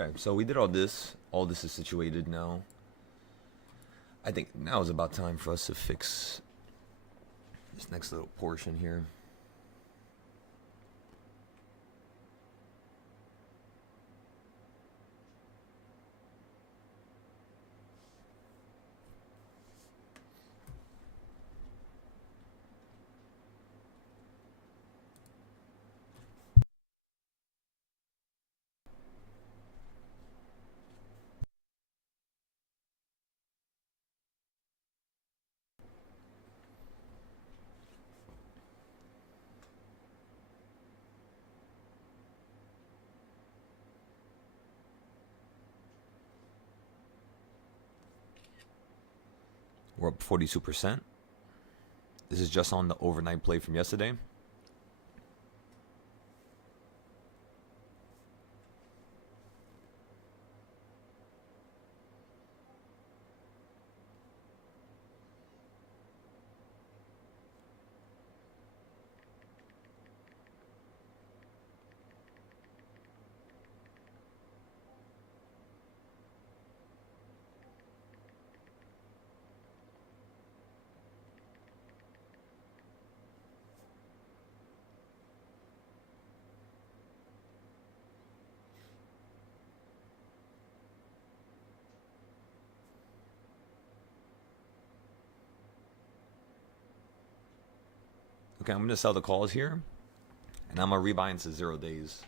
Okay, so we did all this. All this is situated now. I think now is about time for us to fix this next little portion here. We're up 42%. This is just on the overnight play from yesterday. Okay, I'm going to sell the calls here, and I'm going to rebuy into 0 days.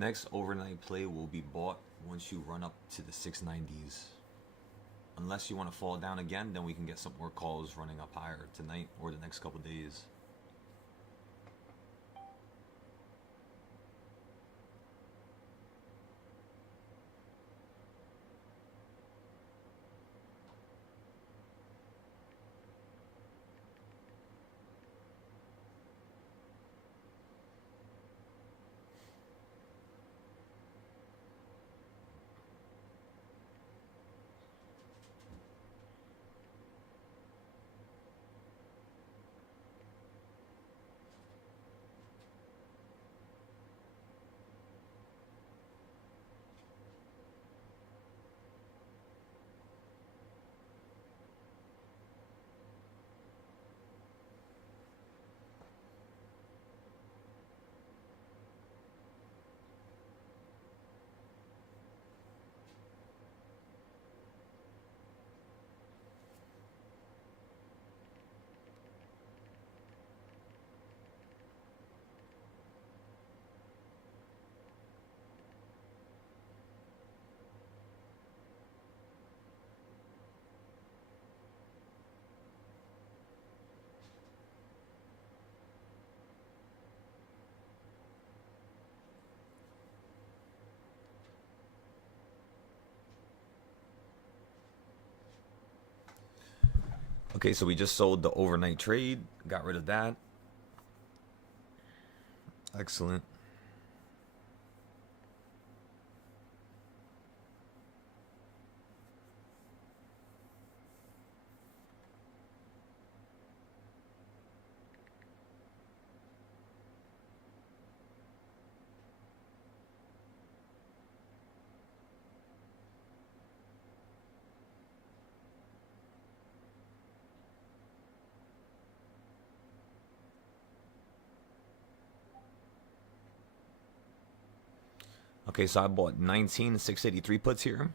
next overnight play will be bought once you run up to the 690s. Unless you want to fall down again, then we can get some more calls running up higher tonight or the next couple days. Okay, so we just sold the overnight trade, got rid of that. Excellent. Okay, so I bought 19 683 puts here.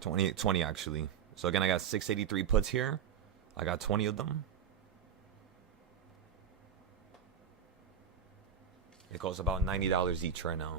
20 actually. So again, I got 683 puts here. I got 20 of them. It costs about $90 each right now.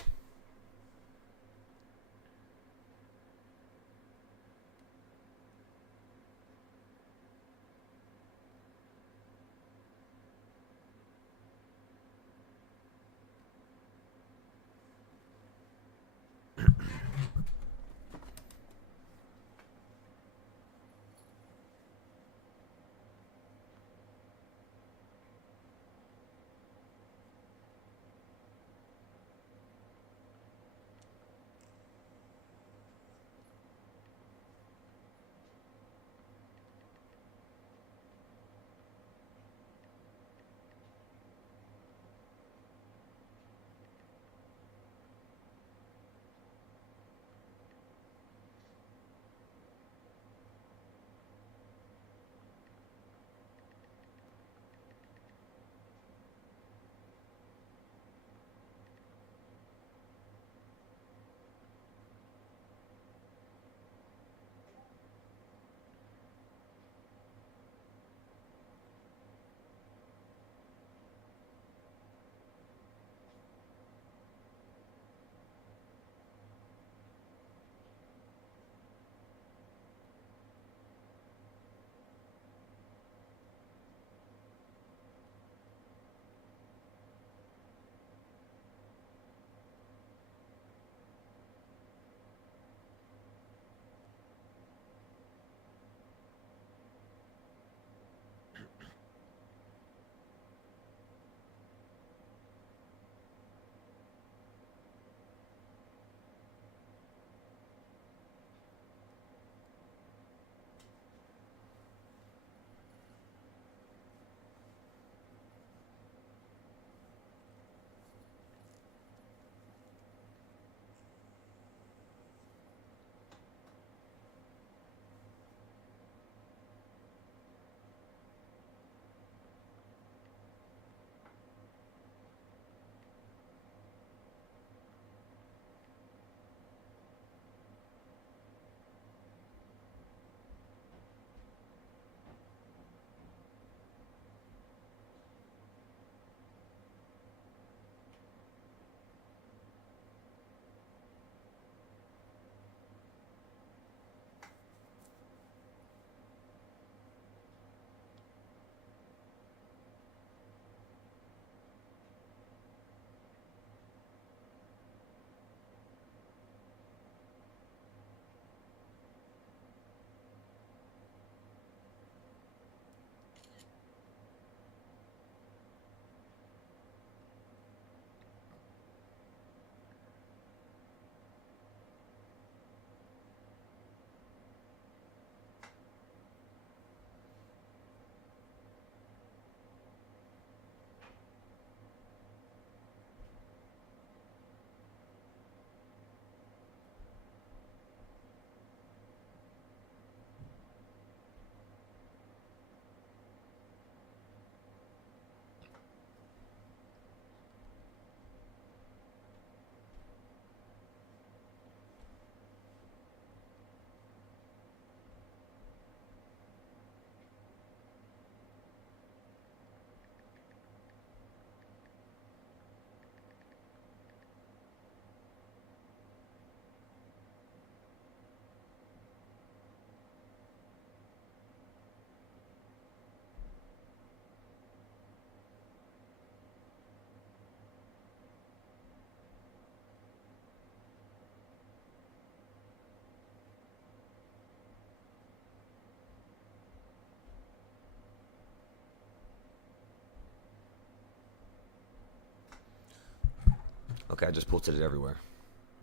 Okay, I just posted it everywhere.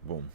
Boom.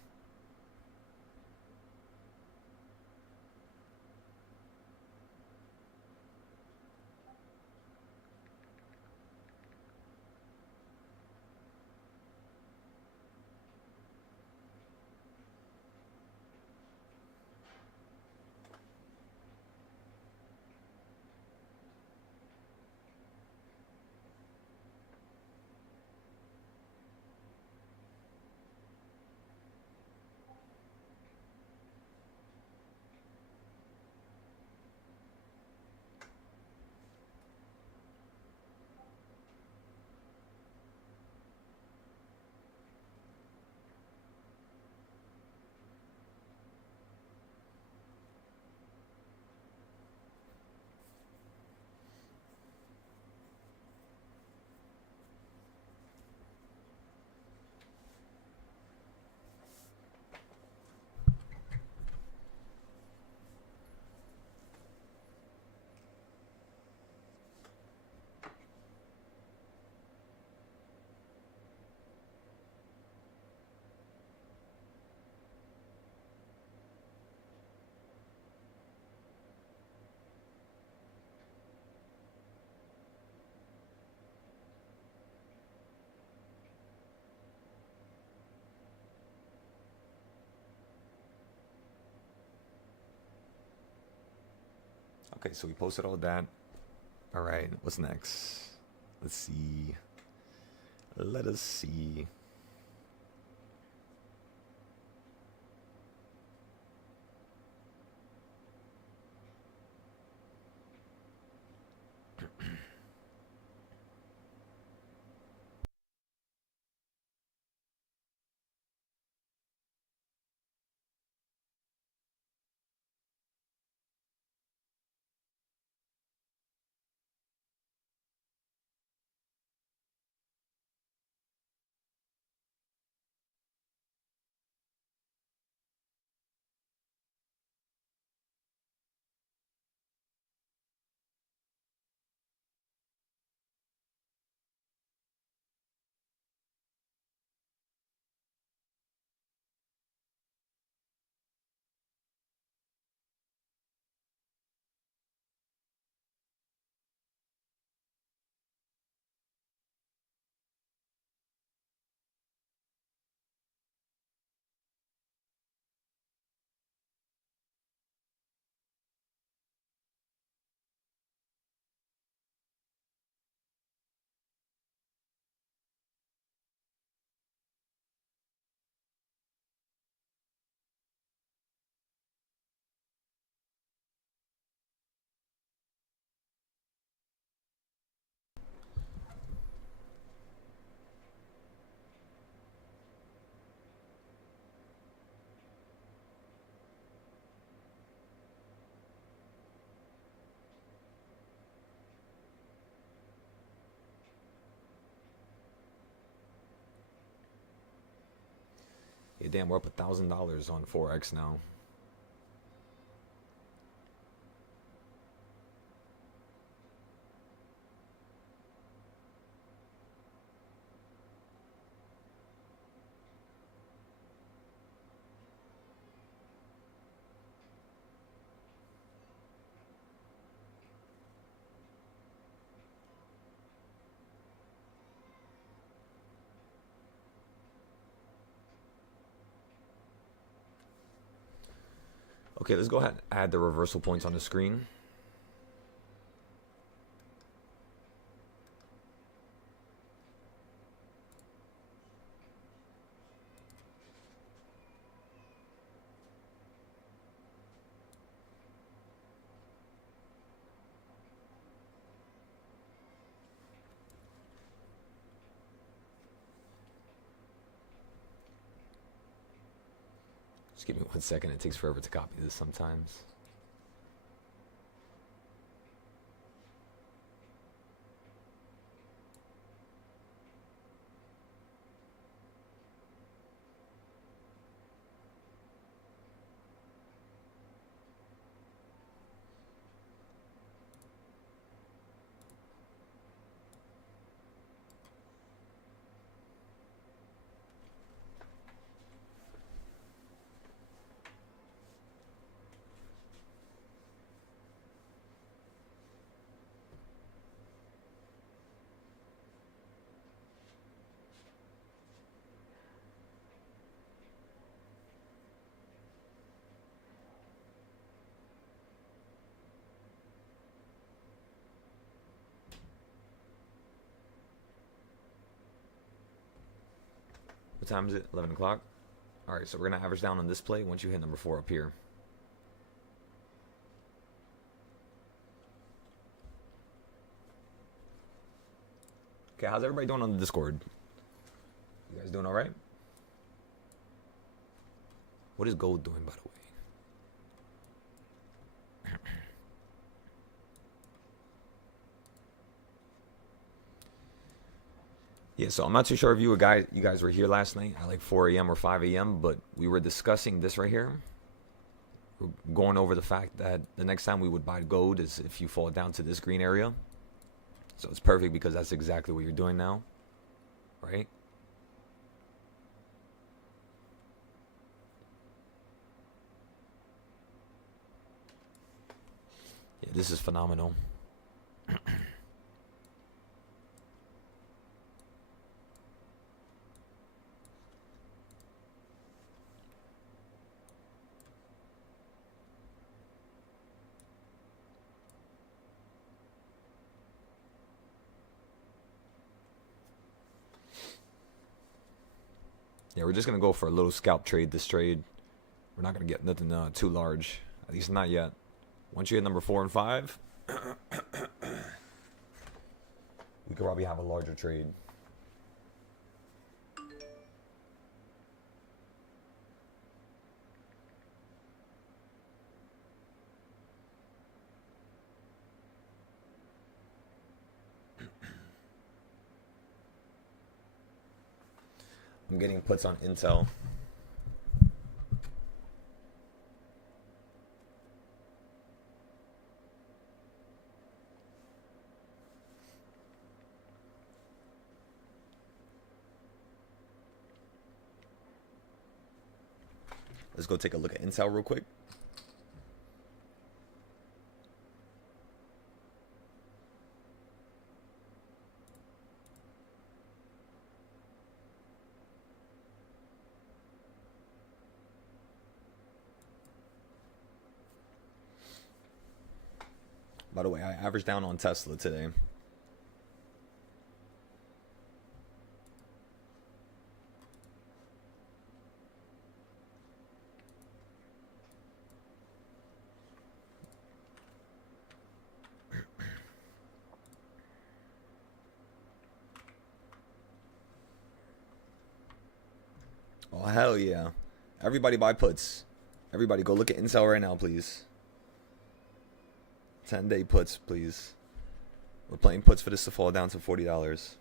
Okay, so we posted all that. All right, what's next? Let's see. Let us see. Yeah, damn, we're up $1,000 on Forex now. Okay, let's go ahead and add the reversal points on the screen. Just give me 1 second. It takes forever to copy this sometimes. What time is it? 11 o'clock? Alright, so we're going to average down on this play once you hit number 4 up here. Okay, how's everybody doing on the Discord? You guys doing alright? What is gold doing, by the way? Yeah, so I'm not too sure if you guys were here last night at like 4 a.m. or 5 a.m., but we were discussing this right here. We're going over the fact that the next time we would buy gold is if you fall down to this green area. So it's perfect because that's exactly what you're doing now, right? Yeah, this is phenomenal. Yeah, we're just going to go for a little scalp trade this trade. We're not going to get nothing too large. At least not yet. Once you hit number 4 and 5, we could probably have a larger trade. I'm getting puts on Intel. Let's go take a look at Intel real quick. By the way, I averaged down on Tesla today. Oh, hell yeah. Everybody buy puts. Everybody go look at Intel right now, please. 10-day puts, please. We're playing puts for this to fall down to $40.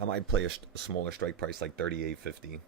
I might play a smaller strike price like $38.50.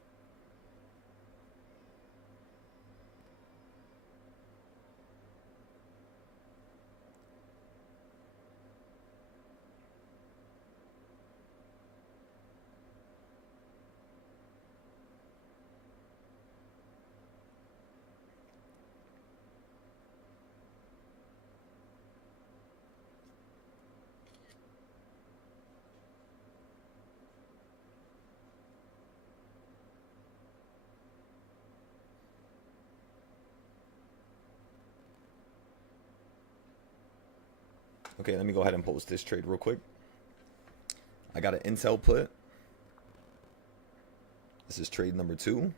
Okay, let me go ahead and post this trade real quick. I got an Intel put. This is trade number 2.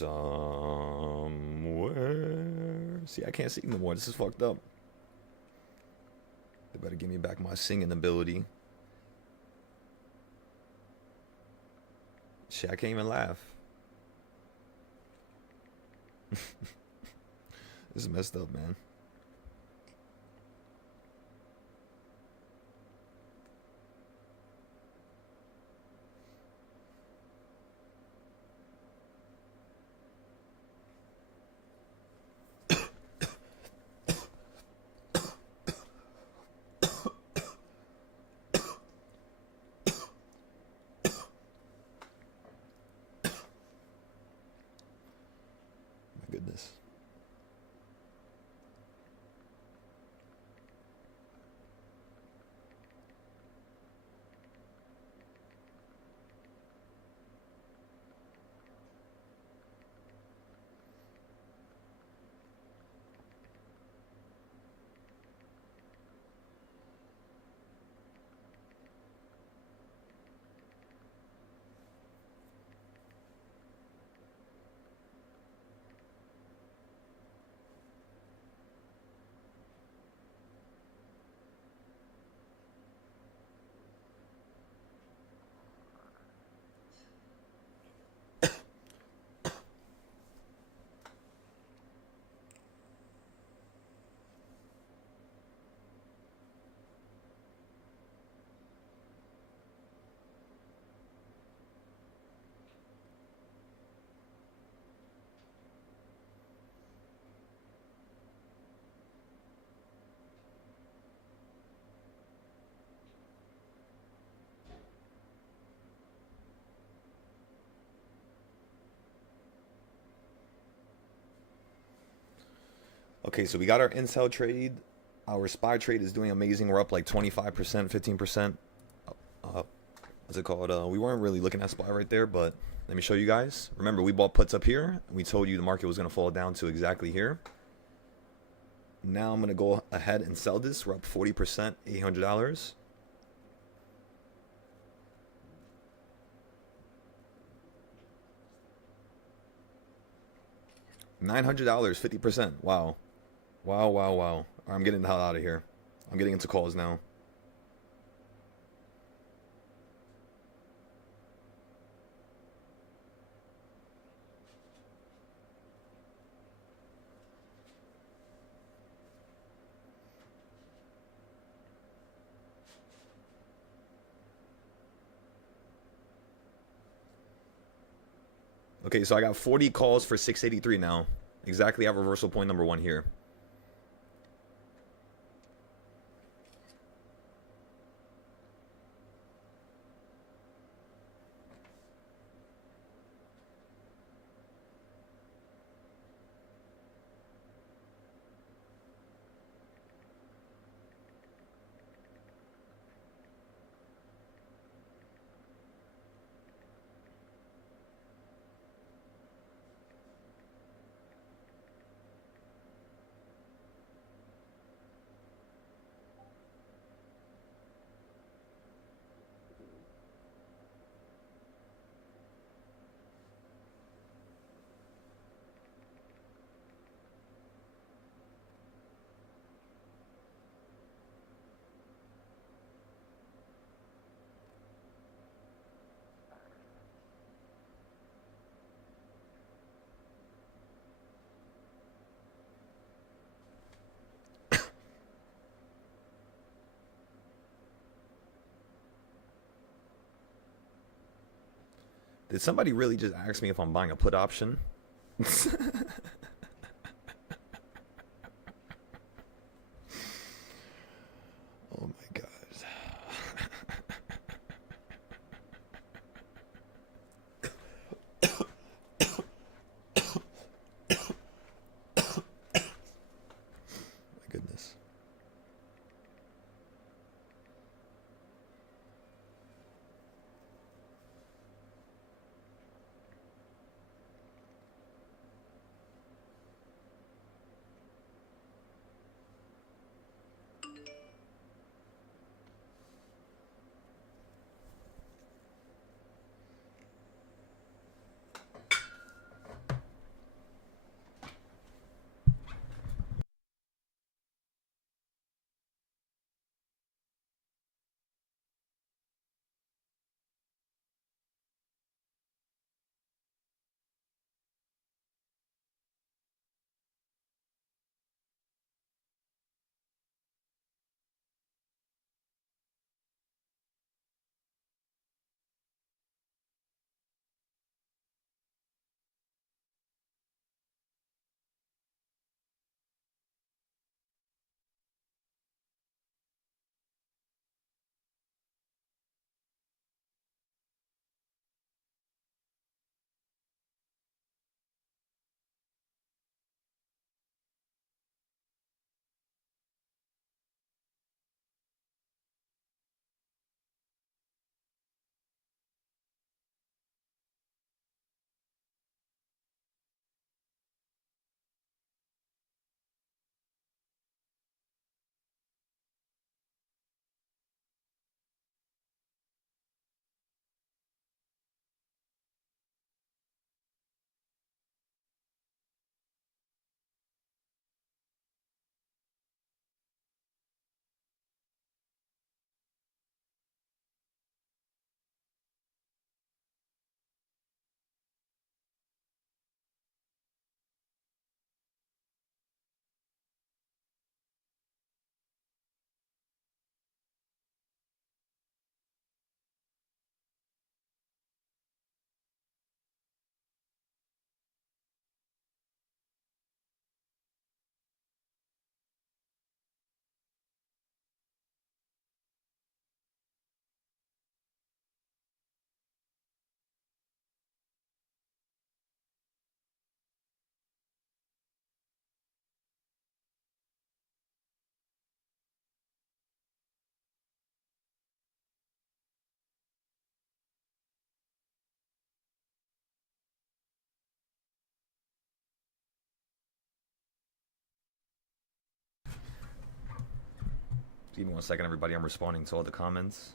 somewhere. See, I can't sing no more. This is fucked up. They better give me back my singing ability. Shit, I can't even laugh. This is messed up, man. My goodness. Okay, so we got our Intel trade. Our SPY trade is doing amazing. We're up like 25%, 15%. What's it called? We weren't really looking at SPY right there, but let me show you guys. Remember, we bought puts up here. We told you the market was going to fall down to exactly here. Now I'm going to go ahead and sell this. We're up 40%, $800. $900, 50%. Wow. Wow, wow, wow. I'm getting the hell out of here. I'm getting into calls now. Okay, so I got 40 calls for 683 now. Exactly at reversal point number 1 here. Did somebody really just ask me if I'm buying a put option? Oh my god. My goodness. Give me 1 second, everybody. I'm responding to all the comments.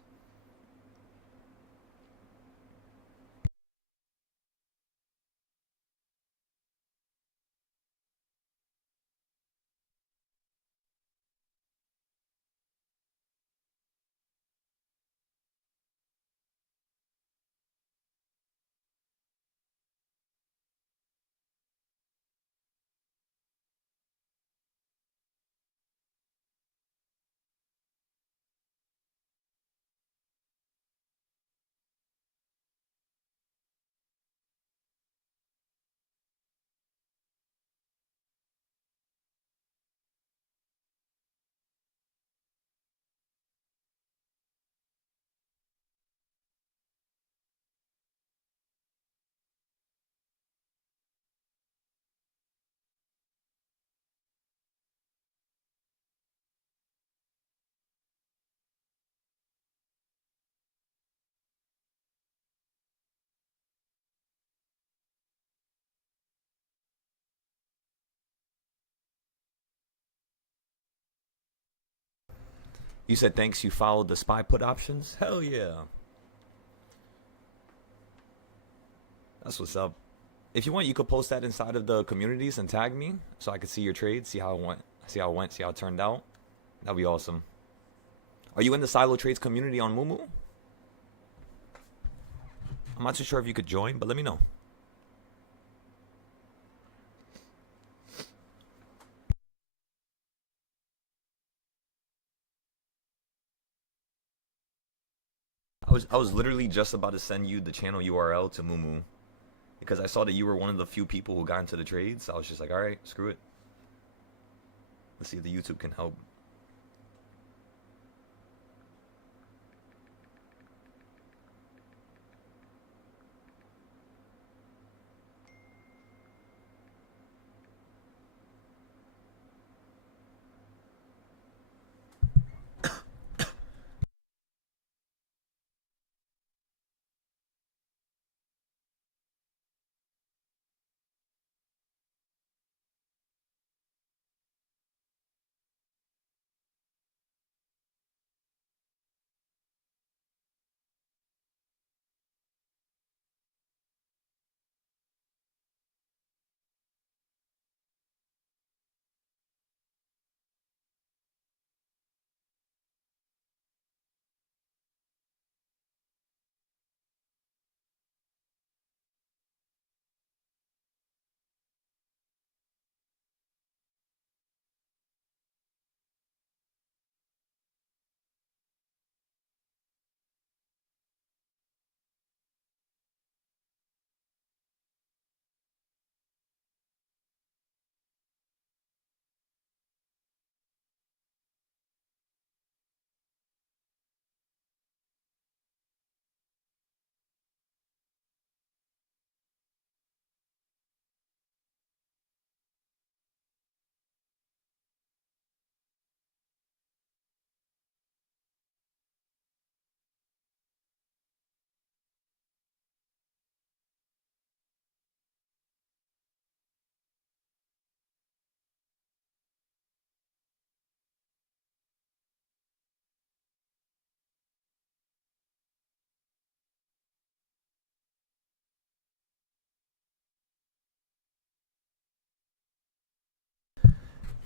You said thanks. You followed the spy put options. Hell yeah. That's what's up. If you want, you could post that inside of the communities and tag me so I could see your trade, see how it went, see how it turned out. That'd be awesome. Are you in the Silo Trades community on Mumu? I'm not too sure if you could join, but let me know. I was literally just about to send you the channel URL to Mumu because I saw that you were one of the few people who got into the trades. I was just like, all right, screw it. Let's see if the YouTube can help.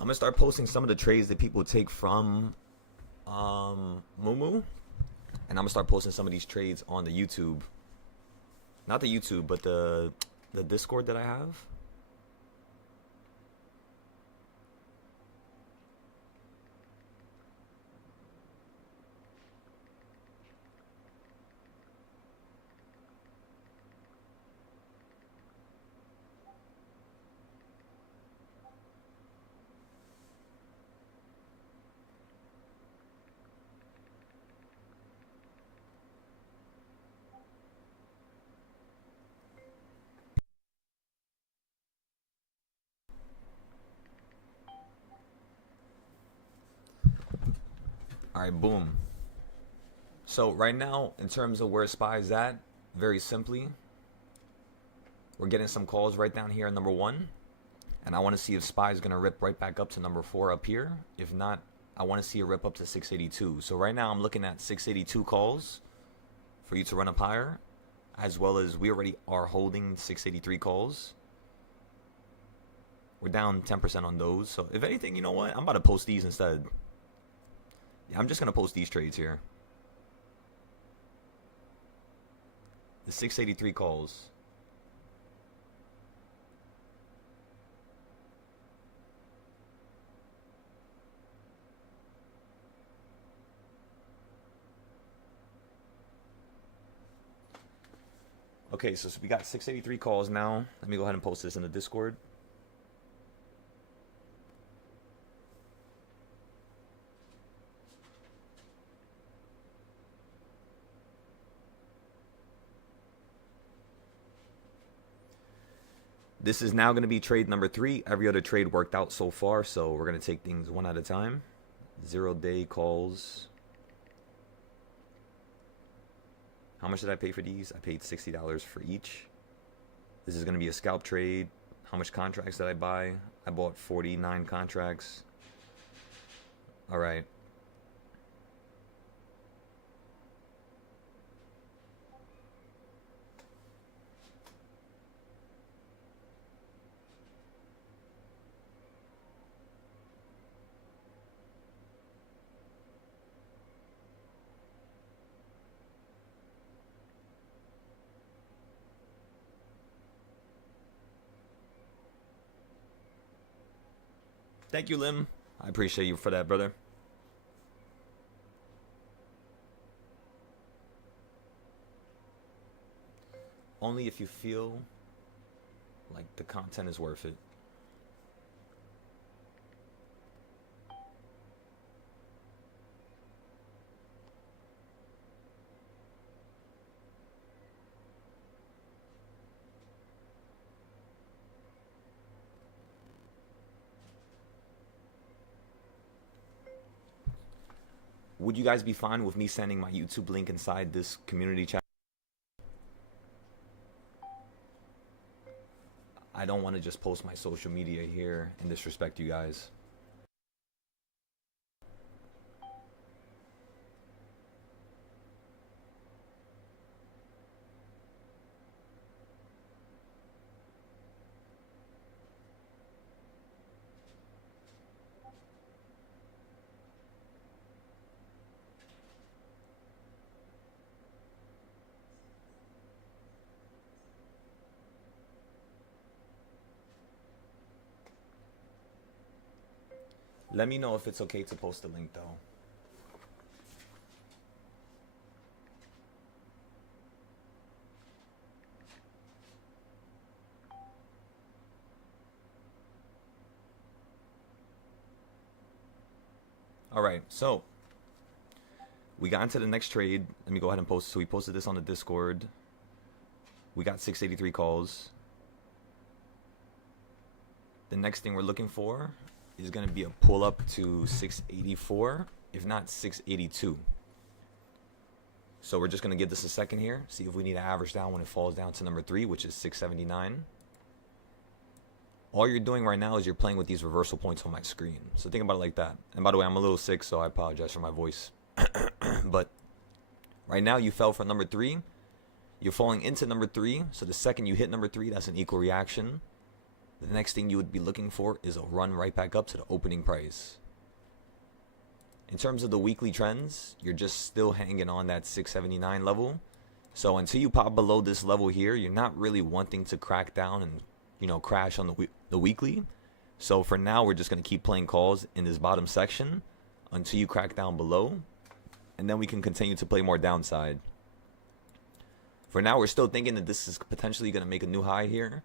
I'm gonna start posting some of the trades that people take from Mumu, and I'm gonna start posting some of these trades on the YouTube. Not the YouTube, but the Discord that I have. All right, boom. So right now, in terms of where SPY is at, very simply, we're getting some calls right down here at number 1. And I want to see if SPY is going to rip right back up to number 4 up here. If not, I want to see a rip up to 682. So right now I'm looking at 682 calls for you to run up higher, as well as we already are holding 683 calls. We're down 10% on those. So if anything, you know what? I'm about to post these instead. Yeah, I'm just going to post these trades here. The 683 calls. Okay, so we got 683 calls now. Let me go ahead and post this in the Discord. This is now going to be trade number 3. Every other trade worked out so far, so we're going to take things one at a time. 0-day calls. How much did I pay for these? I paid $60 for each. This is going to be a scalp trade. How much contracts did I buy? I bought 49 contracts. All right. Thank you, Lim. I appreciate you for that, brother. Only if you feel like the content is worth it. Would you guys be fine with me sending my YouTube link inside this community chat? I don't want to just post my social media here and disrespect you guys. Let me know if it's okay to post the link though. All right, so we got into the next trade. Let me go ahead and post. So we posted this on the Discord. We got 683 calls. The next thing we're looking for is going to be a pull up to 684, if not 682. So we're just going to give this a second here, see if we need to average down when it falls down to number 3, which is 679. All you're doing right now is you're playing with these reversal points on my screen. So think about it like that. And by the way, I'm a little sick, so I apologize for my voice. But right now you fell for number 3. You're falling into number 3. So the second you hit number 3, that's an equal reaction. The next thing you would be looking for is a run right back up to the opening price. In terms of the weekly trends, you're just still hanging on that 679 level. So until you pop below this level here, you're not really wanting to crack down and, you know, crash on the weekly. So for now, we're just going to keep playing calls in this bottom section until you crack down below. And then we can continue to play more downside. For now, we're still thinking that this is potentially going to make a new high here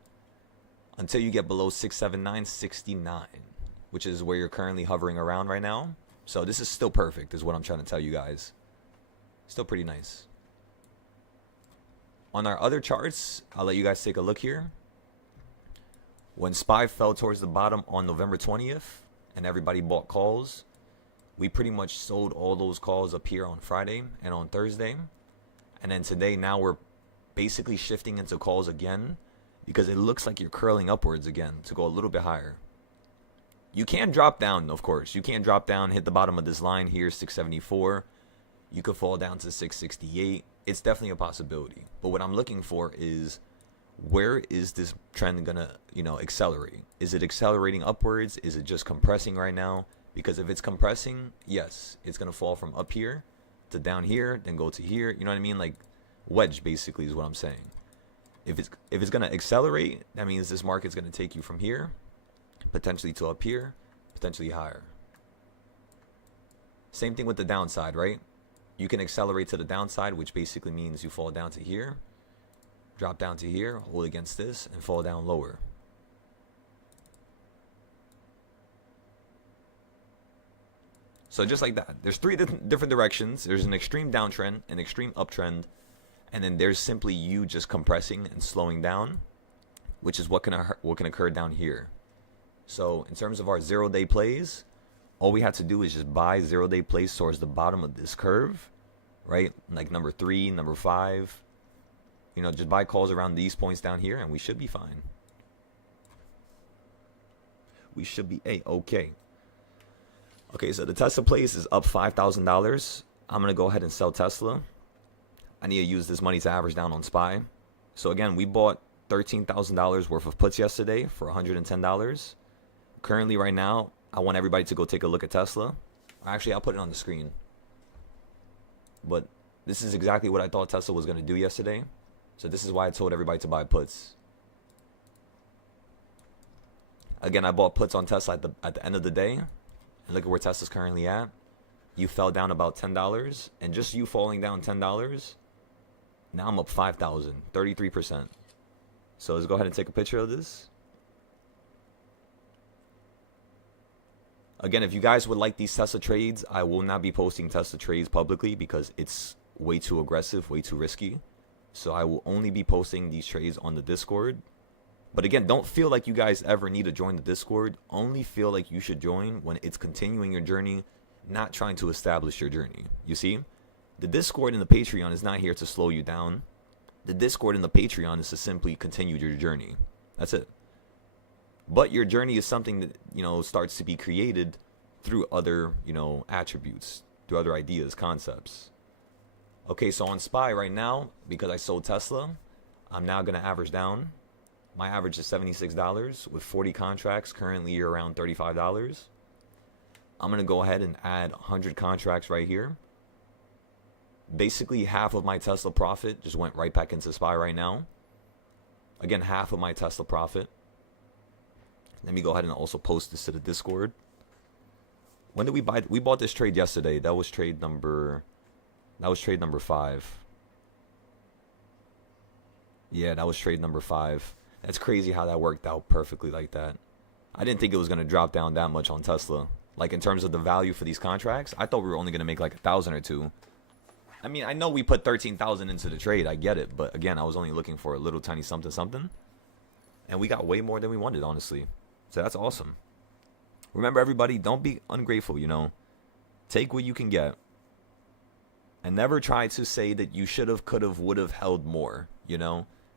until you get below 679.69, which is where you're currently hovering around right now. So this is still perfect, is what I'm trying to tell you guys. Still pretty nice. On our other charts, I'll let you guys take a look here. When SPY fell towards the bottom on November 20th and everybody bought calls, we pretty much sold all those calls up here on Friday and on Thursday. And then today, now we're basically shifting into calls again, because it looks like you're curling upwards again to go a little bit higher. You can drop down, of course. You can drop down, hit the bottom of this line here, 674. You could fall down to 668. It's definitely a possibility. But what I'm looking for is, where is this trend gonna, accelerate? Is it accelerating upwards? Is it just compressing right now? Because if it's compressing, yes, it's gonna fall from up here to down here, then go to here. You know what I mean? Like wedge, basically, is what I'm saying. If it's gonna accelerate, that means this market's gonna take you from here, potentially to up here, potentially higher. Same thing with the downside, right? You can accelerate to the downside, which basically means you fall down to here, drop down to here, hold against this, and fall down lower. So just like that, there's three different directions. There's an extreme downtrend, an extreme uptrend, and then there's simply you just compressing and slowing down, which is what can occur down here. So in terms of our 0-day plays, all we had to do is just buy 0-day plays towards the bottom of this curve, right? Like number 3, number 5. Just buy calls around these points down here, and we should be fine. We should be A-okay. Okay, so the Tesla place is up $5,000. I'm going to go ahead and sell Tesla. I need to use this money to average down on SPY. So again, we bought $13,000 worth of puts yesterday for $110. Currently, right now, I want everybody to go take a look at Tesla. Actually, I'll put it on the screen. But this is exactly what I thought Tesla was going to do yesterday. So this is why I told everybody to buy puts. Again, I bought puts on Tesla at the end of the day. And look at where Tesla's currently at. You fell down about $10. And just you falling down $10, now I'm up 5,000, 33%. So let's go ahead and take a picture of this. Again, if you guys would like these Tesla trades, I will not be posting Tesla trades publicly because it's way too aggressive, way too risky. So I will only be posting these trades on the Discord. But again, don't feel like you guys ever need to join the Discord. Only feel like you should join when it's continuing your journey, not trying to establish your journey. You see? The Discord and the Patreon is not here to slow you down. The Discord and the Patreon is to simply continue your journey. That's it. But your journey is something that, starts to be created through other, attributes, through other ideas, concepts. Okay, so on SPY right now, because I sold Tesla, I'm now going to average down. My average is $76 with 40 contracts, currently around $35. I'm going to go ahead and add 100 contracts right here. Basically, half of my Tesla profit just went right back into SPY right now. Again, half of my Tesla profit. Let me go ahead and also post this to the Discord. When did we buy? We bought this trade yesterday. That was trade number 5. Yeah, that was trade number 5. That's crazy how that worked out perfectly like that. I didn't think it was going to drop down that much on Tesla. Like in terms of the value for these contracts, I thought we were only going to make like 1,000 or 2. I mean, I know we put 13,000 into the trade. I get it. But again, I was only looking for a little tiny something. And we got way more than we wanted, honestly. So that's awesome. Remember, everybody, don't be ungrateful, Take what you can get. And never try to say that you should have, could have, would have held more,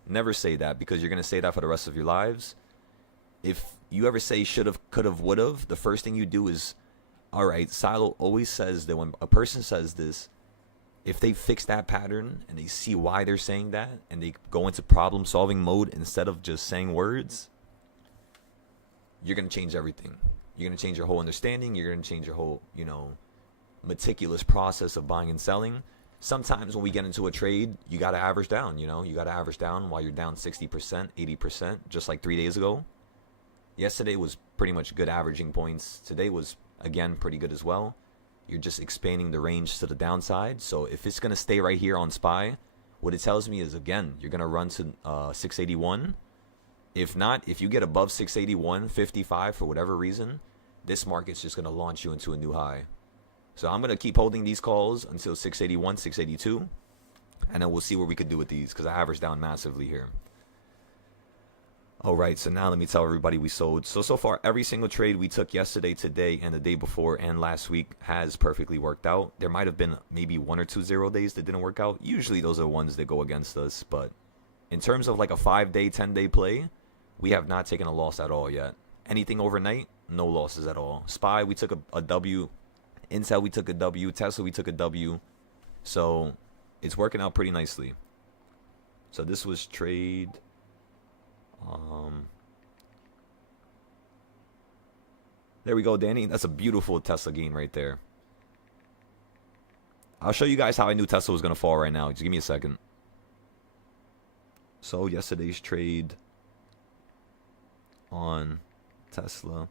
Never say that, because you're going to say that for the rest of your lives. If you ever say should have, could have, would have, the first thing you do is, all right, Silo always says that when a person says this, if they fix that pattern and they see why they're saying that and they go into problem solving mode instead of just saying words, you're going to change everything. You're going to change your whole understanding. You're going to change your whole, meticulous process of buying and selling. Sometimes when we get into a trade, you got to average down, you got to average down while you're down 60%, 80%, just like 3 days ago. Yesterday was pretty much good averaging points. Today was, again, pretty good as well. You're just expanding the range to the downside. So if it's going to stay right here on SPY, what it tells me is, again, you're going to run to 681. If not, if you get above 681.55 for whatever reason, this market's just going to launch you into a new high. So I'm going to keep holding these calls until 681, 682. And then we'll see what we could do with these, because I averaged down massively here. All right, so now let me tell everybody we sold. So far, every single trade we took yesterday, today, and the day before, and last week has perfectly worked out. There might have been maybe 1 or 2 0 days that didn't work out. Usually those are the ones that go against us. But in terms of like a 5-day, 10-day play, we have not taken a loss at all yet. Anything overnight, no losses at all. SPY, we took a W. Intel, we took a W. Tesla, we took a W. So it's working out pretty nicely. So this was trade. There we go, Danny. That's a beautiful Tesla gain right there. I'll show you guys how I knew Tesla was going to fall right now. Just give me a second. So yesterday's trade on Tesla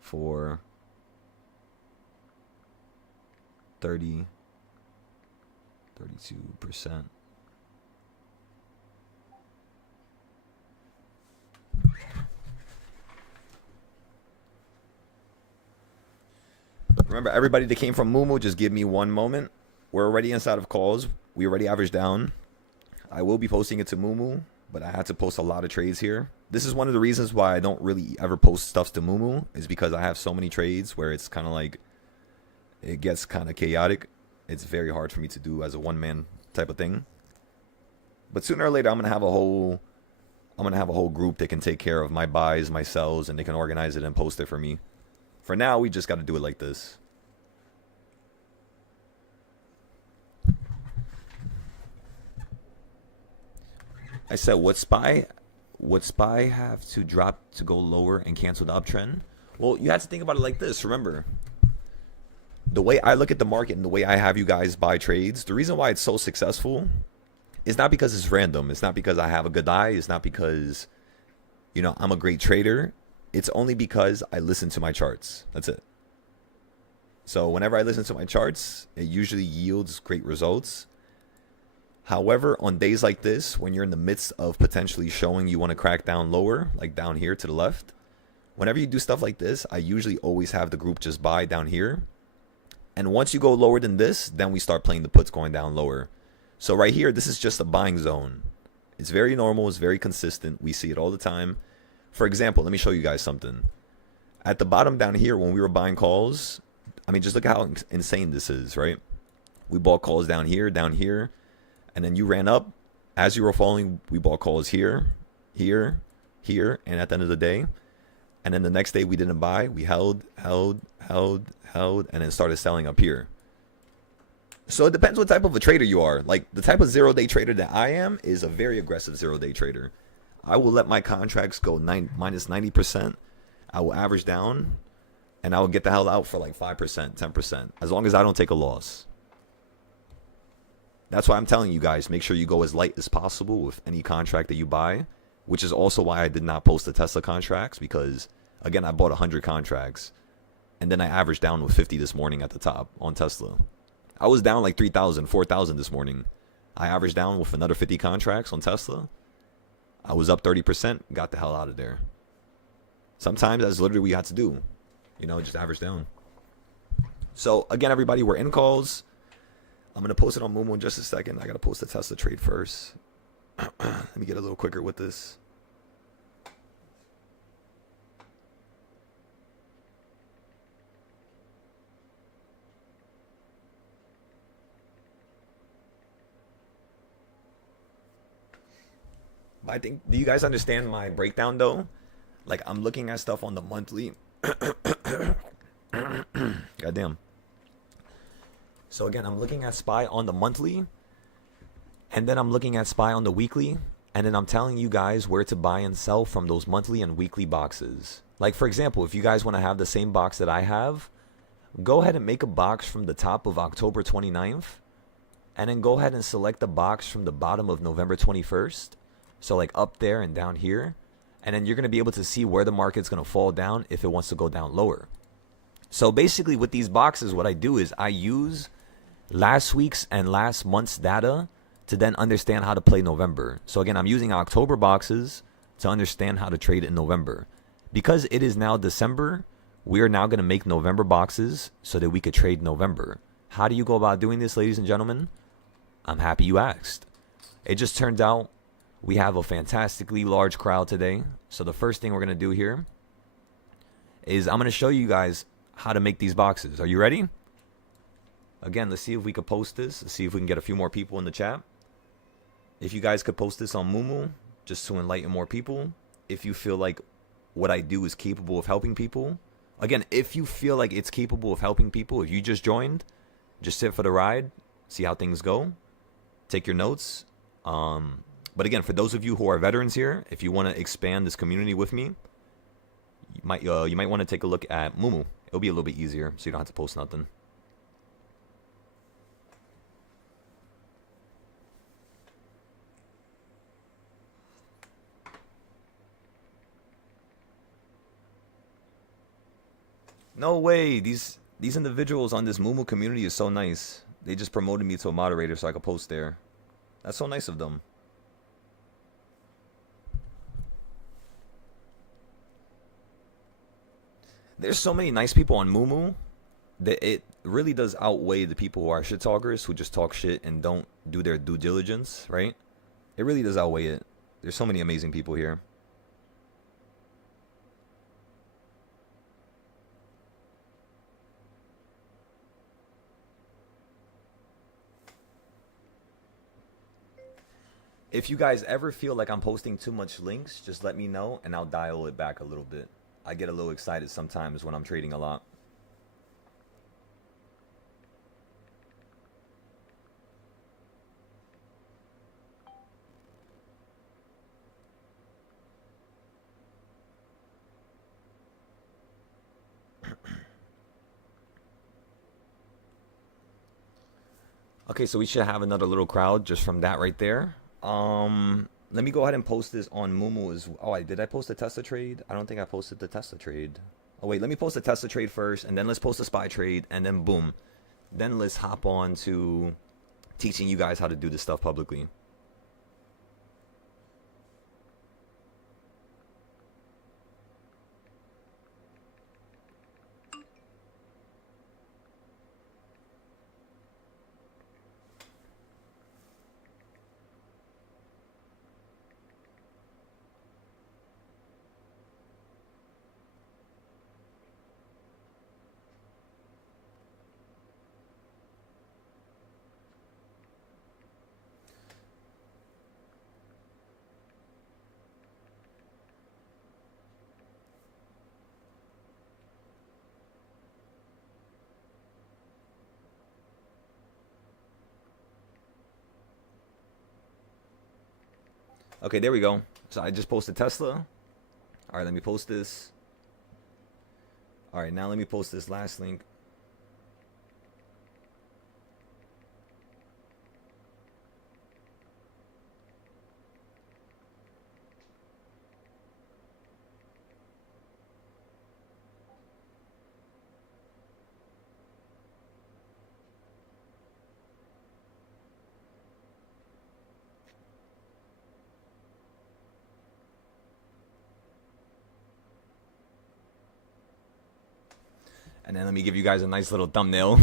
for 32%. Remember, everybody that came from Moomoo, just give me one moment. We're already inside of calls. We already averaged down. I will be posting it to Moomoo, but I had to post a lot of trades here. This is one of the reasons why I don't really ever post stuff to Moomoo, is because I have so many trades where it's kind of like, it gets kind of chaotic. It's very hard for me to do as a one-man type of thing. But sooner or later, I'm gonna have a whole group that can take care of my buys, my sells, and they can organize it and post it for me. For now, we just got to do it like this. I said, what SPY have to drop to go lower and cancel the uptrend? Well, you have to think about it like this. Remember, the way I look at the market and the way I have you guys buy trades, the reason why it's so successful is not because it's random. It's not because I have a good eye. It's not because, you know, I'm a great trader. It's only because I listen to my charts. That's it. So whenever I listen to my charts, it usually yields great results. However, on days like this, when you're in the midst of potentially showing you want to crack down lower, like down here to the left, whenever you do stuff like this, I usually always have the group just buy down here. And once you go lower than this, then we start playing the puts going down lower. So right here, this is just a buying zone. It's very normal. It's very consistent. We see it all the time. For example, let me show you guys something. At the bottom down here, when we were buying calls, I mean, just look at how insane this is, right? We bought calls down here, and then you ran up. As you were falling, we bought calls here, here, here, and at the end of the day. And then the next day we didn't buy. We held, and then started selling up here. So it depends what type of a trader you are. Like, the type of zero-day trader that I am is a very aggressive zero-day trader. I will let my contracts go minus 90%. I will average down, and I will get the hell out for like 5%, 10%, as long as I don't take a loss. That's why I'm telling you guys, make sure you go as light as possible with any contract that you buy, which is also why I did not post the Tesla contracts, because, again, I bought 100 contracts, and then I averaged down with 50 this morning at the top on Tesla. I was down like 3,000, 4,000 this morning. I averaged down with another 50 contracts on Tesla. I was up 30%, got the hell out of there. Sometimes that's literally what you have to do. You know, just average down. So, again, everybody, we're in calls. I'm going to post it on Moomoo in just a second. I got to post the Tesla trade first. Let me get a little quicker with this. But I think, do you guys understand my breakdown though? Like, I'm looking at stuff on the monthly. Goddamn. So again, I'm looking at SPY on the monthly, and then I'm looking at SPY on the weekly, and then I'm telling you guys where to buy and sell from those monthly and weekly boxes. Like, for example, if you guys want to have the same box that I have, go ahead and make a box from the top of October 29th, and then go ahead and select the box from the bottom of November 21st. So like up there and down here. And then you're going to be able to see where the market's going to fall down if it wants to go down lower. So basically with these boxes, what I do is I use last week's and last month's data to then understand how to play November. So again, I'm using October boxes to understand how to trade in November. Because it is now December, we are now going to make November boxes so that we could trade November. How do you go about doing this, ladies and gentlemen? I'm happy you asked. It just turned out we have a fantastically large crowd today. So the first thing we're going to do here is I'm going to show you guys how to make these boxes. Are you ready? Again, let's see if we could post this. Let's see if we can get a few more people in the chat. If you guys could post this on Moomoo, just to enlighten more people. If you feel like what I do is capable of helping people. Again, if you feel like it's capable of helping people, if you just joined, just sit for the ride, see how things go, take your notes. But again, for those of you who are veterans here, if you want to expand this community with me, you might want to take a look at Mumu. It'll be a little bit easier, so you don't have to post nothing. No way. These individuals on this Mumu community is so nice. They just promoted me to a moderator so I could post there. That's so nice of them. There's so many nice people on Mumu that it really does outweigh the people who are shit talkers, who just talk shit and don't do their due diligence, right? It really does outweigh it. There's so many amazing people here. If you guys ever feel like I'm posting too much links, just let me know and I'll dial it back a little bit. I get a little excited sometimes when I'm trading a lot. Okay, so we should have another little crowd just from that right there. Let me go ahead and post this on Mumu as well. Oh, did I post the Tesla trade? I don't think I posted the Tesla trade. Oh wait, let me post the Tesla trade first, and then let's post the SPY trade, and then boom. Then let's hop on to teaching you guys how to do this stuff publicly. Okay, there we go. So I just posted Tesla. All right, let me post this. All right, now let me post this last link. And then let me give you guys a nice little thumbnail.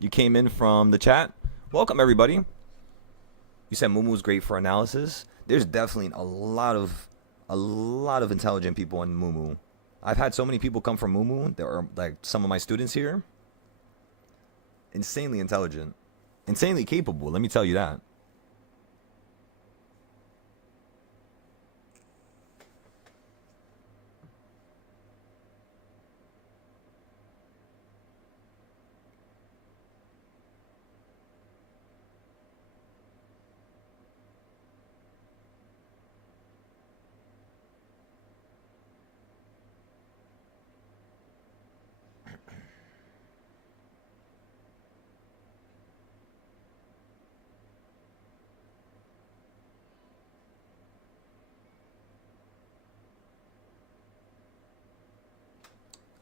You came in from the chat. Welcome, everybody. You said Mumu's great for analysis. There's definitely a lot of intelligent people on Mumu. I've had so many people come from Mumu. There are like some of my students here. Insanely intelligent. Insanely capable, let me tell you that.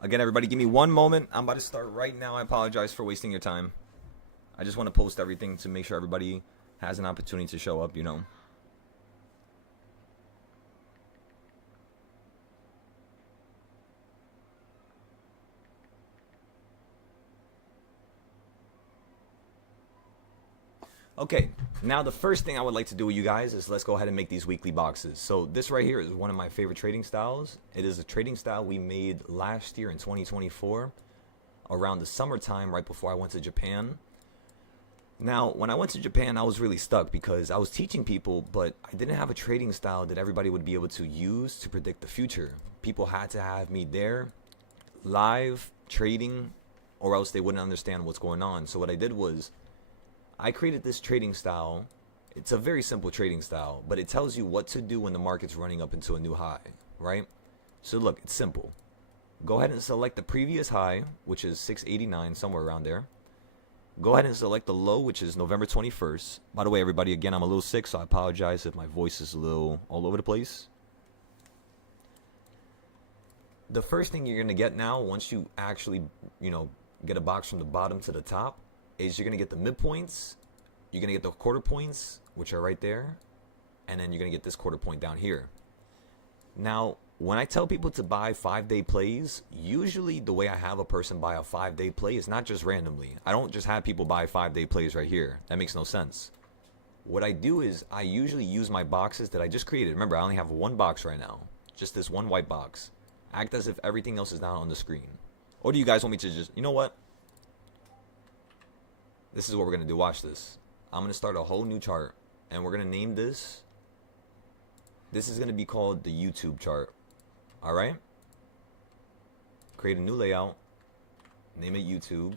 Again, everybody, give me one moment. I'm about to start right now. I apologize for wasting your time. I just want to post everything to make sure everybody has an opportunity to show up, you know. Okay, now the first thing I would like to do with you guys is let's go ahead and make these weekly boxes. So this right here is one of my favorite trading styles. It is a trading style we made last year in 2024, around the summertime, right before I went to Japan. Now, when I went to Japan, I was really stuck because I was teaching people, but I didn't have a trading style that everybody would be able to use to predict the future. People had to have me there, live, trading, or else they wouldn't understand what's going on. So what I did was I created this trading style. It's a very simple trading style, but it tells you what to do when the market's running up into a new high, right? So look, it's simple. Go ahead and select the previous high, which is 689, somewhere around there. Go ahead and select the low, which is November 21st. By the way, everybody, again, I'm a little sick, so I apologize if my voice is a little all over the place. The first thing you're going to get now, once you actually, get a box from the bottom to the top, is you're going to get the midpoints. You're going to get the quarter points, which are right there. And then you're going to get this quarter point down here. Now, when I tell people to buy 5-day plays, usually the way I have a person buy a 5-day play is not just randomly. I don't just have people buy 5-day plays right here. That makes no sense. What I do is I usually use my boxes that I just created. Remember, I only have one box right now. Just this one white box. Act as if everything else is not on the screen. Or do you guys want me to just, you know what? This is what we're going to do. Watch this. I'm going to start a whole new chart. And we're going to name this. This is going to be called the YouTube chart. Alright? Create a new layout. Name it YouTube.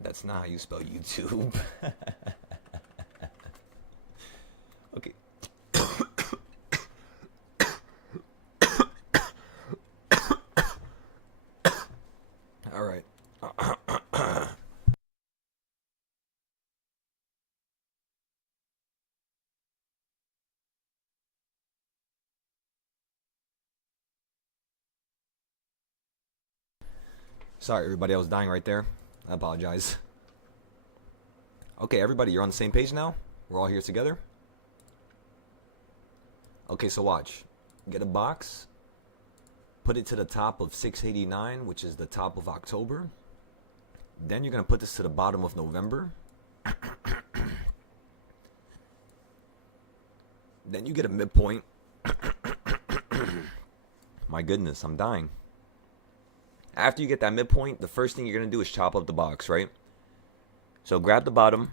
That's not how you spell YouTube. Okay. Alright. Sorry, everybody. I was dying right there. I apologize. Okay, everybody, you're on the same page now? We're all here together? Okay, so watch. Get a box. Put it to the top of 689, which is the top of October. Then you're going to put this to the bottom of November. Then you get a midpoint. My goodness, I'm dying. After you get that midpoint, the first thing you're going to do is chop up the box, right? So grab the bottom.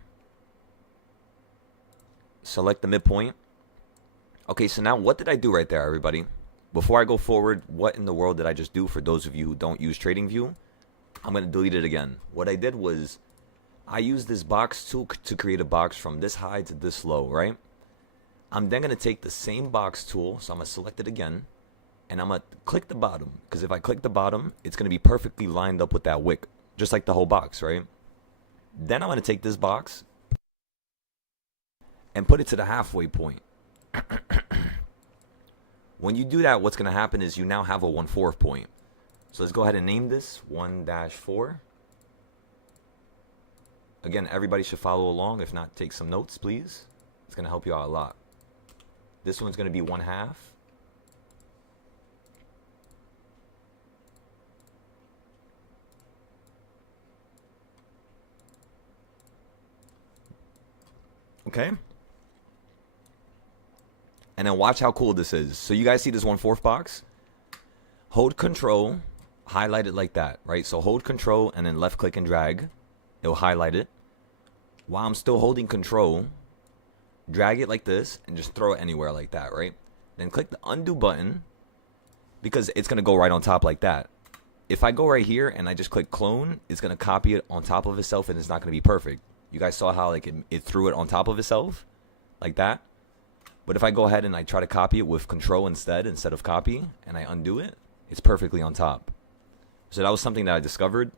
Select the midpoint. Okay, so now what did I do right there, everybody? Before I go forward, what in the world did I just do for those of you who don't use TradingView? I'm going to delete it again. What I did was I used this box tool to create a box from this high to this low, right? I'm then going to take the same box tool, so I'm going to select it again. And I'm going to click the bottom, because if I click the bottom, it's going to be perfectly lined up with that wick, just like the whole box, right? Then I'm going to take this box and put it to the halfway point. When you do that, what's going to happen is you now have a 1/4 point. So let's go ahead and name this 1-4. Again, everybody should follow along. If not, take some notes, please. It's going to help you out a lot. This one's going to be 1/2. Okay. And then watch how cool this is. So you guys see this 1/4 box? Hold control, highlight it like that, right? So hold control and then left click and drag. It'll highlight it. While I'm still holding control, drag it like this and just throw it anywhere like that, right? Then click the undo button because it's going to go right on top like that. If I go right here and I just click clone, it's going to copy it on top of itself and it's not going to be perfect. You guys saw how like it threw it on top of itself like that. But if I go ahead and I try to copy it with control instead of copy and I undo it, it's perfectly on top. So that was something that I discovered.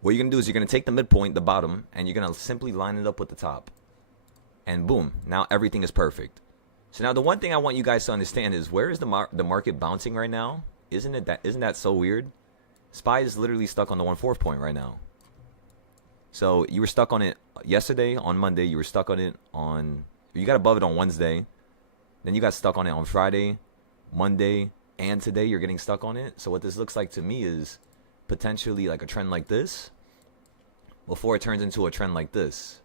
What you're going to do is you're going to take the midpoint, the bottom, and you're going to simply line it up with the top. And boom, now everything is perfect. So now the one thing I want you guys to understand is where is the market bouncing right now? Isn't that so weird? SPY is literally stuck on the 1/4 point right now. So you were stuck on it yesterday, on Monday. You were stuck on it on... You got above it on Wednesday. Then you got stuck on it on Friday, Monday, and today you're getting stuck on it. So what this looks like to me is potentially like a trend like this before it turns into a trend like this.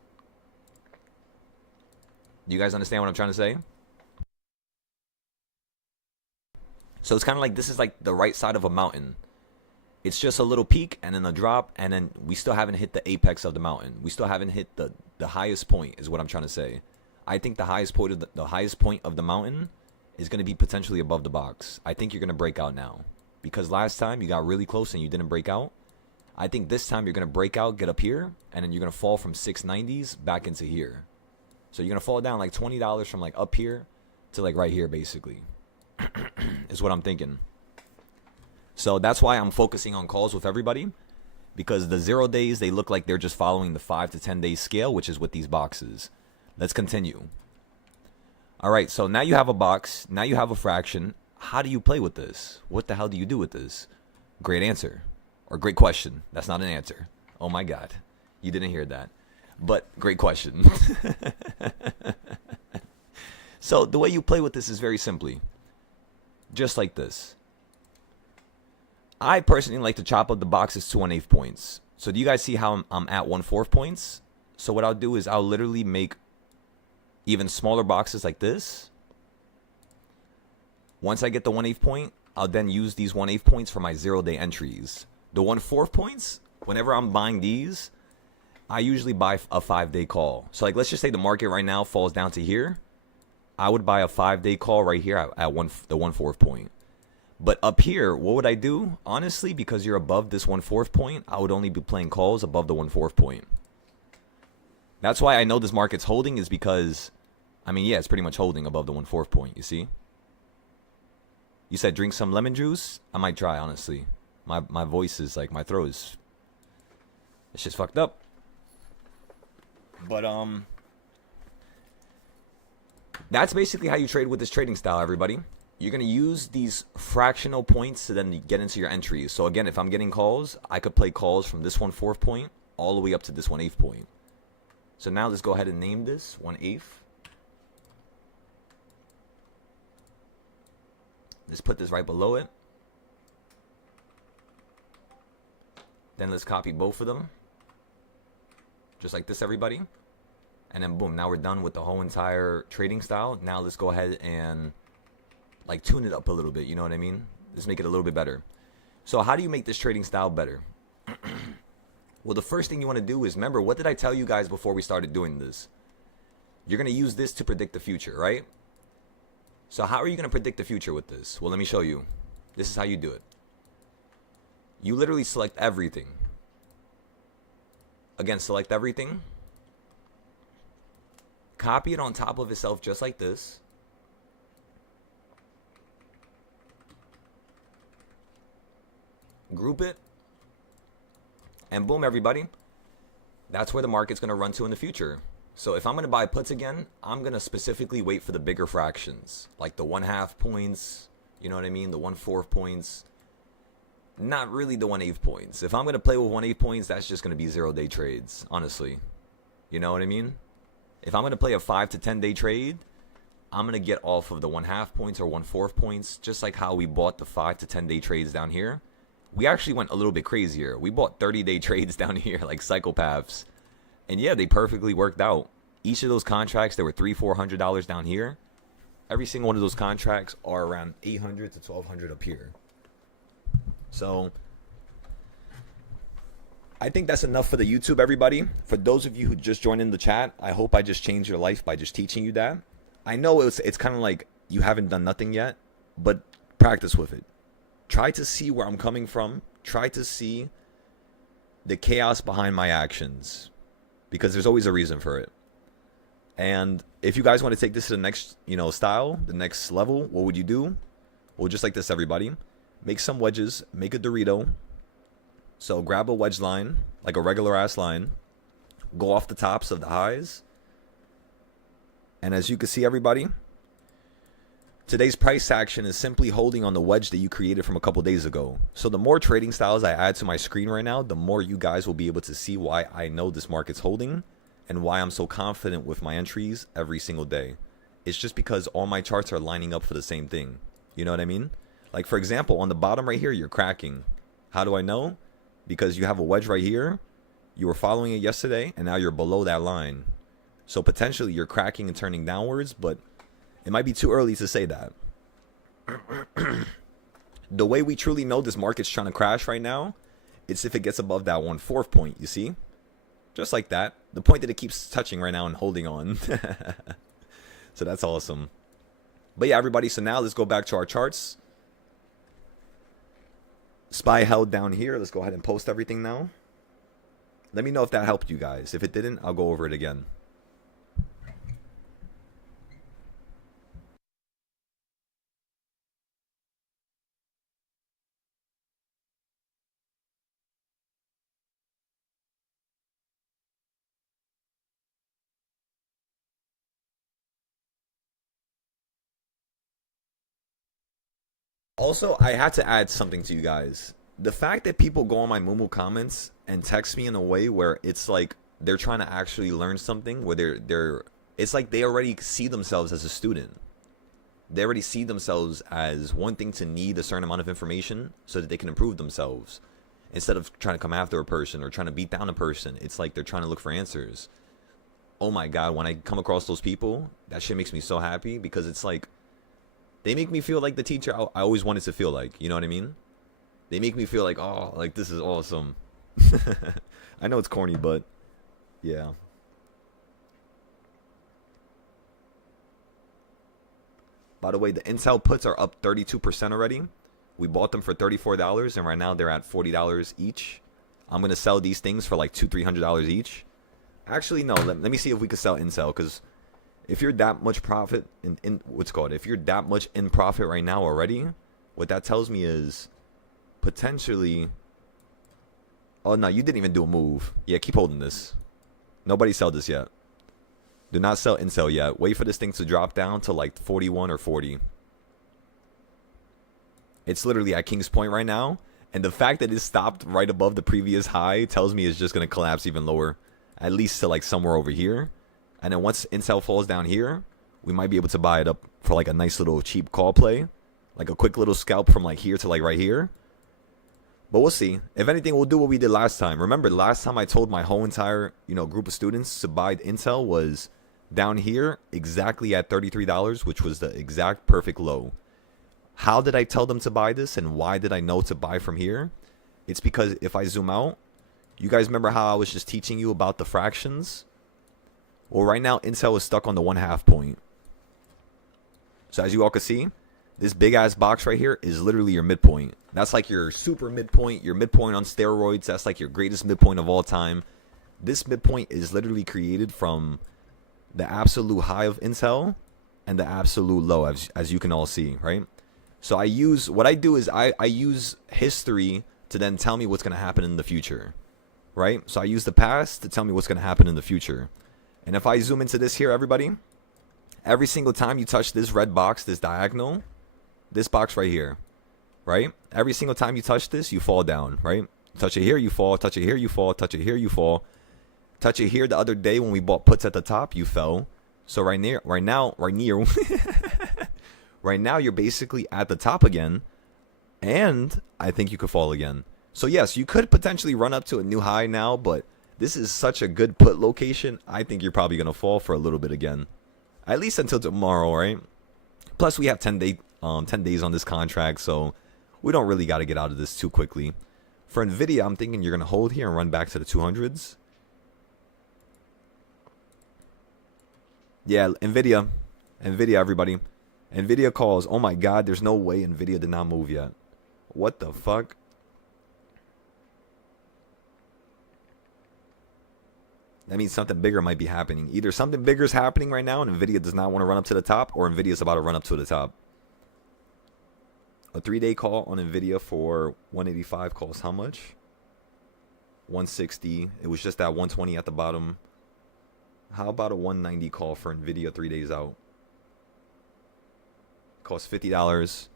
Do you guys understand what I'm trying to say? So it's kind of like this is like the right side of a mountain. It's just a little peak and then a drop, and then we still haven't hit the apex of the mountain. We still haven't hit the highest point, is what I'm trying to say. I think the highest point of the highest point of the mountain is going to be potentially above the box. I think you're going to break out now, because last time you got really close and you didn't break out. I think this time you're going to break out, get up here, and then you're going to fall from 690s back into here. So you're going to fall down like $20 from like up here to like right here, basically, is what I'm thinking. So that's why I'm focusing on calls with everybody, because the 0 days, they look like they're just following the 5 to 10 day scale, which is with these boxes. Let's continue. All right, so now you have a box. Now you have a fraction. How do you play with this? What the hell do you do with this? Great answer. Or great question. That's not an answer. Oh my God. You didn't hear that. But great question. So the way you play with this is very simply. Just like this. I personally like to chop up the boxes to 1/8 points. So do you guys see how I'm at 1/4 points? So what I'll do is I'll literally make even smaller boxes like this. Once I get the 1/8 point, I'll then use these 1/8 points for my 0 day entries. The 1/4 points, whenever I'm buying these, I usually buy a 5 day call. So like, let's just say the market right now falls down to here. I would buy a 5 day call right here at the 1/4 point. But up here, what would I do? Honestly, because you're above this 1/4 point, I would only be playing calls above the 1/4 point. That's why I know this market's holding, is because, I mean, yeah, it's pretty much holding above the 1/4 point, you see? You said drink some lemon juice? I might try, honestly. My voice is like, my throat is, it's just fucked up. But, that's basically how you trade with this trading style, everybody. You're going to use these fractional points to then get into your entries. So again, if I'm getting calls, I could play calls from this 1/4 point all the way up to this 1/8 point. So now let's go ahead and name this 1/8. Let's put this right below it. Then let's copy both of them. Just like this, everybody. And then boom, now we're done with the whole entire trading style. Now let's go ahead and like tune it up a little bit, you know what I mean? Let's make it a little bit better. So how do you make this trading style better? Well, the first thing you want to do is, remember, what did I tell you guys before we started doing this? You're going to use this to predict the future, right? So how are you going to predict the future with this? Well, let me show you. This is how you do it. You literally select everything. Again, select everything. Copy it on top of itself just like this. Group it. And boom, everybody. That's where the market's going to run to in the future. So if I'm going to buy puts again, I'm going to specifically wait for the bigger fractions. Like the 1/2 points, you know what I mean? The 1/4 points. Not really the 1/8 points. If I'm going to play with 1/8 points, that's just going to be 0 day trades, honestly. You know what I mean? If I'm going to play a 5 to 10 day trade, I'm going to get off of the 1/2 points or 1/4 points, just like how we bought the 5 to 10 day trades down here. We actually went a little bit crazier. We bought 30-day trades down here like psychopaths. And yeah, they perfectly worked out. Each of those contracts, there were $300-400 down here. Every single one of those contracts are around $800 to $1,200 up here. So I think that's enough for the YouTube, everybody. For those of you who just joined in the chat, I hope I just changed your life by just teaching you that. I know it's kind of like you haven't done nothing yet, but practice with it. Try to see where I'm coming from. Try to see the chaos behind my actions, because there's always a reason for it. And if you guys want to take this to the next, style, the next level, what would you do? Well, just like this, everybody. Make some wedges. Make a Dorito. So grab a wedge line, like a regular ass line. Go off the tops of the highs. And as you can see, everybody, today's price action is simply holding on the wedge that you created from a couple days ago. So the more trading styles I add to my screen right now, the more you guys will be able to see why I know this market's holding and why I'm so confident with my entries every single day. It's just because all my charts are lining up for the same thing. You know what I mean? Like, for example, on the bottom right here, you're cracking. How do I know? Because you have a wedge right here. You were following it yesterday, and now you're below that line. So potentially you're cracking and turning downwards, but it might be too early to say that. The way we truly know this market's trying to crash right now, it's if it gets above that 1/4 point, you see? Just like that. The point that it keeps touching right now and holding on. So that's awesome. But yeah, everybody, so now let's go back to our charts. SPY held down here. Let's go ahead and post everything now. Let me know if that helped you guys. If it didn't, I'll go over it again. Also, I had to add something to you guys. The fact that people go on my Moomoo comments and text me in a way where it's like they're trying to actually learn something, where they're it's like they already see themselves as a student. They already see themselves as wanting to need a certain amount of information so that they can improve themselves. Instead of trying to come after a person or trying to beat down a person, it's like they're trying to look for answers. Oh my God, when I come across those people, that shit makes me so happy, because it's like they make me feel like the teacher I always wanted to feel like. You know what I mean? They make me feel like, oh, like this is awesome. I know it's corny, but yeah. By the way, the Intel puts are up 32% already. We bought them for $34, and right now they're at $40 each. I'm going to sell these things for like $200-$300 each. Actually, no, let me see if we can sell Intel, because if you're that much profit in what's called, if you're that much in profit right now already, what that tells me is potentially, oh no, you didn't even do a move. Yeah, keep holding this. Nobody sell this yet. Do not sell Intel yet. Wait for this thing to drop down to like 41 or 40. It's literally at King's Point right now, and the fact that it stopped right above the previous high tells me it's just going to collapse even lower, at least to like somewhere over here. And then once Intel falls down here, we might be able to buy it up for like a nice little cheap call play, like a quick little scalp from like here to like right here. But we'll see. If anything, we'll do what we did last time. Remember, last time I told my whole entire, group of students to buy Intel was down here exactly at $33, which was the exact perfect low. How did I tell them to buy this, and why did I know to buy from here? It's because if I zoom out, you guys remember how I was just teaching you about the fractions? Well, right now, Intel is stuck on the 1/2 point. So as you all can see, this big ass box right here is literally your midpoint. That's like your super midpoint, your midpoint on steroids. That's like your greatest midpoint of all time. This midpoint is literally created from the absolute high of Intel and the absolute low, as you can all see, right? So what I do is I use history to then tell me what's going to happen in the future, right? So I use the past to tell me what's going to happen in the future. And if I zoom into this here, everybody, every single time you touch this red box, this diagonal, this box right here, right? Every single time you touch this, you fall down, right? Touch it here, you fall. Touch it here, you fall. Touch it here, you fall. Touch it here the other day when we bought puts at the top, you fell. So right now, right now you're basically at the top again, and I think you could fall again. So yes, you could potentially run up to a new high now, but this is such a good put location. I think you're probably going to fall for a little bit again. At least until tomorrow, right? Plus, we have 10 days on this contract, so we don't really got to get out of this too quickly. For NVIDIA, I'm thinking you're going to hold here and run back to the 200s. Yeah, NVIDIA, everybody. NVIDIA calls. Oh my God, there's no way NVIDIA did not move yet. What the fuck? That means something bigger might be happening. Either something bigger is happening right now and NVIDIA does not want to run up to the top, or NVIDIA is about to run up to the top. A 3-day call on NVIDIA for 185 calls how much? 160. It was just that 120 at the bottom. How about a 190 call for NVIDIA 3 days out? Costs $50.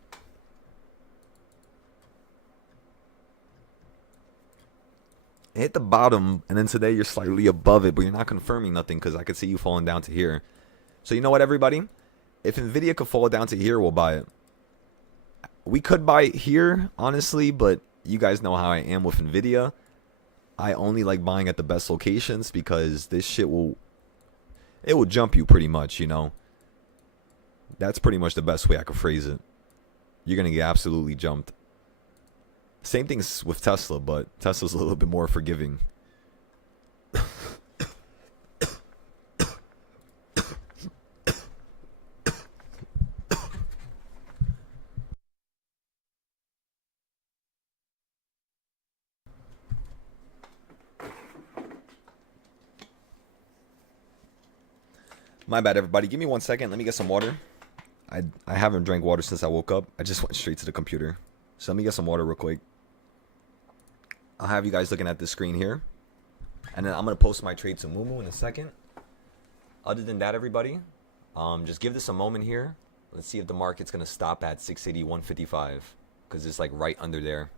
It hit the bottom, and then today you're slightly above it, but you're not confirming nothing because I could see you falling down to here. So you know what, everybody? If NVIDIA could fall down to here, we'll buy it. We could buy it here, honestly, but you guys know how I am with NVIDIA. I only like buying at the best locations because this shit will jump you pretty much, That's pretty much the best way I could phrase it. You're going to get absolutely jumped. Same things with Tesla, but Tesla's a little bit more forgiving. My bad, everybody. Give me 1 second. Let me get some water. I haven't drank water since I woke up. I just went straight to the computer. So let me get some water real quick. I'll have you guys looking at the screen here. And then I'm going to post my trade to Mumu in a second. Other than that, everybody, just give this a moment here. Let's see if the market's going to stop at 680, 155. Because it's like right under there.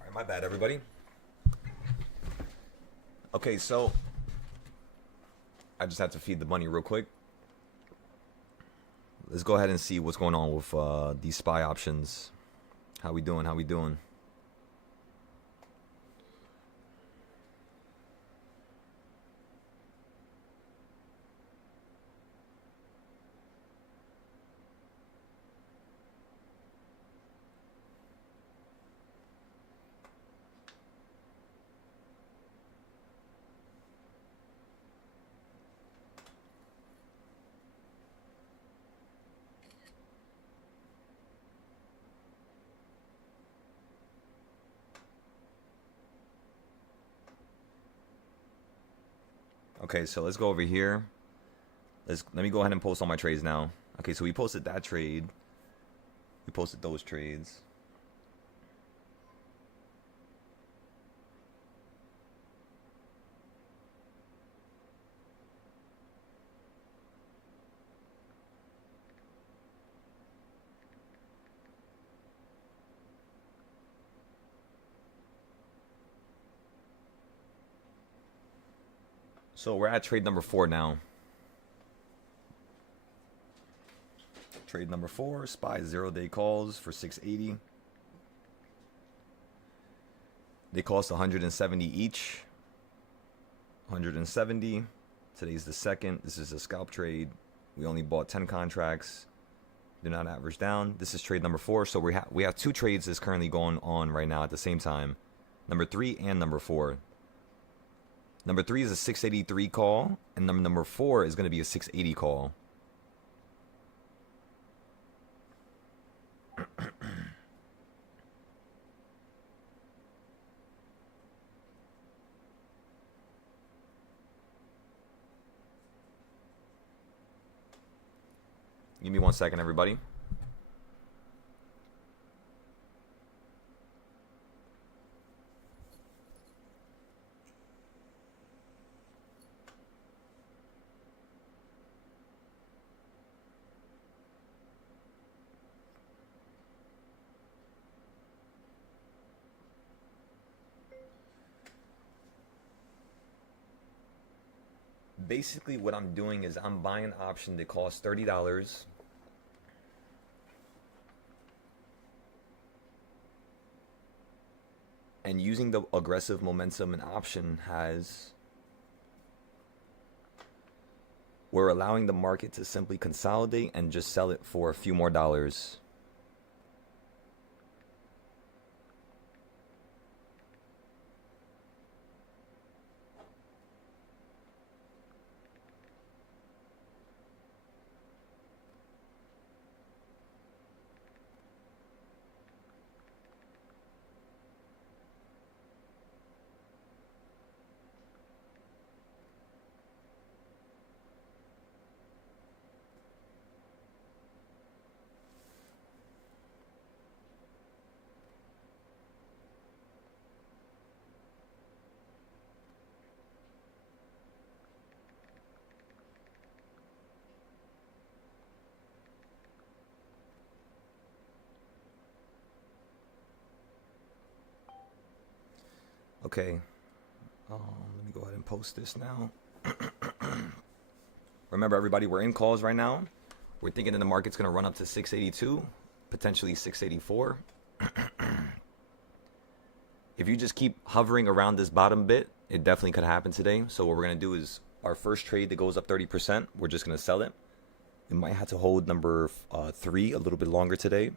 All right, my bad, everybody. Okay, so I just have to feed the money real quick. Let's go ahead and see what's going on with these SPY options. How we doing? How we doing? Okay, so let's go over here. Let me go ahead and post all my trades now. Okay, so we posted that trade. We posted those trades. So we're at trade number 4 now. Trade number 4, SPY 0-day calls for 680. They cost 170 each. 170. Today's the 2nd. This is a scalp trade. We only bought 10 contracts. They're not averaged down. This is trade number 4. So we have 2 trades that's currently going on right now at the same time. Number 3 and number 4. Number 3 is a 683 call, and number 4 is going to be a 680 call. Give me 1 second, everybody. Basically, what I'm doing is I'm buying an option that costs $30. And using the aggressive momentum an option has, we're allowing the market to simply consolidate and just sell it for a few more dollars. Okay, let me go ahead and post this now. Remember, everybody, we're in calls right now. We're thinking that the market's going to run up to 682, potentially 684. If you just keep hovering around this bottom bit, it definitely could happen today. So what we're going to do is our first trade that goes up 30%, we're just going to sell it. We might have to hold number 3 a little bit longer today,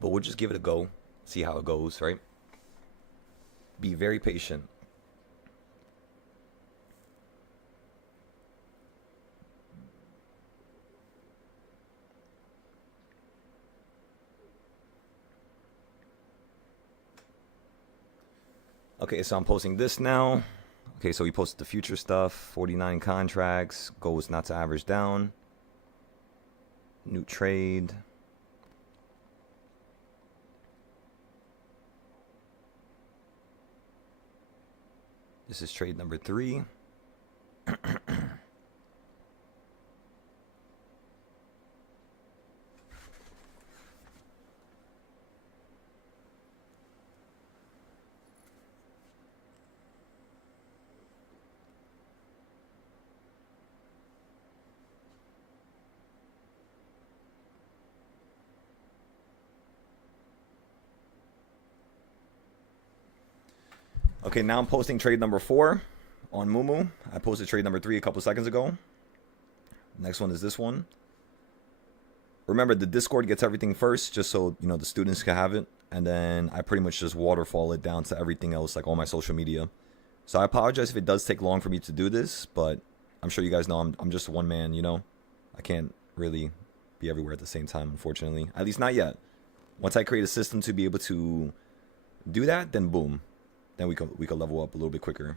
but we'll just give it a go, see how it goes, right? Be very patient. Okay, so I'm posting this now. Okay, so we posted the future stuff. 49 contracts. Goals not to average down. New trade. This is trade number 3. Okay, now I'm posting trade number 4 on Mumu. I posted trade number 3 a couple seconds ago. Next one is this one. Remember, the Discord gets everything first, just so you know the students can have it, and then I pretty much just waterfall it down to everything else, like all my social media. So I apologize if it does take long for me to do this, but I'm sure you guys know I'm just one man, you know. I can't really be everywhere at the same time, unfortunately. At least not yet. Once I create a system to be able to do that, then boom, then we could level up a little bit quicker.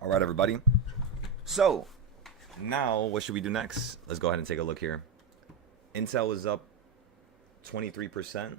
All right, everybody. So now what should we do next? Let's go ahead and take a look here. Intel is up 23%.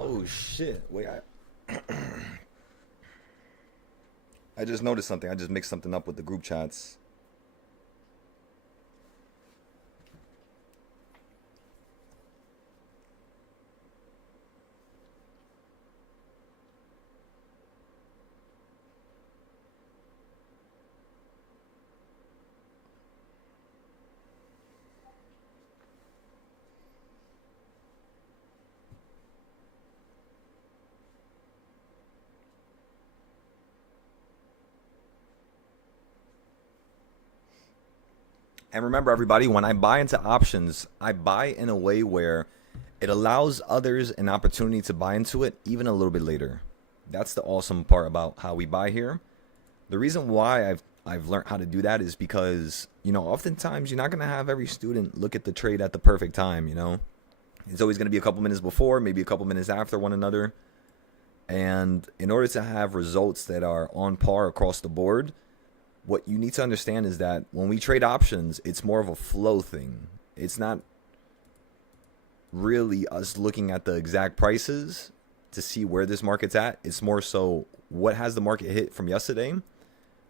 Oh shit! Wait, I just noticed something. I just mixed something up with the group chats. And remember, everybody, when I buy into options, I buy in a way where it allows others an opportunity to buy into it even a little bit later. That's the awesome part about how we buy here. The reason why I've learned how to do that is because, you know, oftentimes you're not going to have every student look at the trade at the perfect time, you know. It's always going to be a couple minutes before, maybe a couple minutes after one another. And in order to have results that are on par across the board, what you need to understand is that when we trade options, it's more of a flow thing. It's not really us looking at the exact prices to see where this market's at. It's more so what has the market hit from yesterday?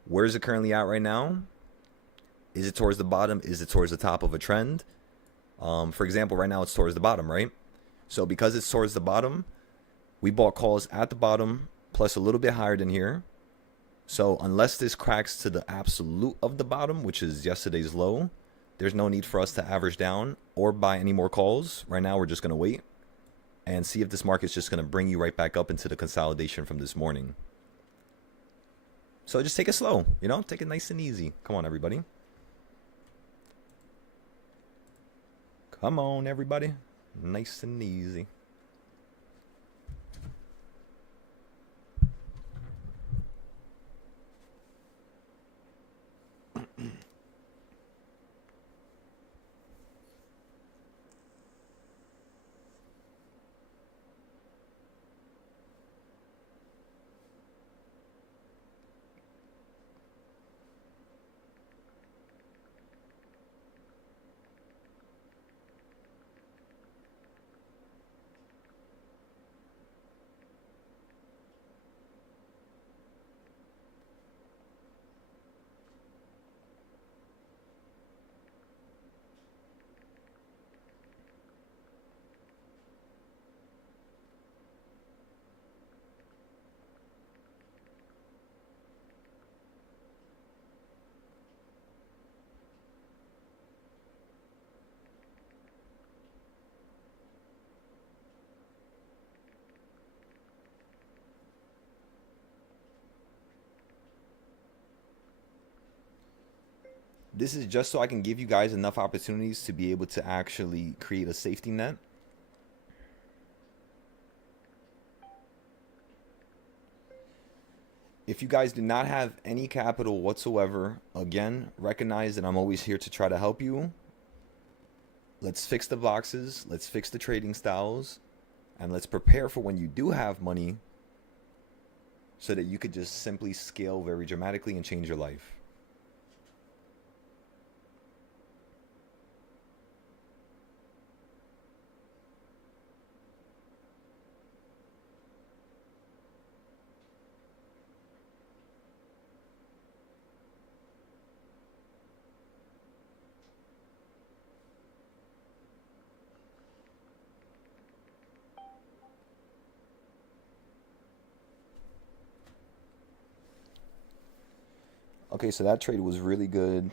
Where is it currently at right now? Is it towards the bottom? Is it towards the top of a trend? For example, right now it's towards the bottom, right? So because it's towards the bottom, we bought calls at the bottom plus a little bit higher than here. So unless this cracks to the absolute of the bottom, which is yesterday's low, there's no need for us to average down or buy any more calls. Right now, we're just going to wait and see if this market's just going to bring you right back up into the consolidation from this morning. So just take it slow, you know, take it nice and easy. Come on, everybody. Come on, everybody. Nice and easy. This is just so I can give you guys enough opportunities to be able to actually create a safety net. If you guys do not have any capital whatsoever, again, recognize that I'm always here to try to help you. Let's fix the boxes, let's fix the trading styles, and let's prepare for when you do have money so that you could just simply scale very dramatically and change your life. Okay, so that trade was really good.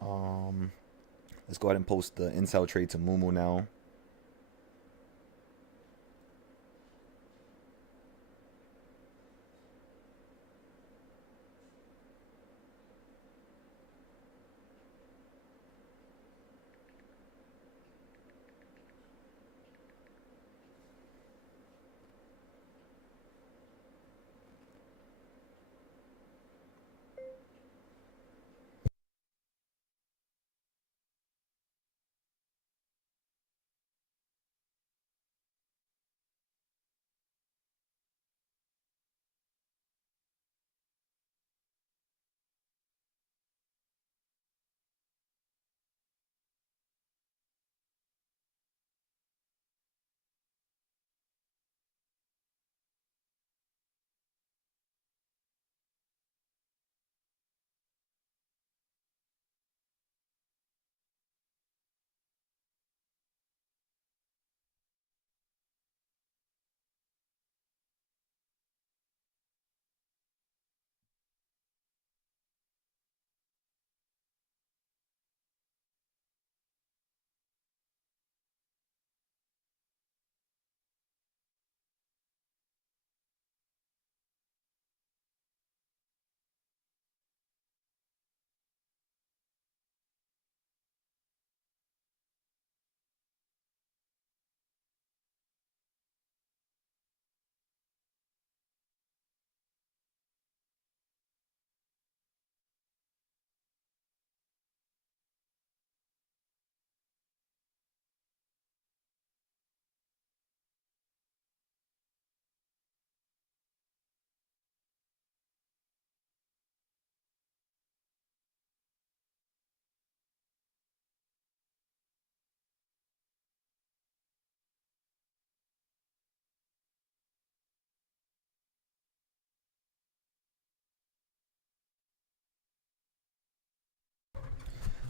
Um, let's go ahead and post the incel trade to Mumu now.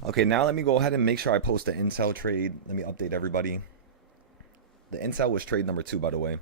Okay, now let me go ahead and make sure I post the incel trade. Let me update everybody. The incel was trade number 2, by the way.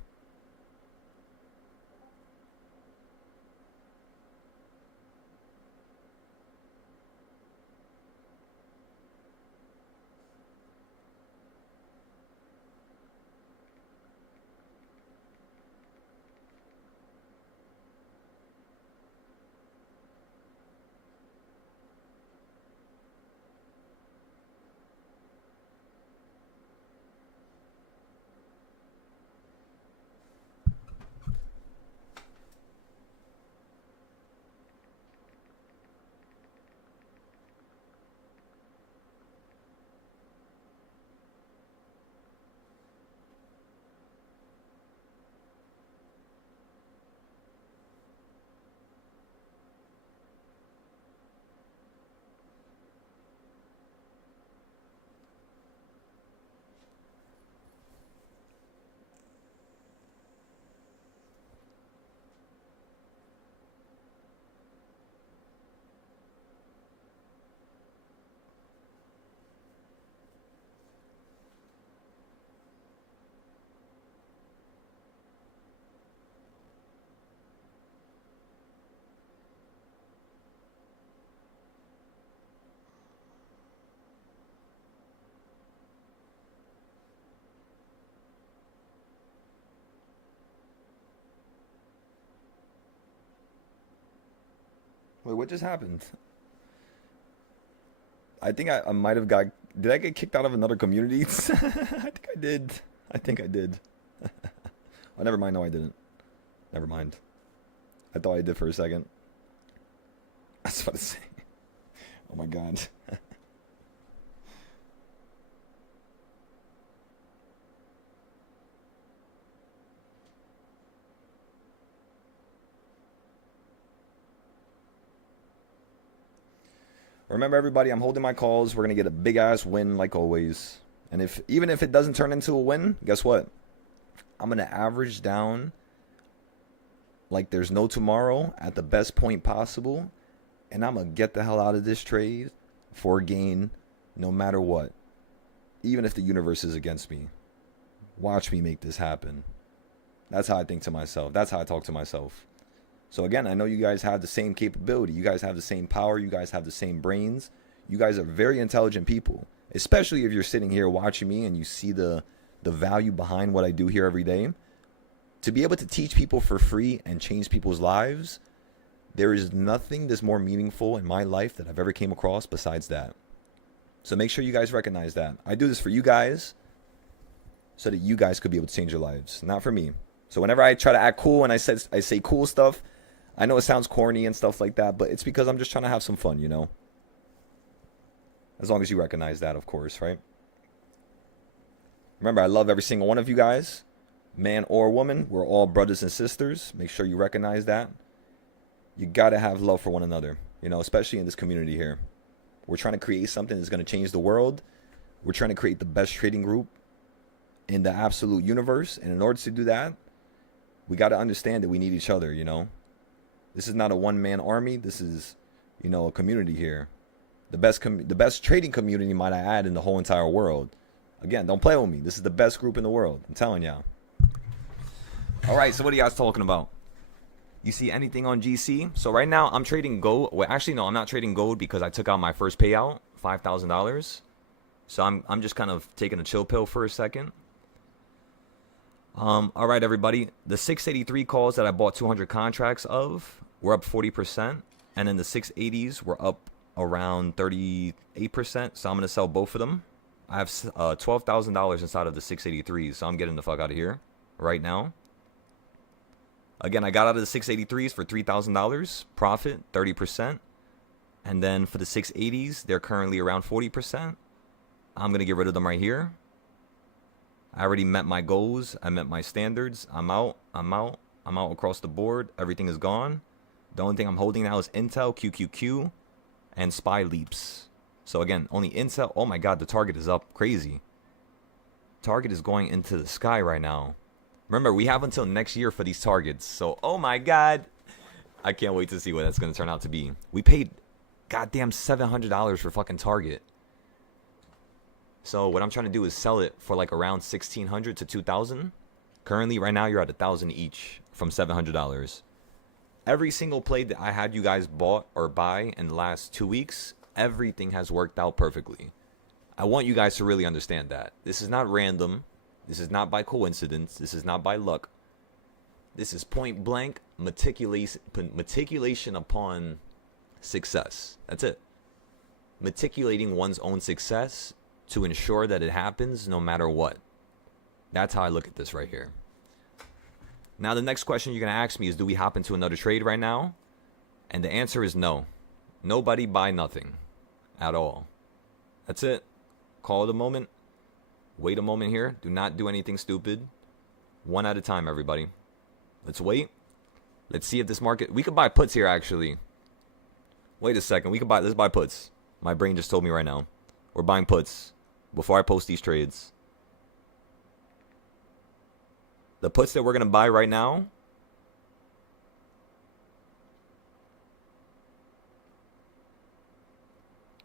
Wait, what just happened? I think I might have got. Did I get kicked out of another community? I think I did. I think I did. Oh, never mind. No, I didn't. Never mind. I thought I did for a second. I was about to say. Oh my god. Remember, everybody, I'm holding my calls. We're gonna get a big ass win like always. And even if it doesn't turn into a win, guess what? I'm gonna average down like there's no tomorrow at the best point possible, and I'm gonna get the hell out of this trade for a gain, no matter what. Even if the universe is against me, watch me make this happen. That's how I think to myself. That's how I talk to myself. So again, I know you guys have the same capability. You guys have the same power. You guys have the same brains. You guys are very intelligent people, especially if you're sitting here watching me and you see the value behind what I do here every day. To be able to teach people for free and change people's lives, there is nothing that's more meaningful in my life that I've ever came across besides that. So make sure you guys recognize that. I do this for you guys so that you guys could be able to change your lives, not for me. So whenever I try to act cool and I say cool stuff, I know it sounds corny and stuff like that, but it's because I'm just trying to have some fun, you know? As long as you recognize that, of course, right? Remember, I love every single one of you guys, man or woman. We're all brothers and sisters. Make sure you recognize that. You got to have love for one another, you know, especially in this community here. We're trying to create something that's going to change the world. We're trying to create the best trading group in the absolute universe. And in order to do that, we got to understand that we need each other, you know? This is not a one-man army. This is, you know, a community here. The best trading community, might I add, in the whole entire world. Again, don't play with me. This is the best group in the world. I'm telling y'all. All right, so what are you guys talking about? You see anything on GC? So right now, I'm trading gold. Well, actually, no, I'm not trading gold because I took out my first payout, $5,000. So I'm just kind of taking a chill pill for a second. All right, everybody. The 683 calls that I bought 200 contracts of were up 40%. And then the 680s were up around 38%. So I'm going to sell both of them. I have $12,000 inside of the 683s. So I'm getting the fuck out of here right now. Again, I got out of the 683s for $3,000. Profit, 30%. And then for the 680s, they're currently around 40%. I'm going to get rid of them right here. I already met my goals. I met my standards. I'm out across the board. Everything is gone. The only thing I'm holding now is Intel, QQQ, and SPY leaps. So again, only Intel. Oh my God, the target is up crazy. Target is going into the sky right now. Remember, we have until next year for these targets. So, oh my God, I can't wait to see what that's going to turn out to be. We paid goddamn $700 for fucking Target. So what I'm trying to do is sell it for like around $1,600 to $2,000. Currently, right now, you're at $1,000 each from $700. Every single play that I had you guys bought or buy in the last 2 weeks, everything has worked out perfectly. I want you guys to really understand that. This is not random. This is not by coincidence. This is not by luck. This is point blank meticulation upon success. That's it. Meticulating one's own success to ensure that it happens no matter what. That's how I look at this right here. Now, the next question you're going to ask me is, do we hop into another trade right now? And the answer is no. Nobody buy nothing at all. That's it. Call it a moment. Wait a moment here. Do not do anything stupid. One at a time, everybody. Let's wait. Let's see if this market... We could buy puts here, actually. Wait a second. Let's buy puts. My brain just told me right now. We're buying puts before I post these trades. The puts that we're going to buy right now,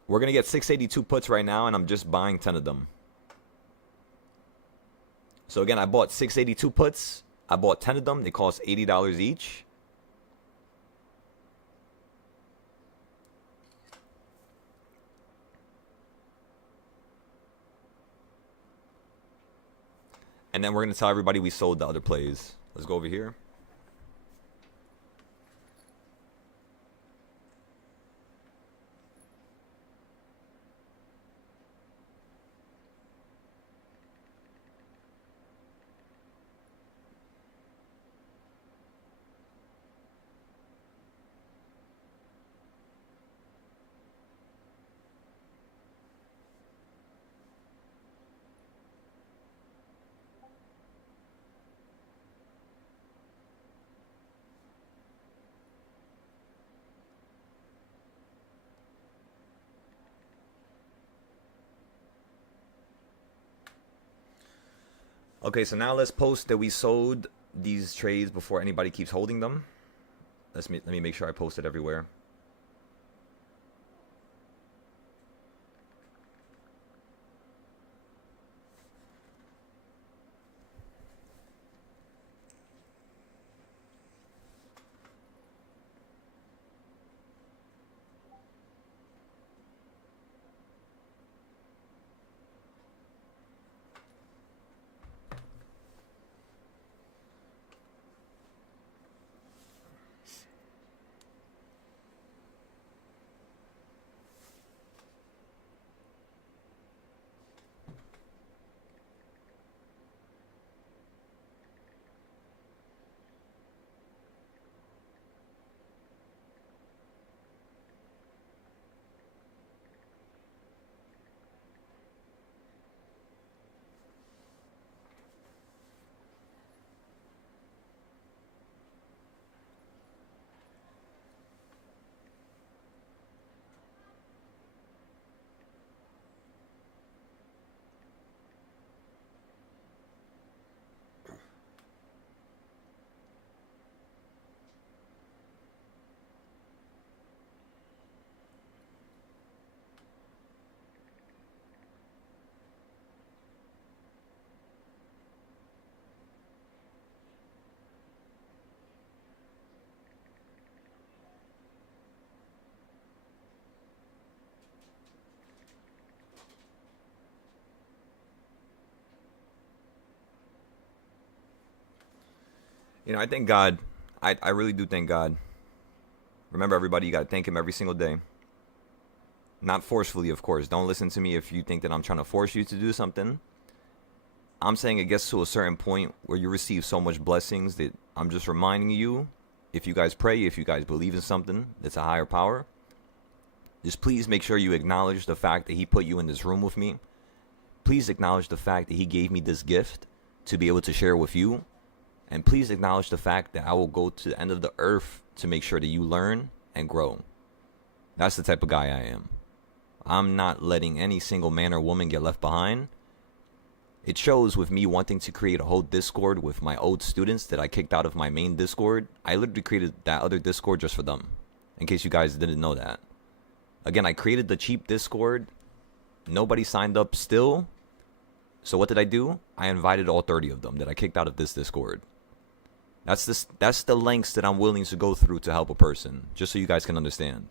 we're going to get 682 puts right now, and I'm just buying 10 of them. So again, I bought 682 puts. I bought 10 of them. They cost $80 each. And then we're going to tell everybody we sold the other plays. Let's go over here. Okay, so now let's post that we sold these trades before anybody keeps holding them. Let me make sure I post it everywhere. You know, I thank God. I really do thank God. Remember, everybody, you got to thank Him every single day. Not forcefully, of course. Don't listen to me if you think that I'm trying to force you to do something. I'm saying it gets to a certain point where you receive so much blessings that I'm just reminding you, if you guys pray, if you guys believe in something that's a higher power, just please make sure you acknowledge the fact that He put you in this room with me. Please acknowledge the fact that He gave me this gift to be able to share with you. And please acknowledge the fact that I will go to the end of the earth to make sure that you learn and grow. That's the type of guy I am. I'm not letting any single man or woman get left behind. It shows with me wanting to create a whole Discord with my old students that I kicked out of my main Discord. I literally created that other Discord just for them, in case you guys didn't know that. Again, I created the cheap Discord. Nobody signed up still. So what did I do? I invited all 30 of them that I kicked out of this Discord. That's the lengths that I'm willing to go through to help a person, just so you guys can understand.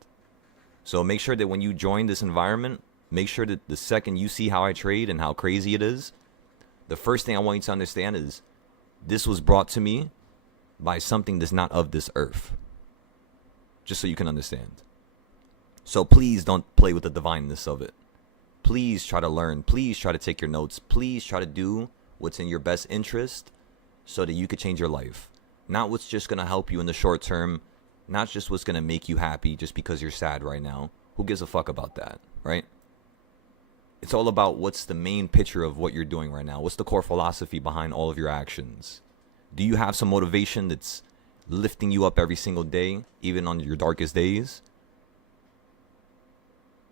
So make sure that when you join this environment, make sure that the second you see how I trade and how crazy it is, the first thing I want you to understand is this was brought to me by something that's not of this earth. Just so you can understand. So please don't play with the divineness of it. Please try to learn. Please try to take your notes. Please try to do what's in your best interest so that you could change your life. Not what's just going to help you in the short term. Not just what's going to make you happy just because you're sad right now. Who gives a fuck about that, right? It's all about what's the main picture of what you're doing right now. What's the core philosophy behind all of your actions? Do you have some motivation that's lifting you up every single day, even on your darkest days?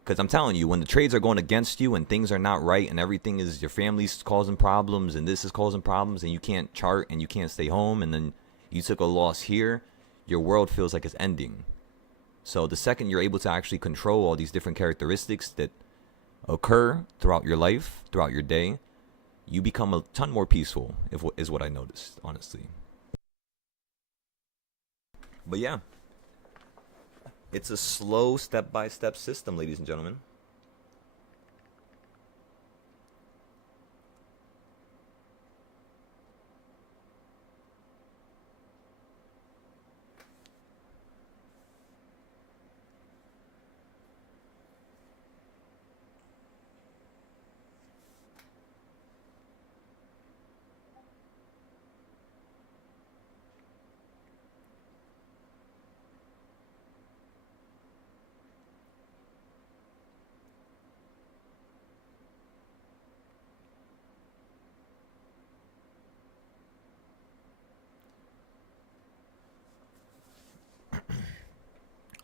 Because I'm telling you, when the trades are going against you and things are not right and everything is, your family's causing problems and this is causing problems and you can't chart and you can't stay home and then you took a loss here, your world feels like it's ending. So the second you're able to actually control all these different characteristics that occur throughout your life, throughout your day, you become a ton more peaceful, is what I noticed, honestly. But yeah, it's a slow step-by-step system, ladies and gentlemen.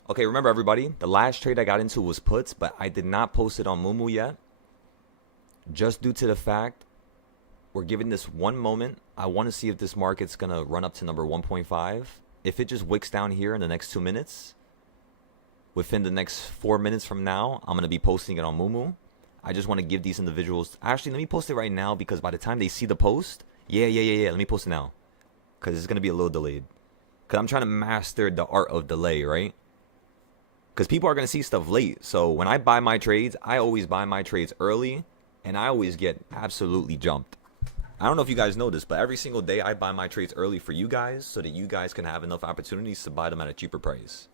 Okay, remember everybody, the last trade I got into was puts, but I did not post it on Mumu yet. Just due to the fact We're giving this one moment. I want to see if this market's going to run up to number 1.5. If it just wicks down here in the next 2 minutes, within the next 4 minutes from now, I'm going to be posting it on Moomoo. I just want to give these individuals... Actually, let me post it right now because by the time they see the post... Yeah. Let me post it now. Because it's going to be a little delayed. Because I'm trying to master the art of delay, right? Because people are going to see stuff late. So when I buy my trades, I always buy my trades early. And I always get absolutely jumped. I don't know if you guys know this, but every single day I buy my trades early for you guys. So that you guys can have enough opportunities to buy them at a cheaper price.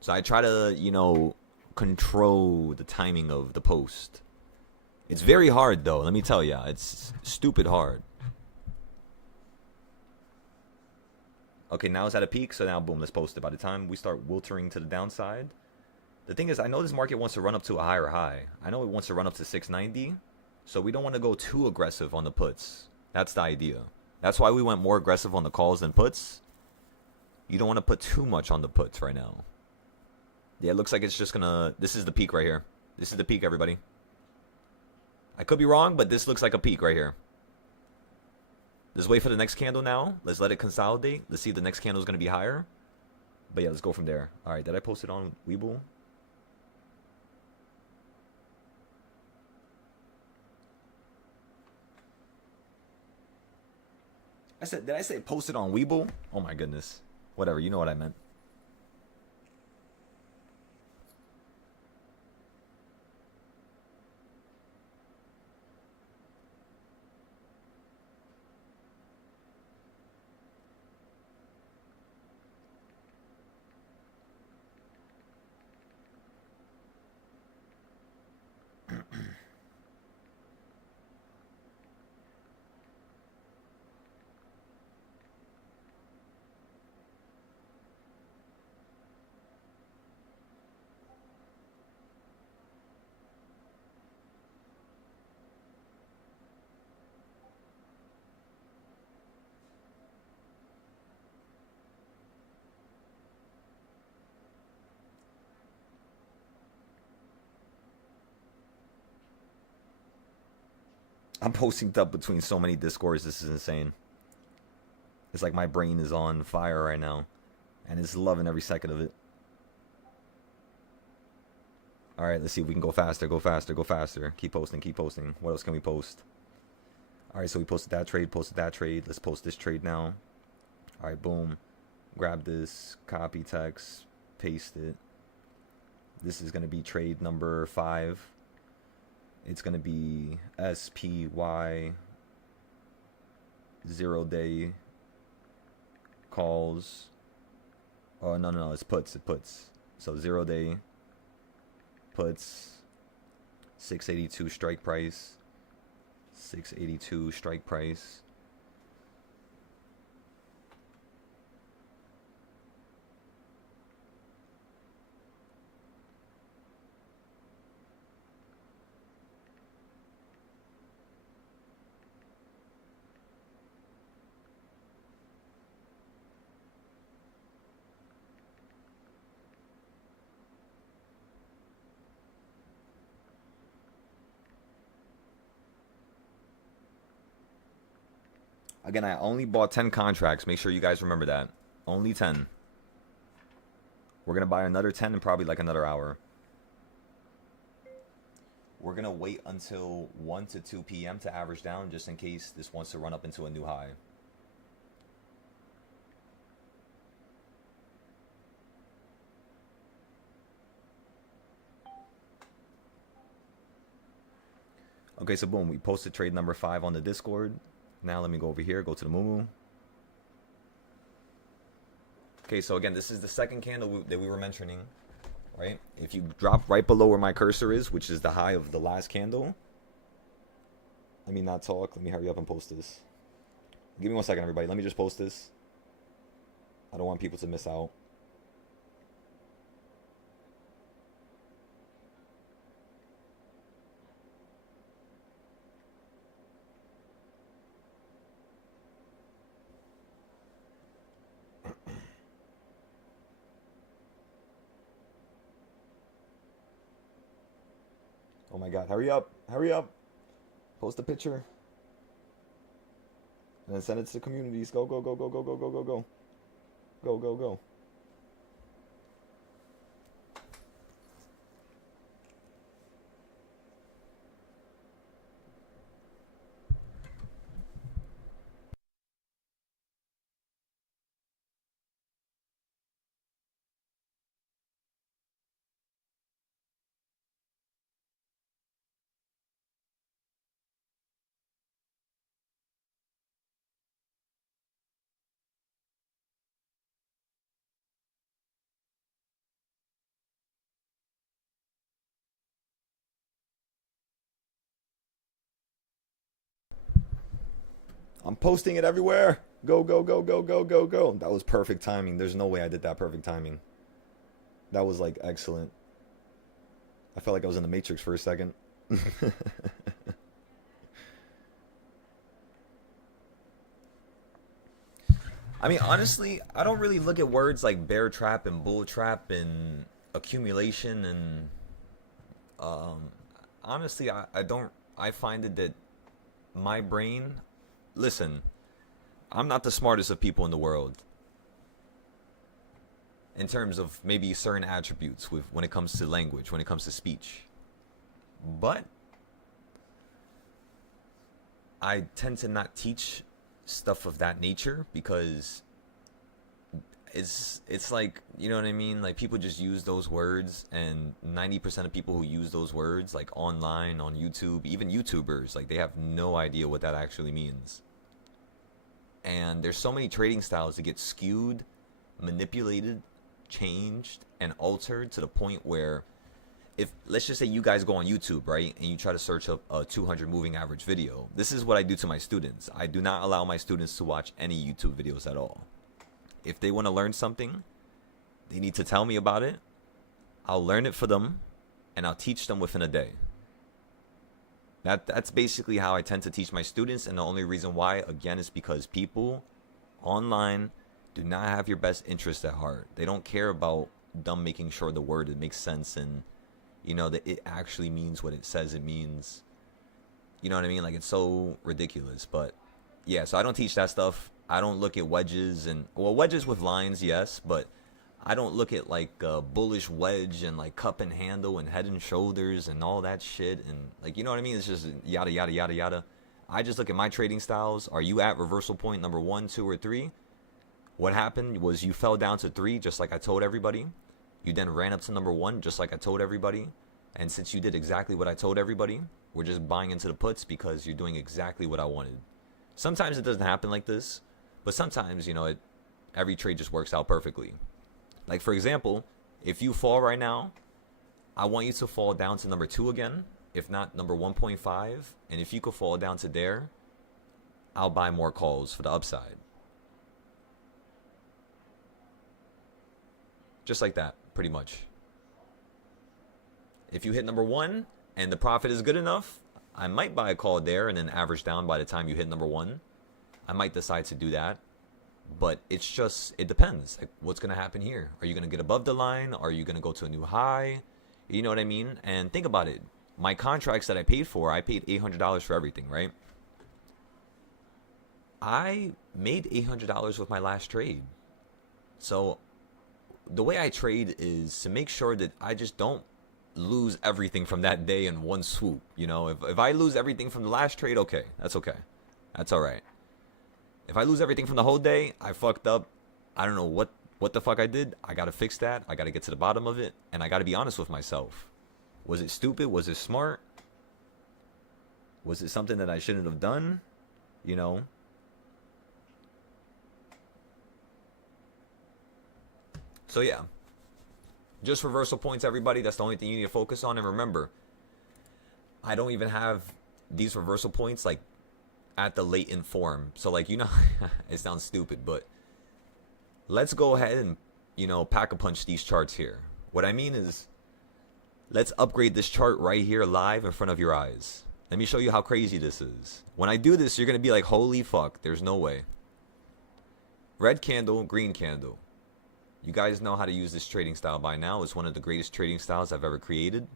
So I try to, you know, control the timing of the post. It's very hard, though. Let me tell ya. It's stupid hard. Okay, now it's at a peak, so now, boom, let's post it. By the time we start wiltering to the downside, the thing is, I know this market wants to run up to a higher high. I know it wants to run up to 690, so we don't want to go too aggressive on the puts. That's the idea. That's why we went more aggressive on the calls than puts. You don't want to put too much on the puts right now. Yeah, it looks like it's just gonna... This is the peak right here. This is the peak, everybody. I could be wrong, but this looks like a peak right here. Let's wait for the next candle now. Let's let it consolidate. Let's see if the next candle is going to be higher. But yeah, let's go from there. All right, did I post it on Webull? Did I say post it on Webull? Oh my goodness. Whatever, you know what I meant. I'm posting up between so many discords. This is insane. It's like my brain is on fire right now. And it's loving every second of it. Alright, let's see if we can go faster, go faster, go faster. Keep posting, keep posting. What else can we post? Alright, so we posted that trade, posted that trade. Let's post this trade now. Alright, boom. Grab this, copy text, paste it. This is going to be trade number 5. It's going to be SPY 0-day calls. Oh, no, it's puts. It puts. So 0-day puts. 682 strike price. 682 strike price. Again, I only bought 10 contracts. Make sure you guys remember that. Only 10. We're going to buy another 10 in probably like another hour. We're going to wait until 1 to 2 p.m. to average down just in case this wants to run up into a new high. Okay, so boom, we posted trade number 5 on the Discord. Now let me go over here, go to the Moomoo. Okay, so again, this is the second candle that we were mentioning, right? If you drop right below where my cursor is, which is the high of the last candle. Let me not talk. Let me hurry up and post this. Give me 1 second, everybody. Let me just post this. I don't want people to miss out. Oh my God, hurry up, hurry up. Post a picture and then send it to the communities. Go, go, go, go, go, go, go, go, go. Go, go, go. I'm posting it everywhere. Go, go, go, go, go, go, go. That was perfect timing. There's no way I did that perfect timing. That was like excellent. I felt like I was in the Matrix for a second. I mean, honestly, I don't really look at words like bear trap and bull trap and accumulation and um, honestly, I don't. I find it that my brain. Listen, I'm not the smartest of people in the world in terms of maybe certain attributes with when it comes to language, when it comes to speech, but I tend to not teach stuff of that nature because it's like, you know what I mean, like people just use those words, and 90% of people who use those words like online on YouTube, even YouTubers, like they have no idea what that actually means. And there's so many trading styles that get skewed, manipulated, changed, and altered to the point where if let's just say you guys go on YouTube, right, and you try to search up a 200 moving average video, this is what I do to my students. I do not allow my students to watch any YouTube videos at all. If they want to learn something, they need to tell me about it. I'll learn it for them, and I'll teach them within a day. That's basically how I tend to teach my students, and the only reason why, again, is because people online do not have your best interest at heart. They don't care about them making sure the word it makes sense and you know that it actually means what it says it means. You know what I mean? Like it's so ridiculous. But yeah, so I don't teach that stuff. I don't look at wedges and well, wedges with lines, yes, but I don't look at like bullish wedge and like cup and handle and head and shoulders and all that shit and like you know what I mean? It's just yada yada yada yada. I just look at my trading styles. Are you at reversal point number 1, 2, or 3? What happened was you fell down to 3, just like I told everybody. You then ran up to number 1, just like I told everybody. And since you did exactly what I told everybody, we're just buying into the puts because you're doing exactly what I wanted. Sometimes it doesn't happen like this, but sometimes, you know, every trade just works out perfectly. Like, for example, if you fall right now, I want you to fall down to number 2 again, if not number 1.5. And if you could fall down to there, I'll buy more calls for the upside. Just like that, pretty much. If you hit number 1 and the profit is good enough, I might buy a call there and then average down by the time you hit number 1. I might decide to do that. But it's just, it depends. Like, what's going to happen here? Are you going to get above the line? Are you going to go to a new high? You know what I mean? And think about it. My contracts that I paid $800 for everything, right? I made $800 with my last trade. So the way I trade is to make sure that I just don't lose everything from that day in one swoop. You know, if I lose everything from the last trade, okay, that's okay. That's all right. If I lose everything from the whole day, I fucked up. I don't know what the fuck I did. I got to fix that. I got to get to the bottom of it. And I got to be honest with myself. Was it stupid? Was it smart? Was it something that I shouldn't have done? You know? So yeah. Just reversal points, everybody. That's the only thing you need to focus on. And remember, I don't even have these reversal points like at the latent form. So like, you know, it sounds stupid, but let's go ahead and, you know, pack a punch these charts here. What I mean is, let's upgrade this chart right here live in front of your eyes. Let me show you how crazy this is. When I do this, you're going to be like, holy fuck, there's no way. Red candle, green candle. You guys know how to use this trading style by now. It's one of the greatest trading styles I've ever created.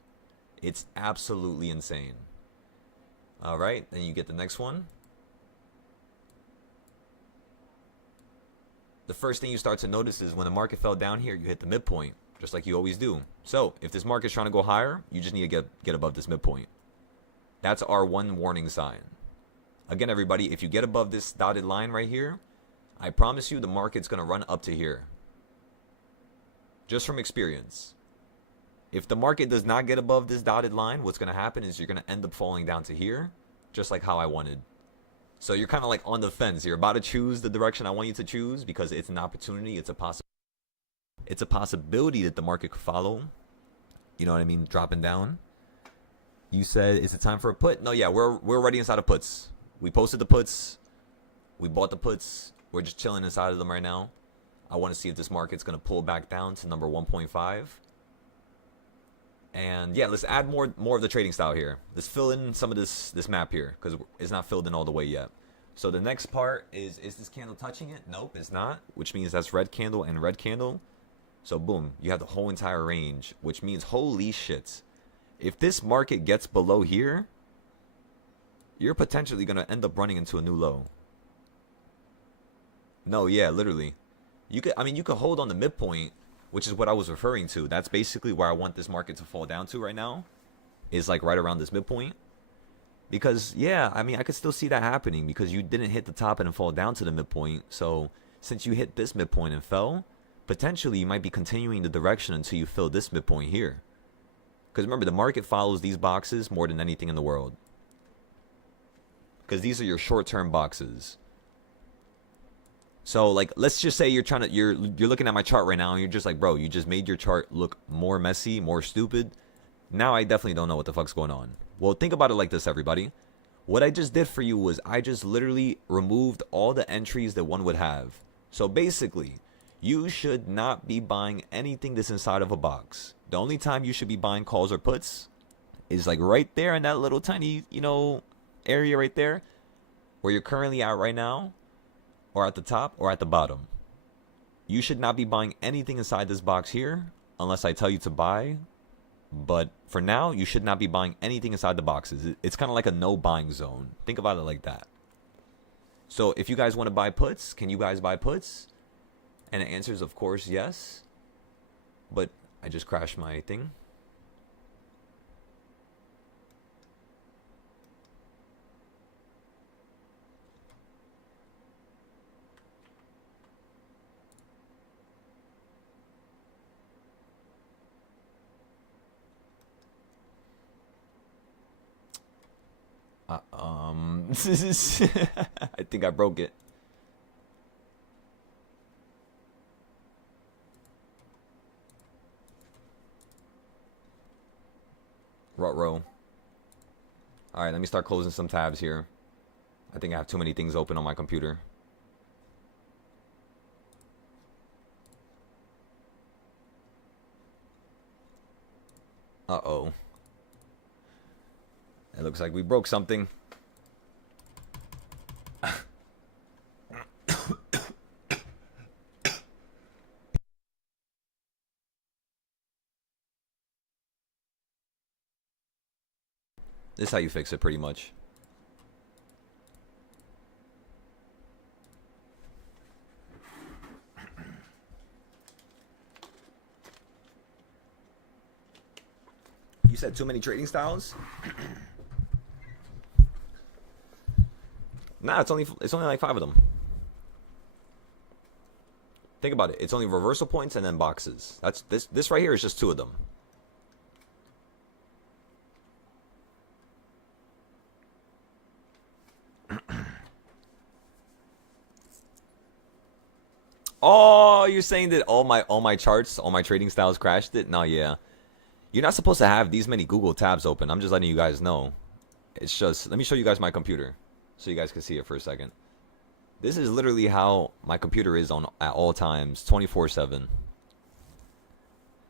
It's absolutely insane. All right, then you get the next one. The first thing you start to notice is when the market fell down here, you hit the midpoint, just like you always do. So if this market's trying to go higher, you just need to get above this midpoint. That's our one warning sign. Again, everybody, if you get above this dotted line right here, I promise you the market's going to run up to here. Just from experience. If the market does not get above this dotted line, what's going to happen is you're going to end up falling down to here, just like how I wanted. So you're kind of like on the fence. You're about to choose the direction I want you to choose because it's an opportunity. It's a possibility that the market could follow. You know what I mean? Dropping down. You said, is it time for a put? No, yeah, we're already inside of puts. We posted the puts. We bought the puts. We're just chilling inside of them right now. I want to see if this market's going to pull back down to number 1.5. And yeah, let's add more of the trading style here. Let's fill in some of this map here because it's not filled in all the way yet. So the next part is this candle touching it? Nope, it's not, which means that's red candle and red candle. So boom, you have the whole entire range, which means holy shit. If this market gets below here, you're potentially going to end up running into a new low. No, yeah, literally. You could hold on the midpoint, which is what I was referring to. That's basically where I want this market to fall down to right now, is like right around this midpoint. Because, yeah, I mean, I could still see that happening because you didn't hit the top and fall down to the midpoint. So since you hit this midpoint and fell, potentially you might be continuing the direction until you fill this midpoint here. Because remember, the market follows these boxes more than anything in the world. Because these are your short-term boxes. So like, let's just say you're looking at my chart right now and you're just like, bro, you just made your chart look more messy, more stupid. Now I definitely don't know what the fuck's going on. Well, think about it like this, everybody. What I just did for you was I just literally removed all the entries that one would have. So basically, you should not be buying anything that's inside of a box. The only time you should be buying calls or puts is like right there in that little tiny, area right there where you're currently at right now, or at the top or at the bottom. You should not be buying anything inside this box here unless I tell you to buy. But for now, you should not be buying anything inside the boxes. It's kind of like a no buying zone. Think about it like that. So if you guys want to buy puts, can you guys buy puts? And the answer is, of course, yes. But I just crashed my thing. I think I broke it. Ruh-roh. Alright, let me start closing some tabs here. I think I have too many things open on my computer. Uh-oh. It looks like we broke something. This is how you fix it, pretty much. You said too many trading styles? Nah, it's only like 5 of them. Think about it. It's only reversal points and then boxes. That's this right here is just 2 of them. Oh, you're saying that all my charts, all my trading styles crashed it? No, yeah. You're not supposed to have these many Google tabs open. I'm just letting you guys know. It's just, let me show you guys my computer so you guys can see it for a second. This is literally how my computer is at all times, 24/7.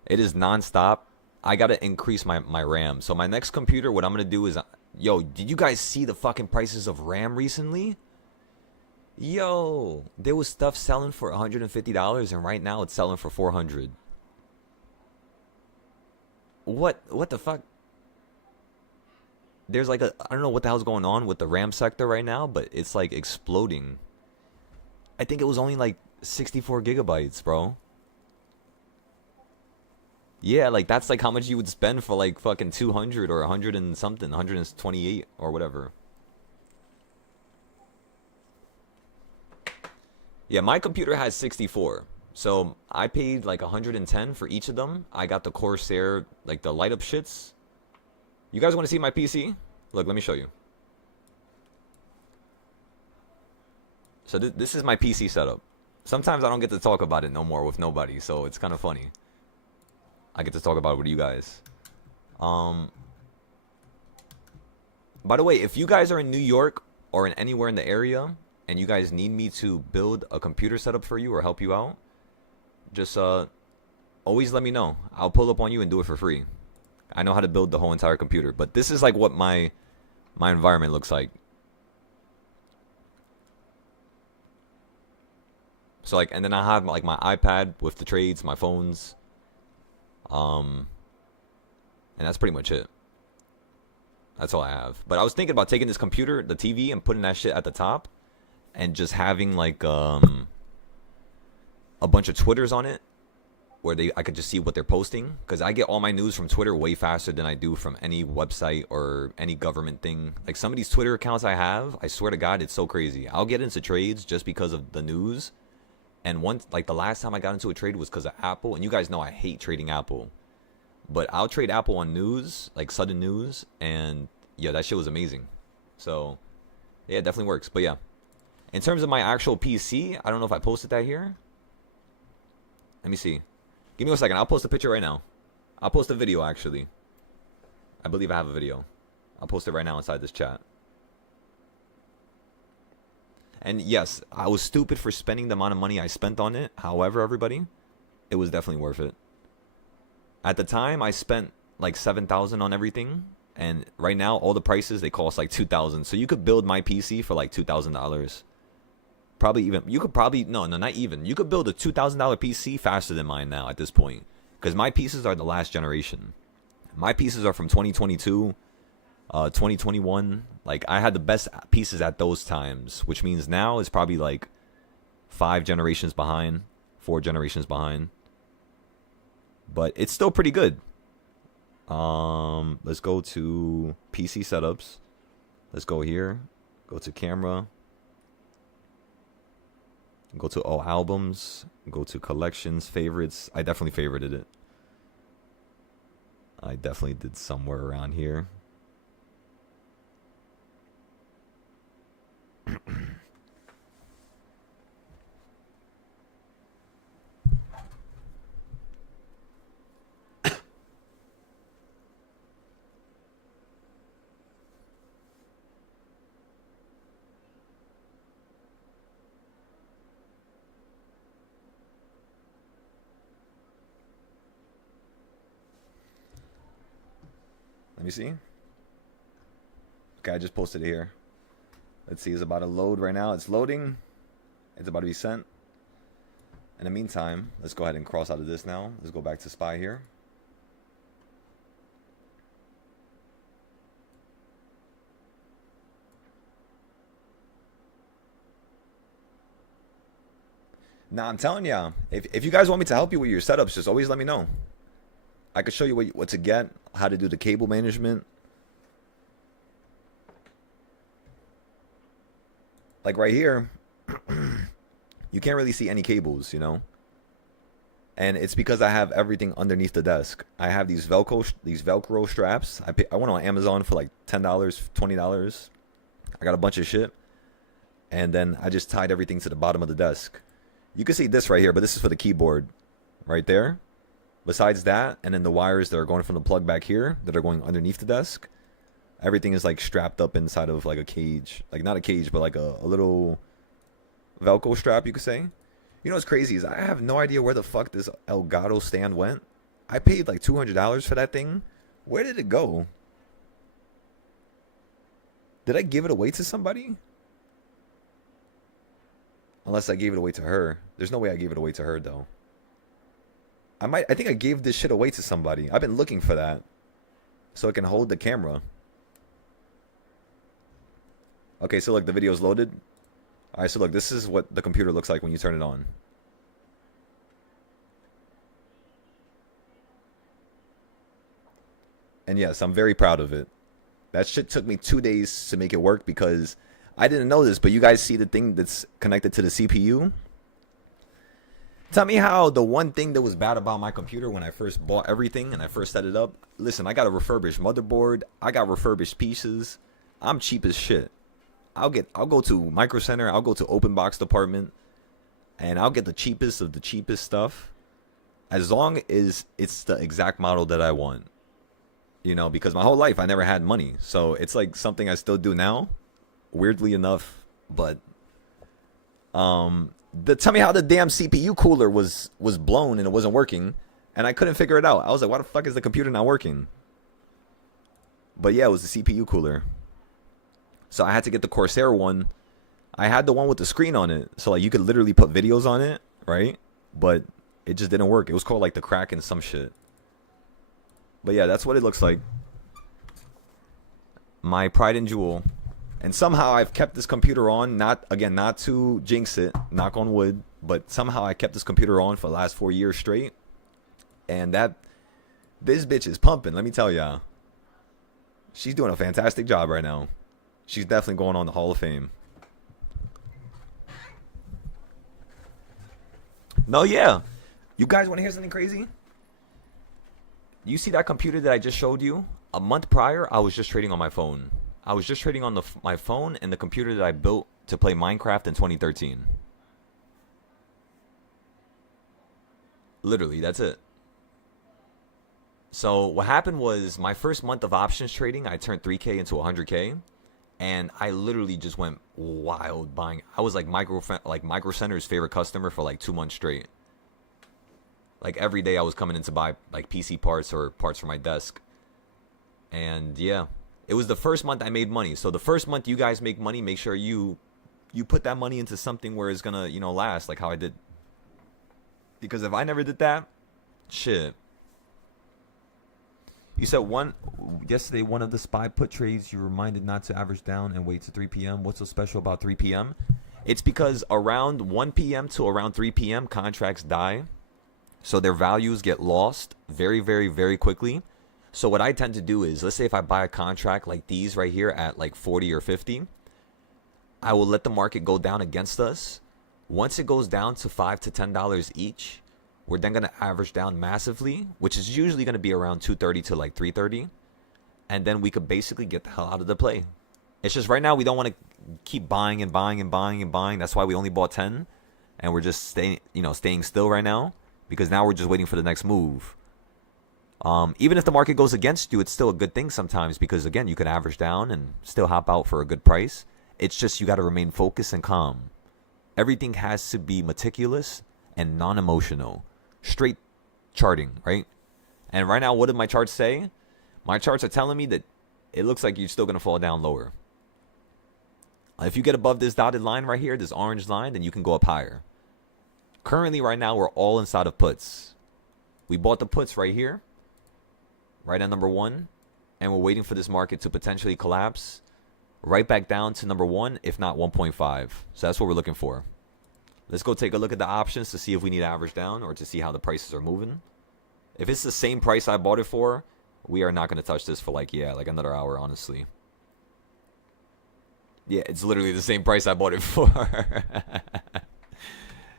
It is non-stop. I gotta increase my RAM. So my next computer, what I'm gonna do is, yo, did you guys see the fucking prices of RAM recently? Yo, there was stuff selling for $150 and right now it's selling for $400. What the fuck? there's like a, I don't know what the hell's going on with the RAM sector right now, but it's like exploding. I think it was only like 64 gigabytes, bro. Yeah, like that's like how much you would spend for like fucking 200 or 100 and something, 128 or whatever. Yeah, my computer has 64. So I paid like 110 for each of them. I got the Corsair, like the light up shits. You guys want to see my PC? Look, let me show you. So this is my PC setup. Sometimes I don't get to talk about it no more with nobody, so it's kind of funny. I get to talk about it with you guys. Um, by the way, if you guys are in New York or in anywhere in the area and you guys need me to build a computer setup for you or help you out, just always let me know. I'll pull up on you and do it for free. I know how to build the whole entire computer, but this is like what my environment looks like. So like, and then I have like my iPad with the trades, my phones, um, and that's pretty much it. That's all I have. But I was thinking about taking this computer, the TV, and putting that shit at the top, and just having like a bunch of Twitters on it, where I could just see what they're posting, because I get all my news from Twitter way faster than I do from any website or any government thing. Like some of these Twitter accounts I have, I swear to God, it's so crazy. I'll get into trades just because of the news. And once, like the last time I got into a trade was because of Apple. And you guys know I hate trading Apple. But I'll trade Apple on news, like sudden news. And yeah, that shit was amazing. So yeah, it definitely works. But yeah, in terms of my actual PC, I don't know if I posted that here. Let me see. Give me a second. I'll post a picture right now. I'll post a video, actually. I believe I have a video. I'll post it right now inside this chat. And yes, I was stupid for spending the amount of money I spent on it. However, everybody, it was definitely worth it. At the time, I spent like 7,000 on everything. And right now, all the prices, they cost like 2,000. So you could build my PC for like $2,000. Probably even, you could probably, no, not even. You could build a $2,000 PC faster than mine now at this point. Because my pieces are the last generation. My pieces are from 2022, 2021. Like, I had the best pieces at those times. Which means now it's probably like 5 generations behind. 4 generations behind. But it's still pretty good. Let's go to PC setups. Let's go here. Go to camera. Go to all albums. Go to collections, favorites. I definitely favorited it. I definitely did somewhere around here. Let me see. Okay, I just posted it here. Let's see, it's about to load right now. It's loading. It's about to be sent. In the meantime, let's go ahead and cross out of this now. Let's go back to Spy here. Now, I'm telling ya, if you guys want me to help you with your setups, just always let me know. I could show you what to get, how to do the cable management. Like right here, you can't really see any cables, you know? And it's because I have everything underneath the desk. I have these Velcro straps. I went on Amazon for like $10, $20. I got a bunch of shit. And then I just tied everything to the bottom of the desk. You can see this right here, but this is for the keyboard right there. Besides that, and then the wires that are going from the plug back here that are going underneath the desk, everything is like strapped up inside of like a cage. Like not a cage, but like a little Velcro strap, you could say. You know what's crazy is I have no idea where the fuck this Elgato stand went. I paid like $200 for that thing. Where did it go? Did I give it away to somebody? Unless I gave it away to her. There's no way I gave it away to her though. I think I gave this shit away to somebody. I've been looking for that. So it can hold the camera. Okay, so look, the video's loaded. All right, so look, this is what the computer looks like when you turn it on. And yes, I'm very proud of it. That shit took me 2 days to make it work because I didn't know this, but you guys see the thing that's connected to the CPU? Tell me how the one thing that was bad about my computer when I first bought everything and I first set it up. Listen, I got a refurbished motherboard. I got refurbished pieces. I'm cheap as shit. I'll go to Micro Center. I'll go to open box department, and I'll get the cheapest of the cheapest stuff, as long as it's the exact model that I want. You know, because my whole life I never had money, so it's like something I still do now, weirdly enough. But tell me how the damn CPU cooler was blown and it wasn't working, and I couldn't figure it out. I was like, why the fuck is the computer not working? But yeah, it was the CPU cooler. So I had to get the Corsair one. I had the one with the screen on it, so like you could literally put videos on it, right? But it just didn't work. It was called like the Kraken some shit. But yeah, that's what it looks like. My pride and jewel. And somehow I've kept this computer on, not to jinx it, knock on wood, but somehow I kept this computer on for the last 4 years straight. And this bitch is pumping, let me tell y'all. She's doing a fantastic job right now. She's definitely going on the Hall of Fame. No, yeah. You guys want to hear something crazy? You see that computer that I just showed you? A month prior, I was just trading on my phone. I was just trading on my phone and the computer that I built to play Minecraft in 2013. Literally, that's it. So what happened was my first month of options trading, I turned 3K into 100K. And I literally just went wild buying. I was like Micro Center's favorite customer for like 2 months straight. Like every day I was coming in to buy like PC parts or parts for my desk. And yeah, it was the first month I made money. So the first month you guys make money, make sure you put that money into something where it's gonna, last, like how I did. Because if I never did that, shit. You said yesterday one of the SPY put trades you reminded not to average down and wait to 3 p.m. What's so special about 3 p.m.? It's because around 1 p.m. to around 3 p.m. contracts die. So their values get lost very, very, very quickly. So what I tend to do is, let's say if I buy a contract like these right here at like 40 or 50, I will let the market go down against us. Once it goes down to $5 to $10 each, we're then going to average down massively, which is usually going to be around 230 to like 330. And then we could basically get the hell out of the play. It's just right now we don't want to keep buying and buying and buying and buying. That's why we only bought 10. And we're just staying still right now. Because now we're just waiting for the next move. Even if the market goes against you, it's still a good thing sometimes. Because again, you could average down and still hop out for a good price. It's just you got to remain focused and calm. Everything has to be meticulous and non-emotional. Straight charting, right? And right now, what did my charts say? My charts are telling me that it looks like you're still going to fall down lower. If you get above this dotted line right here, this orange line, then you can go up higher. Currently, right now, we're all inside of puts. We bought the puts right here, right at number 1, and we're waiting for this market to potentially collapse right back down to number 1, if not 1.5. So that's what we're looking for. Let's go take a look at the options to see if we need to average down or to see how the prices are moving. If it's the same price I bought it for, we are not going to touch this for like another hour, honestly. Yeah, it's literally the same price I bought it for.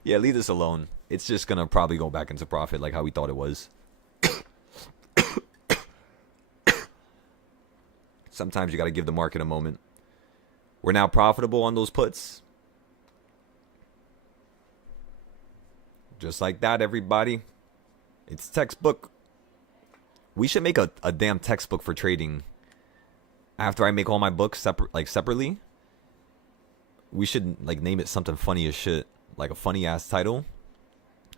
Yeah, leave this alone. It's just going to probably go back into profit like how we thought it was. Sometimes you got to give the market a moment. We're now profitable on those puts. Just like that, everybody. It's textbook. We should make a damn textbook for trading. After I make all my books separately, we should name it something funny as shit. Like a funny ass title.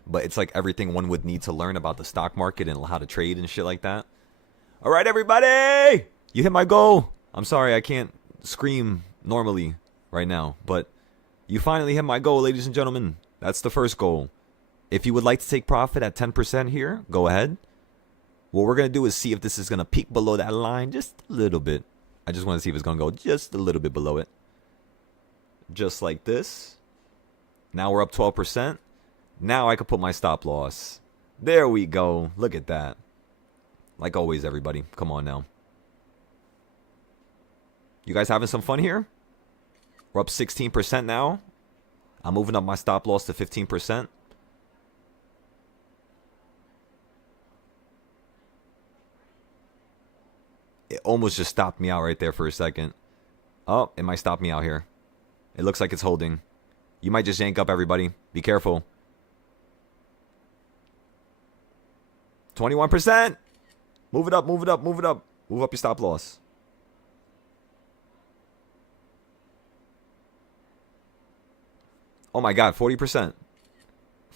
But it's like everything one would need to learn about the stock market and how to trade and shit like that. All right, everybody. You hit my goal. I'm sorry, I can't scream normally right now. But you finally hit my goal, ladies and gentlemen. That's the first goal. If you would like to take profit at 10% here, go ahead. What we're going to do is see if this is going to peak below that line just a little bit. I just want to see if it's going to go just a little bit below it. just like this. Now we're up 12%. Now I could put my stop loss. There we go. Look at that. Like always, everybody. Come on now. You guys having some fun here? We're up 16% now. I'm moving up my stop loss to 15%. It almost just stopped me out right there for a second. Oh, it might stop me out here. It looks like it's holding. You might just yank up, everybody. Be careful. 21%. Move it up, move it up, move it up. Move up your stop loss. Oh my God, 40%.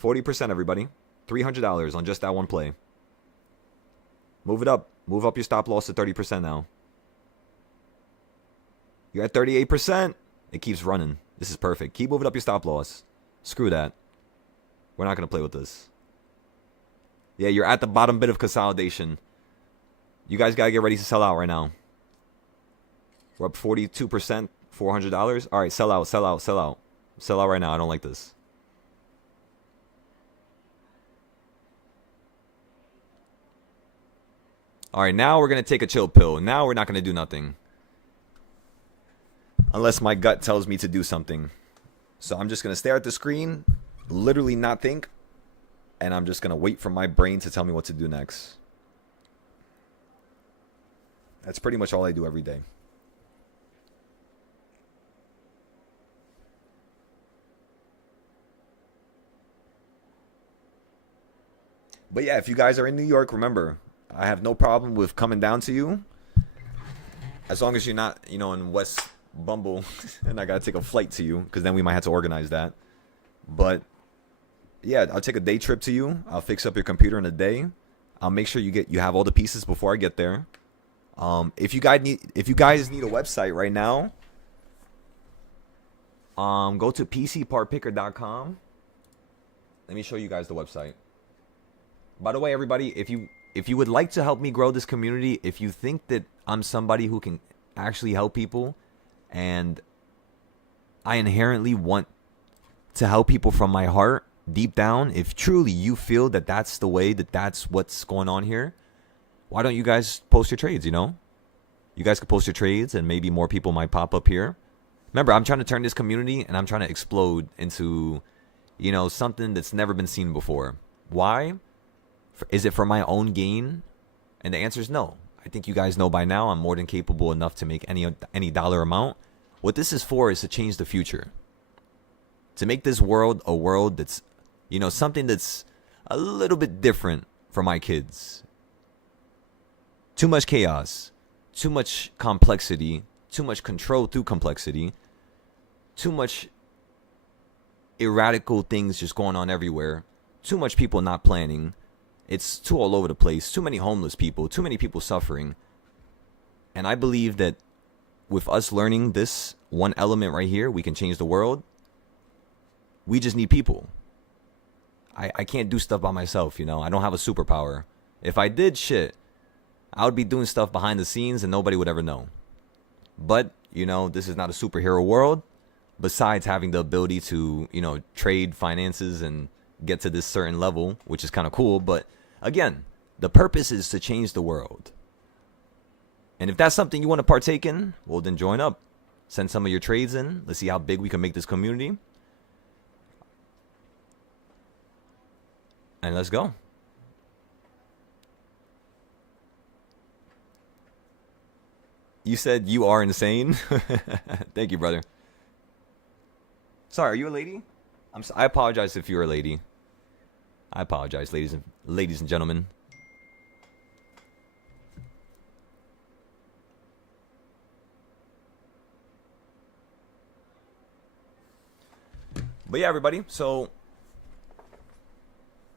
40%, everybody. $300 on just that one play. Move it up. Move up your stop loss to 30% now. You're at 38%. It keeps running. This is perfect. Keep moving up your stop loss. Screw that. We're not going to play with this. Yeah, you're at the bottom bit of consolidation. You guys got to get ready to sell out right now. We're up 42%. $400. All right, sell out, sell out, sell out. Sell out right now. I don't like this. All right, now we're going to take a chill pill. Now we're not going to do nothing. Unless my gut tells me to do something. So I'm just going to stare at the screen, literally not think, and I'm just going to wait for my brain to tell me what to do next. That's pretty much all I do every day. But yeah, if you guys are in New York, remember, I have no problem with coming down to you. As long as you're not, in West Bumble and I got to take a flight to you, because then we might have to organize that. But yeah, I'll take a day trip to you. I'll fix up your computer in a day. I'll make sure you have all the pieces before I get there. If you guys need a website right now, go to pcpartpicker.com. Let me show you guys the website. By the way, everybody, if you would like to help me grow this community, if you think that I'm somebody who can actually help people, and I inherently want to help people from my heart, deep down, if truly you feel that that's the way, that's what's going on here, why don't you guys post your trades, You guys could post your trades and maybe more people might pop up here. Remember, I'm trying to turn this community and I'm trying to explode into, something that's never been seen before. Why? Is it for my own gain? And the answer is no. I think you guys know by now I'm more than capable enough to make any dollar amount. What this is for is to change the future. To make this world a world that's, something that's a little bit different for my kids. Too much chaos. Too much complexity. Too much control through complexity. Too much erratical things just going on everywhere. Too much people not planning. It's too all over the place. Too many homeless people. Too many people suffering. And I believe that with us learning this one element right here, we can change the world. We just need people. I can't do stuff by myself, I don't have a superpower. If I did shit, I would be doing stuff behind the scenes and nobody would ever know. But, this is not a superhero world. Besides having the ability to, trade finances and get to this certain level, which is kind of cool. But again, the purpose is to change the world. And if that's something you want to partake in, well, then join up. Send some of your trades in. Let's see how big we can make this community. And let's go. You said you are insane. Thank you, brother. Sorry, are you a lady? I apologize if you're a lady. I apologize, ladies and gentlemen. But yeah, everybody. So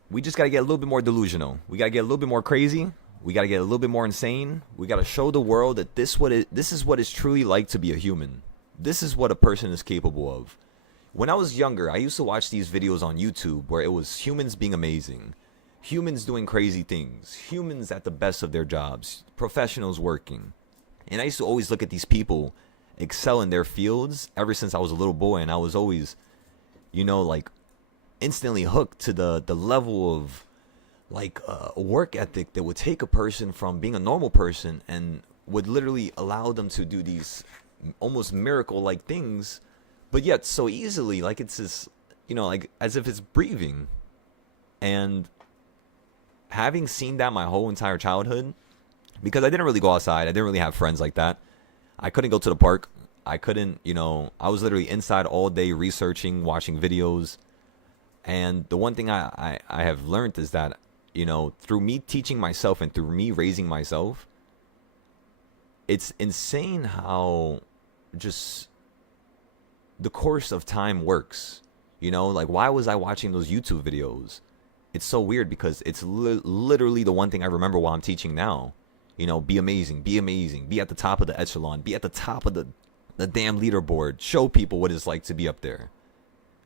we just gotta get a little bit more delusional. We gotta get a little bit more crazy. We gotta get a little bit more insane. We gotta show the world that this is what it's truly like to be a human. This is what a person is capable of. When I was younger, I used to watch these videos on YouTube where it was humans being amazing, humans doing crazy things, humans at the best of their jobs, professionals working. And I used to always look at these people excel in their fields ever since I was a little boy, and I was always, like instantly hooked to the level of like work ethic that would take a person from being a normal person and would literally allow them to do these almost miracle like things, but yet so easily, like it's this, like as if it's breathing. And having seen that my whole entire childhood, because I didn't really go outside, I didn't really have friends like that. I couldn't go to the park. I couldn't, I was literally inside all day researching, watching videos. And the one thing I have learned is that, through me teaching myself and through me raising myself, it's insane how just the course of time works. Like, why was I watching those YouTube videos? It's so weird because it's literally the one thing I remember while I'm teaching now. Be amazing, be at the top of the echelon, be at the top of the damn leaderboard. Show people what it's like to be up there.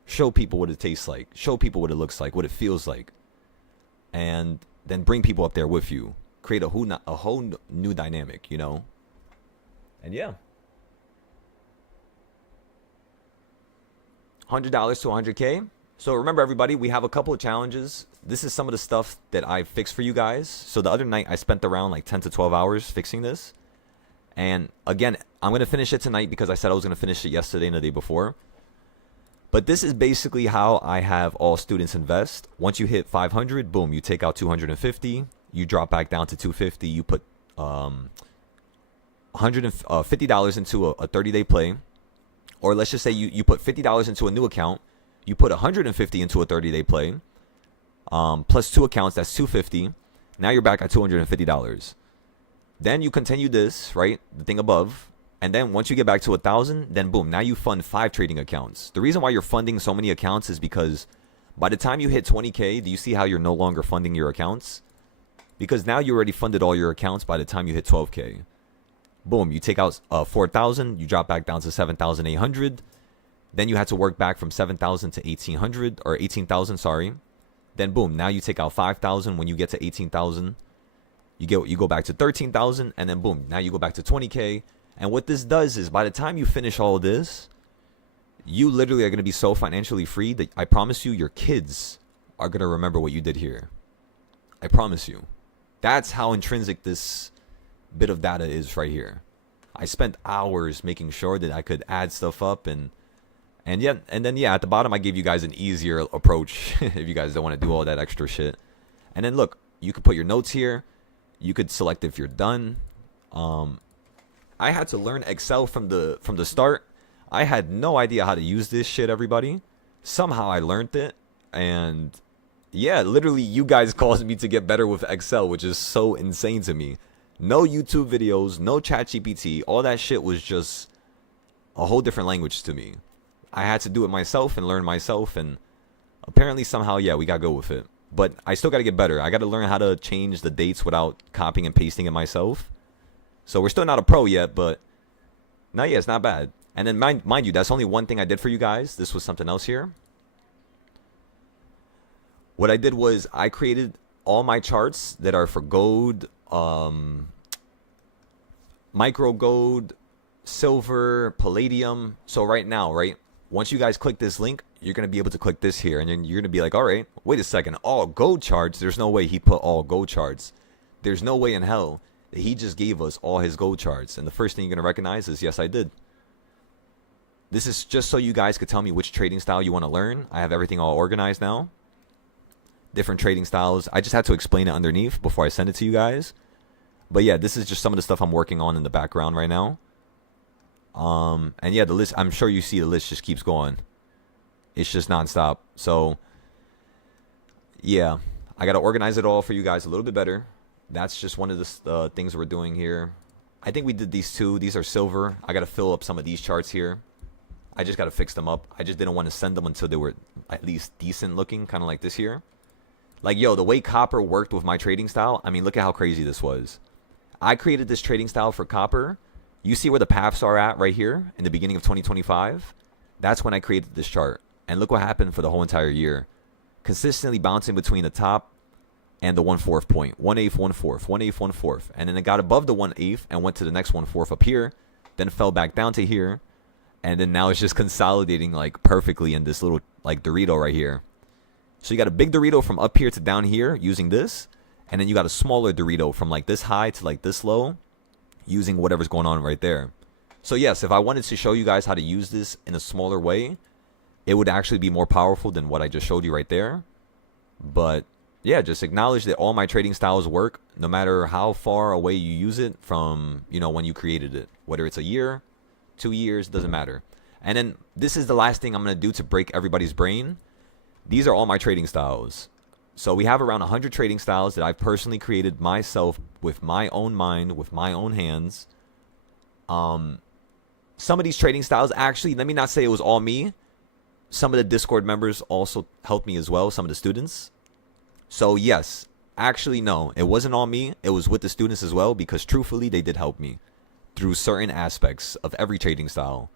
Show people what it tastes like. Show people what it looks like, what it feels like. And then bring people up there with you. Create a whole new dynamic, And yeah. $100 to 100K. So remember, everybody, we have a couple of challenges. This is some of the stuff that I fixed for you guys. So the other night, I spent around like 10 to 12 hours fixing this. And again, I'm going to finish it tonight because I said I was going to finish it yesterday and the day before. But this is basically how I have all students invest. Once you hit 500, boom, you take out 250. You drop back down to 250. You put $150 into a 30-day play. Or let's just say you put $50 into a new account. You put $150 into a 30-day play. Plus 2 accounts, that's $250. Now you're back at $250. Then you continue this, right? The thing above. And then once you get back to 1,000, then boom, now you fund 5 trading accounts. The reason why you're funding so many accounts is because by the time you hit 20K, do you see how you're no longer funding your accounts? Because now you already funded all your accounts by the time you hit 12K. Boom, you take out 4,000, you drop back down to 7,800. Then you had to work back from 7,000 to 1,800 or 18,000, sorry. Then boom, now you take out 5,000 when you get to 18,000. You go back to 13,000 and then boom, now you go back to 20K. And what this does is by the time you finish all of this, you literally are going to be so financially free that I promise you your kids are going to remember what you did here. I promise you. That's how intrinsic this bit of data is right here. I spent hours making sure that I could add stuff up and then at the bottom I gave you guys an easier approach if you guys don't want to do all that extra shit. And then look, you could put your notes here. You could select if you're done. I had to learn Excel from the start. I had no idea how to use this shit, everybody. Somehow I learned it. And yeah, literally you guys caused me to get better with Excel, which is so insane to me. No YouTube videos, no ChatGPT. All that shit was just a whole different language to me. I had to do it myself and learn myself. And apparently somehow, yeah, we got to go with it. But I still got to get better. I got to learn how to change the dates without copying and pasting it myself. So we're still not a pro yet, but no, yeah, it's not bad. And then mind you, that's only one thing I did for you guys. This was something else here. What I did was I created all my charts that are for gold, micro gold, silver, palladium. So right now, right, once you guys click this link, you're going to be able to click this here. And then you're going to be like, all right, wait a second. All gold charts. There's no way he put all gold charts. There's no way in hell that he just gave us all his gold charts. And the first thing you're going to recognize is, yes, I did. This is just so you guys could tell me which trading style you want to learn. I have everything all organized now. Different trading styles. I just had to explain it underneath before I send it to you guys. But yeah, this is just some of the stuff I'm working on in the background right now. And yeah, the list, I'm sure you see the list just keeps going. It's just nonstop. So yeah, I got to organize it all for you guys a little bit better. That's just one of the things we're doing here. I think we did these two. These are silver. I got to fill up some of these charts here. I just got to fix them up. I just didn't want to send them until they were at least decent looking, kind of like this here. Like, yo, the way copper worked with my trading style, I mean, look at how crazy this was. I created this trading style for copper. You see where the paths are at right here in the beginning of 2025? That's when I created this chart. And look what happened for the whole entire year. Consistently bouncing between the top and the 1/4 point. 1/8, 1/4, 1/8, 1/4. And then it got above the 1/8 and went to the next 1/4 up here. then fell back down to here, and then now it's just consolidating like perfectly in this little like Dorito right here. So you got a big Dorito from up here to down here using this, and then you got a smaller Dorito from like this high to like this low using whatever's going on right there. So yes, if I wanted to show you guys how to use this in a smaller way, it would actually be more powerful than what I just showed you right there. But yeah, just acknowledge that all my trading styles work no matter how far away you use it from, you know, when you created it. Whether it's a year, 2 years, doesn't matter. And then this is the last thing I'm going to do to break everybody's brain. These are all my trading styles. So we have around 100 trading styles that I've personally created myself with my own mind, with my own hands. Some of these trading styles, actually, let me not say it was all me. Some of the Discord members also helped me as well, some of the students. So yes, actually no, it wasn't all me. It was with the students as well, because truthfully, they did help me through certain aspects of every trading style.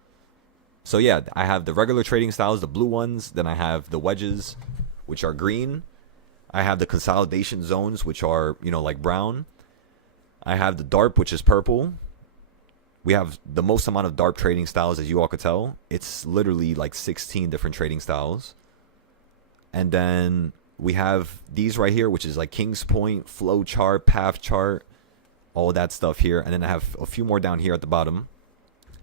So yeah, I have the regular trading styles, the blue ones. Then I have the wedges, which are green. I have the consolidation zones, which are, you know, like brown. I have the DARP, which is purple. We have the most amount of DARP trading styles, as you all could tell. It's literally like 16 different trading styles. And then we have these right here, which is like King's Point, flow chart, path chart, all that stuff here. And then I have a few more down here at the bottom.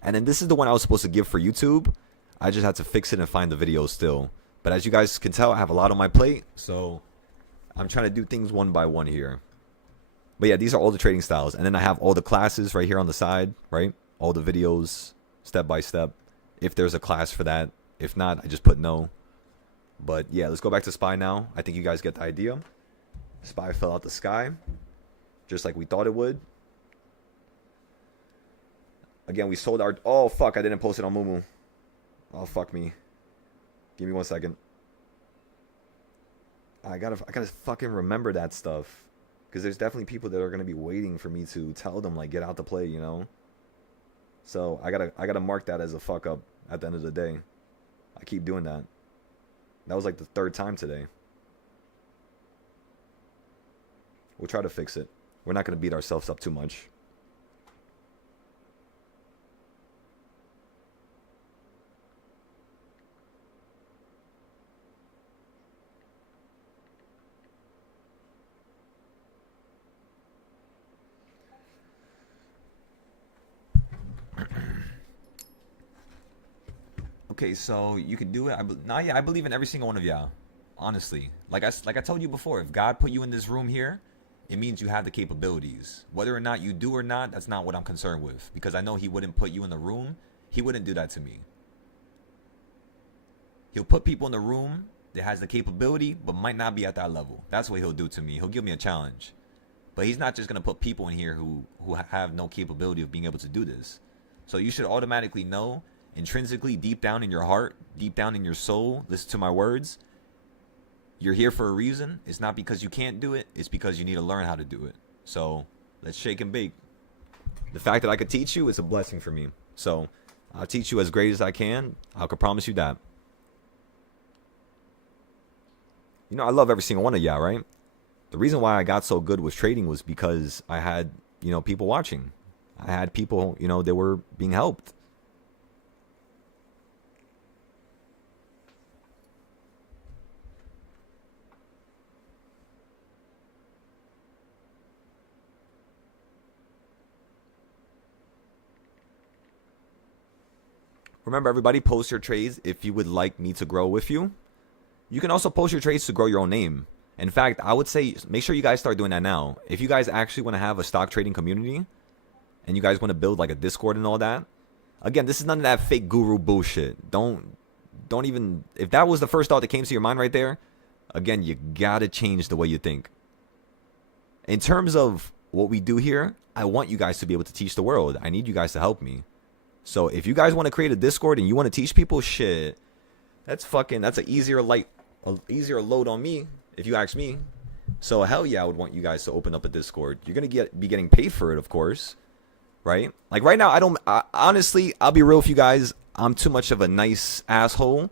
And then this is the one I was supposed to give for YouTube. I just had to fix it and find the video still. But as you guys can tell, I have a lot on my plate. So I'm trying to do things one by one here. But yeah, these are all the trading styles. And then I have all the classes right here on the side, right? All the videos, step by step. If there's a class for that. If not, I just put no. But yeah, let's go back to SPY now. I think you guys get the idea. SPY fell out the sky, just like we thought it would. Again, we sold our... Oh, fuck, I didn't post it on Mumu. Oh, fuck me. Give me 1 second. I gotta fucking remember that stuff. Because there's definitely people that are going to be waiting for me to tell them, like, get out to play, you know? So I gotta mark that as a fuck up at the end of the day. I keep doing that. That was like the 3rd time today. We'll try to fix it. We're not going to beat ourselves up too much. Okay, so you can do it. I believe in every single one of y'all. Honestly, like I told you before, if God put you in this room here, it means you have the capabilities. Whether or not you do or not, that's not what I'm concerned with. Because I know He wouldn't put you in the room. He wouldn't do that to me. He'll put people in the room that has the capability, but might not be at that level. That's what He'll do to me. He'll give me a challenge. But He's not just gonna put people in here who have no capability of being able to do this. So you should automatically know, intrinsically, deep down in your heart, deep down in your soul, listen to my words. You're here for a reason. It's not because you can't do it. It's because you need to learn how to do it. So let's shake and bake. The fact that I could teach you is a blessing for me. So I'll teach you as great as I can. I can promise you that. You know, I love every single one of y'all, right? The reason why I got so good with trading was because I had, you know, people watching. I had people, you know, that were being helped. Remember, everybody, post your trades if you would like me to grow with you. You can also post your trades to grow your own name. In fact, I would say make sure you guys start doing that now. If you guys actually want to have a stock trading community and you guys want to build like a Discord and all that, again, this is none of that fake guru bullshit. Don't even, if that was the first thought that came to your mind right there, again, you gotta change the way you think. In terms of what we do here, I want you guys to be able to teach the world. I need you guys to help me. So if you guys want to create a Discord and you want to teach people, shit, that's an easier load on me, if you ask me. So hell yeah, I would want you guys to open up a Discord. You're going to be getting paid for it, of course, right? Like right now, honestly, I'll be real with you guys. I'm too much of a nice asshole.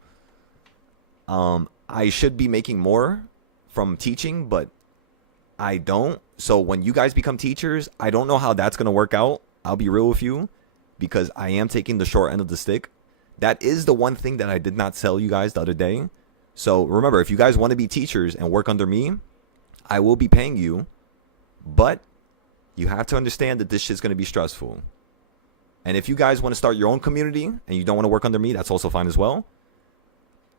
I should be making more from teaching, but I don't. So when you guys become teachers, I don't know how that's going to work out. I'll be real with you. because I am taking the short end of the stick. That is the one thing that I did not tell you guys the other day. So remember, if you guys want to be teachers and work under me, I will be paying you, but you have to understand that this shit's going to be stressful. And if you guys want to start your own community and you don't want to work under me, that's also fine as well.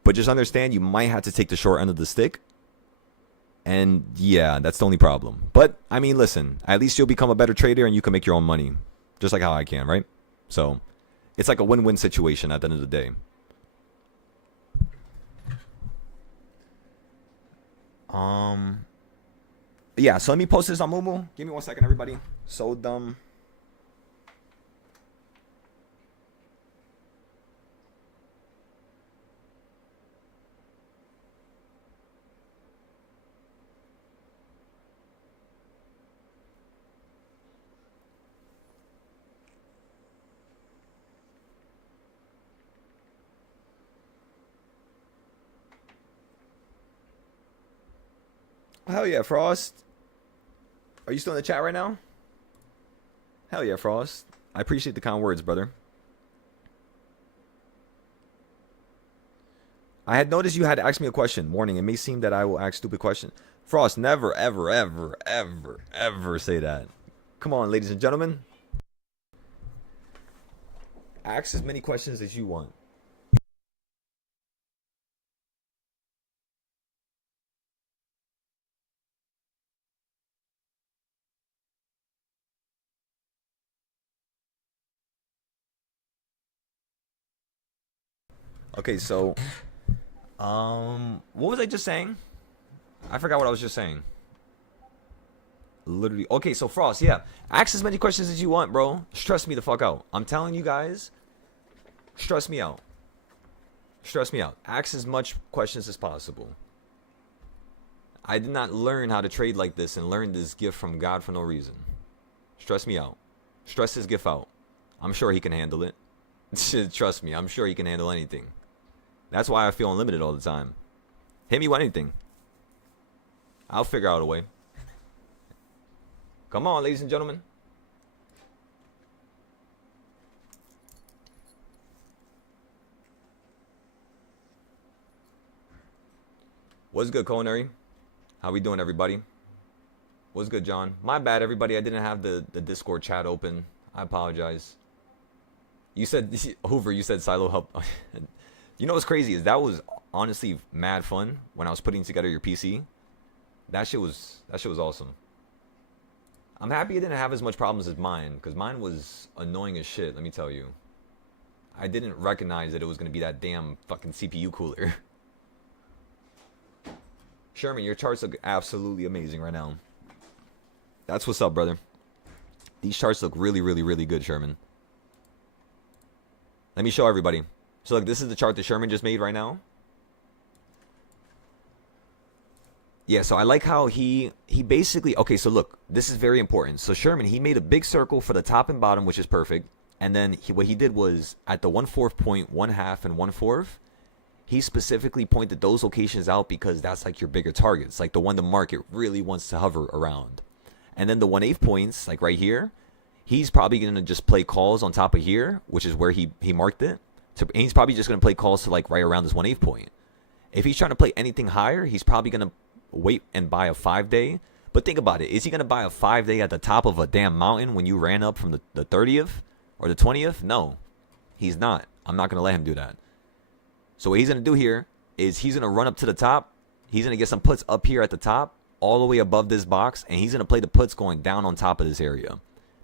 But just understand you might have to take the short end of the stick. And yeah, that's the only problem. But I mean, listen, at least you'll become a better trader and you can make your own money. Just like how I can, right? So it's like a win-win situation at the end of the day. Yeah, so let me post this on Mumu. Give me 1 second, everybody. So dumb. Hell yeah, Frost. Are you still in the chat right now? Hell yeah, Frost. I appreciate the kind words, brother. I had noticed you had asked me a question. Warning, it may seem that I will ask stupid questions. Frost, never, ever, ever, ever, ever say that. Come on, ladies and gentlemen. Ask as many questions as you want. Okay, so what was I just saying? I forgot what I was just saying. Literally. Okay, so Frost, yeah. Ask as many questions as you want, bro. Stress me the fuck out. I'm telling you guys, stress me out. Stress me out. Ask as much questions as possible. I did not learn how to trade like this and learn this gift from God for no reason. Stress me out. Stress his gift out. I'm sure he can handle it. Trust me, I'm sure he can handle anything. That's why I feel unlimited all the time. Hit me with anything. I'll figure out a way. Come on, ladies and gentlemen. What's good, Culinary? How we doing, everybody? What's good, John? My bad, everybody. I didn't have the Discord chat open. I apologize. You said, Hoover, you said Silo help. You know what's crazy is that was honestly mad fun when I was putting together your PC. That shit was awesome. I'm happy it didn't have as much problems as mine, because mine was annoying as shit, let me tell you. I didn't recognize that it was going to be that damn fucking CPU cooler. Sherman, your charts look absolutely amazing right now. That's what's up, brother. These charts look really, really, really good, Sherman. Let me show everybody. So look, this is the chart that Sherman just made right now. Yeah, so I like how he basically, okay, so look, this is very important. So Sherman, he made a big circle for the top and bottom, which is perfect. And then what he did was at the 1/4 point, 1/2, and 1/4, he specifically pointed those locations out because that's like your bigger targets, like the one the market really wants to hover around. And then the 1/8 points, like right here, he's probably going to just play calls on top of here, which is where he marked it. So he's probably just going to play calls to like right around this 1/8 point. If he's trying to play anything higher, he's probably going to wait and buy a 5-day. But think about it. Is he going to buy a 5-day at the top of a damn mountain when you ran up from the 30th or the 20th? No, he's not. I'm not going to let him do that. So what he's going to do here is he's going to run up to the top. He's going to get some puts up here at the top, all the way above this box. And he's going to play the puts going down on top of this area.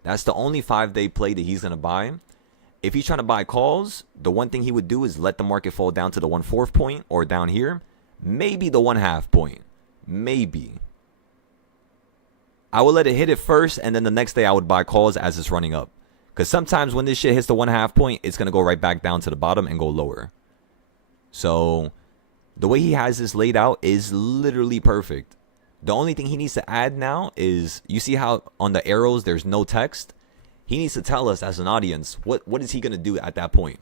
That's the only 5-day play that he's going to buy. If he's trying to buy calls, the one thing he would do is let the market fall down to the 1/4 point or down here. Maybe the 1/2 point. Maybe. I would let it hit it first, and then the next day I would buy calls as it's running up. Because sometimes when this shit hits the 1/2 point, it's going to go right back down to the bottom and go lower. So the way he has this laid out is literally perfect. The only thing he needs to add now is, you see how on the arrows there's no text? He needs to tell us as an audience, what is he going to do at that point?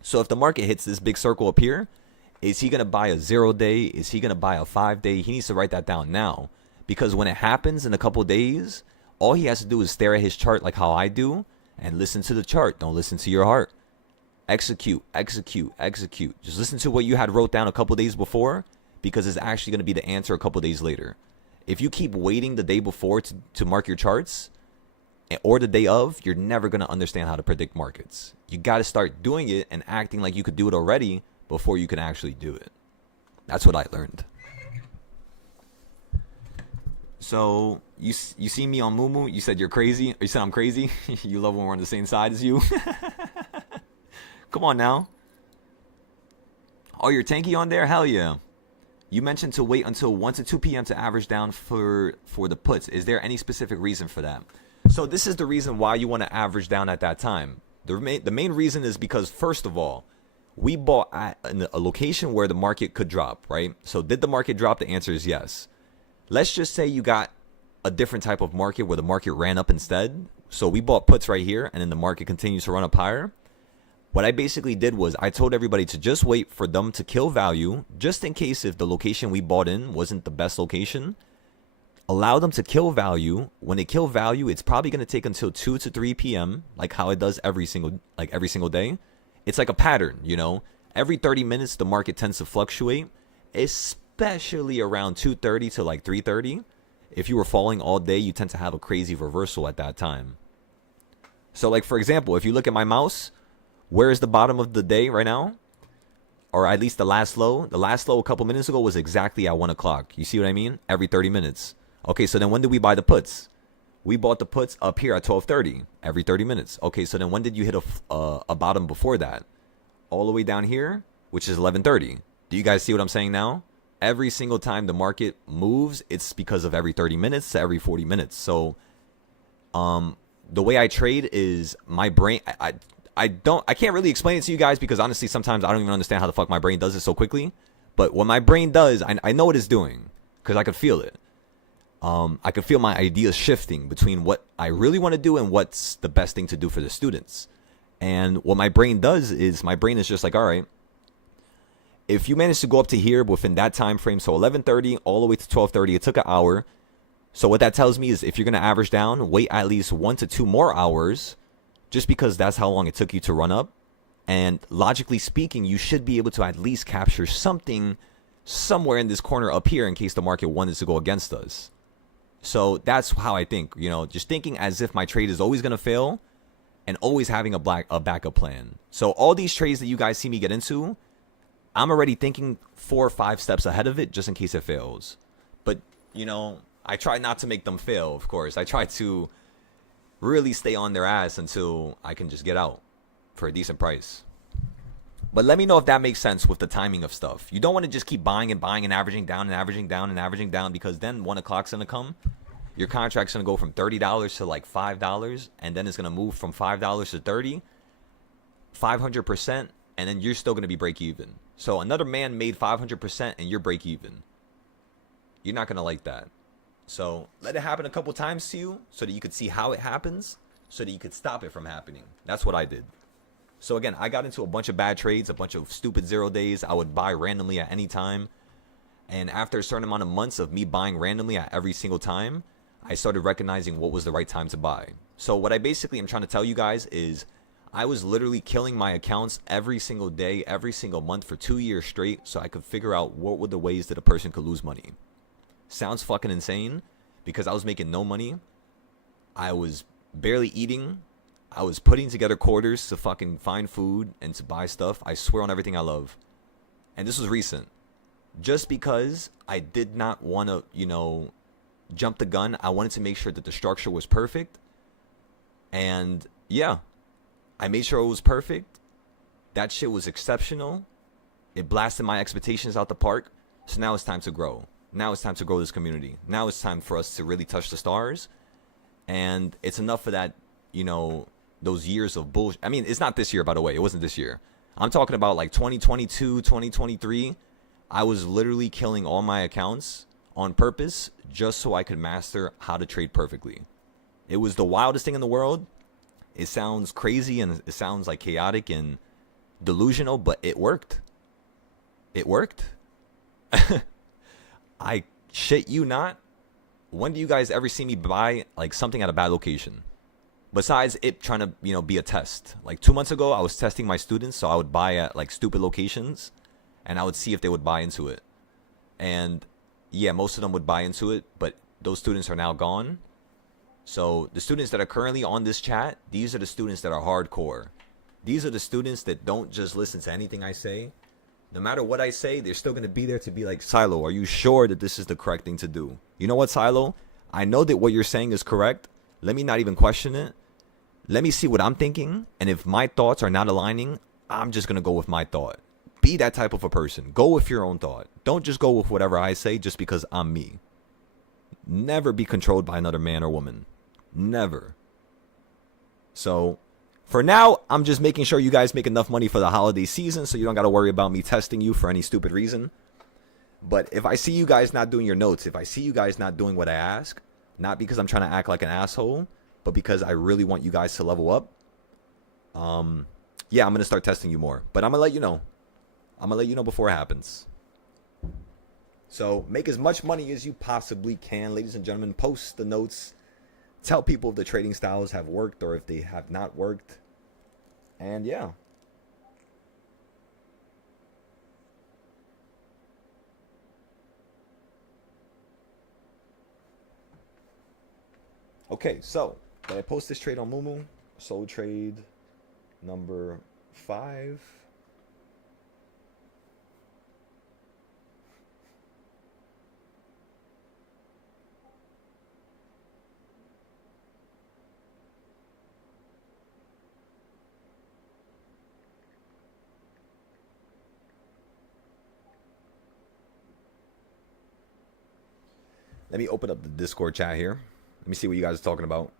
So if the market hits this big circle up here, is he going to buy a 0-day? Is he going to buy a 5-day? He needs to write that down now. Because when it happens in a couple days, all he has to do is stare at his chart like how I do. And listen to the chart. Don't listen to your heart. Execute, execute, execute. Just listen to what you had wrote down a couple days before, because it's actually going to be the answer a couple days later. If you keep waiting the day before to mark your charts, or the day of, you're never going to understand how to predict markets. You got to start doing it and acting like you could do it already before you can actually do it. That's what I learned. So you see me on Mumu, you said you're crazy. Or you said I'm crazy. You love when we're on the same side as you. Come on now. Oh, you're tanky on there? Hell yeah. You mentioned to wait until 1 to 2 p.m. to average down for the puts. Is there any specific reason for that? So this is the reason why you want to average down at that time. The main reason is because, first of all, we bought at a location where the market could drop, right? So did the market drop? The answer is yes. Let's just say you got a different type of market where the market ran up instead. So we bought puts right here, and then the market continues to run up higher. What I basically did was I told everybody to just wait for them to kill value, just in case if the location we bought in wasn't the best location. Allow them to kill value. When they kill value, it's probably going to take until 2 to 3 p.m., like how it does every single day. It's like a pattern, you know. Every 30 minutes, the market tends to fluctuate, especially around 2:30 to like 3:30. If you were falling all day, you tend to have a crazy reversal at that time. So like, for example, if you look at my mouse, where is the bottom of the day right now? Or at least the last low. The last low a couple minutes ago was exactly at 1 o'clock. You see what I mean? Every 30 minutes. Okay, so then when did we buy the puts? We bought the puts up here at 12:30, every 30 minutes. Okay, so then when did you hit a bottom before that? All the way down here, which is 11:30. Do you guys see what I'm saying now? Every single time the market moves, it's because of every 30 minutes to every 40 minutes. So the way I trade is my brain, I can't really explain it to you guys because honestly, sometimes I don't even understand how the fuck my brain does it so quickly. But what my brain does, I know what it's doing because I could feel it. I could feel my ideas shifting between what I really want to do and what's the best thing to do for the students. And what my brain does is my brain is just like, all right, if you manage to go up to here within that time frame, so 11:30 all the way to 12:30, it took an hour. So what that tells me is if you're going to average down, wait at least 1 to 2 more hours, just because that's how long it took you to run up. And logically speaking, you should be able to at least capture something somewhere in this corner up here in case the market wanted to go against us. So that's how I think, you know, just thinking as if my trade is always going to fail and always having a backup plan. So all these trades that you guys see me get into, I'm already thinking 4 or 5 steps ahead of it just in case it fails. But, you know, I try not to make them fail, of course. I try to really stay on their ass until I can just get out for a decent price. But let me know if that makes sense with the timing of stuff. You don't want to just keep buying and buying and averaging down and averaging down and averaging down, because then 1 o'clock's going to come. Your contract's going to go from $30 to like $5, and then it's going to move from $5 to $30, 500%, and then you're still going to be break even. So another man made 500% and you're break even. You're not going to like that. So let it happen a couple times to you so that you could see how it happens, so that you could stop it from happening. That's what I did. So again, I got into a bunch of bad trades, a bunch of stupid 0 days. I would buy randomly at any time. And after a certain amount of months of me buying randomly at every single time, I started recognizing what was the right time to buy. So what I basically am trying to tell you guys is I was literally killing my accounts every single day, every single month for 2 years straight so I could figure out what were the ways that a person could lose money. Sounds fucking insane because I was making no money. I was barely eating. I was putting together quarters to fucking find food and to buy stuff. I swear on everything I love. And this was recent. Just because I did not want to, you know, jump the gun. I wanted to make sure that the structure was perfect. And yeah, I made sure it was perfect. That shit was exceptional. It blasted my expectations out the park. So now it's time to grow. Now it's time to grow this community. Now it's time for us to really touch the stars. And it's enough for that, you know, those years of bullshit. I mean, it's not this year, by the way. It wasn't this year. I'm talking about like 2022, 2023. I was literally killing all my accounts on purpose just so I could master how to trade perfectly. It was the wildest thing in the world. It sounds crazy and it sounds like chaotic and delusional, but it worked. It worked. I shit you not. When do you guys ever see me buy like something at a bad location? Besides it trying to, be a test. Like 2 months ago, I was testing my students, so I would buy at like stupid locations, and I would see if they would buy into it. And yeah, most of them would buy into it, but those students are now gone. So the students that are currently on this chat, these are the students that are hardcore. These are the students that don't just listen to anything I say. No matter what I say, they're still going to be there to be like, Silo, are you sure that this is the correct thing to do? You know what, Silo? I know that what you're saying is correct. Let me not even question it. Let me see what I'm thinking. And if my thoughts are not aligning, I'm just going to go with my thought. Be that type of a person. Go with your own thought. Don't just go with whatever I say just because I'm me. Never be controlled by another man or woman. Never. So for now, I'm just making sure you guys make enough money for the holiday season so you don't got to worry about me testing you for any stupid reason. But if I see you guys not doing your notes, if I see you guys not doing what I ask, not because I'm trying to act like an asshole, but because I really want you guys to level up, yeah, I'm going to start testing you more. But I'm going to let you know. I'm going to let you know before it happens. So make as much money as you possibly can, ladies and gentlemen. Post the notes. Tell people if the trading styles have worked or if they have not worked. And yeah. Okay, so did I post this trade on Mumu? Sold trade number 5. Let me open up the Discord chat here. Let me see what you guys are talking about.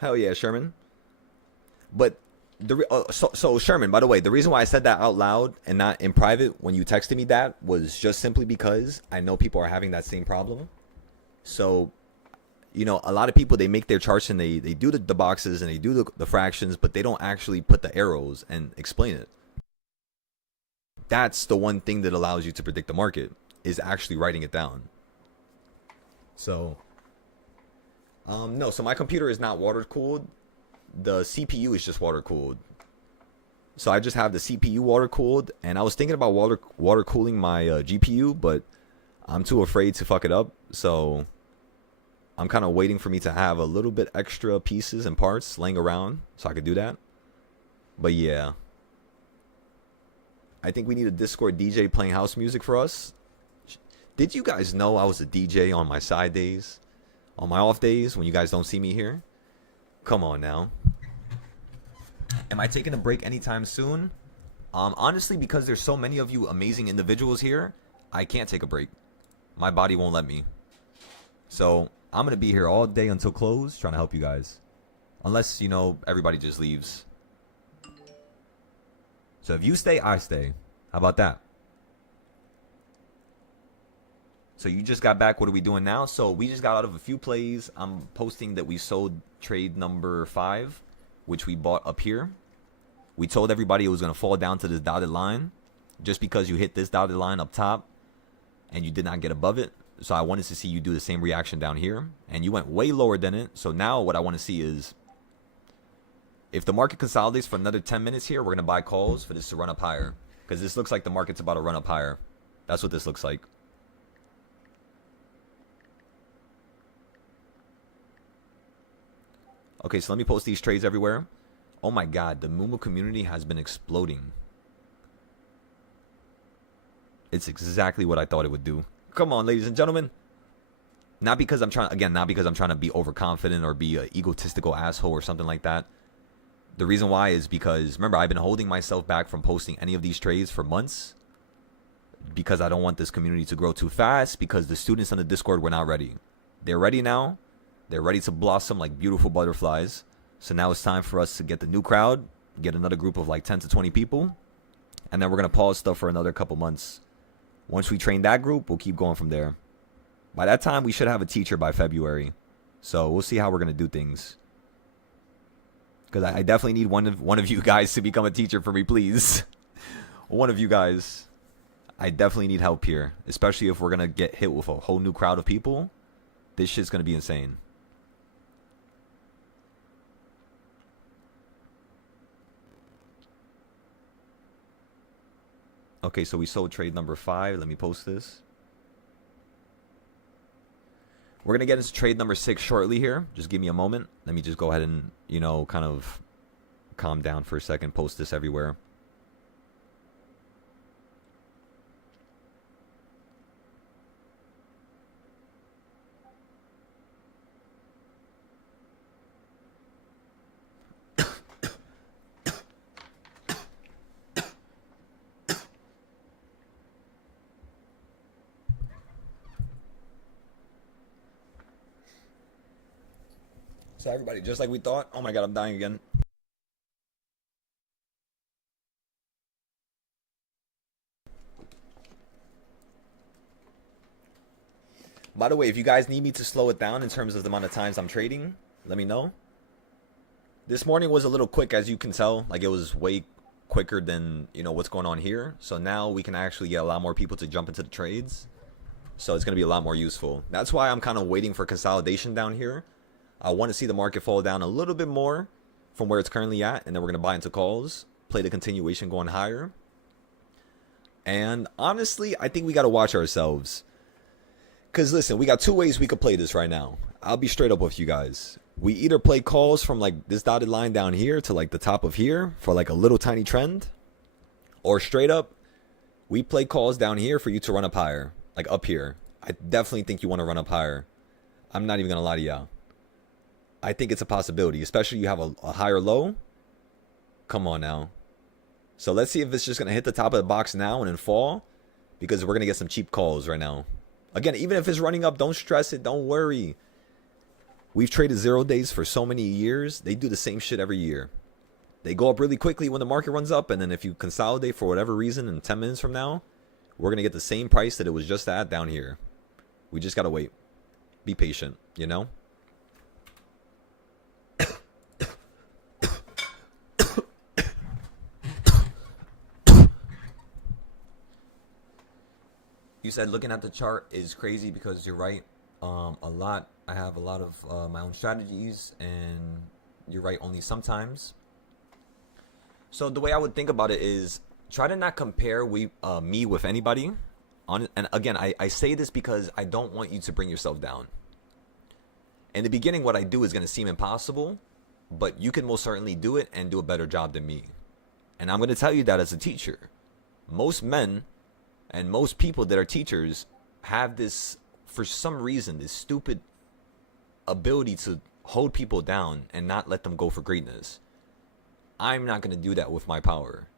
Hell yeah, Sherman. But so Sherman, by the way, the reason why I said that out loud and not in private when you texted me that was just simply because I know people are having that same problem. So, a lot of people, they make their charts and they do the boxes and they do the fractions, but they don't actually put the arrows and explain it. That's the one thing that allows you to predict the market, is actually writing it down. So, no, so my computer is not water cooled. The CPU is just water cooled. So I just have the CPU water cooled, and I was thinking about water cooling my GPU, but I'm too afraid to fuck it up. So I'm kind of waiting for me to have a little bit extra pieces and parts laying around so I could do that. But yeah. I think we need a Discord DJ playing house music for us. Did you guys know I was a DJ on my side days? On my off days when you guys don't see me here? Come on now. Am I taking a break anytime soon? Honestly, because there's so many of you amazing individuals here, I can't take a break. My body won't let me. So I'm going to be here all day until close trying to help you guys. Unless, everybody just leaves. So if you stay, I stay. How about that? So you just got back. What are we doing now? So we just got out of a few plays. I'm posting that we sold trade number 5, which we bought up here. We told everybody it was going to fall down to this dotted line. Just because you hit this dotted line up top and you did not get above it. So I wanted to see you do the same reaction down here. And you went way lower than it. So now what I want to see is, if the market consolidates for another 10 minutes here, we're going to buy calls for this to run up higher. Because this looks like the market's about to run up higher. That's what this looks like. Okay, so let me post these trades everywhere. Oh my God, the Mumu community has been exploding. It's exactly what I thought it would do. Come on, ladies and gentlemen. Not because I'm trying to be overconfident or be an egotistical asshole or something like that. The reason why is because, remember, I've been holding myself back from posting any of these trades for months because I don't want this community to grow too fast, because the students on the Discord were not ready. They're ready now. They're ready to blossom like beautiful butterflies. So now it's time for us to get the new crowd, get another group of like 10 to 20 people, and then we're going to pause stuff for another couple months. Once we train that group, we'll keep going from there. By that time, we should have a teacher by February. So we'll see how we're going to do things. Because I definitely need one of you guys to become a teacher for me, please. One of you guys. I definitely need help here, especially if we're gonna get hit with a whole new crowd of people. This shit's gonna be insane. Okay, so we sold trade number 5. Let me post this. We're gonna get into trade number 6 shortly here. Just give me a moment. Let me just go ahead and, you know, kind of calm down for a second. Post this everywhere. So everybody, just like we thought. Oh my god, I'm dying again. By the way, if you guys need me to slow it down in terms of the amount of times I'm trading, let me know. This morning was a little quick, as you can tell. Like, it was way quicker than, you know, what's going on here. So now we can actually get a lot more people to jump into the trades. So it's going to be a lot more useful. That's why I'm kind of waiting for consolidation down here. I want to see the market fall down a little bit more from where it's currently at. And then we're going to buy into calls. Play the continuation going higher. And honestly, I think we got to watch ourselves. Because listen, we got 2 ways we could play this right now. I'll be straight up with you guys. We either play calls from like this dotted line down here to like the top of here for like a little tiny trend. Or straight up, we play calls down here for you to run up higher. Like up here. I definitely think you want to run up higher. I'm not even going to lie to y'all. I think it's a possibility, especially you have a higher low. Come on now. So let's see if it's just going to hit the top of the box now and then fall. Because we're going to get some cheap calls right now. Again, even if it's running up, don't stress it. Don't worry. We've traded 0 days for so many years. They do the same shit every year. They go up really quickly when the market runs up. And then if you consolidate for whatever reason in 10 minutes from now, we're going to get the same price that it was just at down here. We just got to wait. Be patient, you know? You said looking at the chart is crazy because you're right. I have a lot of my own strategies, and you're right only sometimes. So the way I would think about it is try to not compare me with anybody. And again, I say this because I don't want you to bring yourself down. In the beginning, what I do is going to seem impossible, but you can most certainly do it and do a better job than me. And I'm going to tell you that as a teacher. Most men and most people that are teachers have this, for some reason, this stupid ability to hold people down and not let them go for greatness. I'm not going to do that with my power.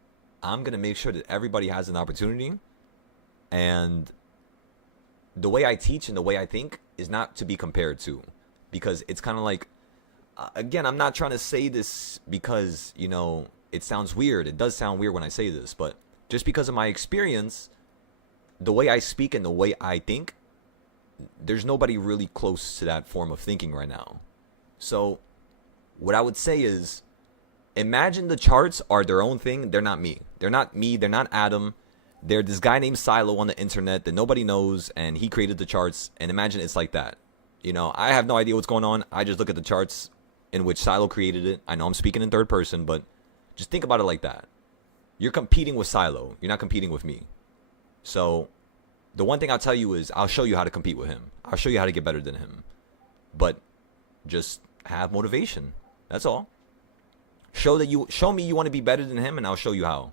I'm going to make sure that everybody has an opportunity. And the way I teach and the way I think is not to be compared to. Because it's kind of like, again, I'm not trying to say this because, you know, it sounds weird. It does sound weird when I say this. But just because of my experience, the way I speak and the way I think, there's nobody really close to that form of thinking right now. So what I would say is, imagine the charts are their own thing. They're not me. They're not me. They're not Adam. They're this guy named Silo on the internet that nobody knows, and he created the charts. And imagine it's like that. You know, I have no idea what's going on. I just look at the charts in which Silo created it. I know I'm speaking in third person, but just think about it like that. You're competing with Silo. You're not competing with me. So the one thing I'll tell you is I'll show you how to compete with him. I'll show you how to get better than him. But just have motivation. That's all. Show me you want to be better than him, and I'll show you how.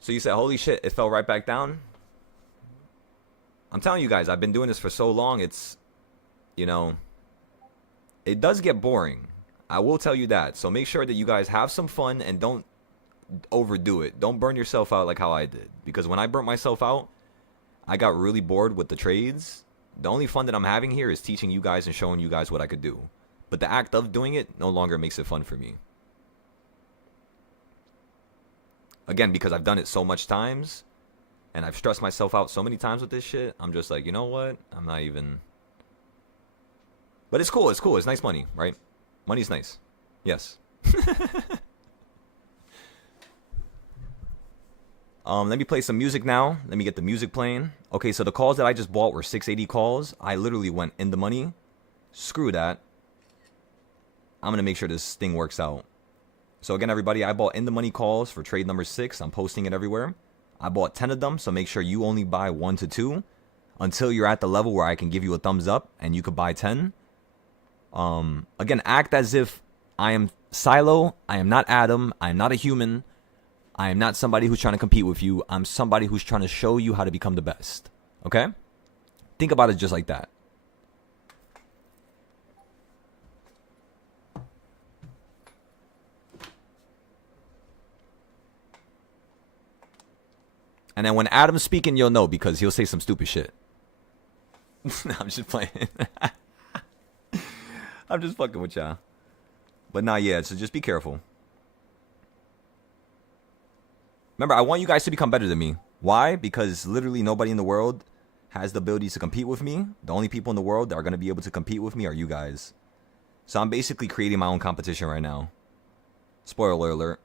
So you said, holy shit, it fell right back down. I'm telling you guys, I've been doing this for so long. It's, you know, it does get boring. I will tell you that. So make sure that you guys have some fun and don't overdo it. Don't burn yourself out like how I did. Because when I burnt myself out, I got really bored with the trades. The only fun that I'm having here is teaching you guys and showing you guys what I could do. But the act of doing it no longer makes it fun for me. Again, because I've done it so much times, and I've stressed myself out so many times with this shit, I'm just like, you know what? I'm not even... But it's cool, it's cool. It's nice money, right? Money's nice. Yes. Let me play some music now. Let me get the music playing. Okay, so the calls that I just bought were 680 calls. I literally went in the money. Screw that. I'm going to make sure this thing works out. So again, everybody, I bought in the money calls for trade number 6. I'm posting it everywhere. I bought 10 of them, so make sure you only buy 1 to 2 until you're at the level where I can give you a thumbs up and you could buy 10. Again, act as if I am Silo. I am not Adam. I am not a human. I am not somebody who's trying to compete with you. I'm somebody who's trying to show you how to become the best. Okay? Think about it just like that. And then when Adam's speaking, you'll know because he'll say some stupid shit. No, I'm just playing. I'm just fucking with y'all. But not yet, so just be careful. Remember, I want you guys to become better than me. Why? Because literally nobody in the world has the ability to compete with me. The only people in the world that are going to be able to compete with me are you guys. So I'm basically creating my own competition right now. Spoiler alert.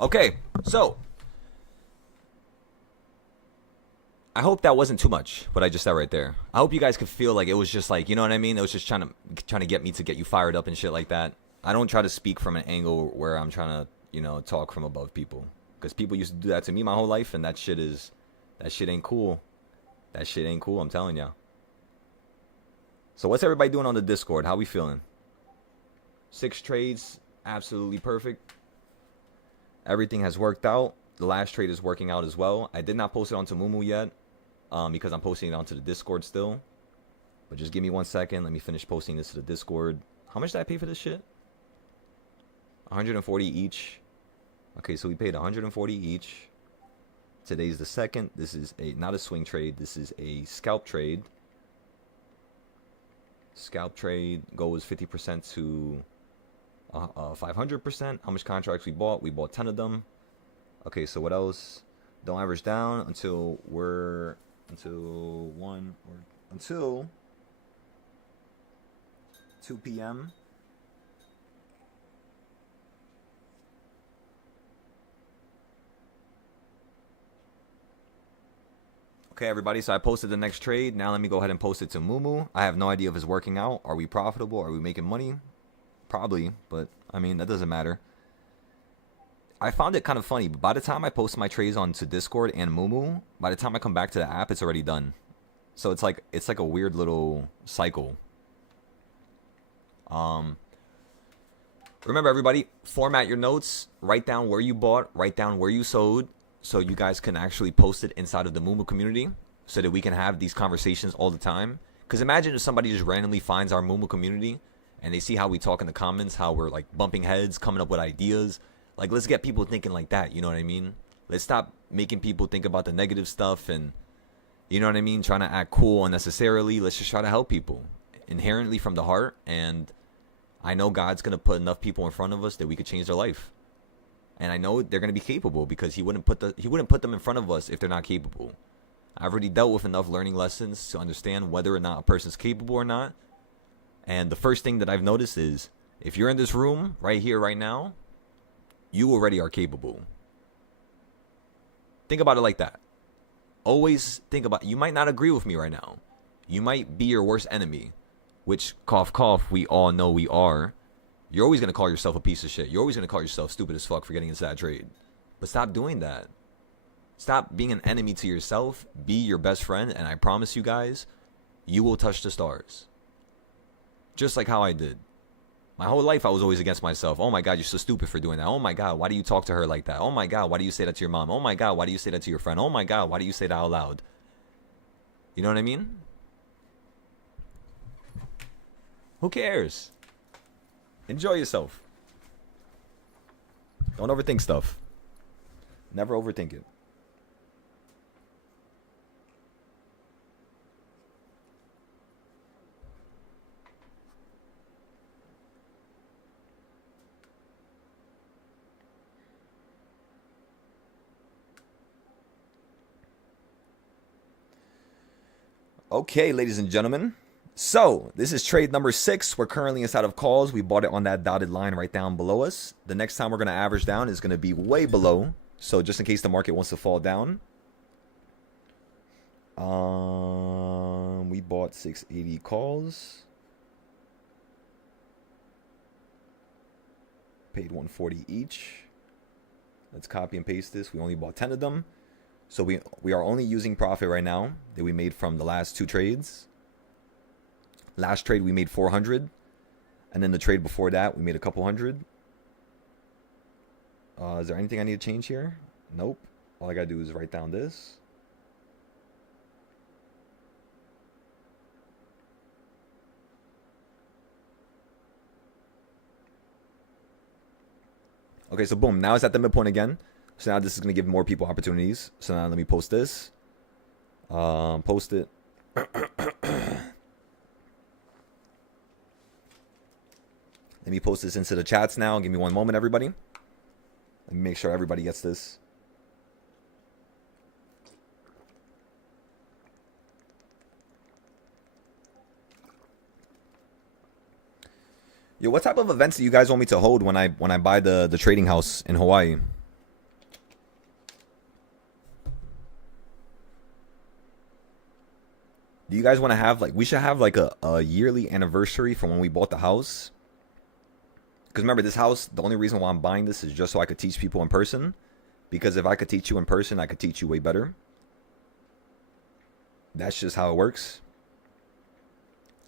Okay, so I hope that wasn't too much, what I just said right there. I hope you guys could feel like it was just like, you know what I mean? It was just trying to get me to get you fired up and shit like that. I don't try to speak from an angle where I'm trying to, you know, talk from above people. Because people used to do that to me my whole life, and that shit ain't cool. That shit ain't cool, I'm telling y'all. So what's everybody doing on the Discord? How we feeling? 6 trades, absolutely perfect. Everything has worked out. The last trade is working out as well. I did not post it onto Mumu yet because I'm posting it onto the Discord still. But just give me 1 second. Let me finish posting this to the Discord. How much did I pay for this shit? 140 each. Okay, so we paid 140 each. Today's the 2nd. This is not a swing trade. This is a scalp trade. Scalp trade goes 50% to 500%. How much contracts we bought? We bought 10 of them. Okay, so what else? Don't average down until 2 p.m. Okay, everybody, so I posted the next trade. Now let me go ahead and post it to Mumu. I have no idea if it's working out. Are we profitable? Are we making money? Probably, but I mean, that doesn't matter. I found it kind of funny, but by the time I post my trades onto Discord and Mumu, by the time I come back to the app, it's already done. So it's like a weird little cycle. Remember, everybody, format your notes, write down where you bought, write down where you sold, so you guys can actually post it inside of the Mumu community so that we can have these conversations all the time. Because imagine if somebody just randomly finds our Mumu community and they see how we talk in the comments, how we're like bumping heads, coming up with ideas. Like, let's get people thinking like that, you know what I mean? Let's stop making people think about the negative stuff and, you know what I mean, trying to act cool unnecessarily. Let's just try to help people inherently from the heart. And I know God's going to put enough people in front of us that we could change their life. And I know they're going to be capable because he wouldn't put them in front of us if they're not capable. I've already dealt with enough learning lessons to understand whether or not a person's capable or not. And the first thing that I've noticed is if you're in this room right here, right now, you already are capable. Think about it like that. Always think about, you might not agree with me right now. You might be your worst enemy, which, cough, cough, we all know we are. You're always going to call yourself a piece of shit. You're always going to call yourself stupid as fuck for getting into that trade. But stop doing that. Stop being an enemy to yourself. Be your best friend. And I promise you guys, you will touch the stars. Just like how I did. My whole life, I was always against myself. Oh my God, you're so stupid for doing that. Oh my God, why do you talk to her like that? Oh my God, why do you say that to your mom? Oh my God, why do you say that to your friend? Oh my God, why do you say that out loud? You know what I mean? Who cares? Enjoy yourself. Don't overthink stuff. Never overthink it. Okay, ladies and gentlemen. So, this is trade number 6. We're currently inside of calls. We bought it on that dotted line right down below us. The next time we're going to average down is going to be way below. So, just in case the market wants to fall down. We bought 680 calls. Paid 140 each. Let's copy and paste this. We only bought 10 of them. So we are only using profit right now that we made from the last 2 trades. Last trade we made 400, and then the trade before that we made a couple hundred. Is there anything I need to change here? Nope. All I gotta do is write down this. Okay, so boom, now it's at the midpoint again. So now this is gonna give more people opportunities. So now let me post this. Post it. Let me post this into the chats now. Give me one moment, everybody. Let me make sure everybody gets this. Yo, what type of events do you guys want me to hold when I buy the trading house in Hawaii? Do you guys want to have, like, we should have like a yearly anniversary from when we bought the house? Because remember, this house, the only reason why I'm buying this is just so I could teach people in person. Because if I could teach you in person, I could teach you way better. That's just how it works.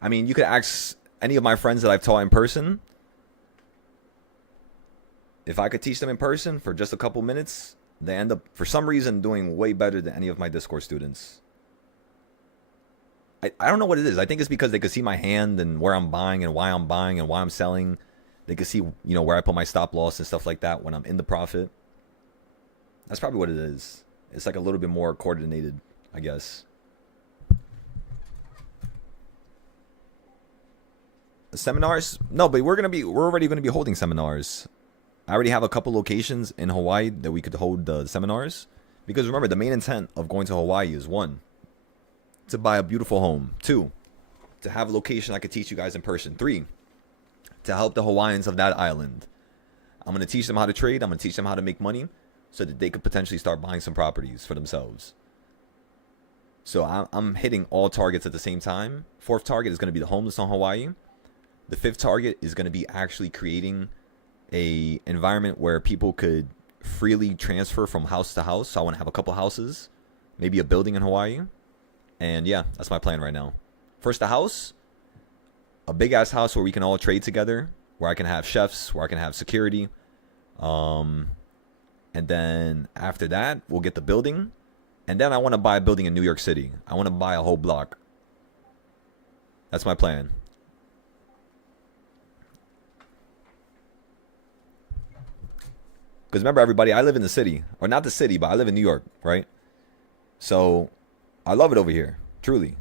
I mean, you could ask any of my friends that I've taught in person. If I could teach them in person for just a couple minutes, they end up, for some reason, doing way better than any of my Discord students. I don't know what it is. I think it's because they could see my hand and where I'm buying and why I'm selling. They can see, where I put my stop loss and stuff like that when I'm in the profit. That's probably what it is. It's like a little bit more coordinated, I guess. Seminars? No, but we're already gonna be holding seminars. I already have a couple locations in Hawaii that we could hold the seminars. Because remember, the main intent of going to Hawaii is 1, to buy a beautiful home. 2, to have a location I could teach you guys in person. 3, to help the Hawaiians of that island. I'm going to teach them how to trade. I'm going to teach them how to make money so that they could potentially start buying some properties for themselves. So I'm hitting all targets at the same time. 4th target is going to be the homeless on Hawaii. The 5th target is going to be actually creating a environment where people could freely transfer from house to house. So I want to have a couple houses, maybe a building in Hawaii. And yeah, that's my plan right now. First, a house. A big-ass house where we can all trade together, where I can have chefs, where I can have security. And then after that, we'll get the building. And then I want to buy a building in New York City. I want to buy a whole block. That's my plan. Because remember, everybody, I live in the city. Or not the city, but I live in New York, right? So I love it over here, truly.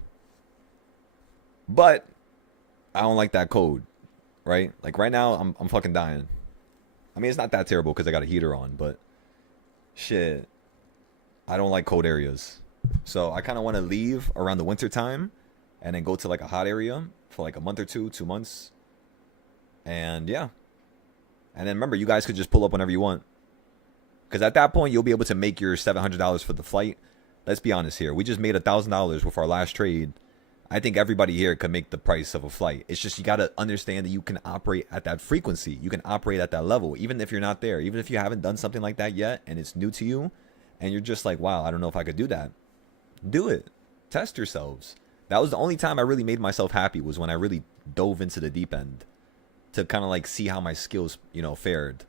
But I don't like that cold, right? Like right now, I'm fucking dying. I mean, it's not that terrible because I got a heater on, but shit, I don't like cold areas. So I kind of want to leave around the winter time and then go to like a hot area for like a month or 2 months. And yeah. And then remember, you guys could just pull up whenever you want. Because at that point, you'll be able to make your $700 for the flight. Let's be honest here. We just made $1,000 with our last trade. I think everybody here could make the price of a flight. It's just you got to understand that you can operate at that frequency. You can operate at that level, even if you're not there. Even if you haven't done something like that yet and it's new to you and you're just like, wow, I don't know if I could do that. Do it. Test yourselves. That was the only time I really made myself happy, was when I really dove into the deep end to kind of like see how my skills, fared.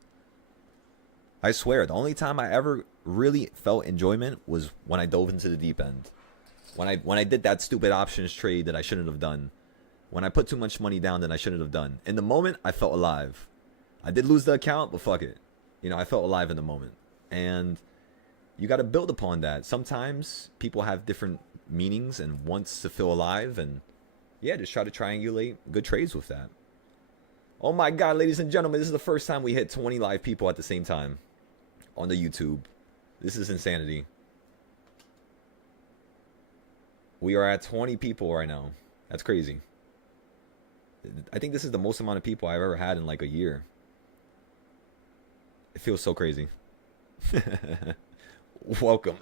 I swear, the only time I ever really felt enjoyment was when I dove into the deep end. When I did that stupid options trade that I shouldn't have done. When I put too much money down that I shouldn't have done. In the moment, I felt alive. I did lose the account, but fuck it. I felt alive in the moment. And you got to build upon that. Sometimes people have different meanings and wants to feel alive. And yeah, just try to triangulate good trades with that. Oh my God, ladies and gentlemen, this is the first time we hit 20 live people at the same time on the YouTube. This is insanity. We are at 20 people right now. That's crazy. I think this is the most amount of people I've ever had in like a year. It feels so crazy. Welcome.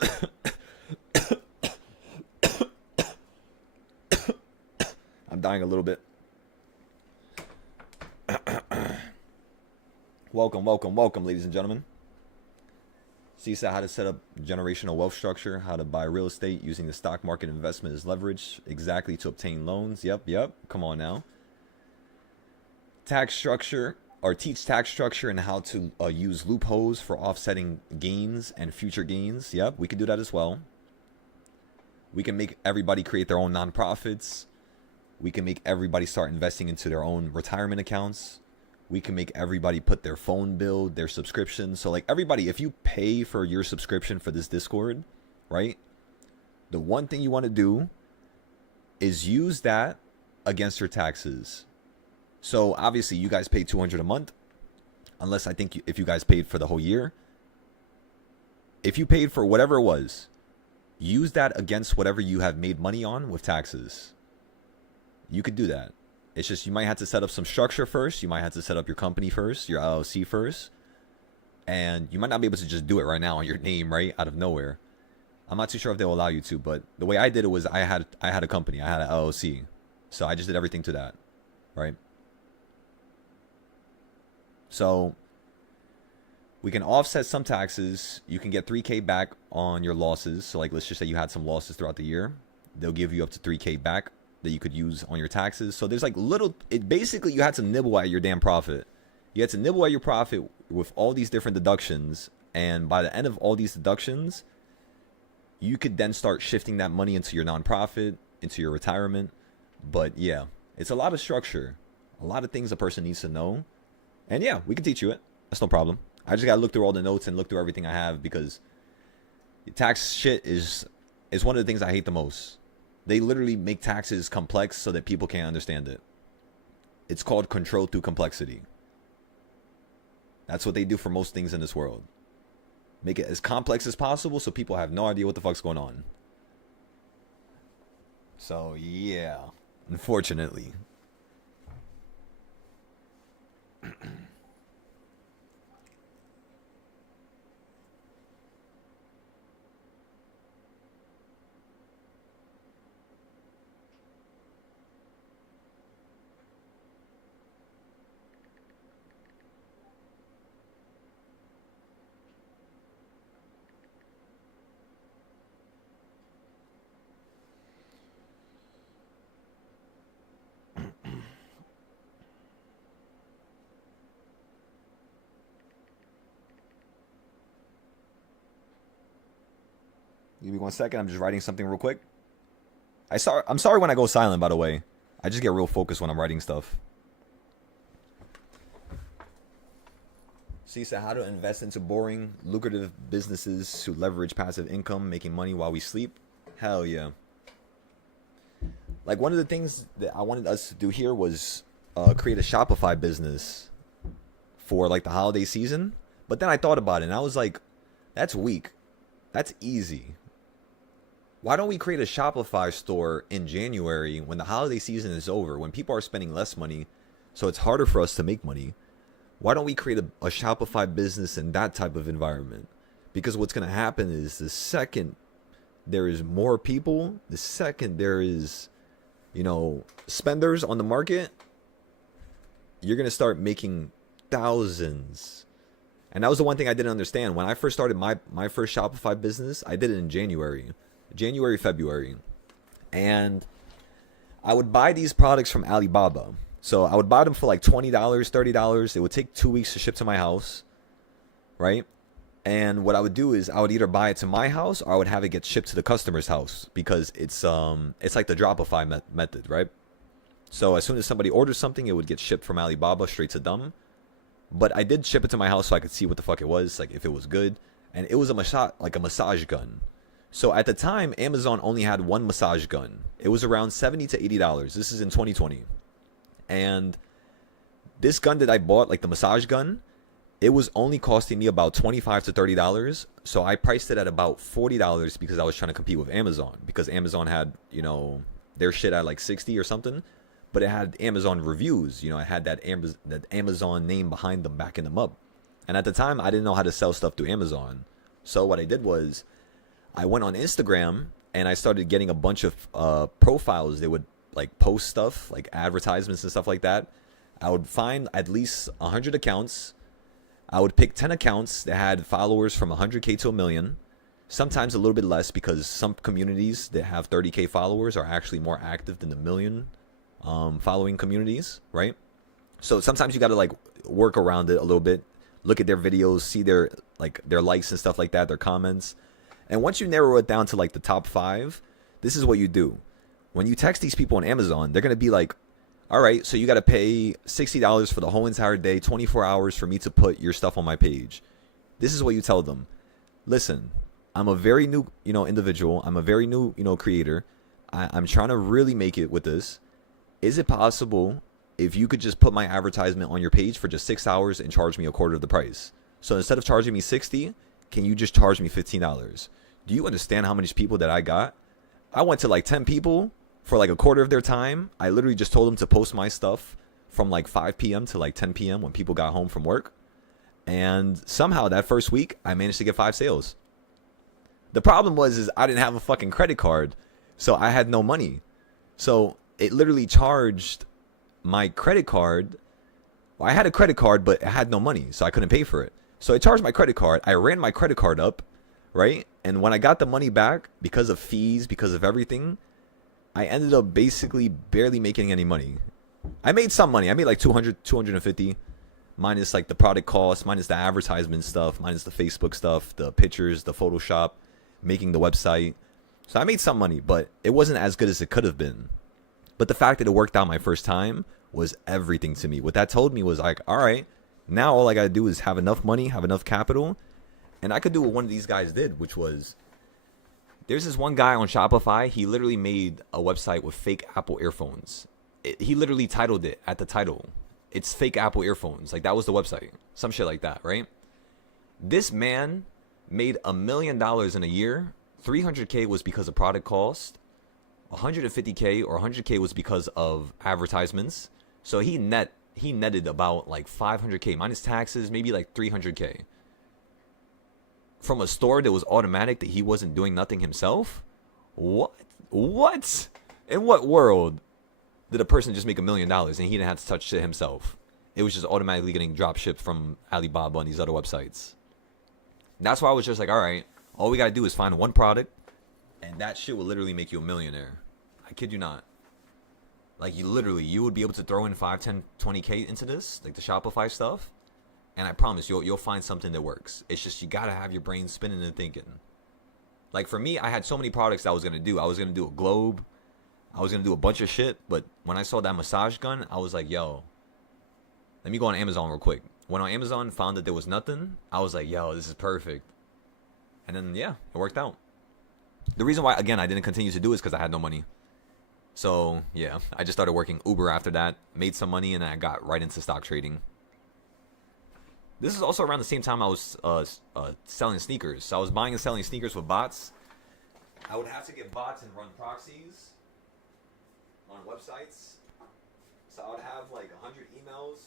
I'm dying a little bit. Welcome, ladies and gentlemen. See how to set up generational wealth structure, how to buy real estate using the stock market investment as leverage, exactly to obtain loans. Yep. Come on now. Tax structure, or teach tax structure and how to use loopholes for offsetting gains and future gains. Yep, we can do that as well. We can make everybody create their own nonprofits. We can make everybody start investing into their own retirement accounts. We can make everybody put their phone bill, their subscription. So like everybody, if you pay for your subscription for this Discord, right? The one thing you want to do is use that against your taxes. So obviously you guys pay $200 a month, unless I think if you guys paid for the whole year. If you paid for whatever it was, use that against whatever you have made money on with taxes. You could do that. It's just you might have to set up some structure first. You might have to set up your company first, your LLC first. And you might not be able to just do it right now on your name, right? Out of nowhere. I'm not too sure if they'll allow you to, but the way I did it was I had a company. I had an LLC. So I just did everything to that, right? So we can offset some taxes. You can get $3K back on your losses. So like, let's just say you had some losses throughout the year. They'll give you up to $3K back that you could use on your taxes. So there's like basically you had to nibble at your damn profit. You had to nibble at your profit with all these different deductions. And by the end of all these deductions, you could then start shifting that money into your nonprofit, into your retirement. But yeah, it's a lot of structure, a lot of things a person needs to know. And yeah, we can teach you it. That's no problem. I just got to look through all the notes and look through everything I have, because tax shit is one of the things I hate the most. They literally make taxes complex so that people can't understand it. It's called control through complexity. That's what they do for most things in this world. Make it as complex as possible so people have no idea what the fuck's going on. So yeah, unfortunately. Give me 1 second. I'm just writing something real quick. I'm sorry when I go silent, by the way. I just get real focused when I'm writing stuff. So you said how to invest into boring, lucrative businesses to leverage passive income, making money while we sleep. Hell yeah. Like one of the things that I wanted us to do here was create a Shopify business for like the holiday season. But then I thought about it and I was like, that's weak. That's easy. Why don't we create a Shopify store in January when the holiday season is over, when people are spending less money, so it's harder for us to make money? Why don't we create a Shopify business in that type of environment? Because what's going to happen is the second there is more people, the second there is, spenders on the market, you're going to start making thousands. And that was the one thing I didn't understand. When I first started my first Shopify business, I did it in January, February. And I would buy these products from Alibaba. So I would buy them for like $20, $30. It would take 2 weeks to ship to my house, right? And what I would do is I would either buy it to my house or I would have it get shipped to the customer's house, because it's like the Dropify method, right? So as soon as somebody orders something, it would get shipped from Alibaba straight to them. But I did ship it to my house so I could see what the fuck it was, like if it was good. And it was a massage gun. So at the time, Amazon only had one massage gun. It was around $70 to $80. This is in 2020. And this gun that I bought, like the massage gun, it was only costing me about $25 to $30. So I priced it at about $40 because I was trying to compete with Amazon, because Amazon had, their shit at like 60 or something, but it had Amazon reviews. It had that Amazon name behind them, backing them up. And at the time, I didn't know how to sell stuff through Amazon. So what I did was I went on Instagram and I started getting a bunch of profiles. They would like post stuff, like advertisements and stuff like that. I would find at least 100 accounts. I would pick 10 accounts that had followers from 100K to a million. Sometimes a little bit less, because some communities that have 30K followers are actually more active than the million following communities, right? So sometimes you got to like work around it a little bit, look at their videos, see their likes and stuff like that, their comments. And once you narrow it down to like the top 5, this is what you do. When you text these people on Amazon, they're going to be like, all right, so you got to pay $60 for the whole entire day, 24 hours for me to put your stuff on my page. This is what you tell them. Listen, I'm a very new, individual. I'm a very new, creator. I'm trying to really make it with this. Is it possible if you could just put my advertisement on your page for just 6 hours and charge me a quarter of the price? So instead of charging me $60, can you just charge me $15? Do you understand how many people that I got? I went to like 10 people for like a quarter of their time. I literally just told them to post my stuff from like 5 p.m. to like 10 p.m. when people got home from work. And somehow that first week, I managed to get 5 sales. The problem was I didn't have a fucking credit card, so I had no money. So it literally charged my credit card. Well, I had a credit card, but I had no money, so I couldn't pay for it. So I charged my credit card. I ran my credit card up, right? And when I got the money back, because of fees, because of everything, I ended up basically barely making any money. I made some money. I made like 200, 250, minus like the product cost, minus the advertisement stuff, minus the Facebook stuff, the pictures, the Photoshop, making the website. So I made some money, but it wasn't as good as it could have been. But the fact that it worked out my first time was everything to me. What that told me was like, all right, now all I got to do is have enough money, have enough capital, and I could do what one of these guys did, which was, there's this one guy on Shopify. He literally made a website with fake Apple earphones. He literally titled it at the title, it's fake Apple earphones. Like, that was the website. Some shit like that, right? This man made $1 million in a year. 300K was because of product cost. 150K or 100K was because of advertisements. So he netted about like 500K minus taxes, maybe like 300K. From a store that was automatic, that he wasn't doing nothing himself? What? In what world did a person just make $1 million and he didn't have to touch shit himself? It was just automatically getting drop shipped from Alibaba and these other websites. That's why I was just like, all right, all we got to do is find one product, and that shit will literally make you a millionaire. I kid you not. Like, you would be able to throw in 5, 10, 20K into this, like the Shopify stuff, and I promise you'll find something that works. It's just you got to have your brain spinning and thinking. Like, for me, I had so many products that I was going to do. I was going to do a globe. I was going to do a bunch of shit, but when I saw that massage gun, I was like, yo, let me go on Amazon real quick. Went on Amazon, found that there was nothing. I was like, yo, this is perfect. And then, yeah, it worked out. The reason why, again, I didn't continue to do it is because I had no money. So, yeah, I just started working Uber after that, made some money, and then I got right into stock trading. This is also around the same time I was selling sneakers. So I was buying and selling sneakers with bots. I would have to get bots and run proxies on websites. So I would have like 100 emails.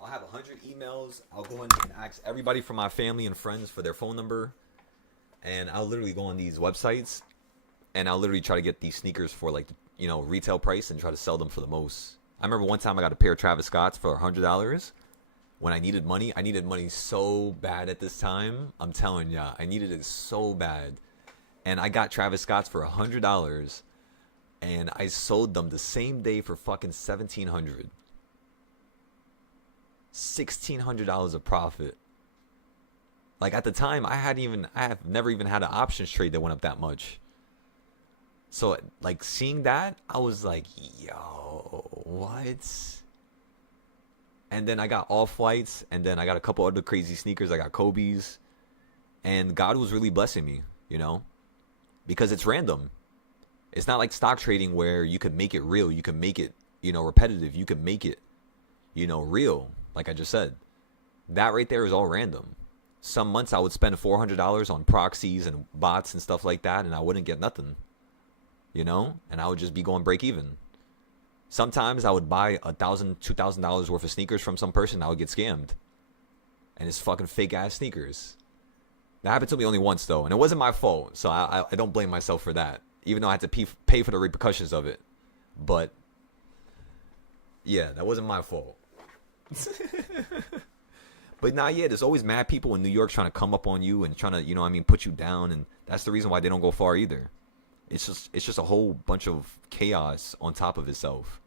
I'll have 100 emails. I'll go in and ask everybody from my family and friends for their phone number. And I'll literally go on these websites and I'll literally try to get these sneakers for like, retail price and try to sell them for the most. I remember one time I got a pair of Travis Scotts for $100 when I needed money. I needed money so bad at this time. I'm telling ya, I needed it so bad. And I got Travis Scotts for $100 and I sold them the same day for fucking $1,700. $1,600 of profit. Like, at the time, I have never even had an options trade that went up that much. So, like, seeing that, I was like, yo, what? And then I got Off-Whites, and then I got a couple other crazy sneakers. I got Kobe's. And God was really blessing me, because it's random. It's not like stock trading where you could make it real. You can make it repetitive, you can make it, real. Like I just said, that right there is all random. Some months I would spend $400 on proxies and bots and stuff like that, and I wouldn't get nothing, and I would just be going break even. Sometimes I would buy $1,000, $2,000 worth of sneakers from some person, and I would get scammed, and it's fucking fake ass sneakers. That happened to me only once though, and it wasn't my fault, so I don't blame myself for that, even though I had to pay for the repercussions of it. But yeah, that wasn't my fault. But nah, yeah, there's always mad people in New York trying to come up on you and trying to, put you down, and that's the reason why they don't go far either. It's just a whole bunch of chaos on top of itself.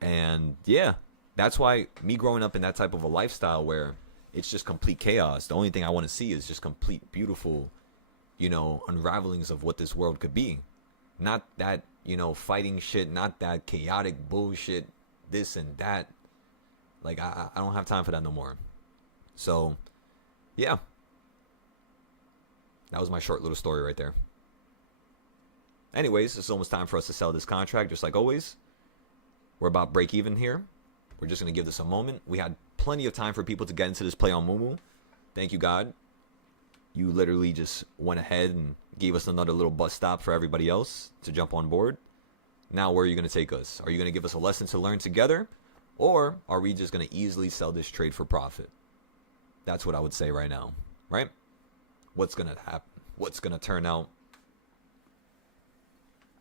And yeah, that's why me growing up in that type of a lifestyle where it's just complete chaos. The only thing I want to see is just complete beautiful, unravelings of what this world could be. Not that, fighting shit, not that chaotic bullshit, this and that. Like I don't have time for that no more. So, yeah, that was my short little story right there. Anyways, it's almost time for us to sell this contract, just like always. We're about break even here. We're just going to give this a moment. We had plenty of time for people to get into this play on Mumu. Thank you, God. You literally just went ahead and gave us another little bus stop for everybody else to jump on board. Now, where are you going to take us? Are you going to give us a lesson to learn together? Or are we just going to easily sell this trade for profit? That's what I would say right now, right? What's going to happen? What's going to turn out?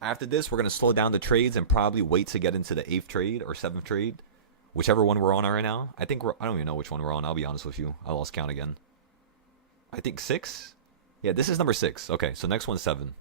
After this, we're going to slow down the trades and probably wait to get into the 8th trade or 7th trade. Whichever one we're on right now. I don't even know which one we're on. I'll be honest with you. I lost count again. I think 6? Yeah, this is number 6. Okay, so next one's 7.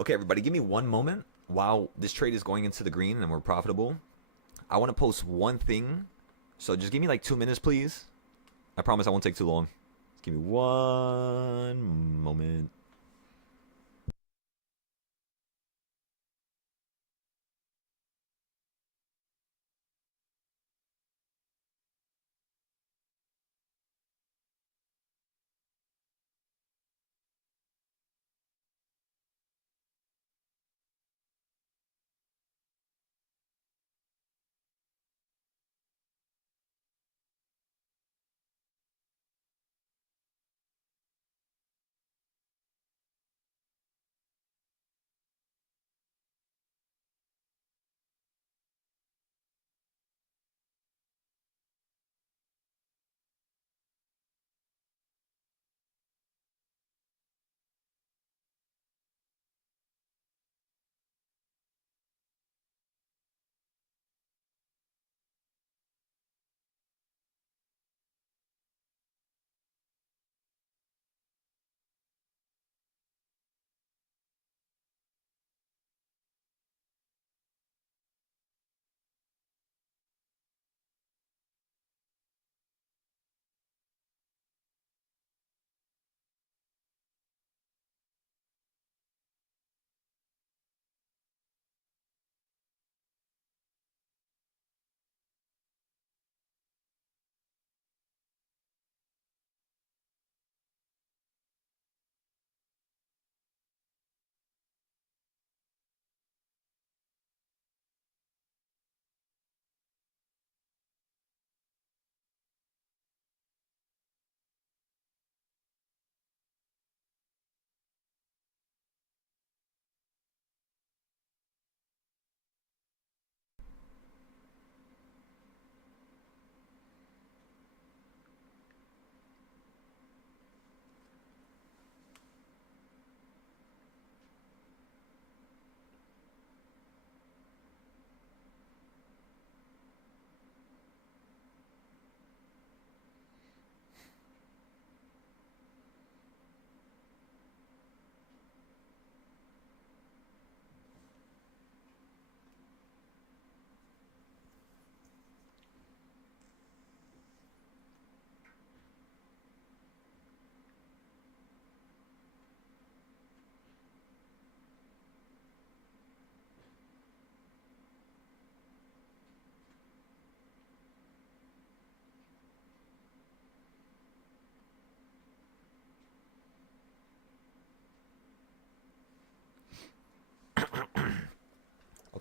Okay, everybody, give me one moment while this trade is going into the green and we're profitable. I want to post one thing. So just give me like 2 minutes, please. I promise I won't take too long. Just give me one moment.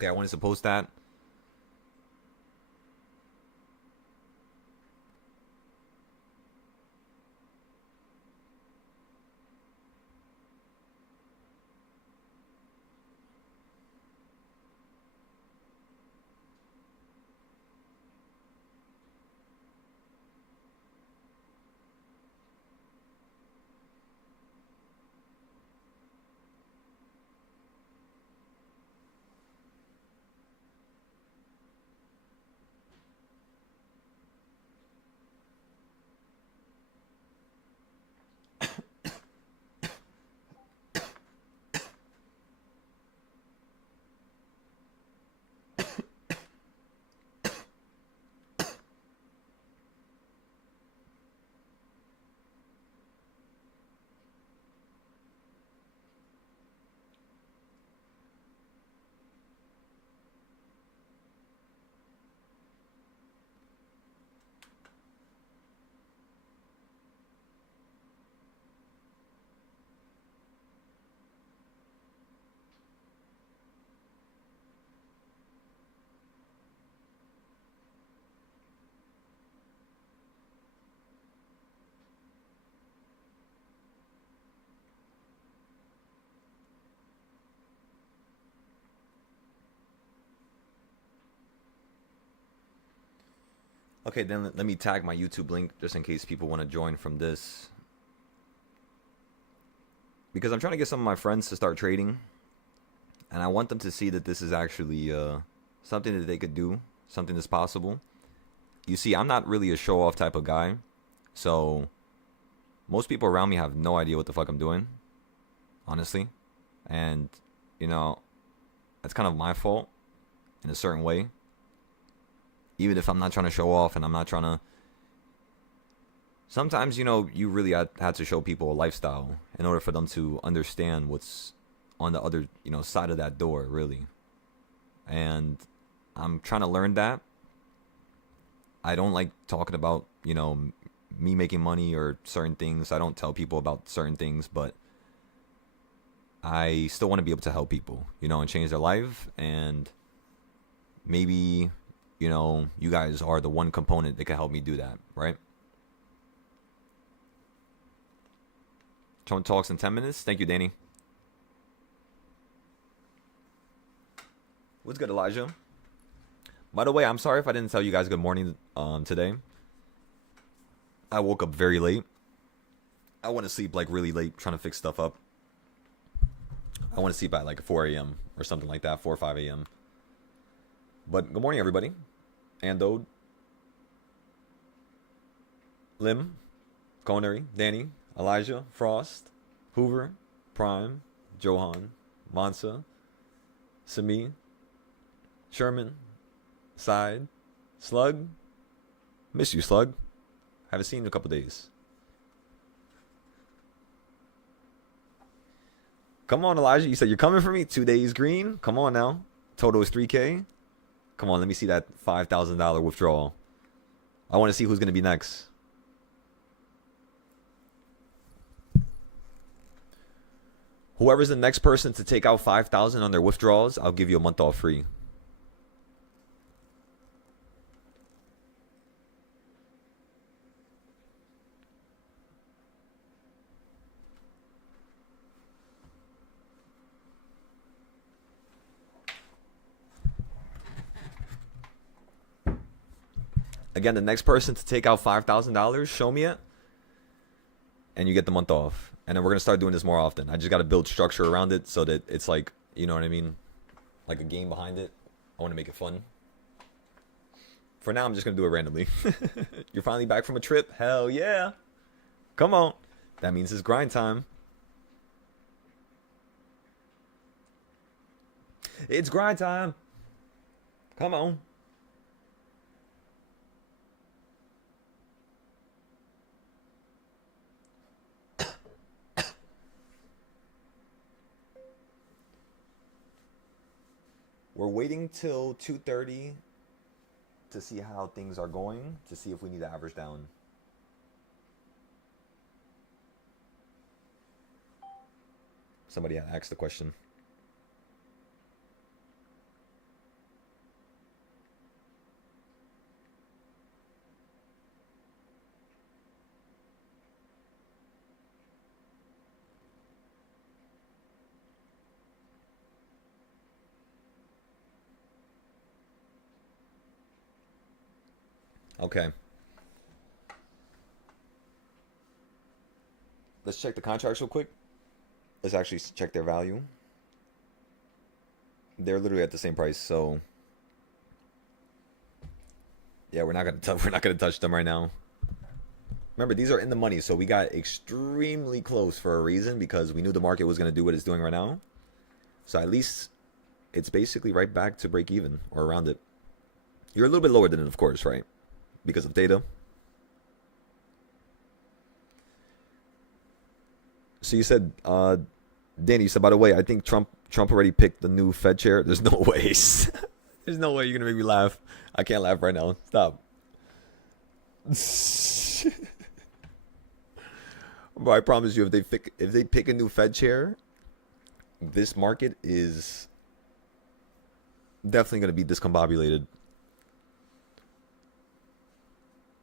Okay, I wanted to post that. Okay, then let me tag my YouTube link just in case people want to join from this. Because I'm trying to get some of my friends to start trading. And I want them to see that this is actually something that they could do. Something that's possible. You see, I'm not really a show-off type of guy. So, most people around me have no idea what the fuck I'm doing. Honestly. And, you know, that's kind of my fault. In a certain way. Even if I'm not trying to show off and I'm not trying to... Sometimes, you know, you really had to show people a lifestyle in order for them to understand what's on the other, you know, side of that door, really. And I'm trying to learn that. I don't like talking about, you know, me making money or certain things. I don't tell people about certain things, but I still want to be able to help people, you know, and change their life. And maybe, you know, you guys are the one component that can help me do that, right? Tone talks in 10 minutes. Thank you, Danny. What's good, Elijah? By the way, I'm sorry if I didn't tell you guys good morning today. I woke up very late. I want to sleep like really late, trying to fix stuff up. I want to sleep at like 4 a.m. or something like that, 4 or 5 a.m. But good morning, everybody. Andode, Lim, Connery, Danny, Elijah, Frost, Hoover, Prime, Johan, Mansa, Sami, Sherman, Side, Slug. Miss you, Slug. Haven't seen you in a couple days. Come on, Elijah. You said you're coming for me? 2 days green? Come on now. Total is 3K. Come on, let me see that $5,000 withdrawal. I want to see who's going to be next. Whoever's the next person to take out $5,000 on their withdrawals, I'll give you a month off free. Again, the next person to take out $5,000, show me it, and you get the month off. And then we're going to start doing this more often. I just got to build structure around it so that it's like, you know what I mean? Like a game behind it. I want to make it fun. For now, I'm just going to do it randomly. You're finally back from a trip? Hell yeah. Come on. That means it's grind time. It's grind time. Come on. We're waiting till 2:30 to see how things are going, to see if we need to average down. Somebody asked the question. Okay. Let's check the contracts real quick. Let's actually check their value. They're literally at the same price, so yeah, we're not gonna touch them right now. Remember, these are in the money, so we got extremely close for a reason because we knew the market was gonna do what it's doing right now. So at least it's basically right back to break even or around it. You're a little bit lower than it, of course, right? Because of data. So you said, Danny, you said, by the way, I think Trump already picked the new Fed chair. There's no ways. There's no way you're gonna make me laugh. I can't laugh right now. Stop. Bro, I promise you, if they pick a new Fed chair, this market is definitely gonna be discombobulated.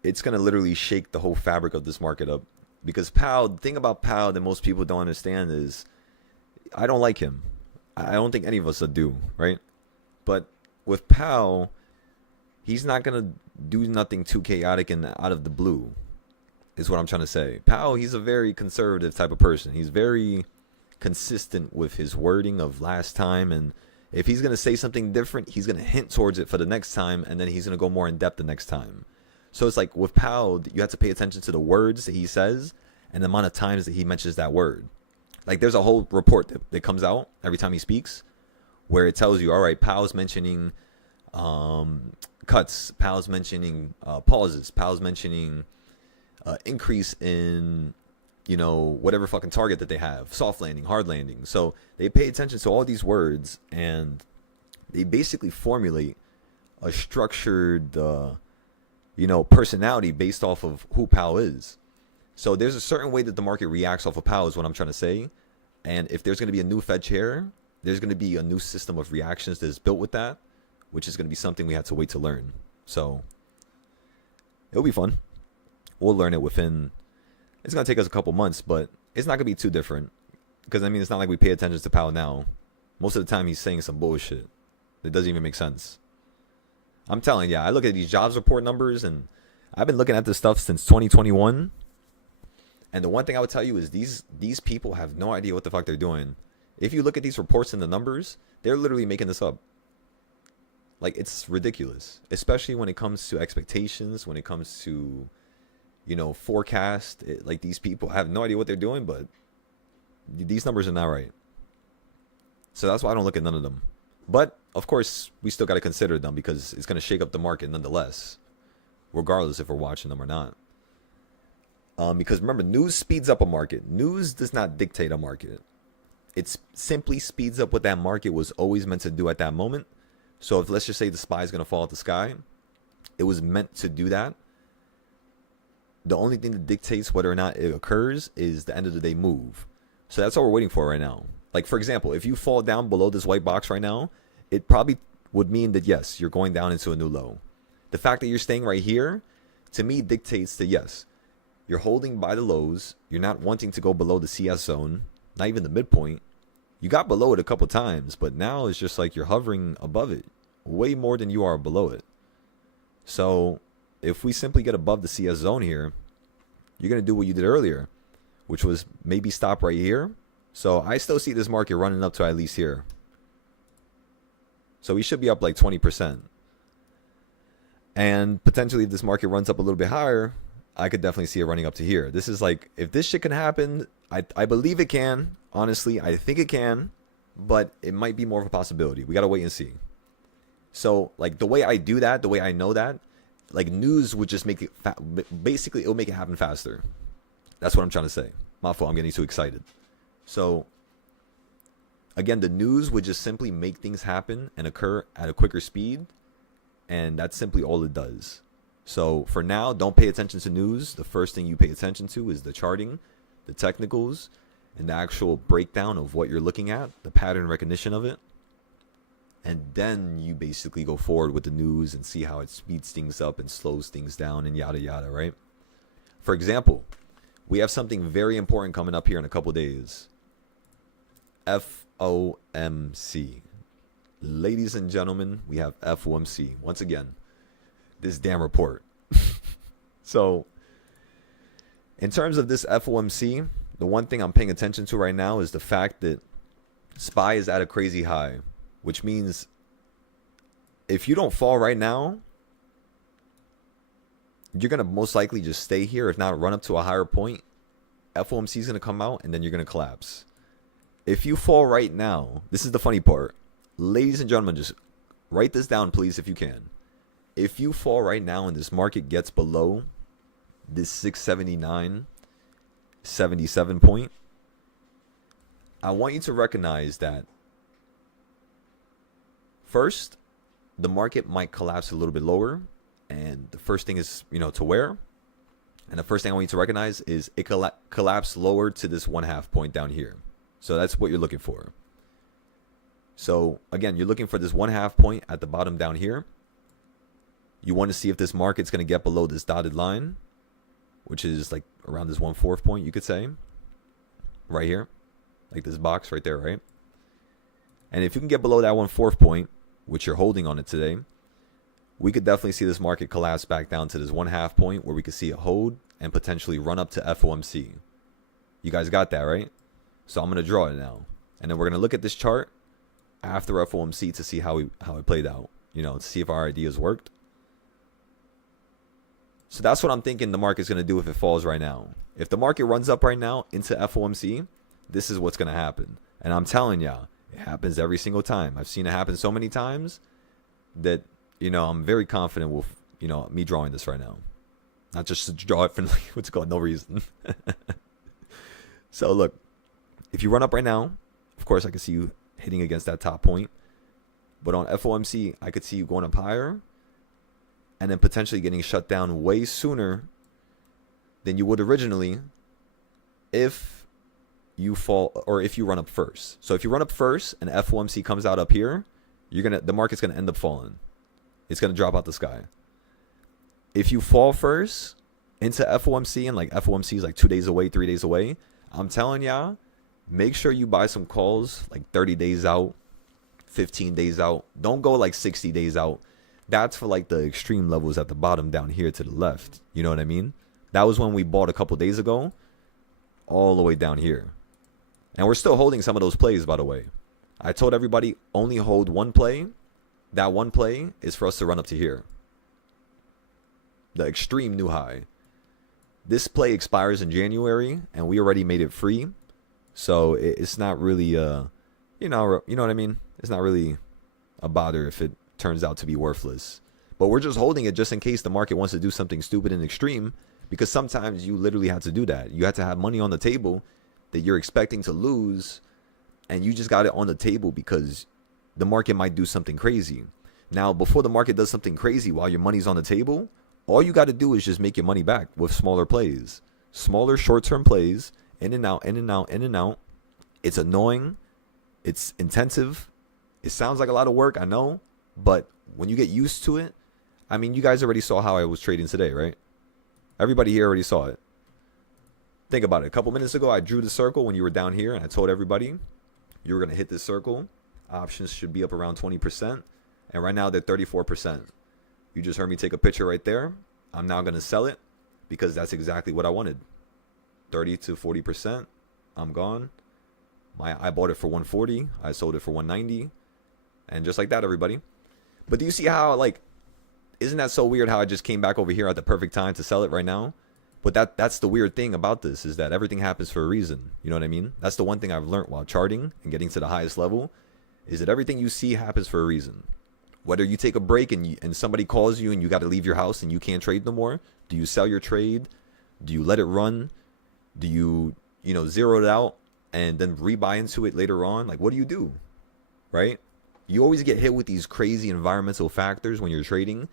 It's gonna literally shake the whole fabric of this market up. Because Powell, the thing about Powell that most people don't understand is, I don't like him. I don't think any of us do, right? But with Powell, he's not gonna do nothing too chaotic and out of the blue, is what I'm trying to say. Powell, he's a very conservative type of person. He's very consistent with his wording of last time, and if he's gonna say something different, he's gonna hint towards it for the next time, and then he's gonna go more in depth the next time. So it's like with Powell, you have to pay attention to the words that he says and the amount of times that he mentions that word. Like there's a whole report that comes out every time he speaks where it tells you, all right, Powell's mentioning cuts, Powell's mentioning pauses, Powell's mentioning increase in, whatever fucking target that they have, soft landing, hard landing. So they pay attention to all these words and they basically formulate a structured personality based off of who Powell is. So there's a certain way that the market reacts off of Powell is what I'm trying to say. And if there's going to be a new Fed chair, there's going to be a new system of reactions that is built with that, which is going to be something we have to wait to learn. So it'll be fun. We'll learn it within, it's going to take us a couple months, but it's not going to be too different. Because, it's not like we pay attention to Powell now. Most of the time he's saying some bullshit that doesn't even make sense. I'm telling you, I look at these jobs report numbers, and I've been looking at this stuff since 2021. And the one thing I would tell you is these people have no idea what the fuck they're doing. If you look at these reports and the numbers, they're literally making this up. Like, it's ridiculous, especially when it comes to expectations, when it comes to, forecast. Like, these people have no idea what they're doing, but these numbers are not right. So that's why I don't look at none of them. But, of course, we still got to consider them because it's going to shake up the market nonetheless, regardless if we're watching them or not. Because remember, news speeds up a market. News does not dictate a market. It simply speeds up what that market was always meant to do at that moment. So if let's just say the spy is going to fall out the sky, it was meant to do that. The only thing that dictates whether or not it occurs is the end of the day move. So that's what we're waiting for right now. Like, for example, if you fall down below this white box right now, it probably would mean that, yes, you're going down into a new low. The fact that you're staying right here, to me, dictates that, yes, you're holding by the lows. You're not wanting to go below the CS zone, not even the midpoint. You got below it a couple times, but now it's just like you're hovering above it way more than you are below it. So if we simply get above the CS zone here, you're going to do what you did earlier, which was maybe stop right here. So I still see this market running up to at least here. So we should be up like 20%. And potentially if this market runs up a little bit higher, I could definitely see it running up to here. This is like, if this shit can happen, I believe it can. Honestly, I think it can. But it might be more of a possibility. We got to wait and see. So, like, the way I do that, the way I know that, like, news would just make it, basically, it'll make it happen faster. That's what I'm trying to say. My fault, I'm getting too excited. So, again, the news would just simply make things happen and occur at a quicker speed. And that's simply all it does. So for now, don't pay attention to news. The first thing you pay attention to is the charting, the technicals, and the actual breakdown of what you're looking at, the pattern recognition of it. And then you basically go forward with the news and see how it speeds things up and slows things down and yada yada, right? For example, we have something very important coming up here in a couple days. FOMC. Ladies and gentlemen, we have FOMC. Once again, this damn report. So in terms of this FOMC, the one thing I'm paying attention to right now is the fact that SPY is at a crazy high, which means if you don't fall right now, you're going to most likely just stay here, if not run up to a higher point. FOMC is going to come out, and then you're going to collapse. If you fall right now, this is the funny part. Ladies and gentlemen, just write this down, please, if you can. If you fall right now and this market gets below this 679.77 point, I want you to recognize that first, the market might collapse a little bit lower. And the first thing is, to where? And the first thing I want you to recognize is it collapsed lower to this 1/2 point down here. So that's what you're looking for. So again, you're looking for this 1/2 point at the bottom down here. You want to see if this market's going to get below this dotted line, which is like around this 1/4 point, you could say. Right here. Like this box right there, right? And if you can get below that 1/4 point, which you're holding on it today, we could definitely see this market collapse back down to this 1/2 point where we could see it hold and potentially run up to FOMC. You guys got that, right? So I'm going to draw it now. And then we're going to look at this chart after FOMC to see how it played out, to see if our ideas worked. So that's what I'm thinking the market's going to do if it falls right now. If the market runs up right now into FOMC, this is what's going to happen. And I'm telling y'all, it happens every single time. I've seen it happen so many times that I'm very confident with, me drawing this right now. Not just to draw it for what's called no reason. So look, if you run up right now, of course I can see you hitting against that top point. But on FOMC, I could see you going up higher and then potentially getting shut down way sooner than you would originally if you fall or if you run up first. So if you run up first and FOMC comes out up here, the market's gonna end up falling. It's going to drop out the sky. If you fall first into FOMC and like FOMC is like 2 days away, 3 days away, I'm telling y'all, make sure you buy some calls like 30 days out, 15 days out. Don't go like 60 days out. That's for like the extreme levels at the bottom down here to the left. You know what I mean? That was when we bought a couple days ago, all the way down here. And we're still holding some of those plays, by the way. I told everybody only hold one play. That one play is for us to run up to here. The extreme new high. This play expires in January, and we already made it free. So it's not really, you know what I mean? It's not really a bother if it turns out to be worthless. But we're just holding it just in case the market wants to do something stupid and extreme. Because sometimes you literally have to do that. You have to have money on the table that you're expecting to lose. And you just got it on the table because the market might do something crazy. Now, before the market does something crazy while your money's on the table, all you got to do is just make your money back with smaller plays. Smaller short-term plays, in and out, in and out, in and out. It's annoying. It's intensive. It sounds like a lot of work, I know. But when you get used to it, I mean, you guys already saw how I was trading today, right? Everybody here already saw it. Think about it. A couple minutes ago, I drew the circle when you were down here, and I told everybody you were going to hit this circle. Options should be up around 20%. And right now, they're 34%. You just heard me take a picture right there. I'm now going to sell it because that's exactly what I wanted. 30 to 40%. I'm gone. I bought it for 140. I sold it for 190. And just like that, everybody. But do you see how, like, isn't that so weird how I just came back over here at the perfect time to sell it right now? But that's the weird thing about this, is that everything happens for a reason. You know what I mean? That's the one thing I've learned while charting and getting to the highest level, is that everything you see happens for a reason. Whether you take a break and somebody calls you and you got to leave your house and you can't trade no more, do you sell your trade? Do you let it run? Do you zero it out and then rebuy into it later on? Like, what do you do? Right? You always get hit with these crazy environmental factors when you're trading.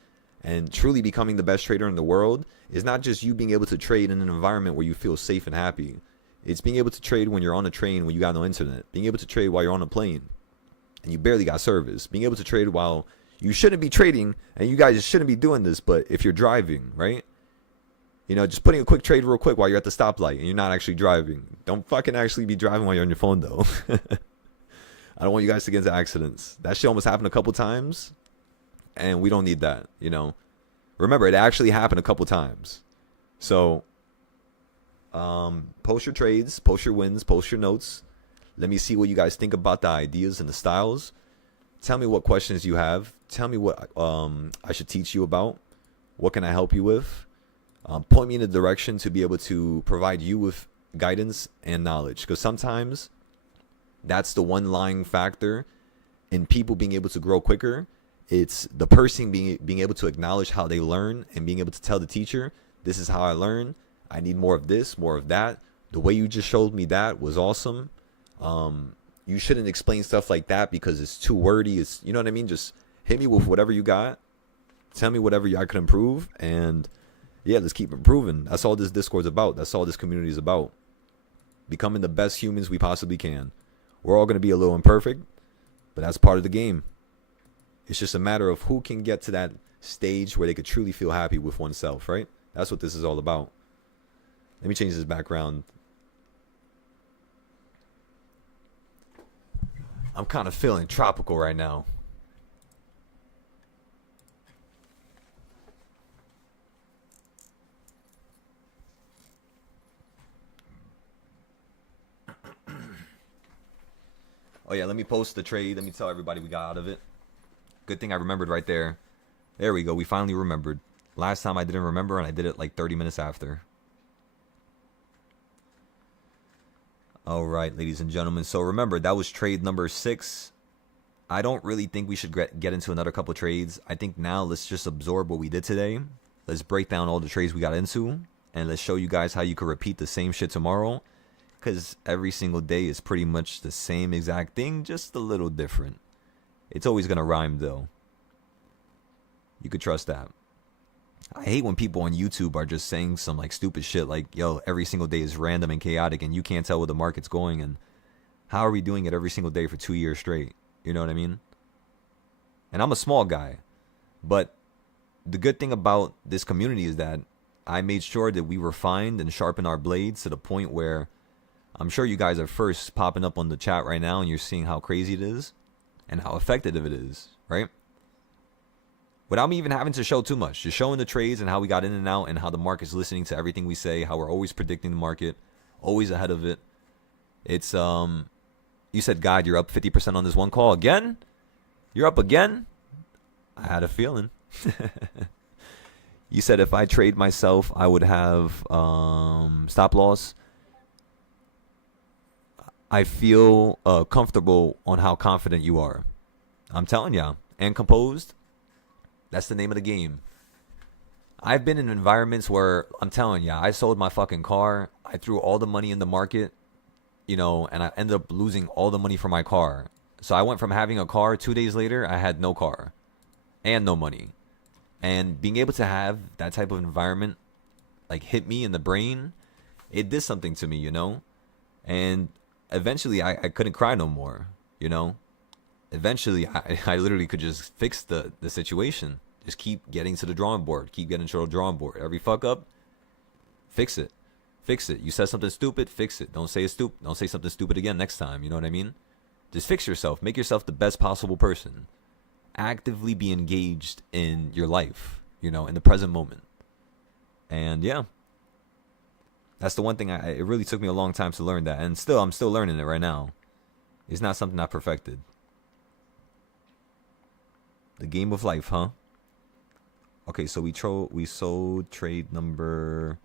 And truly becoming the best trader in the world is not just you being able to trade in an environment where you feel safe and happy. It's being able to trade when you're on a train when you got no internet. Being able to trade while you're on a plane and you barely got service. Being able to trade while you shouldn't be trading, and you guys shouldn't be doing this, but if you're driving, right? Just putting a quick trade real quick while you're at the stoplight and you're not actually driving. Don't fucking actually be driving while you're on your phone, though. I don't want you guys to get into accidents. That shit almost happened a couple times. And we don't need that, Remember, it actually happened a couple times. So, post your trades, post your wins, post your notes. Let me see what you guys think about the ideas and the styles. Tell me what questions you have. Tell me what I should teach you about. What can I help you with? Point me in a direction to be able to provide you with guidance and knowledge. Because sometimes that's the one lying factor in people being able to grow quicker. It's the person being able to acknowledge how they learn and being able to tell the teacher, this is how I learn. I need more of this, more of that. The way you just showed me that was awesome. You shouldn't explain stuff like that because it's too wordy. It's, you know what I mean? Just hit me with whatever you got. Tell me whatever I could improve. And yeah, let's keep improving. That's all this Discord's about. That's all this community is about. Becoming the best humans we possibly can. We're all going to be a little imperfect, but that's part of the game. It's just a matter of who can get to that stage where they could truly feel happy with oneself, right? That's what this is all about. Let me change this background. I'm kind of feeling tropical right now. Oh yeah, let me post the trade. Let me tell everybody we got out of it. Good thing I remembered right there. There we go. We finally remembered. Last time I didn't remember and I did it like 30 minutes after. All right, ladies and gentlemen. So remember, that was trade number 6. I don't really think we should get into another couple trades. I think now let's just absorb what we did today. Let's break down all the trades we got into. And let's show you guys how you can repeat the same shit tomorrow. Because every single day is pretty much the same exact thing, just a little different. It's always going to rhyme, though. You could trust that. I hate when people on YouTube are just saying some like stupid shit like, yo, every single day is random and chaotic and you can't tell where the market's going. And how are we doing it every single day for 2 years straight? You know what I mean? And I'm a small guy. But the good thing about this community is that I made sure that we refined and sharpened our blades to the point where I'm sure you guys are first popping up on the chat right now and you're seeing how crazy it is and how effective it is, right? Without me even having to show too much, just showing the trades and how we got in and out and how the market's listening to everything we say, how we're always predicting the market, always ahead of it. It's, you said, God, you're up 50% on this one call again? You're up again? I had a feeling. You said if I trade myself, I would have stop loss. I feel comfortable on how confident you are. I'm telling ya. And composed. That's the name of the game. I've been in environments where, I'm telling ya, I sold my fucking car. I threw all the money in the market, you know, and I ended up losing all the money for my car. So I went from having a car, 2 days later, I had no car and no money. And being able to have that type of environment, like, hit me in the brain, it did something to me, you know? And eventually I couldn't cry no more, you know? Eventually I literally could just fix the situation. Just keep getting to the drawing board. Keep getting to the drawing board. Every fuck up, fix it. Fix it. You said something stupid, fix it. Don't say something stupid again next time, you know what I mean? Just fix yourself. Make yourself the best possible person. Actively be engaged in your life, you know, in the present moment. And yeah. That's the one thing it really took me a long time to learn that. And I'm still learning it right now. It's not something I perfected. The game of life, huh? Okay, so we sold trade number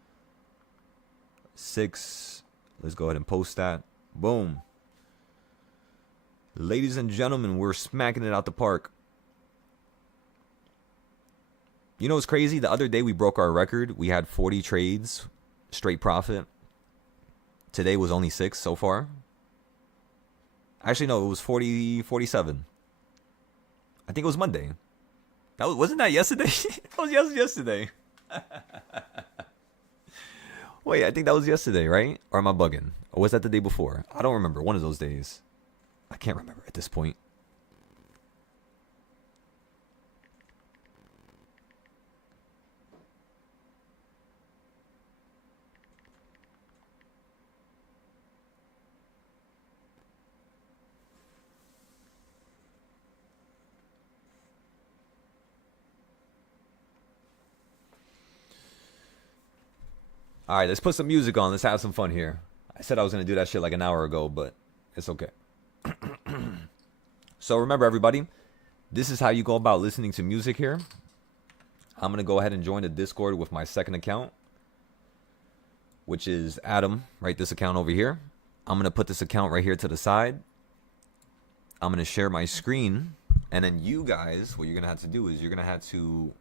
6. Let's go ahead and post that. Boom. Ladies and gentlemen, we're smacking it out the park. You know what's crazy? The other day we broke our record. We had 40 trades, straight profit. Today was only 6 so far. Actually, no, it was 47. I think it was Monday. Wasn't that yesterday? That was yesterday. Wait, I think that was yesterday, right? Or am I bugging? Or was that the day before? I don't remember. One of those days. I can't remember at this point. All right, let's put some music on. Let's have some fun here. I said I was going to do that shit like an hour ago, but it's okay. So remember, everybody, this is how you go about listening to music here. I'm going to go ahead and join the Discord with my second account, which is Adam, right? This account over here. I'm going to put this account right here to the side. I'm going to share my screen. And then you guys, what you're going to have to do is you're going to have to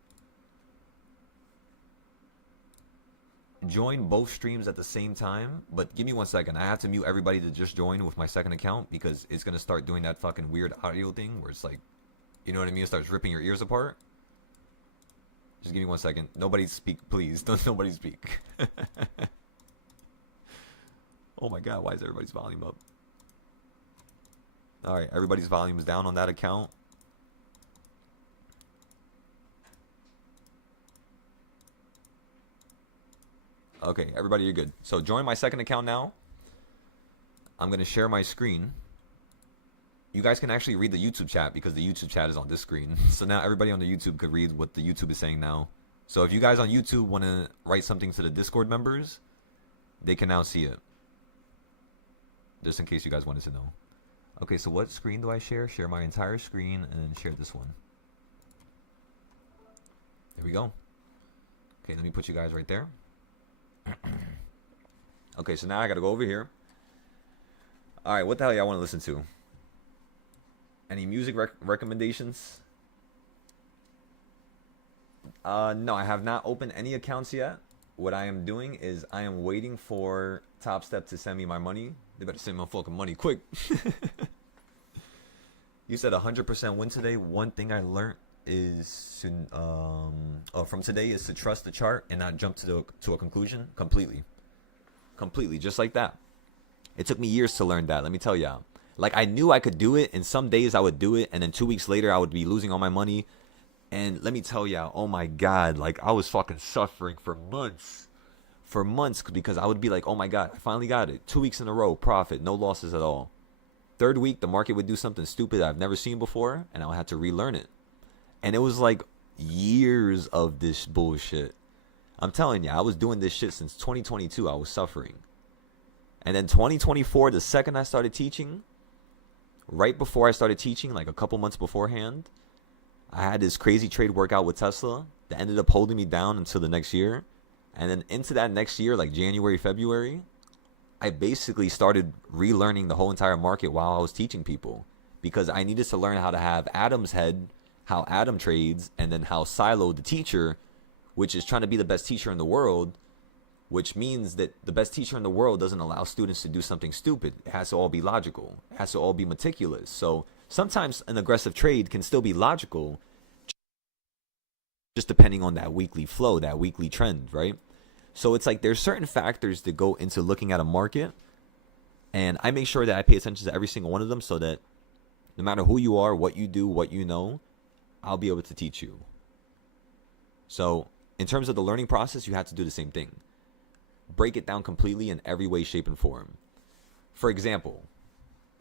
join both streams at the same time. But give me 1 second. I have to mute everybody to just join with my second account because it's going to start doing that fucking weird audio thing where it's like, you know what I mean? It starts ripping your ears apart. Just give me 1 second. Nobody speak, please. Don't nobody speak. Oh my god, why is everybody's volume up? Alright, everybody's volume is down on that account. Okay, everybody, you're good. So join my second account now. I'm going to share my screen. You guys can actually read the YouTube chat because the YouTube chat is on this screen. So now everybody on the YouTube could read what the YouTube is saying now. So if you guys on YouTube want to write something to the Discord members, they can now see it. Just in case you guys wanted to know. Okay, so what screen do I share? Share my entire screen and then share this one. There we go. Okay, let me put you guys right there. Okay, so now I gotta go over here. Alright, what the hell y'all want to listen to? Any music recommendations? No, I have not opened any accounts yet. What I am doing is I am waiting for Top Step to send me my money. They better send me my fucking money quick. You said 100% win today. One thing I learned is to, from today is to trust the chart and not jump to a conclusion completely. Completely, just like that. It took me years to learn that, let me tell y'all. Like, I knew I could do it, and some days I would do it, and then 2 weeks later I would be losing all my money. And let me tell y'all, oh my god, like, I was fucking suffering for months. For months, because I would be like, oh my god, I finally got it. 2 weeks in a row, profit, no losses at all. Third week, the market would do something stupid I've never seen before, and I would have to relearn it. And it was like years of this bullshit. I'm telling you, I was doing this shit since 2022. I was suffering. And then 2024, the second I started teaching, right before I started teaching, like a couple months beforehand, I had this crazy trade workout with Tesla that ended up holding me down until the next year. And then into that next year, like January, February, I basically started relearning the whole entire market while I was teaching people. Because I needed to learn how to have Adam's head, how Adam trades, and then how Silo, the teacher, which is trying to be the best teacher in the world, which means that the best teacher in the world doesn't allow students to do something stupid. It has to all be logical. It has to all be meticulous. So sometimes an aggressive trade can still be logical, just depending on that weekly flow, that weekly trend, right? So it's like there's certain factors that go into looking at a market, and I make sure that I pay attention to every single one of them so that no matter who you are, what you do, what you know, I'll be able to teach you. So in terms of the learning process, you have to do the same thing. Break it down completely in every way, shape, and form. For example,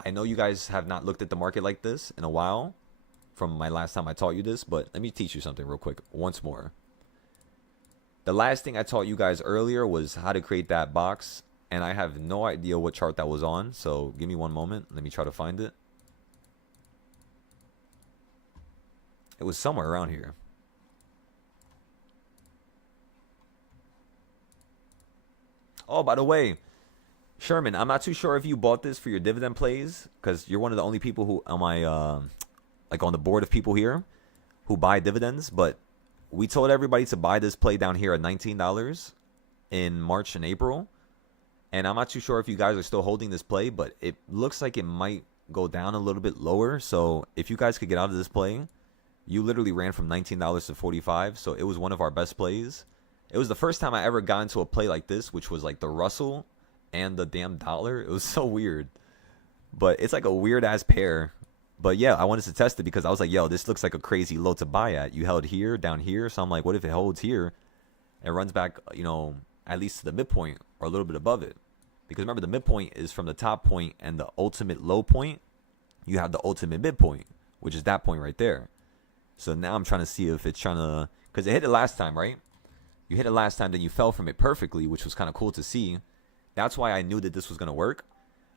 I know you guys have not looked at the market like this in a while from my last time I taught you this, but let me teach you something real quick once more. The last thing I taught you guys earlier was how to create that box, and I have no idea what chart that was on, so give me one moment. Let me try to find it. It was somewhere around here. Oh, by the way, Sherman, I'm not too sure if you bought this for your dividend plays, because you're one of the only people who on my like on the board of people here who buy dividends. But we told everybody to buy this play down here at $19 in March and April, and I'm not too sure if you guys are still holding this play, but it looks like it might go down a little bit lower. So if you guys could get out of this play, you literally ran from $19 to $45, so it was one of our best plays. It was the first time I ever got into a play like this, which was like the Russell and the damn dollar. It was so weird. But it's like a weird-ass pair. But yeah, I wanted to test it because I was like, yo, this looks like a crazy low to buy at. You held here, down here. So I'm like, what if it holds here and runs back, you know, at least to the midpoint or a little bit above it? Because remember, the midpoint is from the top point, and the ultimate low point, you have the ultimate midpoint, which is that point right there. So now I'm trying to see if it's trying to, because it hit it last time, right? You hit it last time, then you fell from it perfectly, which was kind of cool to see. That's why I knew that this was going to work.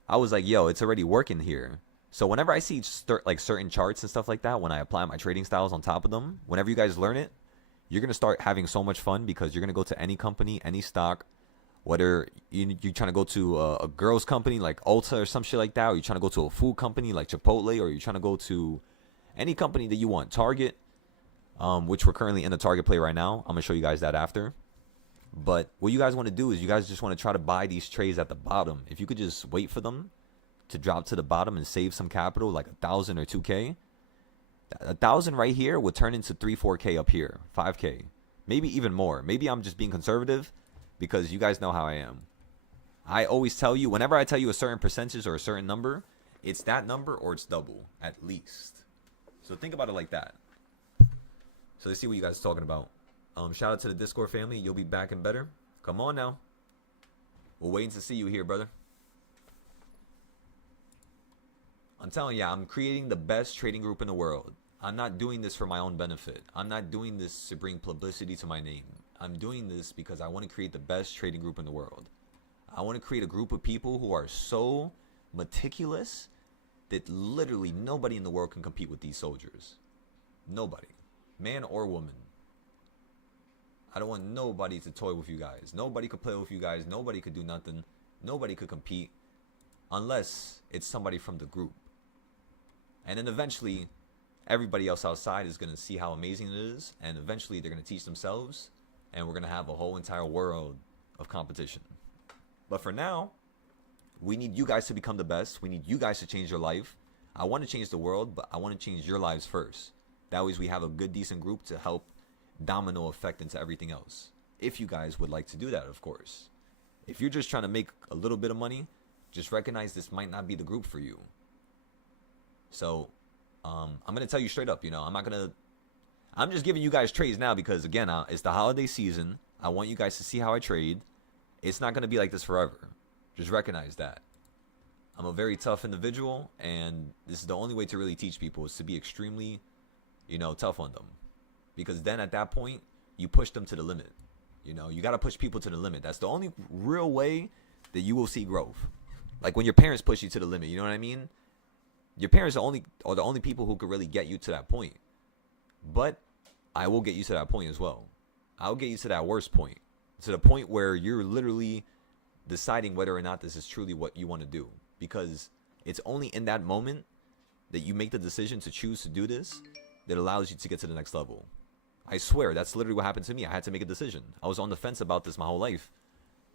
I was like, yo, it's already working here. So whenever I see like certain charts and stuff like that, when I apply my trading styles on top of them, whenever you guys learn it, you're going to start having so much fun because you're going to go to any company, any stock, whether you're trying to go to a girl's company like Ulta or some shit like that, or you're trying to go to a food company like Chipotle, or you're trying to go to any company that you want, Target, which we're currently in the Target play right now. I'm going to show you guys that after. But what you guys want to do is you guys just want to try to buy these trades at the bottom. If you could just wait for them to drop to the bottom and save some capital, like 1,000 or 2K, 1,000 right here would turn into 3-4K up here, 5K, maybe even more. Maybe I'm just being conservative because you guys know how I am. I always tell you, whenever I tell you a certain percentage or a certain number, it's that number or it's double at least. So think about it like that. So let's see what you guys are talking about. Shout out to the Discord family. You'll be back and better. Come on now. We're waiting to see you here, brother. I'm telling you, I'm creating the best trading group in the world. I'm not doing this for my own benefit. I'm not doing this to bring publicity to my name. I'm doing this because I want to create the best trading group in the world. I want to create a group of people who are so meticulous that literally nobody in the world can compete with these soldiers. Nobody. Man or woman. I don't want nobody to toy with you guys. Nobody could play with you guys. Nobody could do nothing. Nobody could compete unless it's somebody from the group. And then eventually, everybody else outside is going to see how amazing it is. And eventually, they're going to teach themselves. And we're going to have a whole entire world of competition. But for now, we need you guys to become the best. We need you guys to change your life. I want to change the world, but I want to change your lives first. That way we have a good, decent group to help domino effect into everything else. If you guys would like to do that, of course. If you're just trying to make a little bit of money, just recognize this might not be the group for you. So, I'm going to tell you straight up, I'm just giving you guys trades now because, again, it's the holiday season. I want you guys to see how I trade. It's not going to be like this forever. Just recognize that. I'm a very tough individual, and this is the only way to really teach people is to be extremely, tough on them. Because then at that point, you push them to the limit. You got to push people to the limit. That's the only real way that you will see growth. Like when your parents push you to the limit, you know what I mean? Your parents are the only people who could really get you to that point. But I will get you to that point as well. I'll get you to that worst point. To the point where you're literally deciding whether or not this is truly what you want to do. Because it's only in that moment that you make the decision to choose to do this that allows you to get to the next level. I swear, that's literally what happened to me. I had to make a decision. I was on the fence about this my whole life.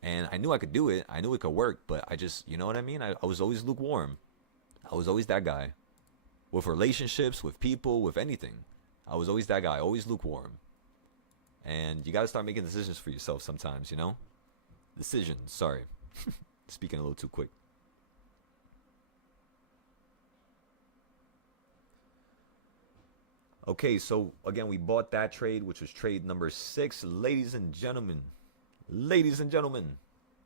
And I knew I could do it. I knew it could work. But I just, you know what I mean? I was always lukewarm. I was always that guy. With relationships, with people, with anything. I was always that guy. Always lukewarm. And you got to start making decisions for yourself sometimes, Decisions, sorry. Speaking a little too quick. Okay, so again, we bought that trade, which was trade number 6. Ladies and gentlemen,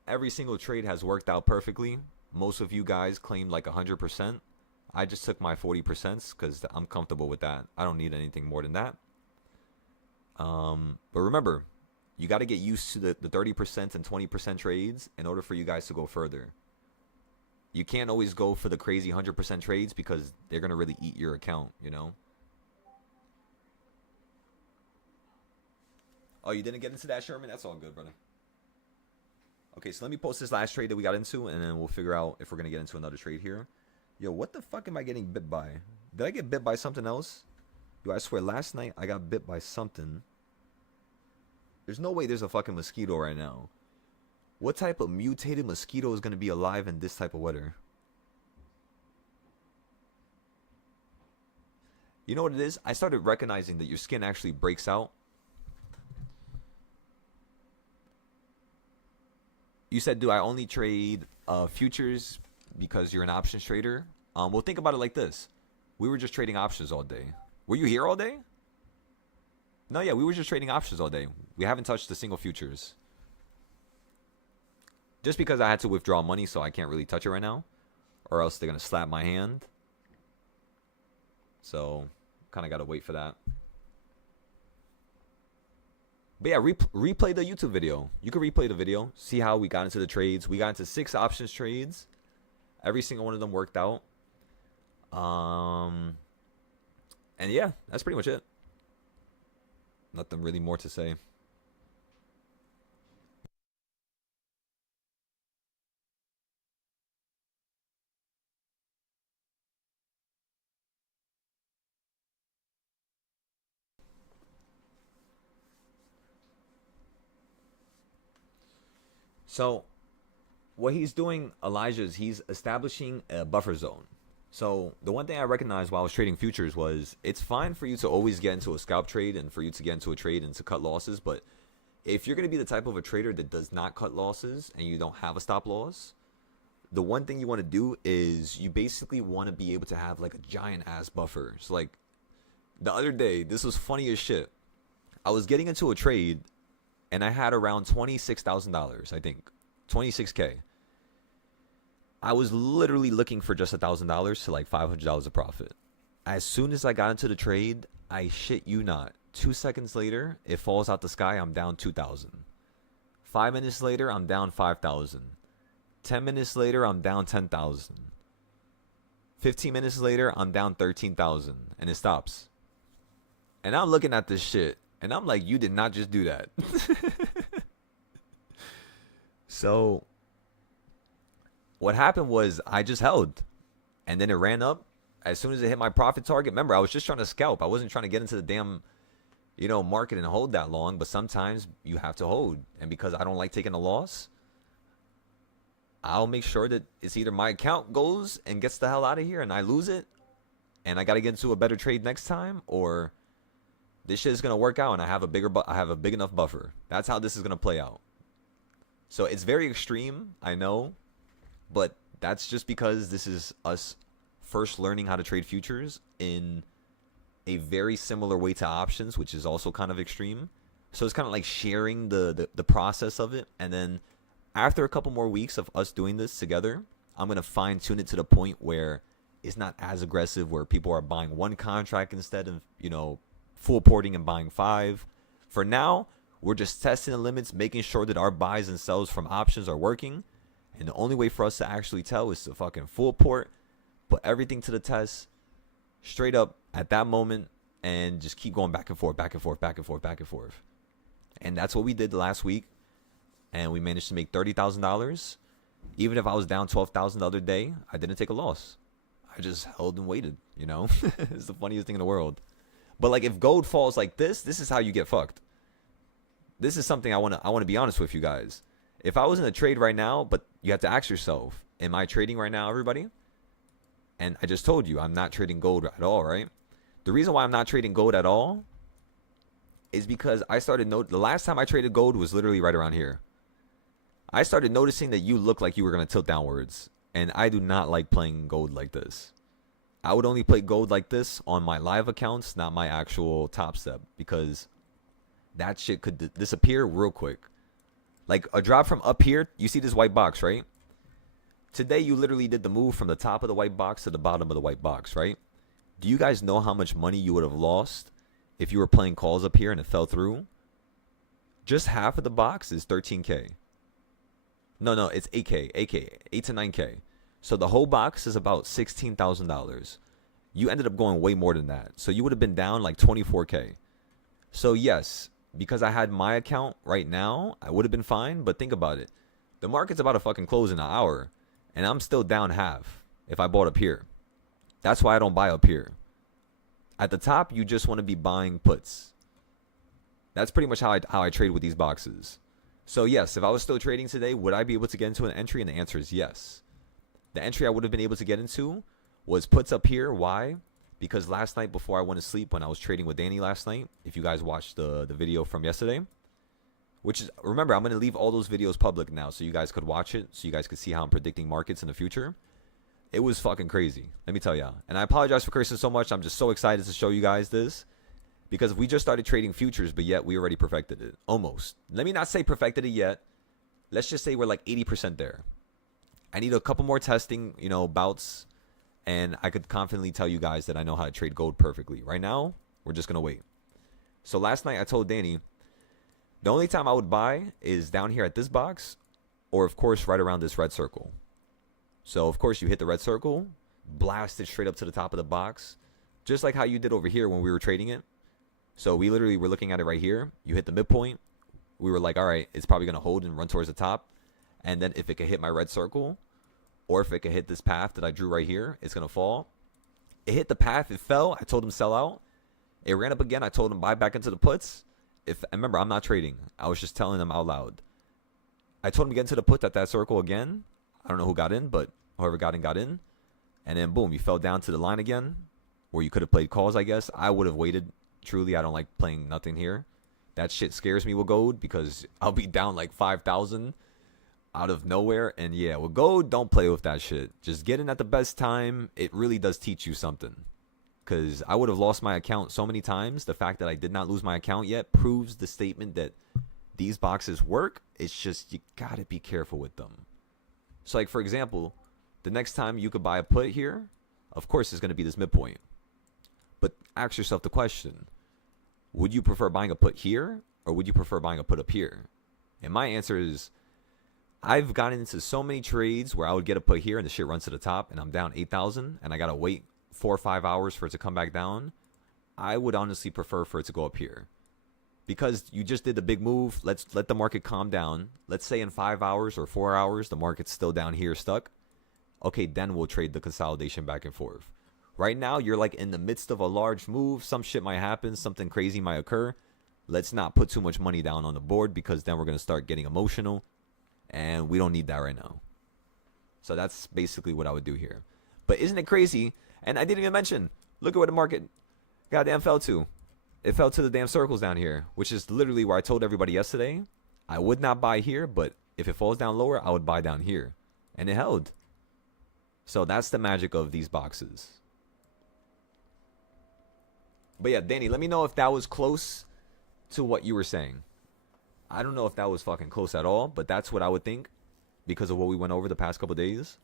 every single trade has worked out perfectly. Most of you guys claimed like 100%. I just took my 40% because I'm comfortable with that. I don't need anything more than that. But remember, you got to get used to the 30% and 20% trades in order for you guys to go further. You can't always go for the crazy 100% trades because they're going to really eat your account, Oh, you didn't get into that, Sherman? That's all good, brother. Okay, so let me post this last trade that we got into, and then we'll figure out if we're going to get into another trade here. Yo, what the fuck am I getting bit by? Did I get bit by something else? Yo, I swear, last night I got bit by something. There's no way there's a fucking mosquito right now. What type of mutated mosquito is going to be alive in this type of weather? You know what it is? I started recognizing that your skin actually breaks out. You said, do I only trade futures because you're an options trader? Well, think about it like this. We were just trading options all day. Were you here all day? No, yeah, we were just trading options all day. We haven't touched a single futures. Just because I had to withdraw money, so I can't really touch it right now. Or else they're going to slap my hand. So, kind of got to wait for that. But yeah, replay the YouTube video. You can replay the video, see how we got into the trades. We got into 6 options trades. Every single one of them worked out. And yeah, that's pretty much it. Nothing really more to say. So what he's doing, Elijah, is he's establishing a buffer zone. So the one thing I recognized while I was trading futures was it's fine for you to always get into a scalp trade and for you to get into a trade and to cut losses. But if you're going to be the type of a trader that does not cut losses and you don't have a stop loss, the one thing you want to do is you basically want to be able to have like a giant ass buffer. So like the other day, this was funny as shit. I was getting into a trade and I had around $26,000, I think. 26K. I was literally looking for just $1,000 to like $500 of profit. As soon as I got into the trade, I shit you not, 2 seconds later, it falls out the sky, I'm down 2,000. 5 minutes later, I'm down 5,000. 10 minutes later, I'm down 10,000. 15 minutes later, I'm down 13,000. And it stops. And I'm looking at this shit. And I'm like, you did not just do that. So what happened was I just held. And then it ran up. As soon as it hit my profit target. Remember, I was just trying to scalp. I wasn't trying to get into the damn, market and hold that long. But sometimes you have to hold. And because I don't like taking a loss, I'll make sure that it's either my account goes and gets the hell out of here and I lose it. And I got to get into a better trade next time. Or this shit is going to work out and I have a big enough buffer. That's how this is going to play out. So it's very extreme, I know, but that's just because this is us first learning how to trade futures in a very similar way to options, which is also kind of extreme. So it's kind of like sharing the process of it. And then after a couple more weeks of us doing this together, I'm going to fine tune it to the point where it's not as aggressive, where people are buying one contract instead of, full porting and buying 5. For now, we're just testing the limits, making sure that our buys and sells from options are working. And the only way for us to actually tell is to fucking full port, put everything to the test, straight up at that moment, and just keep going back and forth, back and forth, back and forth, back and forth. And that's what we did last week. And we managed to make $30,000. Even if I was down 12,000 the other day, I didn't take a loss. I just held and waited, It's the funniest thing in the world. But like if gold falls like this is how you get fucked. This is something I want to be honest with you guys. If I was in a trade right now, but you have to ask yourself, am I trading right now, everybody? And I just told you I'm not trading gold at all, right? The reason why I'm not trading gold at all is because I started the last time I traded gold was literally right around here. I started noticing that you look like you were going to tilt downwards, and I do not like playing gold like this. I would only play gold like this on my live accounts, not my actual Top Step, because that shit could disappear real quick. Like a drop from up here, you see this white box, right? Today you literally did the move from the top of the white box to the bottom of the white box, right? Do you guys know how much money you would have lost if you were playing calls up here and it fell through? Just half of the box is 13K. No, it's 8K, 8 to 9K. So the whole box is about $16,000. You ended up going way more than that. So you would have been down like 24K. So yes, because I had my account right now, I would have been fine. But think about it. The market's about to fucking close in an hour. And I'm still down half if I bought up here. That's why I don't buy up here. At the top, you just want to be buying puts. That's pretty much how I trade with these boxes. So yes, if I was still trading today, would I be able to get into an entry? And the answer is yes. The entry I would have been able to get into was puts up here. Why? Because last night before I went to sleep, when I was trading with Danny last night, if you guys watched the video from yesterday, which is, remember, I'm going to leave all those videos public now so you guys could watch it, so you guys could see how I'm predicting markets in the future. It was fucking crazy, let me tell y'all. And I apologize for cursing so much. I'm just so excited to show you guys this, because we just started trading futures, but yet we already perfected it. Almost. Let me not say perfected it yet. Let's just say we're like 80% there. I need a couple more testing, bouts, and I could confidently tell you guys that I know how to trade gold perfectly. Right now, we're just going to wait. So last night I told Danny, The only time I would buy is down here at this box, or of course right around this red circle. So of course you hit the red circle, blast it straight up to the top of the box, just like how you did over here when we were trading it. So we literally were looking at it right here. You hit the midpoint. We were like, all right, it's probably going to hold and run towards the top. And then if it could hit my red circle, or if it could hit this path that I drew right here, it's going to fall. It hit the path. It fell. I told him sell out. It ran up again. I told him buy back into the puts. Remember, I'm not trading. I was just telling them out loud. I told him to get into the put at that circle again. I don't know who got in, but whoever got in, got in. And then boom, you fell down to the line again, where you could have played calls, I guess. I would have waited. Truly, I don't like playing nothing here. That shit scares me with gold because I'll be down like 5,000 out of nowhere. And yeah, with gold, don't play with that shit. Just get in at the best time. It really does teach you something. Because I would have lost my account so many times. The fact that I did not lose my account yet proves the statement that these boxes work. It's just you gotta be careful with them. So like for example, the next time you could buy a put here, of course it's going to be this midpoint. But ask yourself the question, would you prefer buying a put here or would you prefer buying a put up here? And my answer is, I've gotten into so many trades where I would get a put here and the shit runs to the top and I'm down 8,000 and I got to wait 4 or 5 hours for it to come back down. I would honestly prefer for it to go up here. Because you just did the big move, let's let the market calm down. Let's say in 5 hours or 4 hours, the market's still down here stuck. Okay, then we'll trade the consolidation back and forth. Right now, you're like in the midst of a large move. Some shit might happen. Something crazy might occur. Let's not put too much money down on the board because then we're going to start getting emotional. And we don't need that right now. So that's basically what I would do here. But isn't it crazy? And I didn't even mention, look at where the market goddamn fell to. It fell to the damn circles down here, which is literally where I told everybody yesterday. I would not buy here, but if it falls down lower, I would buy down here. And it held. So that's the magic of these boxes. But yeah, Danny, let me know if that was close to what you were saying. I don't know if that was fucking close at all, but that's what I would think because of what we went over the past couple days.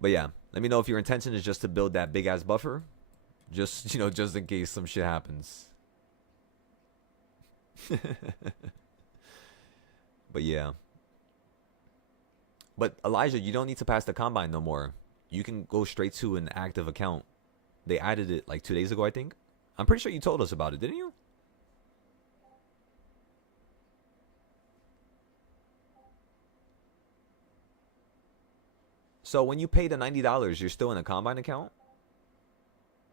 But yeah, let me know if your intention is just to build that big ass buffer. Just, just in case some shit happens. But yeah. But Elijah, you don't need to pass the combine no more. You can go straight to an active account. They added it like 2 days ago, I think. I'm pretty sure you told us about it, didn't you? So when you pay the $90, you're still in a combine account?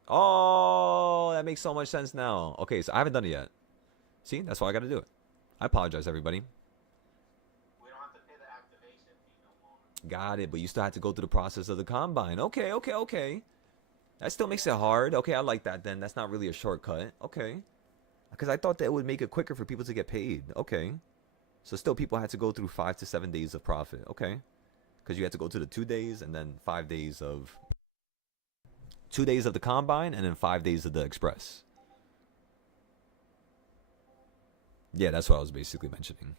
Oh, that makes so much sense now. Okay, so I haven't done it yet. See, that's why I got to do it. I apologize, everybody. We don't have to pay the activation fee no more. Got it, but you still have to go through the process of the combine. Okay. That still makes it hard. Okay, I like that then. That's not really a shortcut. Okay. Because I thought that it would make it quicker for people to get paid. Okay. So still people had to go through 5 to 7 days of profit. Okay. Because you had to go to the 2 days and then 5 days of... 2 days of the combine and then 5 days of the express. Yeah, that's what I was basically mentioning.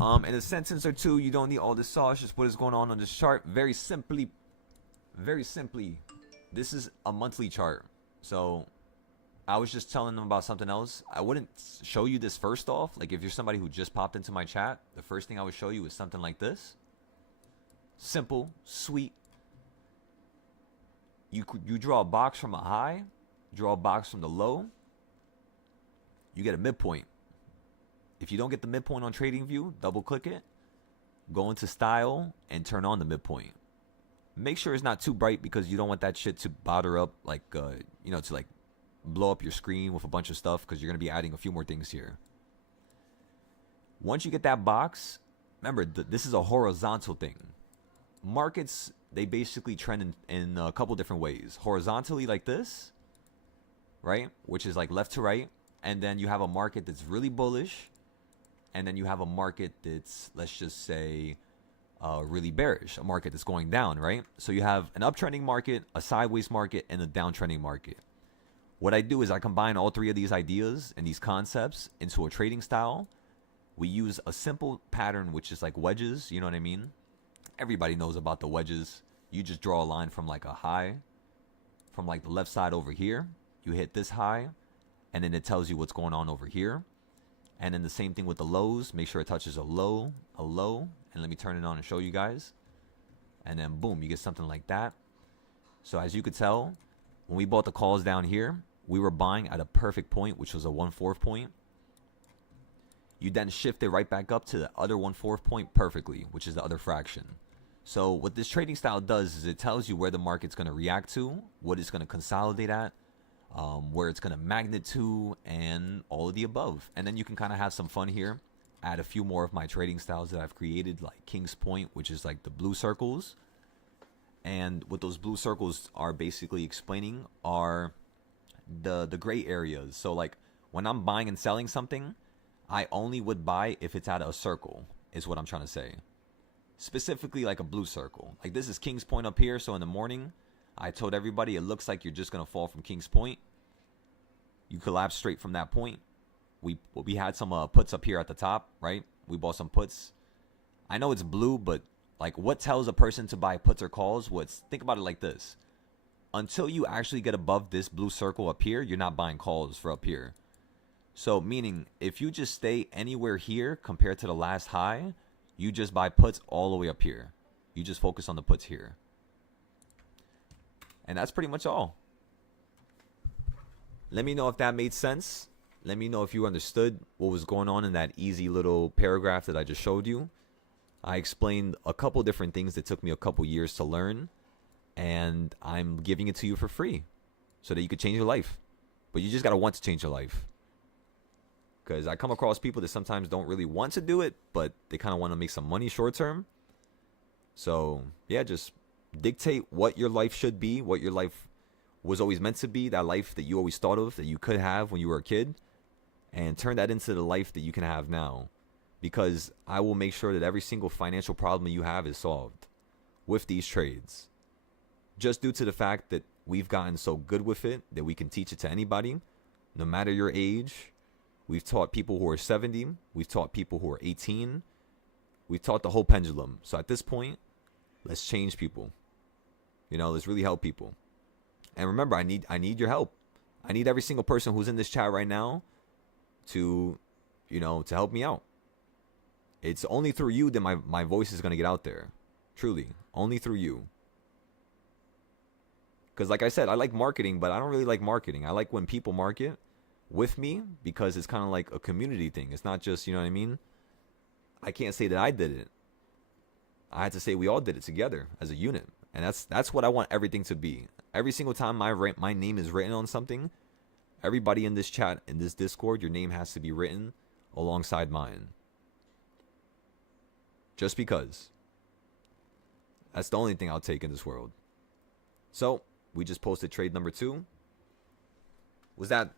In a sentence or two, you don't need all this sauce. Just what is going on this chart. Very simply, this is a monthly chart. So I was just telling them about something else. I wouldn't show you this first off. Like if you're somebody who just popped into my chat, the first thing I would show you is something like this. Simple, sweet. You draw a box from a high, draw a box from the low. You get a midpoint. If you don't get the midpoint on TradingView, double click it, go into style and turn on the midpoint. Make sure it's not too bright because you don't want that shit to bother up to like blow up your screen with a bunch of stuff because you're going to be adding a few more things here. Once you get that box, remember, this is a horizontal thing. Markets, they basically trend in a couple different ways. Horizontally like this, right? Which is like left to right. And then you have a market that's really bullish. And then you have a market that's, let's just say, really bearish. A market that's going down, right? So you have an uptrending market, a sideways market, and a downtrending market. What I do is I combine all three of these ideas and these concepts into a trading style. We use a simple pattern, which is like wedges, you know what I mean? Everybody knows about the wedges. You just draw a line from like a high, from like the left side over here. You hit this high, and then it tells you what's going on over here. And then the same thing with the lows. Make sure it touches a low, and let me turn it on and show you guys. And then boom, you get something like that. So as you could tell, when we bought the calls down here, we were buying at a perfect point, which was a 1/4 point. You then shift it right back up to the other 1/4 point perfectly, which is the other fraction. So what this trading style does is it tells you where the market's going to react to, what it's going to consolidate at, where it's going to magnet to, and all of the above. And then you can kind of have some fun here. Add a few more of my trading styles that I've created, like King's Point, which is like the blue circles. And what those blue circles are basically explaining are the gray areas. So like when I'm buying and selling something, I only would buy if it's at a circle, is what I'm trying to say. Specifically like a blue circle. Like this is King's Point up here. So in the morning, I told everybody it looks like you're just going to fall from King's Point. You collapse straight from that point. We had some puts up here at the top, right? We bought some puts. I know it's blue, but like what tells a person to buy puts or calls? Think about it like this. Until you actually get above this blue circle up here, you're not buying calls for up here. So meaning if you just stay anywhere here compared to the last high, you just buy puts all the way up here. You just focus on the puts here. And that's pretty much all. Let me know if that made sense. Let me know if you understood what was going on in that easy little paragraph that I just showed you. I explained a couple different things that took me a couple years to learn. And I'm giving it to you for free so that you could change your life. But you just got to want to change your life. Because I come across people that sometimes don't really want to do it, but they kind of want to make some money short term. So, yeah, just dictate what your life should be, what your life was always meant to be, that life that you always thought of, that you could have when you were a kid, and turn that into the life that you can have now. Because I will make sure that every single financial problem you have is solved with these trades. Just due to the fact that we've gotten so good with it that we can teach it to anybody, no matter your age. We've taught people who are 70. We've taught people who are 18. We've taught the whole pendulum. So at this point, let's change people. You know, let's really help people. And remember, I need your help. I need every single person who's in this chat right now to help me out. It's only through you that my voice is going to get out there. Truly. Only through you. Because like I said, I like marketing, but I don't really like marketing. I like when people market with me because it's kind of like a community thing. It's not just, you know what I mean? I can't say that I did it. I had to say we all did it together as a unit. And that's what I want everything to be. Every single time my name is written on something, everybody in this chat, in this Discord, your name has to be written alongside mine. Just because. That's the only thing I'll take in this world. So, we just posted trade number 2. Was that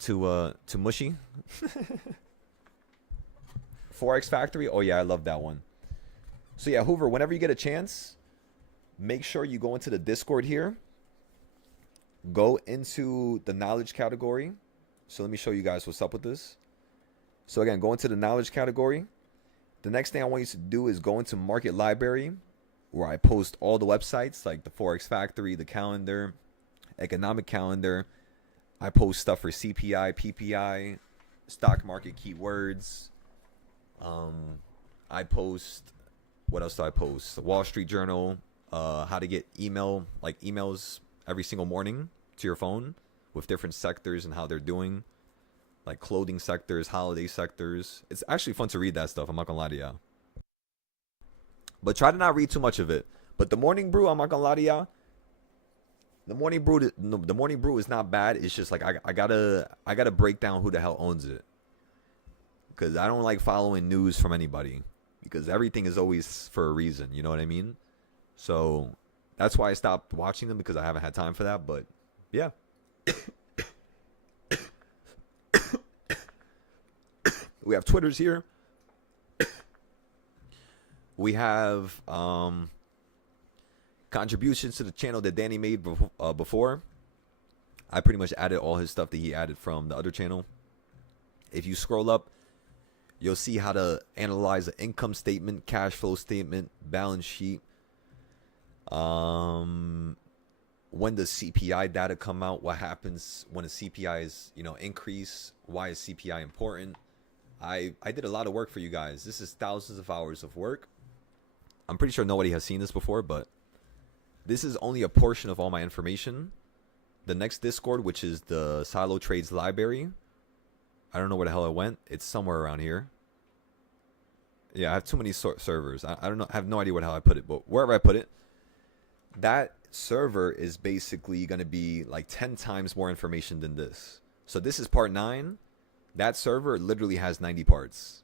too mushy? Forex Factory? Oh yeah, I love that one. So yeah, Hoover, whenever you get a chance, make sure you go into the Discord here. Go into the knowledge category. So let me show you guys what's up with this. So again, go into the knowledge category. The next thing I want you to do is go into Market Library, where I post all the websites like the Forex Factory, the calendar, economic calendar. I post stuff for CPI, PPI, stock market keywords. I post, what else do I post? The Wall Street Journal, how to get emails every single morning to your phone with different sectors and how they're doing, like clothing sectors, holiday sectors. It's actually fun to read that stuff. I'm not gonna lie to y'all. But try to not read too much of it. But the morning brew, I'm not gonna lie to y'all. The morning brew is not bad. It's just like I gotta break down who the hell owns it, because I don't like following news from anybody, because everything is always for a reason. You know what I mean? So that's why I stopped watching them, because I haven't had time for that. But yeah. We have Twitters here. We have contributions to the channel that Danny made before. I pretty much added all his stuff that he added from the other channel. If you scroll up, You'll see how to analyze an income statement, cash flow statement, balance sheet. When does CPI data come out? What happens when a CPI is, increase? Why is CPI important? I did a lot of work for you guys. This is thousands of hours of work. I'm pretty sure nobody has seen this before, but this is only a portion of all my information. The next Discord, which is the Silo Trades Library, I don't know where the hell it went. It's somewhere around here. Yeah, I have too many servers. I don't know. I have no idea where the hell I put it, but wherever I put it, that server is basically going to be like 10 times more information than this. So this is part 9. That server literally has 90 parts.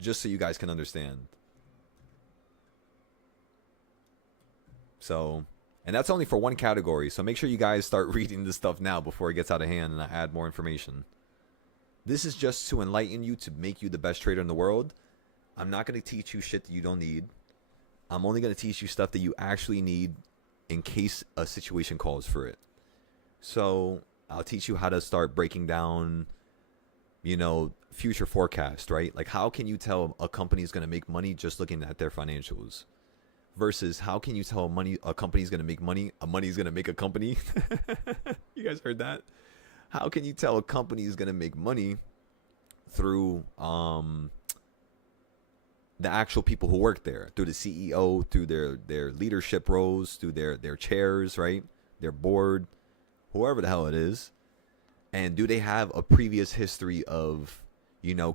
Just so you guys can understand. So, and that's only for one category. So make sure you guys start reading this stuff now before it gets out of hand and I add more information. This is just to enlighten you, to make you the best trader in the world. I'm not going to teach you shit that you don't need. I'm only going to teach you stuff that you actually need in case a situation calls for it. So I'll teach you how to start breaking down, future forecast, right? Like, how can you tell a company is going to make money just looking at their financials? Versus how can you tell a company is going to make money, a money is going to make a company? You guys heard that? How can you tell a company is going to make money through the actual people who work there, through the CEO, through their leadership roles, through their chairs, right? Their board, whoever the hell it is. And do they have a previous history of,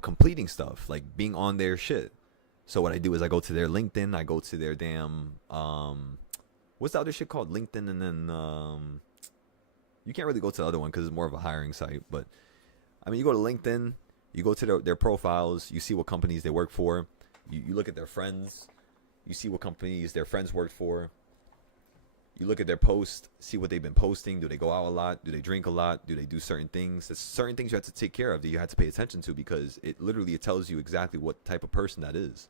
completing stuff, like being on their shit? So what I do is I go to their LinkedIn, I go to their damn, what's the other shit called? LinkedIn, and then, you can't really go to the other one because it's more of a hiring site. But, you go to LinkedIn, you go to their profiles, you see what companies they work for. You look at their friends, you see what companies their friends worked for. You look at their posts, see what they've been posting. Do they go out a lot? Do they drink a lot? Do they do certain things? There's certain things you have to take care of that you have to pay attention to, because it tells you exactly what type of person that is.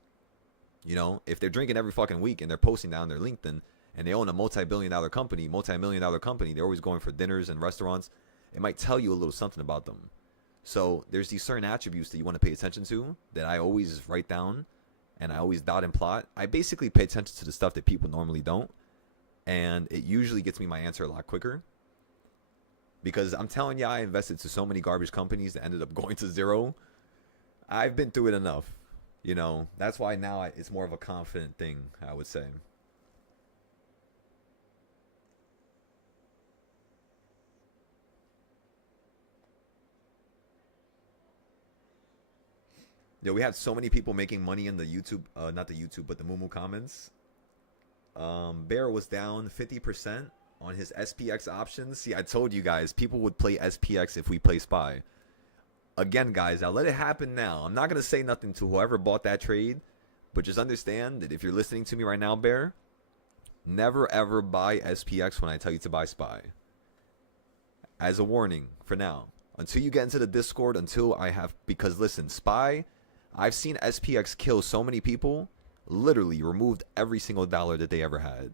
If they're drinking every fucking week and they're posting down their LinkedIn and they own a multi-million dollar company, they're always going for dinners and restaurants, it might tell you a little something about them. So there's these certain attributes that you want to pay attention to that I always write down and I always dot and plot. I basically pay attention to the stuff that people normally don't. And it usually gets me my answer a lot quicker. Because I'm telling you, I invested to so many garbage companies that ended up going to zero. I've been through it enough. That's why now it's more of a confident thing, I would say. We had so many people making money in the YouTube, not the YouTube, but the Mumu comments. Bear was down 50% on his SPX options. See, I told you guys, people would play SPX if we play SPY. Again, guys, I'll let it happen now. I'm not going to say nothing to whoever bought that trade, but just understand that if you're listening to me right now, Bear, never ever buy SPX when I tell you to buy SPY. As a warning for now. Until you get into the Discord, because listen, SPY, I've seen SPX kill so many people, literally removed every single dollar that they ever had.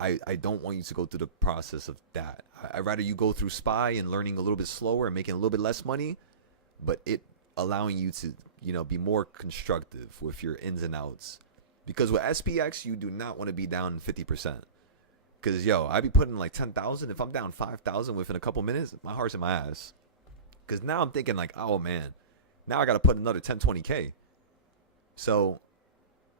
I don't want you to go through the process of that. I'd rather you go through SPY and learning a little bit slower and making a little bit less money, but it allowing you to, be more constructive with your ins and outs. Because with SPX, you do not want to be down 50%. Because, I be putting like 10,000. If I'm down 5,000 within a couple minutes, my heart's in my ass. Because now I'm thinking like, oh man, now I got to put another 10, 20K. So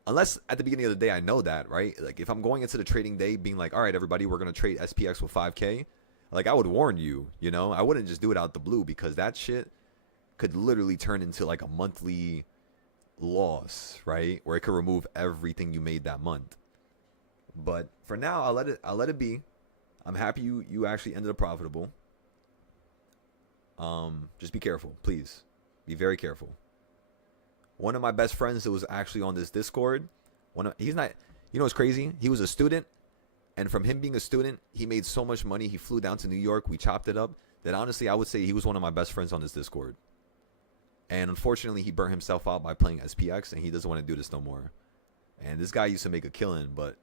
unless at the beginning of the day I know that, right? Like if I'm going into the trading day being like, all right, everybody, we're going to trade SPX with 5K. Like I would warn you, I wouldn't just do it out the blue, because that shit could literally turn into like a monthly loss, right? Where it could remove everything you made that month. But for now, I'll let it be. I'm happy you actually ended up profitable. Just be careful, please. Be very careful. One of my best friends that was actually on this Discord, he's not, what's crazy? He was a student, and from him being a student, he made so much money. He flew down to New York. We chopped it up. That honestly, I would say he was one of my best friends on this Discord. And unfortunately, he burnt himself out by playing SPX, and he doesn't want to do this no more. And this guy used to make a killing, but,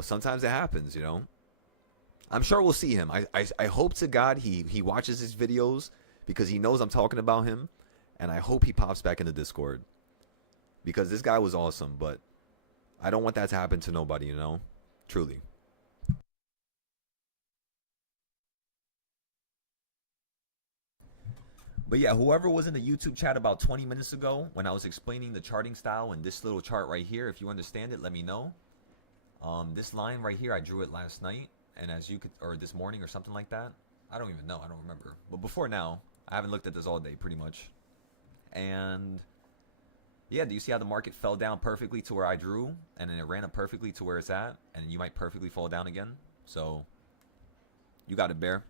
sometimes it happens, I'm sure we'll see him. I hope to God he watches his videos, because he knows I'm talking about him, and I hope he pops back in the Discord because this guy was awesome, but I don't want that to happen to nobody, you know? Truly. But yeah, whoever was in the YouTube chat about 20 minutes ago when I was explaining the charting style and this little chart right here, if you understand it, let me know. This line right here, I drew it last night, and as you could, or this morning or something like that. I don't even know. I don't remember. But before now, I haven't looked at this all day, pretty much. And yeah, do you see how the market fell down perfectly to where I drew, and then it ran up perfectly to where it's at, and you might perfectly fall down again? So you got it, Bear.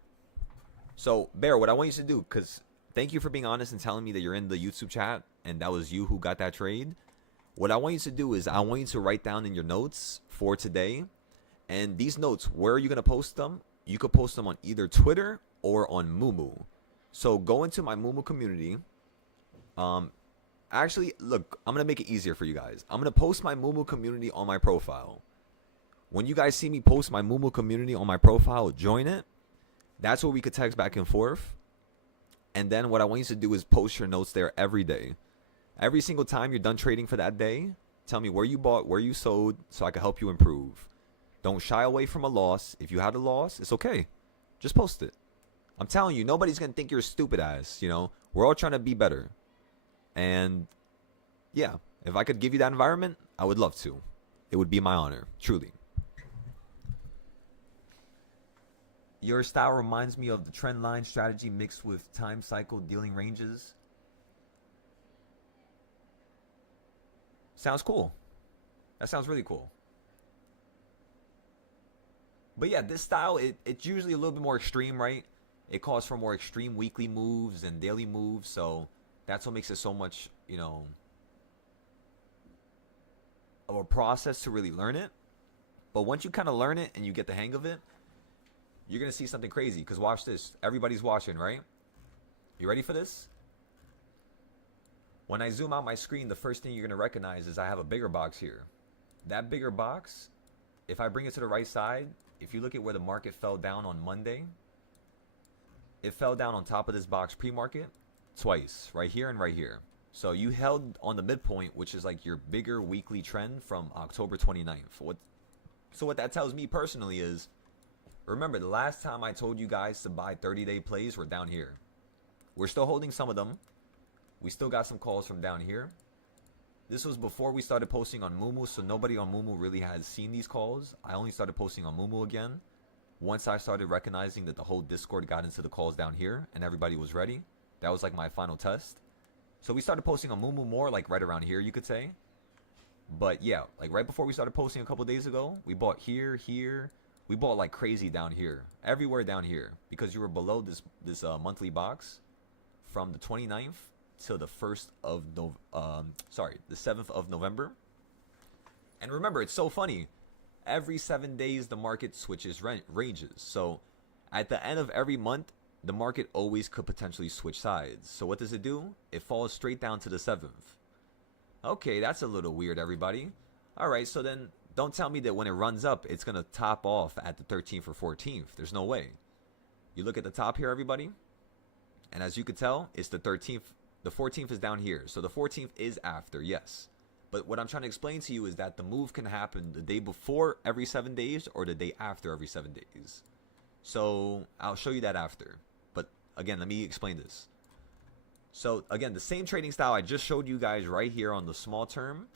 So Bear, what I want you to do, because thank you for being honest and telling me that you're in the YouTube chat and that was you who got that trade. What I want you to do is I want you to write down in your notes for today, and these notes, where are you going to post them? You could post them on either Twitter or on Moomoo. So go into my Moomoo community. Actually, look, I'm going to make it easier for you guys. I'm going to post my Moomoo community on my profile. When you guys see me post my Moomoo community on my profile, join it. That's where we could text back and forth. And then what I want you to do is post your notes there every day. Every single time you're done trading for that day, tell me where you bought, where you sold, so I can help you improve. Don't shy away from a loss. If you had a loss, it's okay. Just post it. I'm telling you, nobody's going to think you're a stupid ass, you know. We're all trying to be better. And yeah, if I could give you that environment, I would love to. It would be my honor, truly. Your style reminds me of the trend line strategy mixed with time cycle dealing ranges. Sounds cool. That sounds really cool. But yeah, this style, it's usually a little bit more extreme, right? It calls for more extreme weekly moves and daily moves. So that's what makes it so much, you know, of a process to really learn it. But once you kind of learn it and you get the hang of it, you're going to see something crazy. Because watch this. Everybody's watching, right? You ready for this? When I zoom out my screen, the first thing you're going to recognize is I have a bigger box here. That bigger box, if I bring it to the right side, if you look at where the market fell down on Monday, it fell down on top of this box pre-market twice, right here and right here. So you held on the midpoint, which is like your bigger weekly trend from October 29th. So what that tells me personally is, remember the last time I told you guys to buy 30-day plays were down here. We're still holding some of them. We still got some calls from down here. This was before we started posting on Moomoo, so nobody on Moomoo really has seen these calls. I only started posting on Moomoo again once I started recognizing that the whole Discord got into the calls down here and everybody was ready. That was like my final test. So we started posting on Moomoo more, like right around here, you could say. But yeah, like right before we started posting a couple days ago, we bought here. We bought like crazy down here, everywhere down here, because you were below this monthly box from the 29th till the 1st of the 7th of November. And remember, it's so funny. Every 7 days, the market switches ranges. So at the end of every month, the market always could potentially switch sides. So what does it do? It falls straight down to the 7th. Okay, that's a little weird, everybody. All right, so then don't tell me that when it runs up, it's going to top off at the 13th or 14th. There's no way. You look at the top here, everybody. And as you can tell, it's the 13th. The 14th is down here. So the 14th is after, yes. But what I'm trying to explain to you is that the move can happen the day before every 7 days or the day after every 7 days. So I'll show you that after. But again, let me explain this. So again, the same trading style I just showed you guys right here on the small term.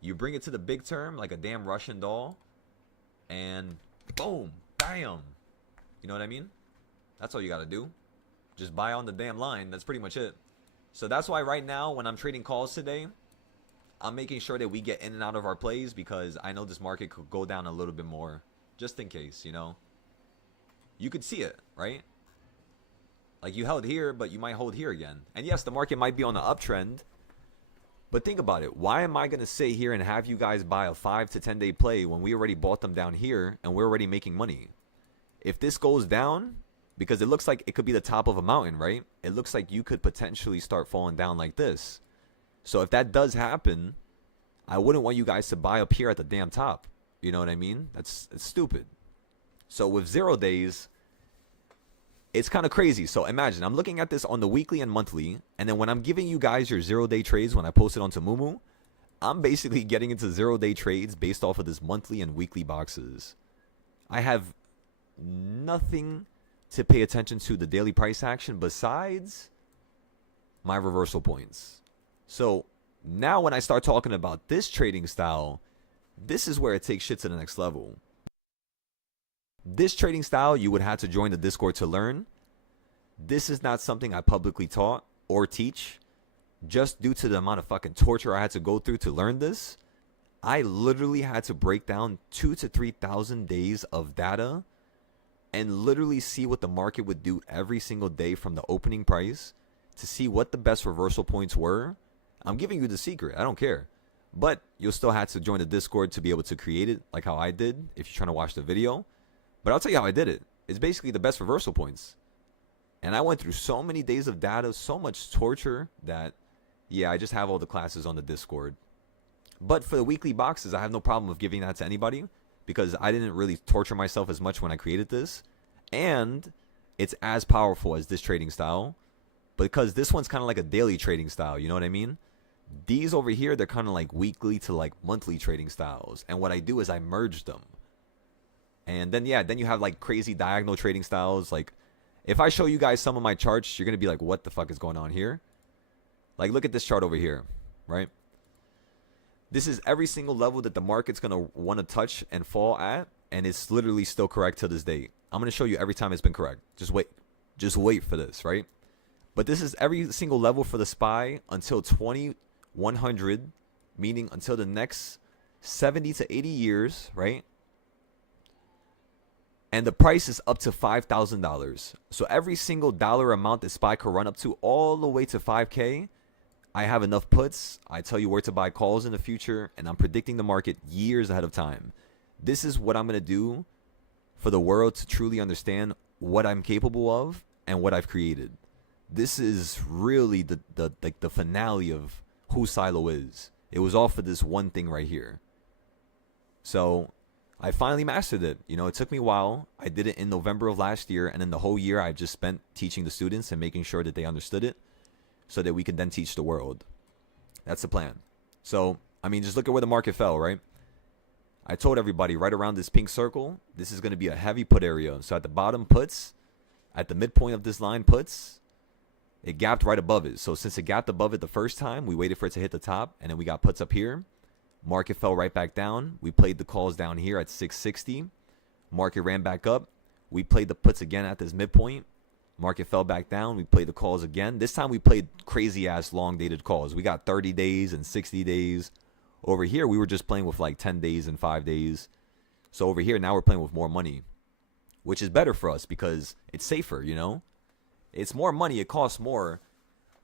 You bring it to the big term like a damn Russian doll. And boom, bam. You know what I mean? That's all you got to do. Just buy on the damn line. That's pretty much it. So that's why right now when I'm trading calls today, I'm making sure that we get in and out of our plays because I know this market could go down a little bit more just in case, you know. You could see it, right? Like you held here, but you might hold here again. And yes, the market might be on the uptrend. But think about it. Why am I going to sit here and have you guys buy a 5 to 10 day play when we already bought them down here and we're already making money? If this goes down, because it looks like it could be the top of a mountain, right? It looks like you could potentially start falling down like this. So if that does happen, I wouldn't want you guys to buy up here at the damn top. You know what I mean? It's stupid. So with 0 days, it's kind of crazy. So imagine I'm looking at this on the weekly and monthly, and then when I'm giving you guys your 0-day trades when I post it onto Mumu, I'm basically getting into 0-day trades based off of this monthly and weekly boxes. I have nothing to pay attention to the daily price action besides my reversal points. So now when I start talking about this trading style, this is where it takes shit to the next level. This trading style, you would have to join the Discord to learn. This is not something I publicly taught or teach. Just due to the amount of fucking torture I had to go through to learn this, I literally had to break down 2,000 to 3,000 days of data and literally see what the market would do every single day from the opening price to see what the best reversal points were. I'm giving you the secret. I don't care. But you'll still have to join the Discord to be able to create it like how I did if you're trying to watch the video. But I'll tell you how I did it. It's basically the best reversal points. And I went through so many days of data, so much torture that, yeah, I just have all the classes on the Discord. But for the weekly boxes, I have no problem with giving that to anybody because I didn't really torture myself as much when I created this. And it's as powerful as this trading style because this one's kind of like a daily trading style. You know what I mean? These over here, they're kind of like weekly to like monthly trading styles. And what I do is I merge them. And then, yeah, then you have like crazy diagonal trading styles. Like if I show you guys some of my charts, you're going to be like, what the fuck is going on here? Like, look at this chart over here, right? This is every single level that the market's going to want to touch and fall at. And it's literally still correct to this date. I'm going to show you every time it's been correct. Just wait. Just wait for this, right? But this is every single level for the SPY until 2100, meaning until the next 70 to 80 years, right? And the price is up to $5,000. So every single dollar amount that SPY could run up to all the way to 5K, I have enough puts. I tell you where to buy calls in the future, and I'm predicting the market years ahead of time. This is what I'm going to do for the world to truly understand what I'm capable of and what I've created. This is really the finale of who Silo is. It was all for this one thing right here. So I finally mastered it. You know, it took me a while. I did it in November of last year, and then the whole year I've just spent teaching the students and making sure that they understood it so that we can then teach the world. That's the plan. So, I mean, just look at where the market fell, right? I told everybody right around this pink circle, this is going to be a heavy put area. So at the bottom puts, at the midpoint of this line puts, it gapped right above it. So since it gapped above it the first time, we waited for it to hit the top, and then we got puts up here. Market fell right back down. We played the calls down here at 660. Market ran back up. We played the puts again at this midpoint. Market fell back down. We played the calls again. This time we played crazy-ass long-dated calls. We got 30 days and 60 days. Over here, we were just playing with like 10 days and 5 days. So over here, now we're playing with more money, which is better for us because it's safer, you know? It's more money. It costs more,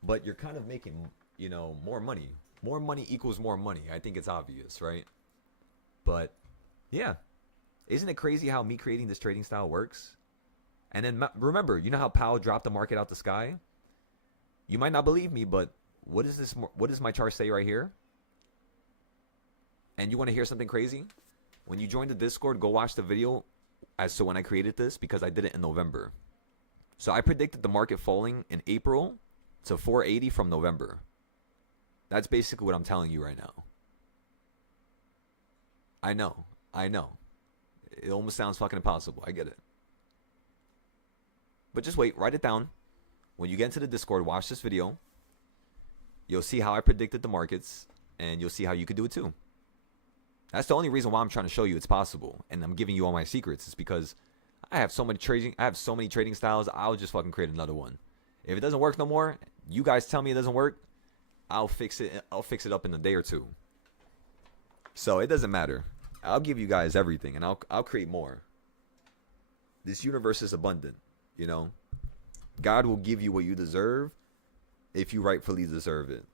but you're kind of making, you know, more money. More money equals more money. I think it's obvious, right? But, yeah. Isn't it crazy how me creating this trading style works? And then remember, you know how Powell dropped the market out the sky? You might not believe me, but what does my chart say right here? And you want to hear something crazy? When you join the Discord, go watch the video as to when I created this because I did it in November. So I predicted the market falling in April to 480 from November. That's basically what I'm telling you right now. I know. It almost sounds fucking impossible. I get it. But just wait. Write it down. When you get into the Discord, watch this video. You'll see how I predicted the markets. And you'll see how you could do it too. That's the only reason why I'm trying to show you it's possible. And I'm giving you all my secrets. It's because I have so many trading styles. I'll just fucking create another one. If it doesn't work no more, you guys tell me it doesn't work. I'll fix it up in a day or two. So it doesn't matter. I'll give you guys everything, and I'll create more. This universe is abundant, you know. God will give you what you deserve if you rightfully deserve it.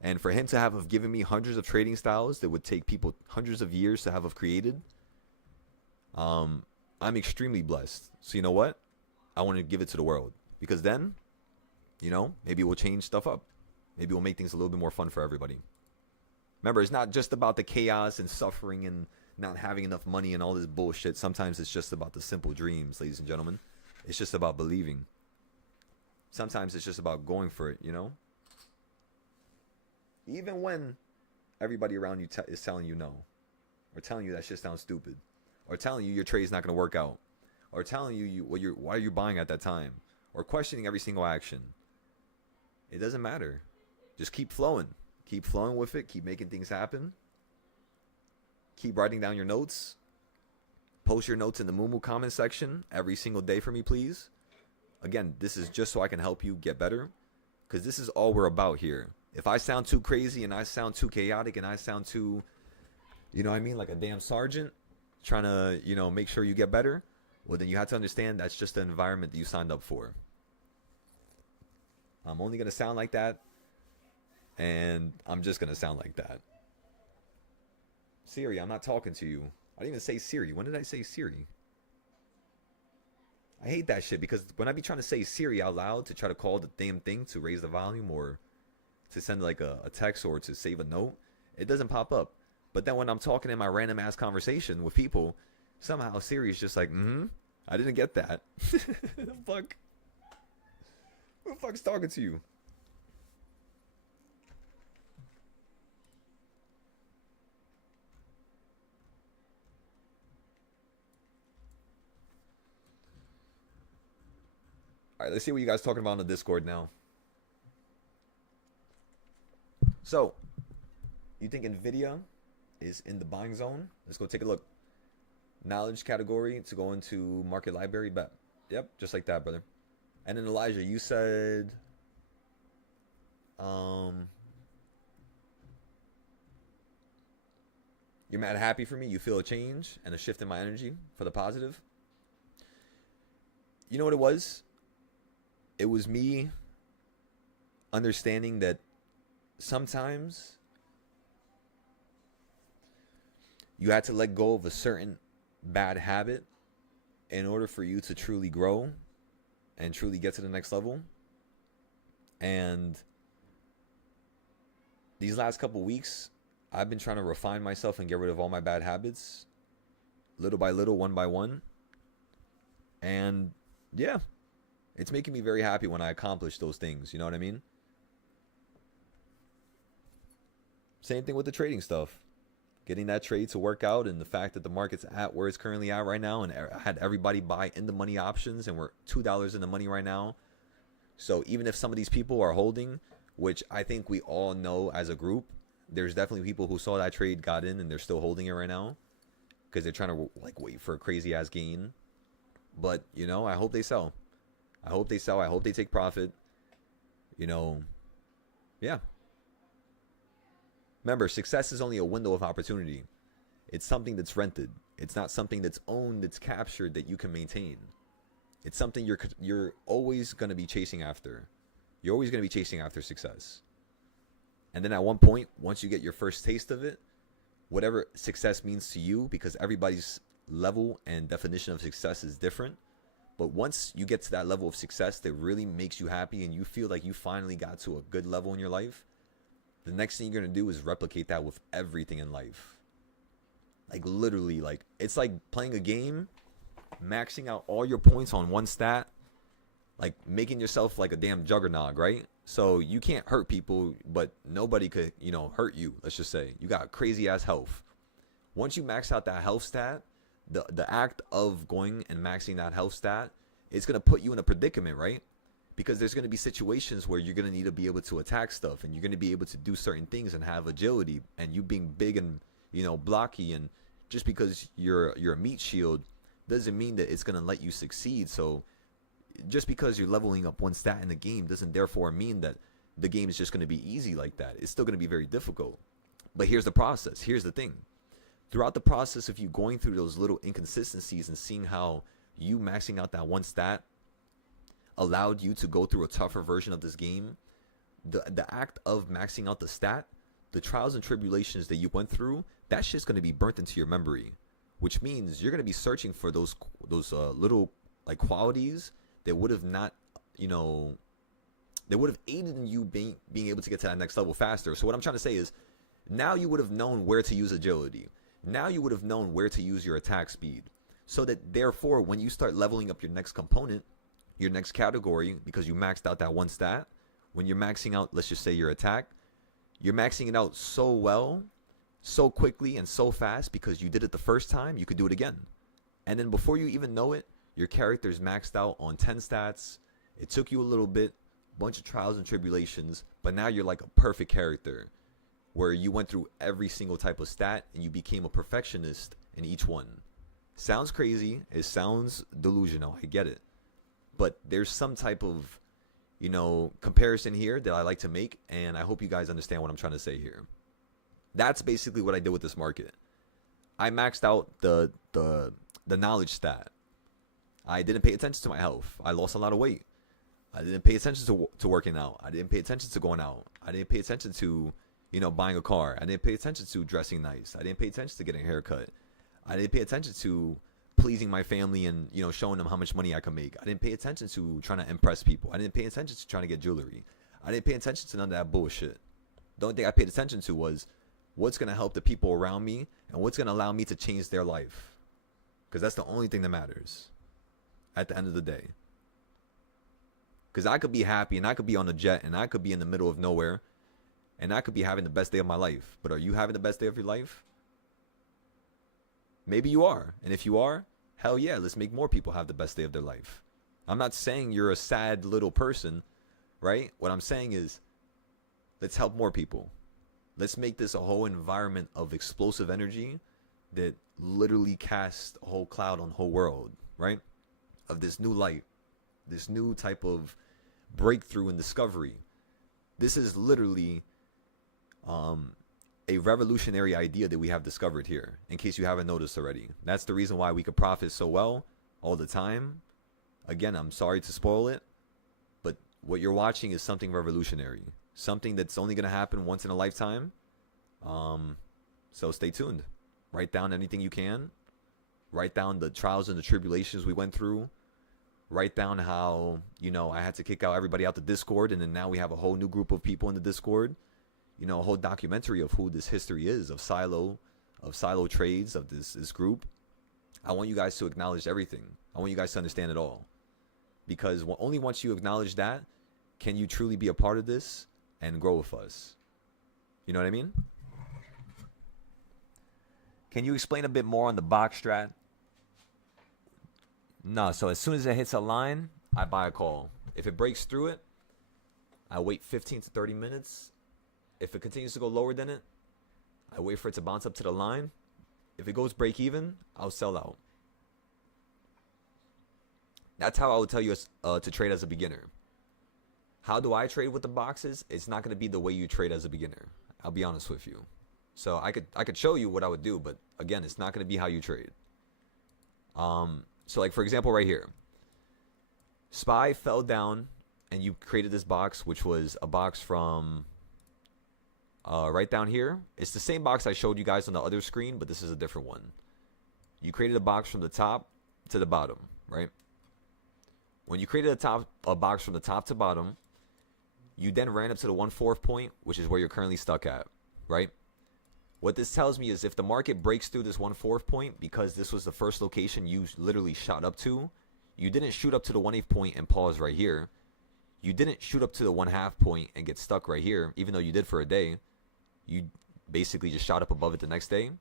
And for him to have given me hundreds of trading styles that would take people hundreds of years to have created, I'm extremely blessed. So you know what? I want to give it to the world. Because then, you know, maybe we'll change stuff up. Maybe we'll make things a little bit more fun for everybody. Remember, it's not just about the chaos and suffering and not having enough money and all this bullshit. Sometimes it's just about the simple dreams, ladies and gentlemen. It's just about believing. Sometimes it's just about going for it, you know? Even when everybody around you is telling you no, or telling you that shit sounds stupid, or telling you your trade's not going to work out, or telling you why are you buying at that time, or questioning every single action. It doesn't matter. Just keep flowing. Keep flowing with it. Keep making things happen. Keep writing down your notes. Post your notes in the Moo comment section every single day for me, please. Again, this is just so I can help you get better, because this is all we're about here. If I sound too crazy and I sound too chaotic and I sound too, you know what I mean, like a damn sergeant trying to, you know, make sure you get better, well, then you have to understand that's just the environment that you signed up for. I'm only going to sound like that, and I'm just going to sound like that. Siri, I'm not talking to you. I didn't even say Siri. When did I say Siri? I hate that shit, because when I be trying to say Siri out loud to try to call the damn thing to raise the volume or to send like a text or to save a note, it doesn't pop up. But then when I'm talking in my random ass conversation with people, somehow Siri is just like, I didn't get that. The fuck? Who the fuck's talking to you? Alright, let's see what you guys talking about on the Discord now. So, you think NVIDIA is in the buying zone? Let's go take a look. Knowledge category to go into market library. Bet. Yep, just like that, brother. And then Elijah, you said you're mad happy for me. You feel a change and a shift in my energy for the positive. You know what it was? It was me understanding that sometimes you had to let go of a certain bad habit in order for you to truly grow and truly get to the next level. And these last couple weeks, I've been trying to refine myself and get rid of all my bad habits, little by little, one by one. And yeah, it's making me very happy when I accomplish those things. You know what I mean? Same thing with the trading stuff. Getting that trade to work out, and the fact that the market's at where it's currently at right now, and I had everybody buy in the money options, and we're $2 in the money right now. So even if some of these people are holding, which I think we all know as a group, there's definitely people who saw that trade, got in, and they're still holding it right now because they're trying to like wait for a crazy ass gain. But you know, I hope they sell. I hope they sell. I hope they take profit. You know, yeah. Remember, success is only a window of opportunity. It's something that's rented. It's not something that's owned, that's captured, that you can maintain. It's something you're always going to be chasing after. You're always going to be chasing after success. And then at one point, once you get your first taste of it, whatever success means to you, because everybody's level and definition of success is different. But once you get to that level of success that really makes you happy and you feel like you finally got to a good level in your life, the next thing you're going to do is replicate that with everything in life. Like literally, like it's like playing a game, maxing out all your points on one stat, like making yourself like a damn juggernaut, right? So you can't hurt people, but nobody could, you know, hurt you. Let's just say you got crazy ass health. Once you max out that health stat, the act of going and maxing that health stat, it's going to put you in a predicament, right? Because there's going to be situations where you're going to need to be able to attack stuff, and you're going to be able to do certain things and have agility, and you being big and, you know, blocky, and just because you're a meat shield doesn't mean that it's going to let you succeed. So just because you're leveling up one stat in the game doesn't therefore mean that the game is just going to be easy like that. It's still going to be very difficult. But here's the process. Here's the thing. Throughout the process of you going through those little inconsistencies and seeing how you maxing out that one stat allowed you to go through a tougher version of this game, the act of maxing out the stat, the trials and tribulations that you went through, that shit's going to be burnt into your memory, which means you're going to be searching for those little like qualities that would have not, you know, that would have aided in you being able to get to that next level faster. So what I'm trying to say is, now you would have known where to use agility. Now you would have known where to use your attack speed. So that therefore, when you start leveling up your next component, your next category, because you maxed out that one stat, when you're maxing out, let's just say your attack, you're maxing it out so well, so quickly, and so fast because you did it the first time, you could do it again. And then before you even know it, your character's maxed out on 10 stats. It took you a little bit, bunch of trials and tribulations, but now you're like a perfect character where you went through every single type of stat and you became a perfectionist in each one. Sounds crazy. It sounds delusional. I get it. But there's some type of, comparison here that I like to make, and I hope you guys understand what I'm trying to say here. That's basically what I did with this market. I maxed out the knowledge stat. I didn't pay attention to my health. I lost a lot of weight. I didn't pay attention to working out. I didn't pay attention to going out. I didn't pay attention to, buying a car. I didn't pay attention to dressing nice. I didn't pay attention to getting a haircut. I didn't pay attention to pleasing my family and, showing them how much money I can make. I didn't pay attention to trying to impress people. I didn't pay attention to trying to get jewelry. I didn't pay attention to none of that bullshit. The only thing I paid attention to was what's going to help the people around me and what's going to allow me to change their life. Because that's the only thing that matters at the end of the day. Because I could be happy and I could be on a jet and I could be in the middle of nowhere and I could be having the best day of my life. But are you having the best day of your life? Maybe you are. And if you are, hell yeah, let's make more people have the best day of their life. I'm not saying you're a sad little person, right? What I'm saying is, let's help more people. Let's make this a whole environment of explosive energy that literally casts a whole cloud on the whole world, right? Of this new light, this new type of breakthrough and discovery. This is literally a revolutionary idea that we have discovered here, in case you haven't noticed already. That's the reason why we could profit so well all the time. Again, I'm sorry to spoil it, but what you're watching is something revolutionary, something that's only going to happen once in a lifetime. So stay tuned. Write down anything you can. Write down the trials and the tribulations we went through. Write down how, I had to kick out everybody out the Discord, and then now we have a whole new group of people in the Discord. A whole documentary of who this history is, of silo trades, of this group. I want you guys to acknowledge everything. I want you guys to understand it all. Because only once you acknowledge that, can you truly be a part of this and grow with us. You know what I mean? Can you explain a bit more on the box strat? No, so as soon as it hits a line, I buy a call. If it breaks through it, I wait 15 to 30 minutes. If it continues to go lower than it, I wait for it to bounce up to the line. If it goes break even, I'll sell out. That's how I would tell you to trade as a beginner. How do I trade with the boxes? It's not going to be the way you trade as a beginner. I'll be honest with you. So I could show you what I would do, but again, it's not going to be how you trade. So like for example right here, SPY fell down and you created this box, which was a box from right down here. It's the same box I showed you guys on the other screen, but this is a different one. You created a box from the top to the bottom, right? When you created a box from the top to bottom, you then ran up to the 1/4 point, which is where you're currently stuck at, right? What this tells me is if the market breaks through this 1/4 point, because this was the first location you literally shot up to, you didn't shoot up to the 1/8 point and pause right here. You didn't shoot up to the 1/2 point and get stuck right here, even though you did for a day. You basically just shot up above it the next day.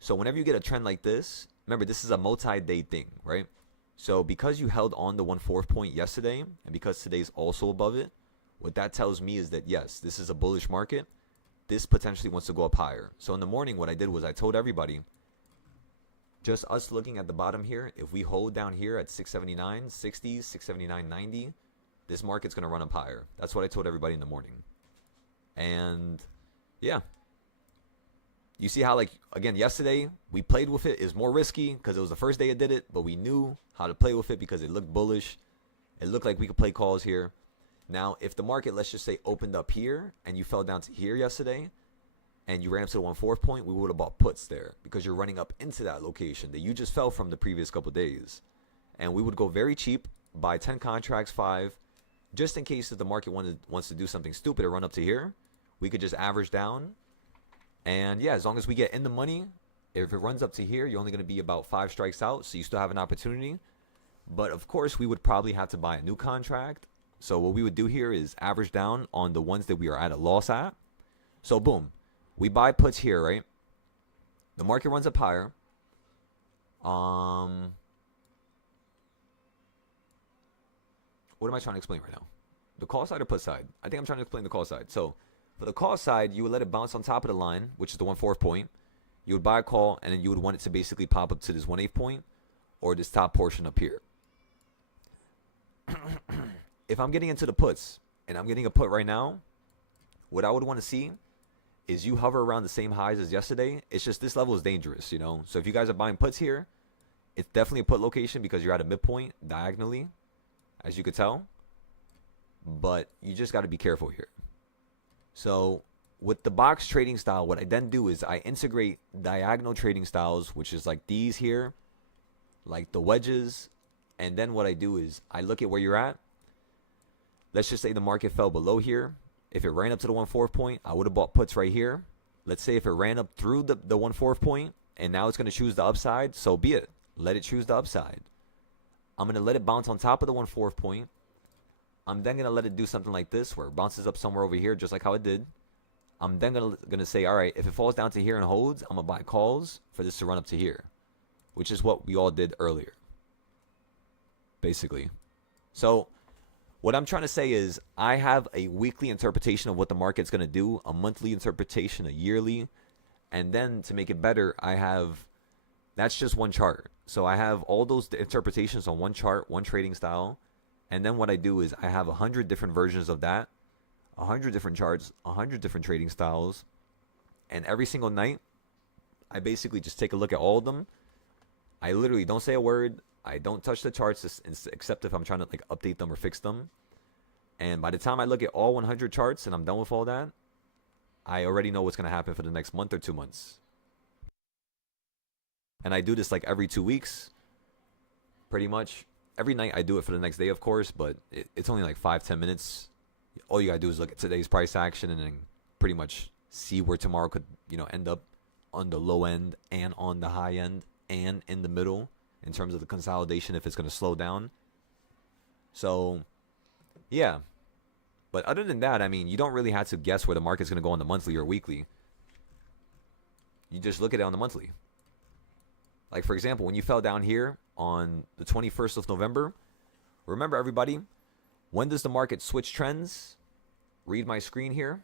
So whenever you get a trend like this, remember this is a multi-day thing, right? So because you held on the 1/4 point yesterday, and because today's also above it, what that tells me is that yes, this is a bullish market. This potentially wants to go up higher. So in the morning, what I did was I told everybody, just us looking at the bottom here, if we hold down here at 679.60, 679.90, this market's going to run up higher. That's what I told everybody in the morning. And yeah, you see how, like, again, yesterday we played with it. It's more risky because it was the first day it did it, but we knew how to play with it because it looked bullish. It looked like we could play calls here. Now, if the market, let's just say, opened up here and you fell down to here yesterday and you ran up to the 1/4 point, we would have bought puts there because you're running up into that location that you just fell from the previous couple of days. And we would go very cheap, buy 10 contracts, 5, just in case if the market wants to do something stupid or run up to here, we could just average down. And yeah, as long as we get in the money, If it runs up to here, you're only going to be about 5 strikes out, so you still have an opportunity. But of course, we would probably have to buy a new contract. So what we would do here is average down on the ones that we are at a loss at. So boom, we buy puts here, right? The market runs up higher. What am I trying to explain right now? The call side or put side? I think I'm trying to explain the call side. So for the call side, you would let it bounce on top of the line, which is the 1/4 point. You would buy a call, and then you would want it to basically pop up to this 1/8 point or this top portion up here. If I'm getting into the puts, and I'm getting a put right now, what I would want to see is you hover around the same highs as yesterday. It's just this level is dangerous, you know? So if you guys are buying puts here, it's definitely a put location because you're at a midpoint diagonally, as you could tell. But you just got to be careful here. So with the box trading style, what I then do is I integrate diagonal trading styles, which is like these here, like the wedges. And then what I do is I look at where you're at. Let's just say the market fell below here. If it ran up to the 1/4 point, I would have bought puts right here. Let's say if it ran up through the 1/4 point and now it's going to choose the upside, so be it. Let it choose the upside. I'm going to let it bounce on top of the 1/4 point. I'm then going to let it do something like this where it bounces up somewhere over here just like how it did. I'm then going to say, all right, if it falls down to here and holds, I'm going to buy calls for this to run up to here, which is what we all did earlier, basically. So what I'm trying to say is I have a weekly interpretation of what the market's going to do, a monthly interpretation, a yearly, and then to make it better, I have, that's just one chart. So I have all those interpretations on one chart, one trading style, and then what I do is I have 100 different versions of that, 100 different charts, 100 different trading styles, and every single night, I basically just take a look at all of them. I literally don't say a word. I don't touch the charts except if I'm trying to like update them or fix them. And by the time I look at all 100 charts and I'm done with all that, I already know what's going to happen for the next month or 2 months. And I do this like every 2 weeks, pretty much. Every night I do it for the next day, of course, but it's only like 5-10 minutes. All you got to do is look at today's price action and then pretty much see where tomorrow could, end up on the low end and on the high end and in the middle in terms of the consolidation if it's going to slow down. So, yeah. But other than that, I mean, you don't really have to guess where the market's going to go on the monthly or weekly. You just look at it on the monthly. Like, for example, when you fell down here on the 21st of November, remember, everybody, when does the market switch trends? Read my screen here.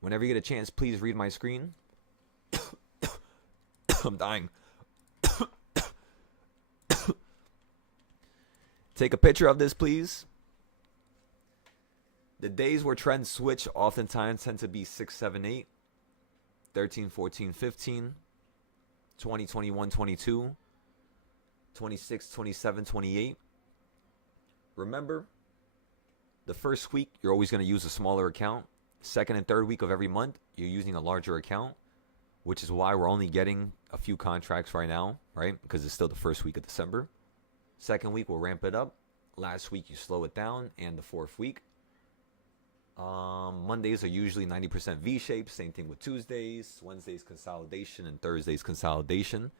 Whenever you get a chance, please read my screen. I'm dying. Take a picture of this, please. The days where trends switch oftentimes tend to be 6, 7, 8, 13, 14, 15, 20, 21, 22, 26, 27, 28. Remember, the first week, you're always going to use a smaller account. Second and third week of every month, you're using a larger account, which is why we're only getting a few contracts right now, right? Because it's still the first week of December. Second week, we'll ramp it up. Last week, you slow it down. And the fourth week. Mondays are usually 90% V-shape. Same thing with Tuesdays. Wednesdays, consolidation. And Thursdays, consolidation.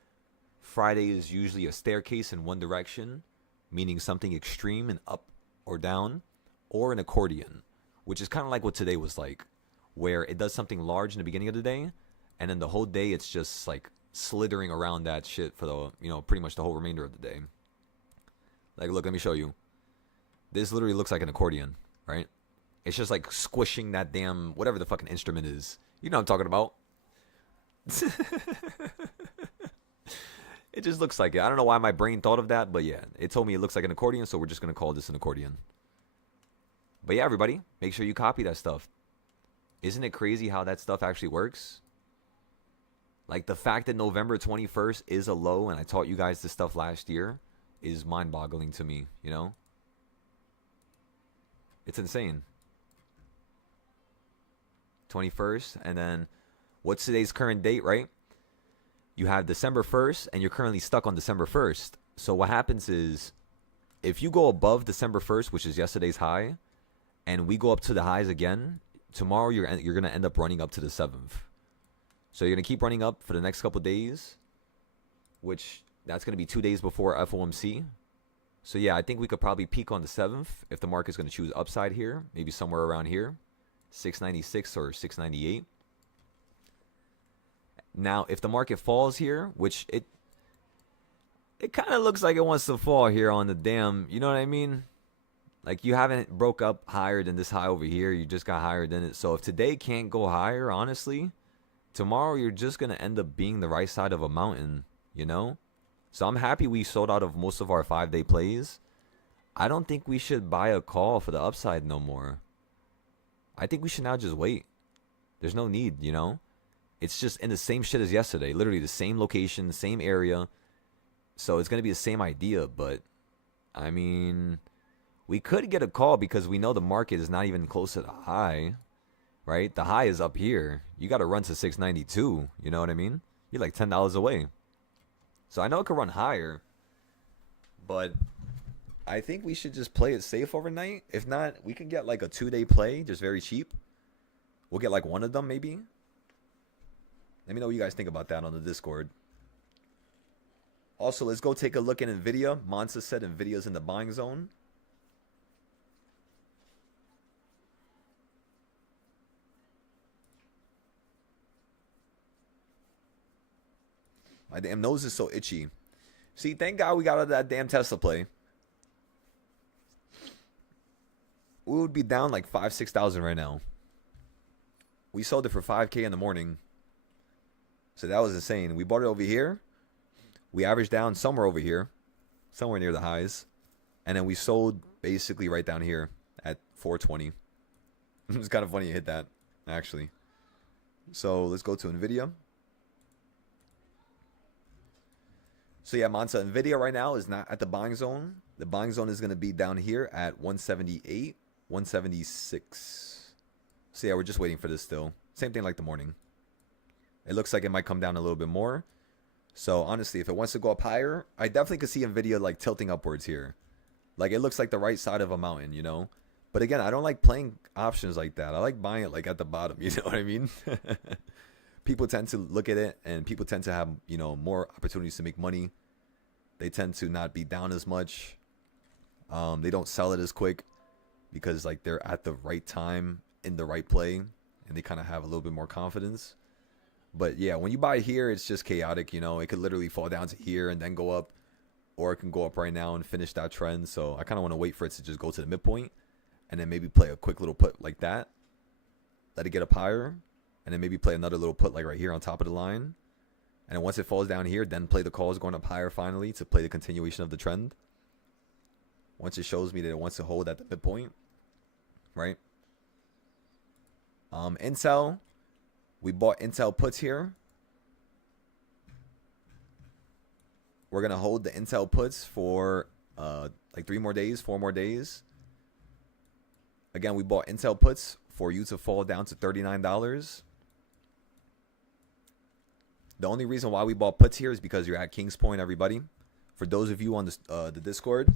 Friday is usually a staircase in one direction, meaning something extreme and up or down, or an accordion, which is kind of like what today was like, where it does something large in the beginning of the day, and then the whole day it's just like slithering around that shit for the, pretty much the whole remainder of the day. Like, look, let me show you. This literally looks like an accordion, right? It's just like squishing that damn, whatever the fucking instrument is. You know what I'm talking about. It just looks like it. I don't know why my brain thought of that, but yeah, it told me it looks like an accordion, so we're just going to call this an accordion. But yeah, everybody, make sure you copy that stuff. Isn't it crazy how that stuff actually works? Like, the fact that November 21st is a low, and I taught you guys this stuff last year, is mind-boggling to me, It's insane. 21st, and then what's today's current date, right? You have December 1st, and you're currently stuck on December 1st. So what happens is, if you go above December 1st, which is yesterday's high, and we go up to the highs again, tomorrow you're going to end up running up to the 7th. So you're gonna keep running up for the next couple days, which that's gonna be 2 days before FOMC. So yeah, I think we could probably peak on the 7th if the market's gonna choose upside here, maybe somewhere around here, 696 or 698. Now, if the market falls here, which it kind of looks like it wants to fall here on the damn, you know what I mean? Like you haven't broke up higher than this high over here. You just got higher than it. So if today can't go higher, honestly, tomorrow you're just going to end up being the right side of a mountain, you know? So I'm happy we sold out of most of our 5-day plays. I don't think we should buy a call for the upside no more. I think we should now just wait. There's no need, you know? It's just in the same shit as yesterday. Literally the same location, the same area. So it's going to be the same idea. But, I mean, we could get a call because we know the market is not even close to the high, right? The high is up here. You got to run to 692. You know what I mean? You're like $10 away. So I know it could run higher. But I think we should just play it safe overnight. If not, we can get like a 2-day play, just very cheap. We'll get like one of them maybe. Let me know what you guys think about that on the Discord. Also, let's go take a look at NVIDIA. Monza said NVIDIA's in the buying zone. My damn nose is so itchy. See, thank God we got out of that damn Tesla play. We would be down like 5,000-6,000 right now. We sold it for 5K in the morning. So that was insane. We bought it over here. We averaged down somewhere over here. Somewhere near the highs. And then we sold basically right down here at 420. It's kind of funny you hit that, actually. So let's go to NVIDIA. So yeah, Monza, NVIDIA right now is not at the buying zone. The buying zone is going to be down here at 178, 176. So yeah, we're just waiting for this still. Same thing like the morning. It looks like it might come down a little bit more. So honestly, if it wants to go up higher, I definitely could see NVIDIA like tilting upwards here. Like it looks like the right side of a mountain, you know? But again, I don't like playing options like that. I like buying it like at the bottom, you know what I mean? People tend to look at it and people tend to have, you know, more opportunities to make money. They tend to not be down as much. They don't sell it as quick because like they're at the right time in the right play and they kind of have a little bit more confidence. But yeah, when you buy here, it's just chaotic, you know. It could literally fall down to here and then go up, or it can go up right now and finish that trend. So I kind of want to wait for it to just go to the midpoint and then maybe play a quick little put like that. Let it get up higher and then maybe play another little put like right here on top of the line. And then once it falls down here, then play the calls going up higher finally to play the continuation of the trend. Once it shows me that it wants to hold at the midpoint, right? Intel. We bought Intel puts here. We're going to hold the Intel puts for like 3 more days, 4 more days. Again, we bought Intel puts for you to fall down to $39. The only reason why we bought puts here is because you're at King's Point, everybody. For those of you on the Discord,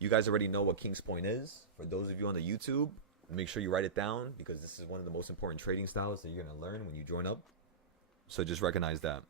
you guys already know what King's Point is. For those of you on the YouTube, make sure you write it down because this is one of the most important trading styles that you're going to learn when you join up. So just recognize that.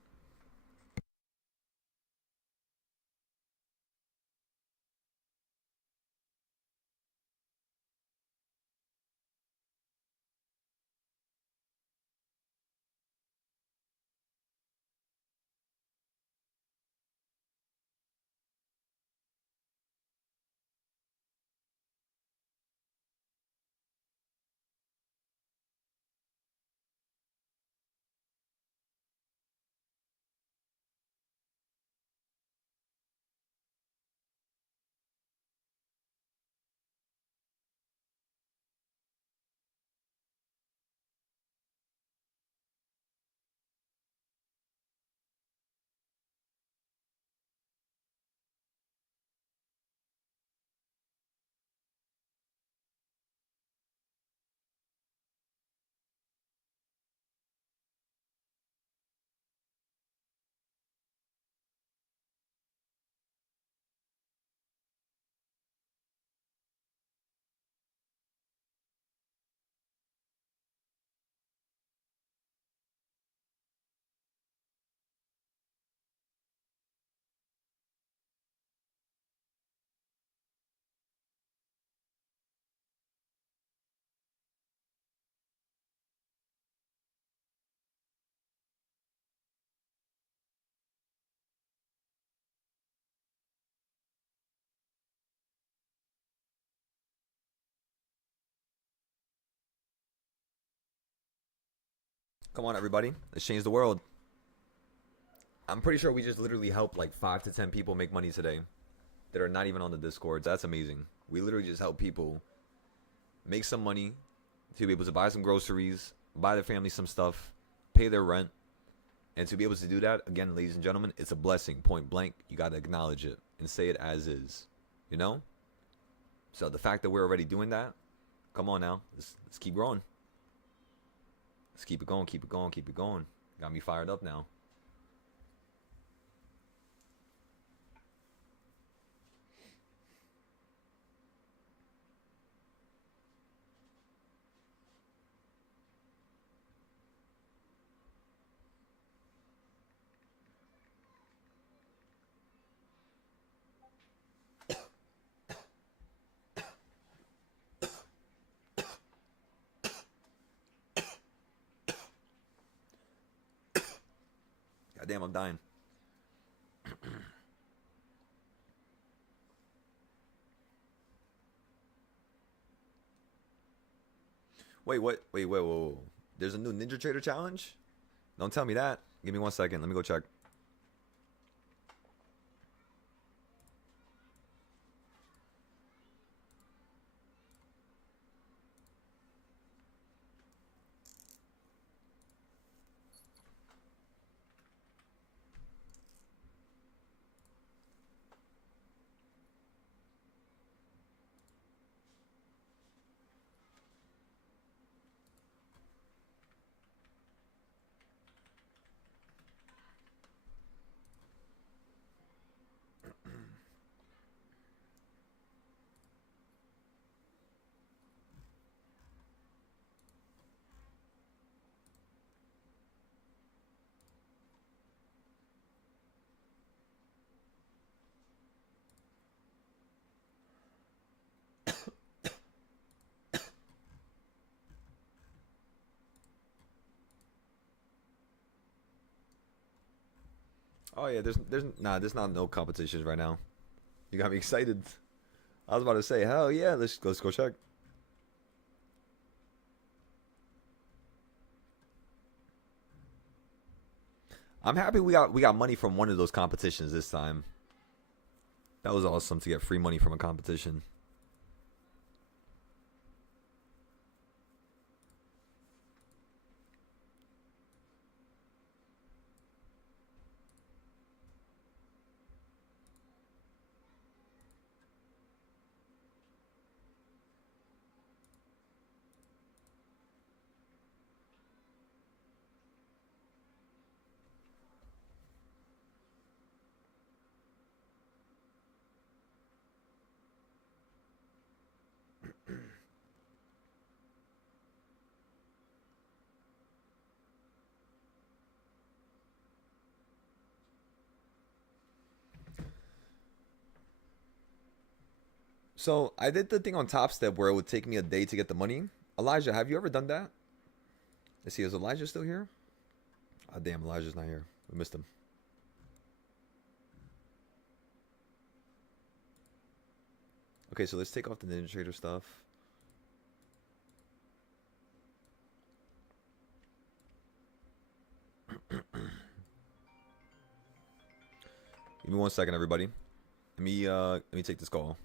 Come on, everybody. Let's change the world. I'm pretty sure we just literally helped like 5 to 10 people make money today that are not even on the Discords. That's amazing. We literally just help people make some money to be able to buy some groceries, buy their family some stuff, pay their rent. And to be able to do that, again, ladies and gentlemen, it's a blessing. Point blank. You got to acknowledge it and say it as is. You know? So the fact that we're already doing that, come on now. Let's keep growing. Let's keep it going, keep it going, keep it going. Got me fired up now. God damn, I'm dying. Wait, what? Wait, wait, whoa, whoa. There's a new Ninja Trader challenge? Don't tell me that. Give me 1 second. Let me go check. Oh yeah, there's not no competitions right now. You got me excited. I was about to say, hell yeah, let's go check. I'm happy we got money from one of those competitions this time. That was awesome to get free money from a competition. So I did the thing on Top Step where it would take me a day to get the money. Elijah, have you ever done that? Let's see, is Elijah still here? Oh damn, Elijah's not here. We missed him. Okay, so let's take off the Ninja Trader stuff. Give me 1 second, everybody. Let me take this call.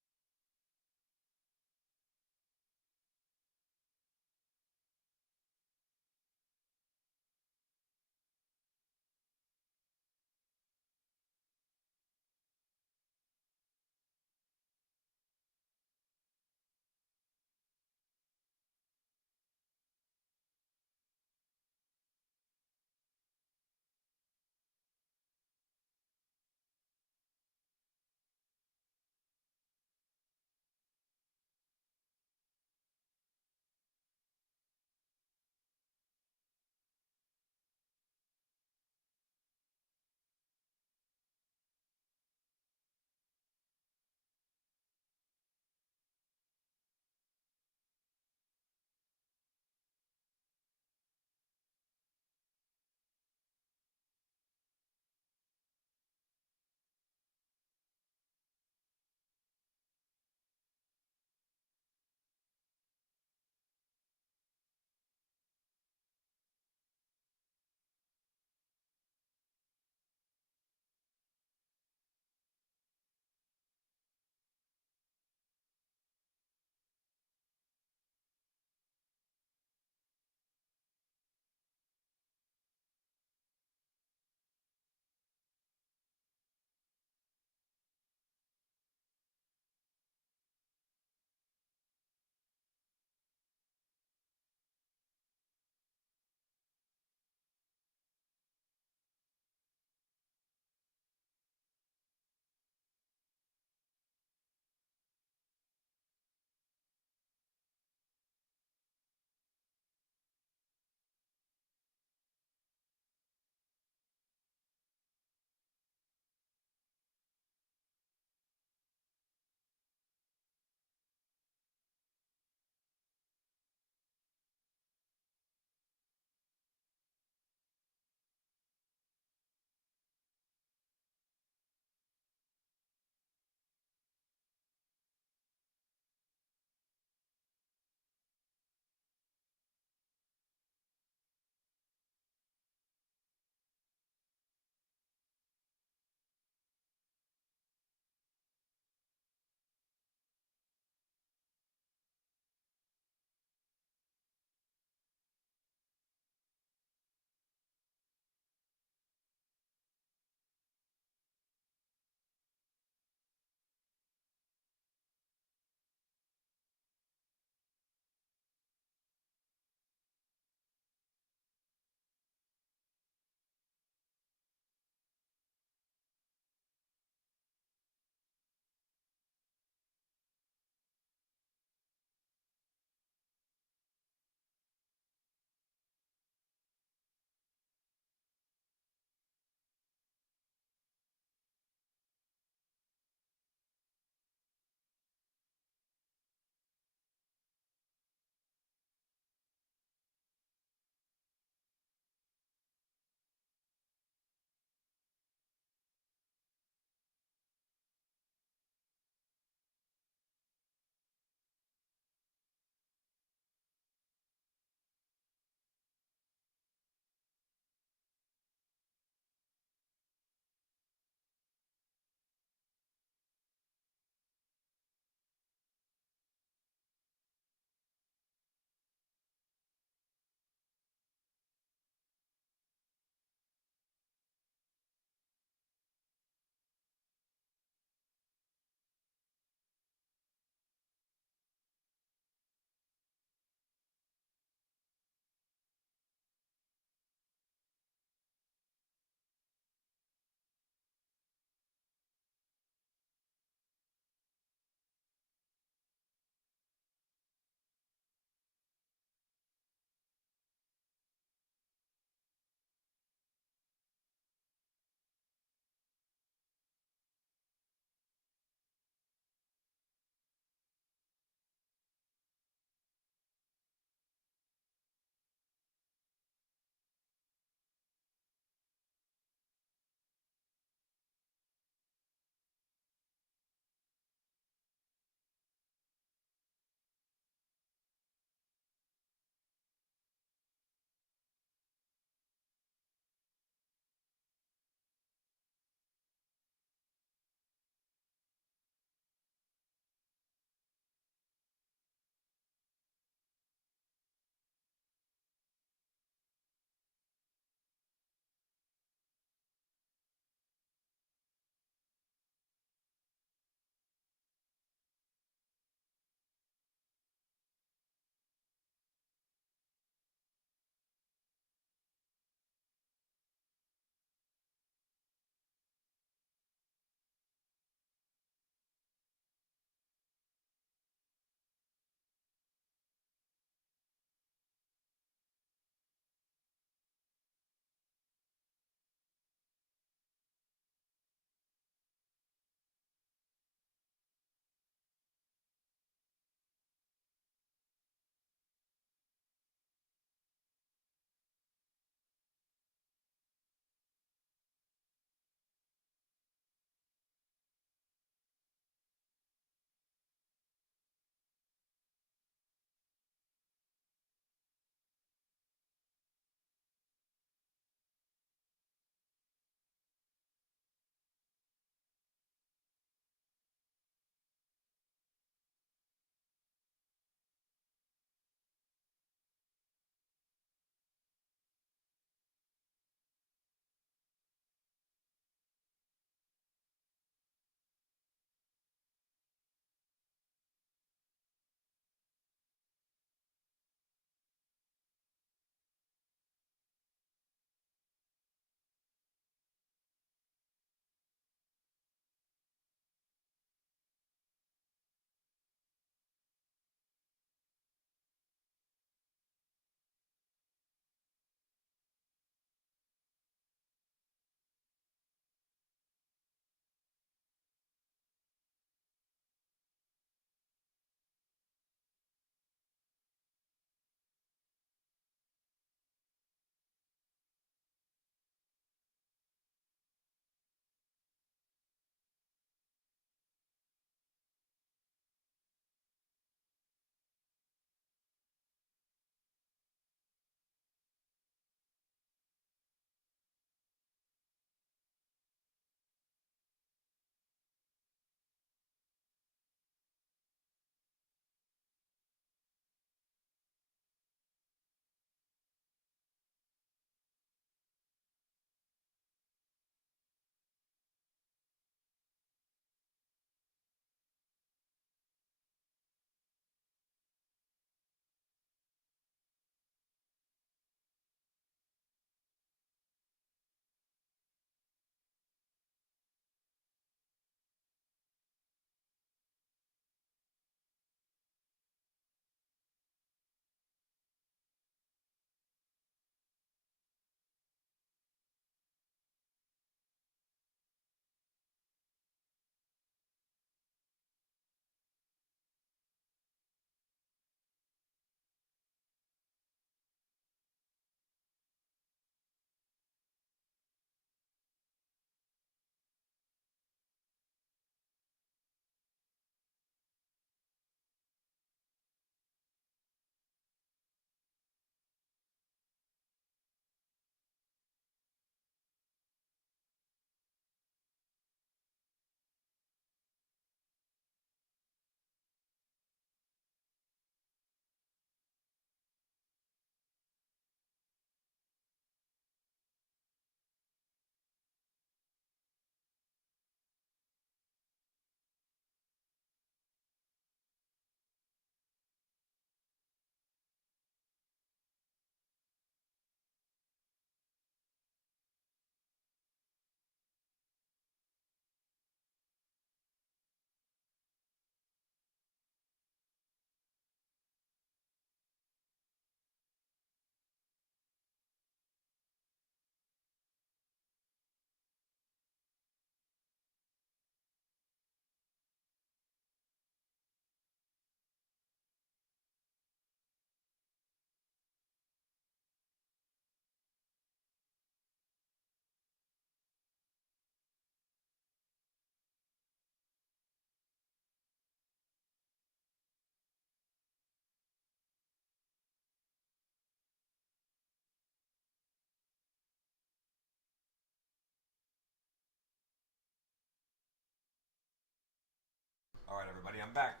All right, everybody, I'm back.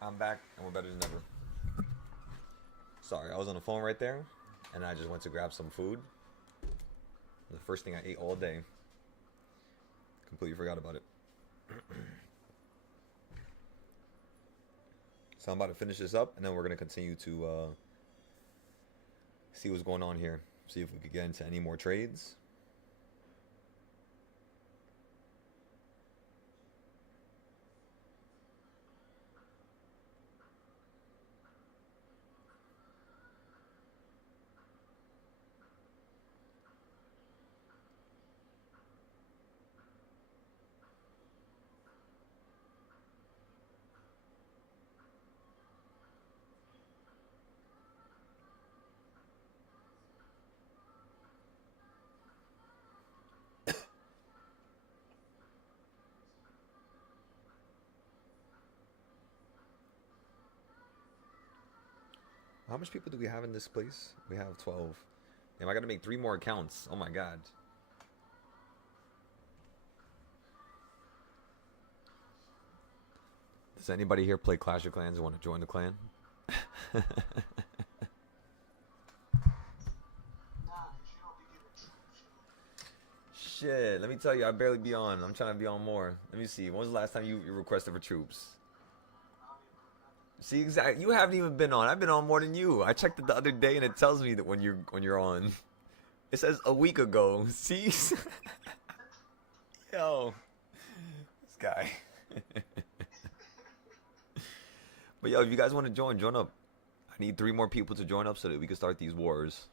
I'm back, and we're better than ever. Sorry, I was on the phone right there, and I just went to grab some food. The first thing I ate all day. Completely forgot about it. So I'm about to finish this up, and then we're gonna continue to see what's going on here. See if we could get into any more trades. How much people do we have in this place? We have 12. Damn, I gotta make 3 more accounts. Oh my god. Does anybody here play Clash of Clans and want to join the clan? Shit, let me tell you, I barely be on. I'm trying to be on more. Let me see. When was the last time you requested for troops? See, exactly. You haven't even been on. I've been on more than you. I checked it the other day, and it tells me that when you're on. It says a week ago. See, yo, this guy. But yo, if you guys want to join up. I need 3 more people to join up so that we can start these wars.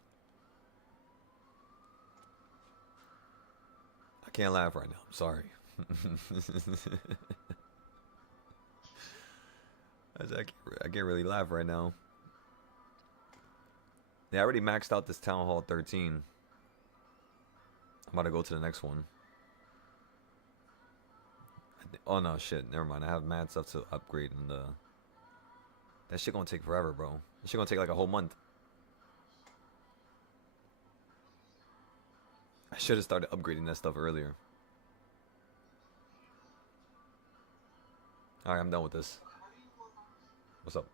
I can't laugh right now. I'm sorry. I can't really laugh right now. Yeah, I already maxed out this Town Hall 13. I'm about to go to the next one. Oh no, shit. Never mind. I have mad stuff to upgrade, and that shit gonna take forever, bro. That shit gonna take like a whole month. I should have started upgrading that stuff earlier. Alright, I'm done with this. What's up?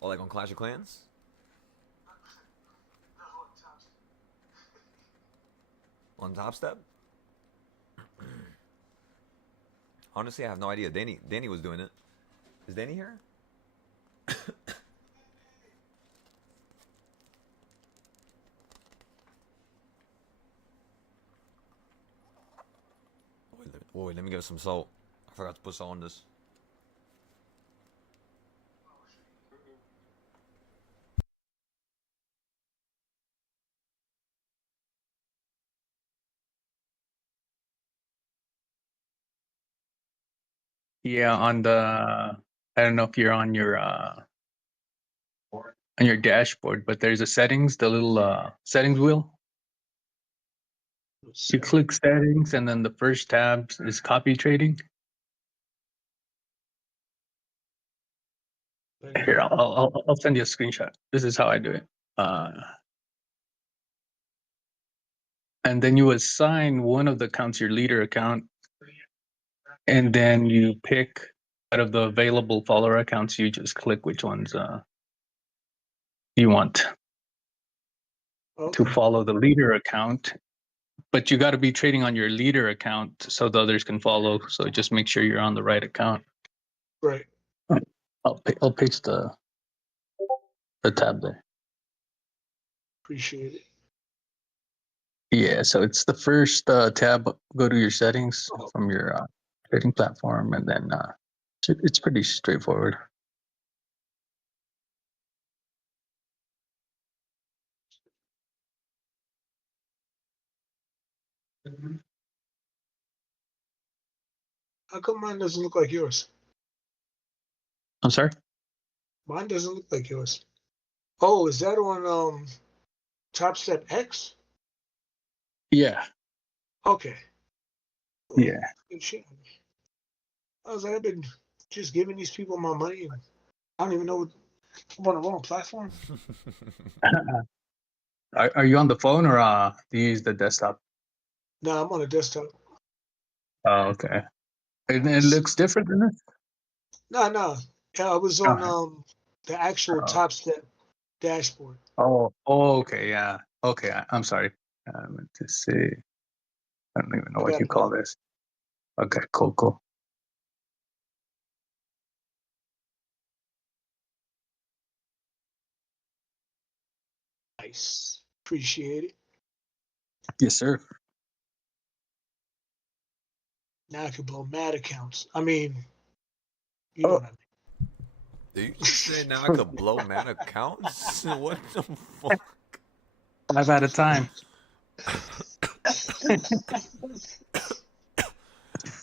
Oh, like on Clash of Clans? On Top Step? Honestly, I have no idea. Danny was doing it. Is Danny here? Wait, let me get some salt. I forgot to put salt on this. Yeah, on the I don't know if you're on your dashboard, but there's a settings, the little settings wheel. You click settings, and then the first tab is copy trading. Here, I'll send you a screenshot. This is how I do it. And then you assign one of the accounts your leader account, and then you pick out of the available follower accounts. You just click which ones you want to follow the leader account. But you got to be trading on your leader account so the others can follow. So just make sure you're on the right account. Right. I'll paste the tab there. Appreciate it. Yeah, so it's the first tab. Go to your settings from your trading platform, and then it's pretty straightforward. How come mine doesn't look like yours? I'm sorry? Mine doesn't look like yours. Oh, is that on Top Step X? Yeah. Okay. Yeah. Good shit. I was like, I've been just giving these people my money, and I don't even know what I'm on the wrong platform. Are you on the phone, or do you use the desktop? No, I'm on a desktop. Oh, okay. It looks different than this. No. I was on Okay. the actual Oh, Top Step dashboard. okay, yeah. Okay, I'm sorry. I meant to say, I don't even know I what got you it now. call this. Okay, cool. Nice. Appreciate it. Yes, sir. Now I can blow mad accounts. I mean, you know Oh, what I Did you just say now I could blow man accounts? What the fuck? 5 at a time.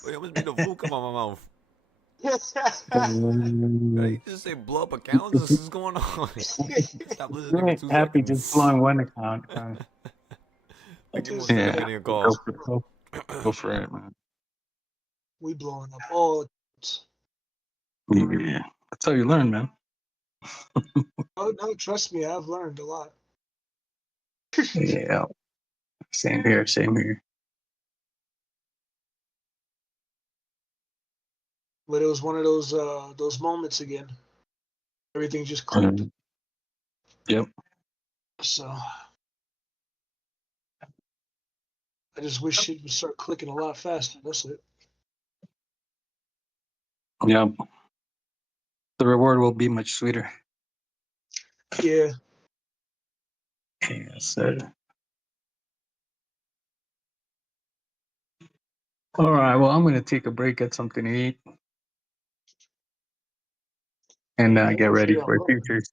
Wait, I must be the fool come out my mouth. mean. You just say blow up accounts? This is going on. Stop You listening for ain't 2 happy just seconds. blowing one account. Like, give me 1 second. I'm Yeah, getting a call. go for it, man. We blowing up all. Yeah, that's how you learn, man. Oh no, trust me, I've learned a lot. Yeah, same here. But it was one of those moments again. Everything just clicked. Mhm. Yep. So I just wish shit would start clicking a lot faster. That's it. Yep. The reward will be much sweeter. Yeah. Yes, sir. All right. Well, I'm gonna take a break, get something to eat, and I get gotta ready figure out for what. futures.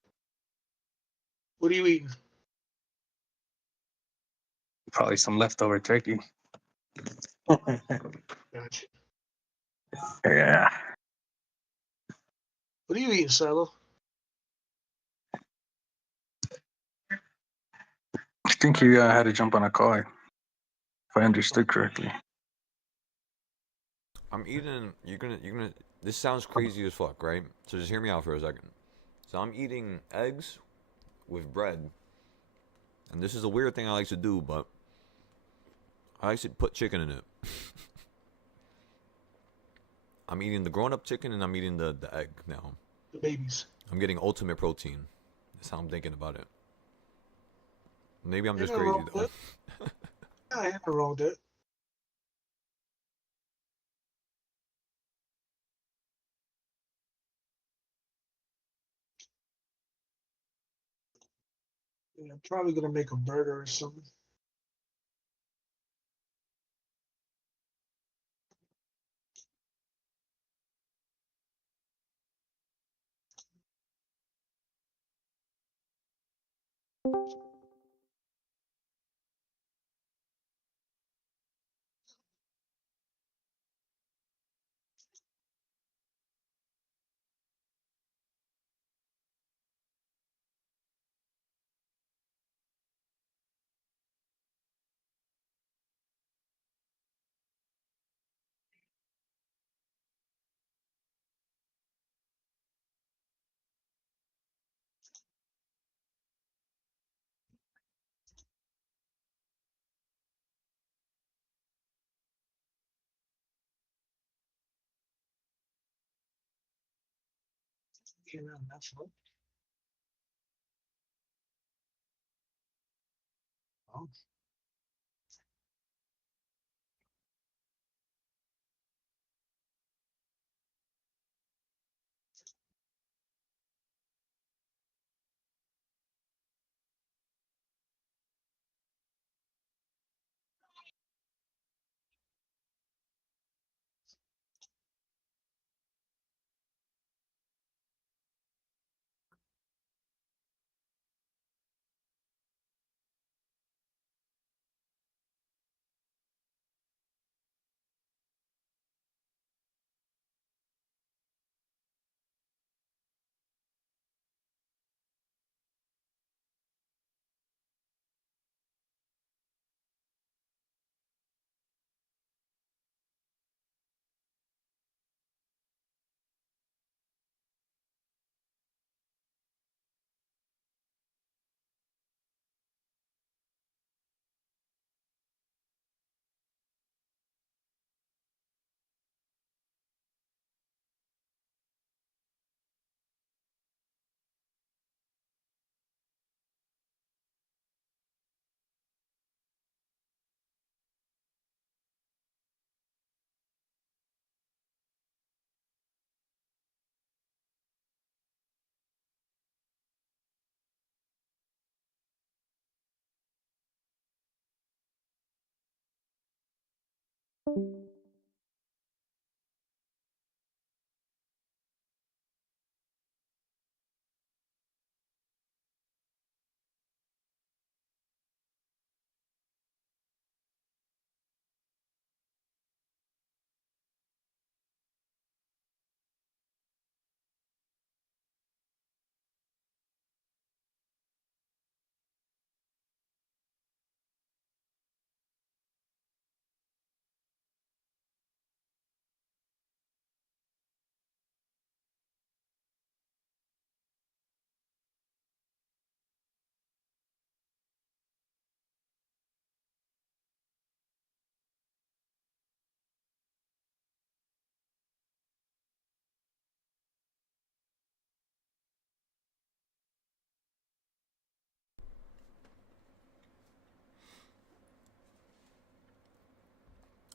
What are you eating? Probably some leftover turkey. Gotcha. Yeah. What are you eating, Silo? I think you had to jump on a call, if I understood correctly. I'm eating. You're gonna. This sounds crazy as fuck, right? So just hear me out for a second. So I'm eating eggs with bread, and this is a weird thing I like to do, but I like to put chicken in it. I'm eating the grown-up chicken, and I'm eating the egg now. The babies. I'm getting ultimate protein. That's how I'm thinking about it. Maybe I'm Ain't just nothing wrong crazy with though. that. Nah, ain't nothing wrong with that. Yeah, I'm probably gonna make a burger or something. Yeah, that's fun. Oh,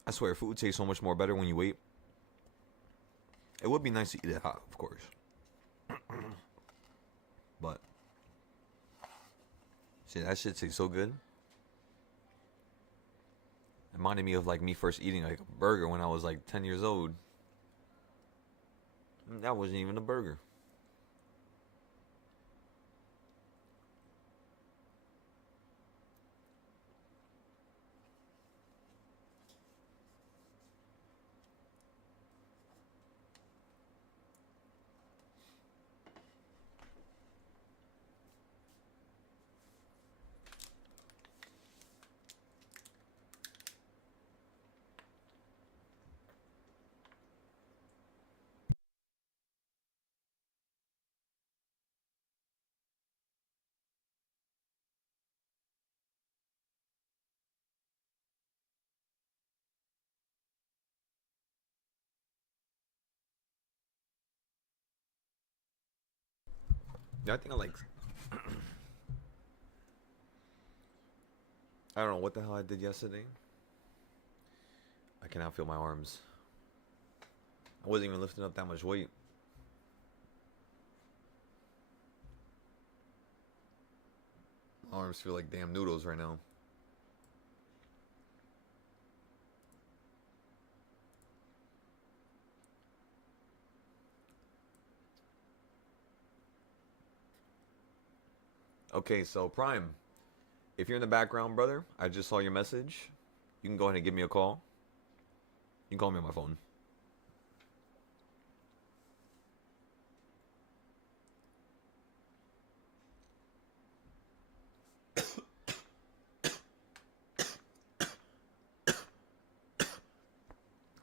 I swear, food tastes so much more better when you wait. It would be nice to eat it hot, of course. But shit, that shit tastes so good. It reminded me of like me first eating like a burger when I was like 10 years old. That wasn't even a burger. Yeah, I think I like. I don't know what the hell I did yesterday. I cannot feel my arms. I wasn't even lifting up that much weight. My arms feel like damn noodles right now. Okay, so Prime, if you're in the background, brother, I just saw your message. You can go ahead and give me a call. You can call me on my phone. Oh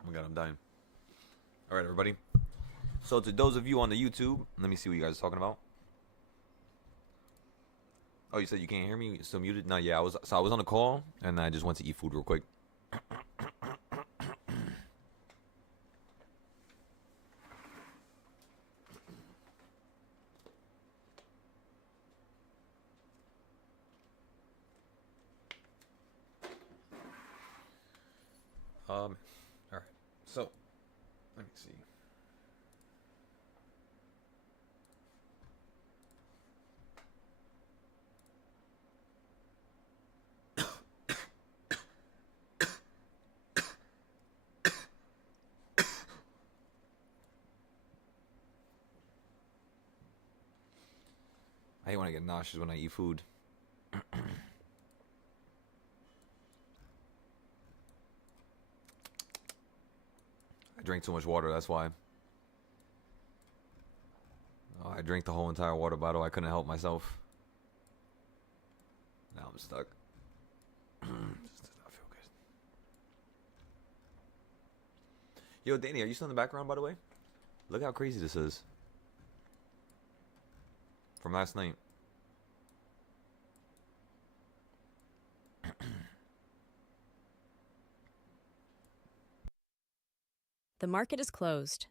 my god, I'm dying. All right, everybody. So to those of you on the YouTube, let me see what you guys are talking about. Oh, you said you can't hear me? You're still muted? No, yeah, I was on a call and I just went to eat food real quick. All right. So, let me see. I hate when I get nauseous when I eat food. I drink too much water, that's why. Oh, I drank the whole entire water bottle. I couldn't help myself. Now I'm stuck. This does not feel good. Yo, Danny, are you still in the background, by the way? Look how crazy this is. From last night. The market is closed.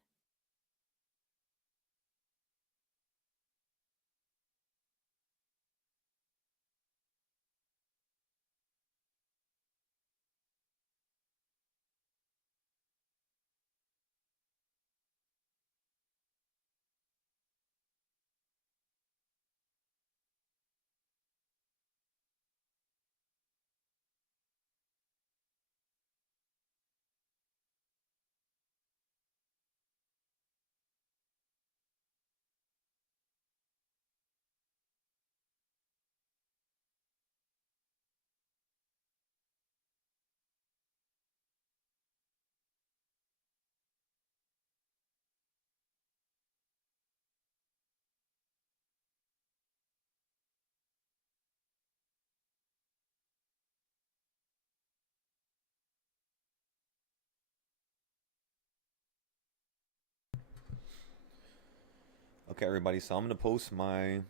Okay, everybody. So I'm gonna post my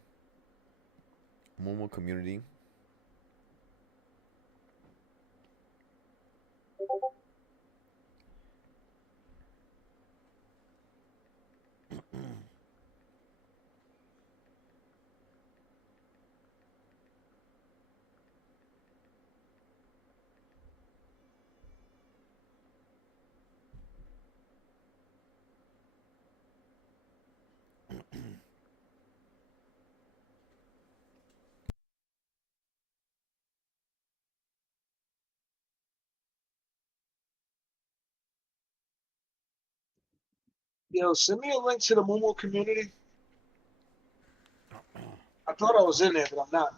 Momo community. Yo, send me a link to the Momo community. I thought I was in there, but I'm not.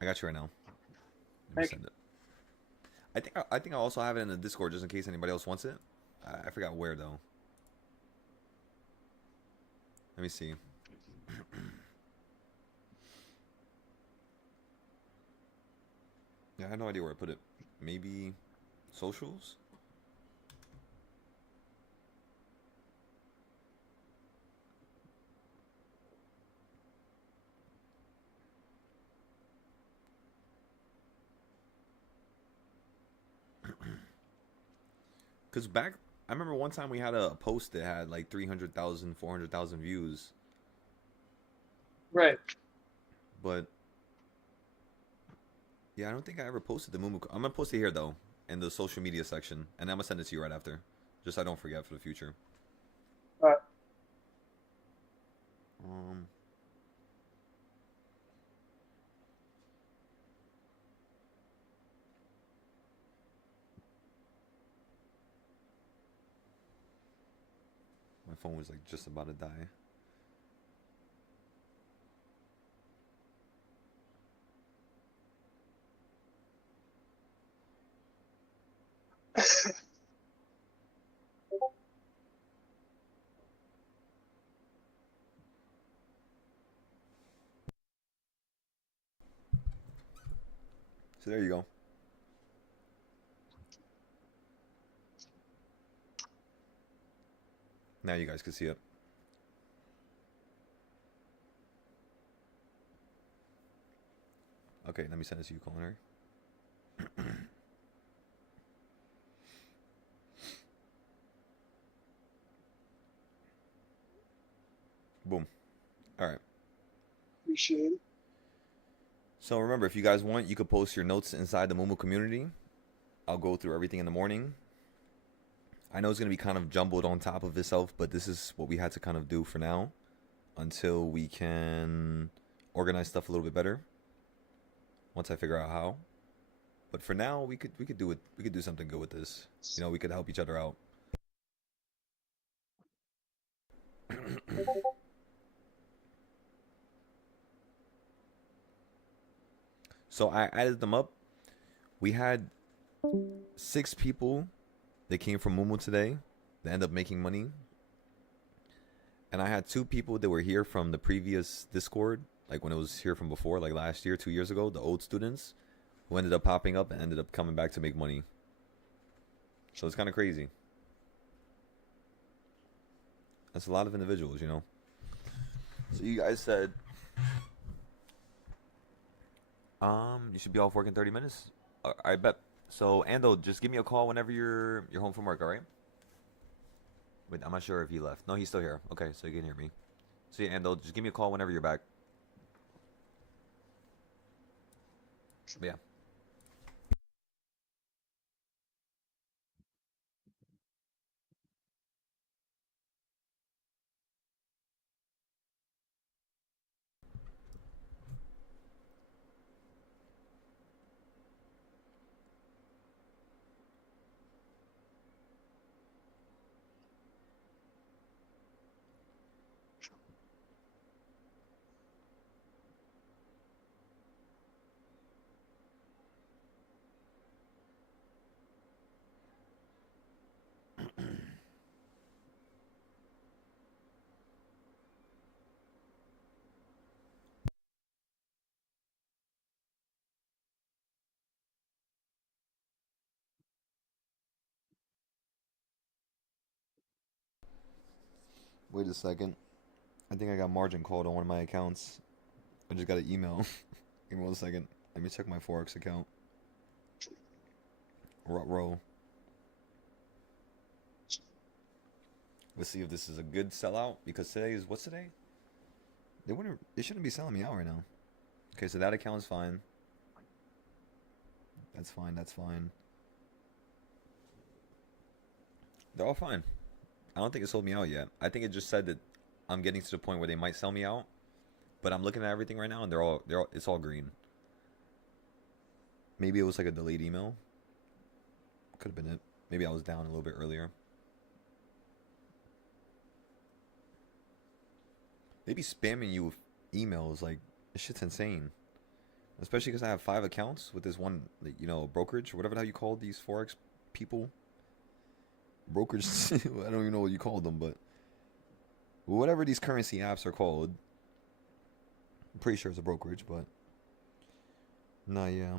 I got you right now. Let me Thank you. send it. I think I also have it in the Discord just in case anybody else wants it. I forgot where though. Let me see. Yeah, I have no idea where I put it. Maybe socials? Because I remember one time we had a post that had like 300,000, 400,000 views. Right. But yeah, I don't think I ever posted the Mumu. I'm gonna post it here though, in the social media section, and I'm gonna send it to you right after, just so I don't forget for the future. All right. Um, my phone was like just about to die. So there you go. Now you guys can see it. Okay, let me send it to you, Culinary. Boom. All right. Appreciate it. So remember, if you guys want, you could post your notes inside the Mumu community. I'll go through everything in the morning. I know it's going to be kind of jumbled on top of itself, but this is what we had to kind of do for now until we can organize stuff a little bit better once I figure out how. But for now, we could do it. We could do something good with this. You know, we could help each other out. So I added them up. We had 6 people that came from Mumu today that end up making money. And I had 2 people that were here from the previous Discord, like when it was here from before, like last year, 2 years ago, the old students who ended up popping up and ended up coming back to make money. So it's kind of crazy. That's a lot of individuals, you know. So you guys said, you should be off work in 30 minutes. I bet. So Ando, just give me a call whenever you're home from work, all right? Wait, I'm not sure if he left. No, he's still here. Okay, so you can hear me. So yeah, Ando, just give me a call whenever you're back. But yeah. Wait a second. I think I got margin called on one of my accounts. I just got an email. Give me 1 second. Let me check my Forex account. Row. Let's see if this is a good sellout, because today is, what's today? They shouldn't be selling me out right now. Okay, so that account is fine. That's fine, that's fine. They're all fine. I don't think it sold me out yet. I think it just said that I'm getting to the point where they might sell me out. But I'm looking at everything right now and it's all green. Maybe it was like a delayed email. Could have been it. Maybe I was down a little bit earlier. They be spamming you with emails, like, this shit's insane. Especially because I have 5 accounts with this one, you know, brokerage, or whatever the hell you call these Forex people. Brokerage, I don't even know what you call them, but whatever these currency apps are called. I'm pretty sure it's a brokerage, but nah, yeah.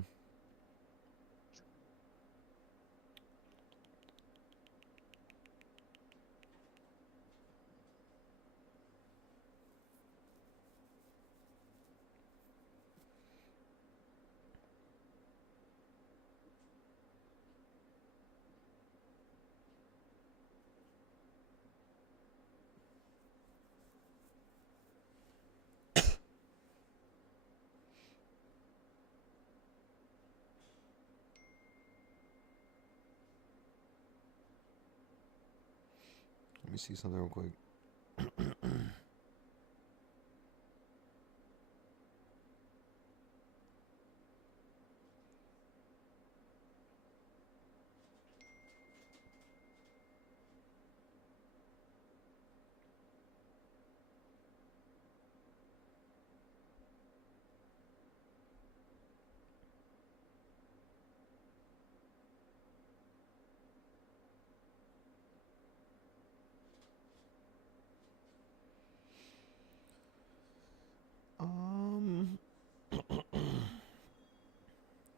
Let me see something real quick.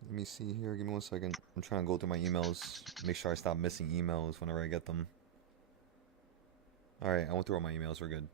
Let me see here. Give me 1 second. I'm trying to go through my emails. Make sure I stop missing emails whenever I get them. Alright, I went through all my emails. We're good.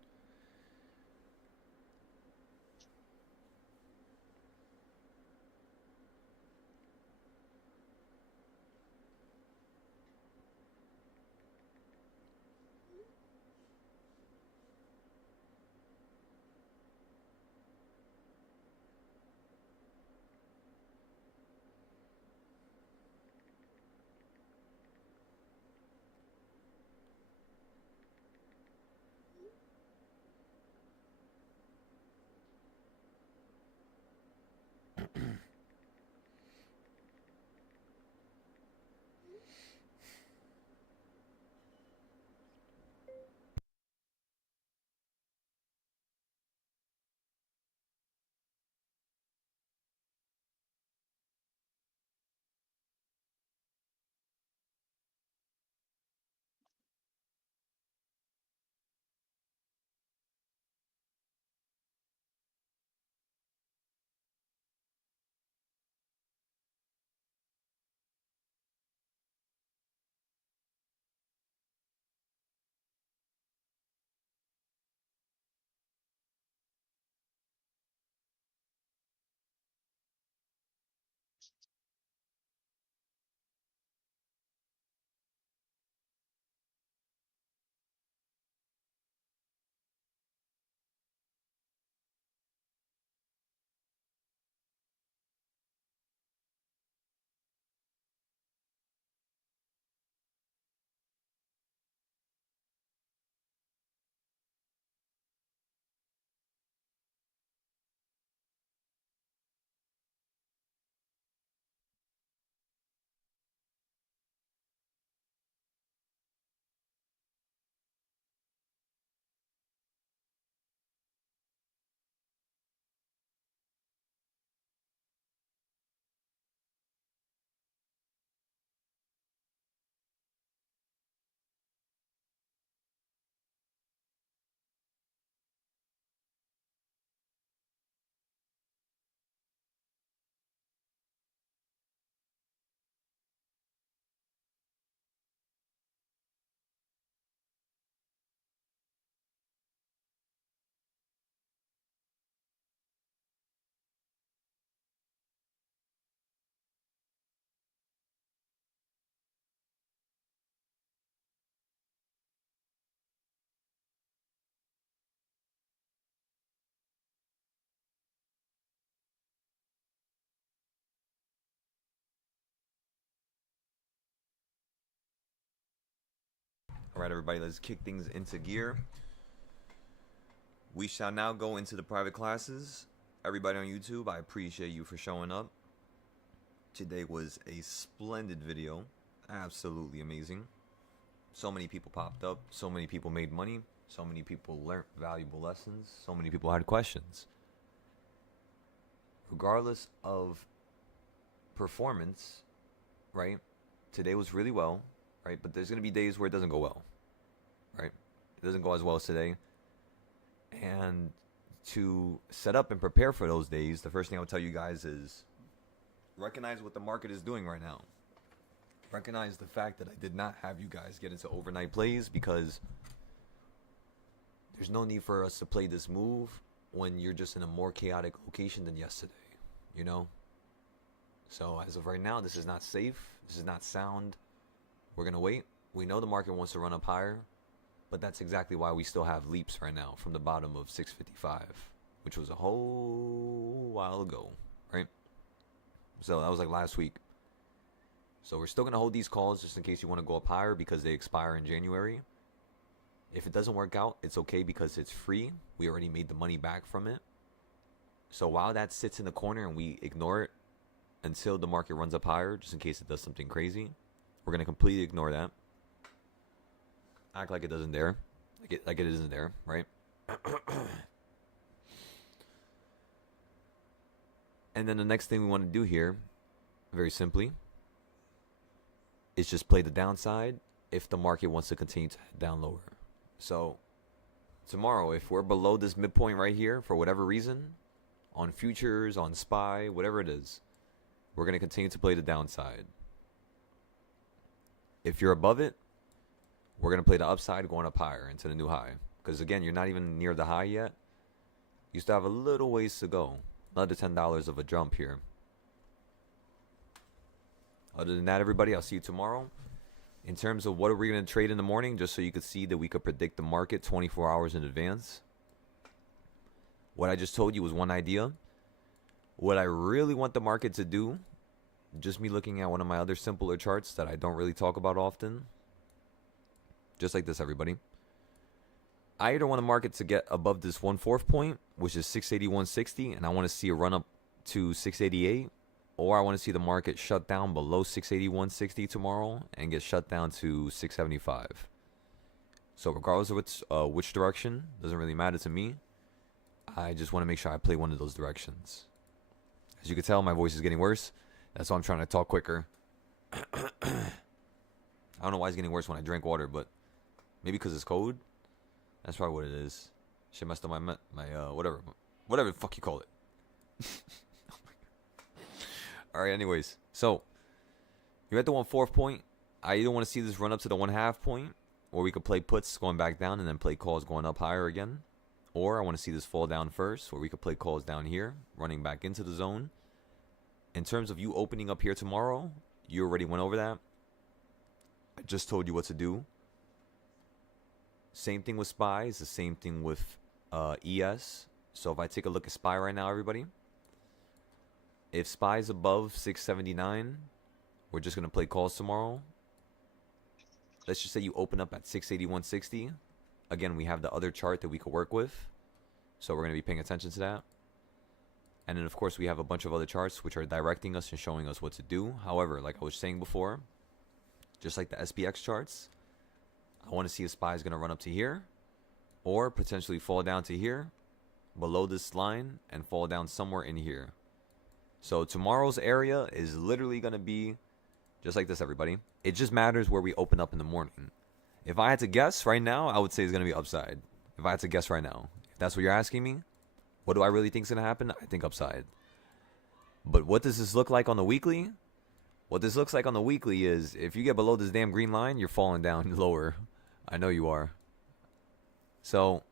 All right, everybody, let's kick things into gear. We shall now go into the private classes. Everybody on YouTube, I appreciate you for showing up. Today was a splendid video. Absolutely amazing. So many people popped up. So many people made money. So many people learned valuable lessons. So many people had questions. Regardless of performance, right? Today was really well, right? But there's going to be days where it doesn't go well, right? It doesn't go as well as today. And to set up and prepare for those days, the first thing I would tell you guys is recognize what the market is doing right now. Recognize the fact that I did not have you guys get into overnight plays because there's no need for us to play this move when you're just in a more chaotic location than yesterday, you know? So as of right now, this is not safe. This is not sound. We're going to wait. We know the market wants to run up higher, but that's exactly why we still have leaps right now from the bottom of 655, which was a whole while ago, right? So that was like last week. So we're still going to hold these calls just in case you want to go up higher because they expire in January. If it doesn't work out, it's okay because it's free. We already made the money back from it. So while that sits in the corner and we ignore it until the market runs up higher, just in case it does something crazy, we're going to completely ignore that. Act like it doesn't there. Like it isn't there, right? And then the next thing we want to do here, very simply, is just play the downside if the market wants to continue to head down lower. So tomorrow, if we're below this midpoint right here for whatever reason, on futures, on SPY, whatever it is, we're going to continue to play the downside. If you're above it, we're going to play the upside going up higher into the new high. Because again, you're not even near the high yet. You still have a little ways to go. Another $10 of a jump here. Other than that, everybody, I'll see you tomorrow. In terms of what are we going to trade in the morning, just so you could see that we could predict the market 24 hours in advance. What I just told you was one idea. What I really want the market to do, just me looking at one of my other simpler charts that I don't really talk about often. Just like this, everybody. I either want the market to get above this 1/4 point, which is 681.60, and I want to see a run up to 688. Or I want to see the market shut down below 681.60 tomorrow and get shut down to 675. So regardless of which direction, doesn't really matter to me. I just want to make sure I play one of those directions. As you can tell, my voice is getting worse. That's why I'm trying to talk quicker. I don't know why it's getting worse when I drink water, but maybe because it's cold. That's probably what it is. Shit messed up my whatever the fuck you call it. All right, anyways, so you're at the 1/4 point. I either want to see this run up to the 1/2 point, or we could play puts going back down and then play calls going up higher again. Or I want to see this fall down first, where we could play calls down here, running back into the zone. In terms of you opening up here tomorrow, you already went over that. I just told you what to do. Same thing with SPY. It's the same thing with ES. So if I take a look at SPY right now, everybody. If SPY is above 679, we're just going to play calls tomorrow. Let's just say you open up at 681.60. Again, we have the other chart that we could work with. So we're going to be paying attention to that. And then, of course, we have a bunch of other charts which are directing us and showing us what to do. However, like I was saying before, just like the SPX charts, I want to see if SPY is going to run up to here or potentially fall down to here below this line and fall down somewhere in here. So tomorrow's area is literally going to be just like this, everybody. It just matters where we open up in the morning. If I had to guess right now, I would say it's going to be upside. If I had to guess right now. If that's what you're asking me, what do I really think is going to happen? I think upside. But what does this look like on the weekly? What this looks like on the weekly is if you get below this damn green line, you're falling down lower. I know you are. So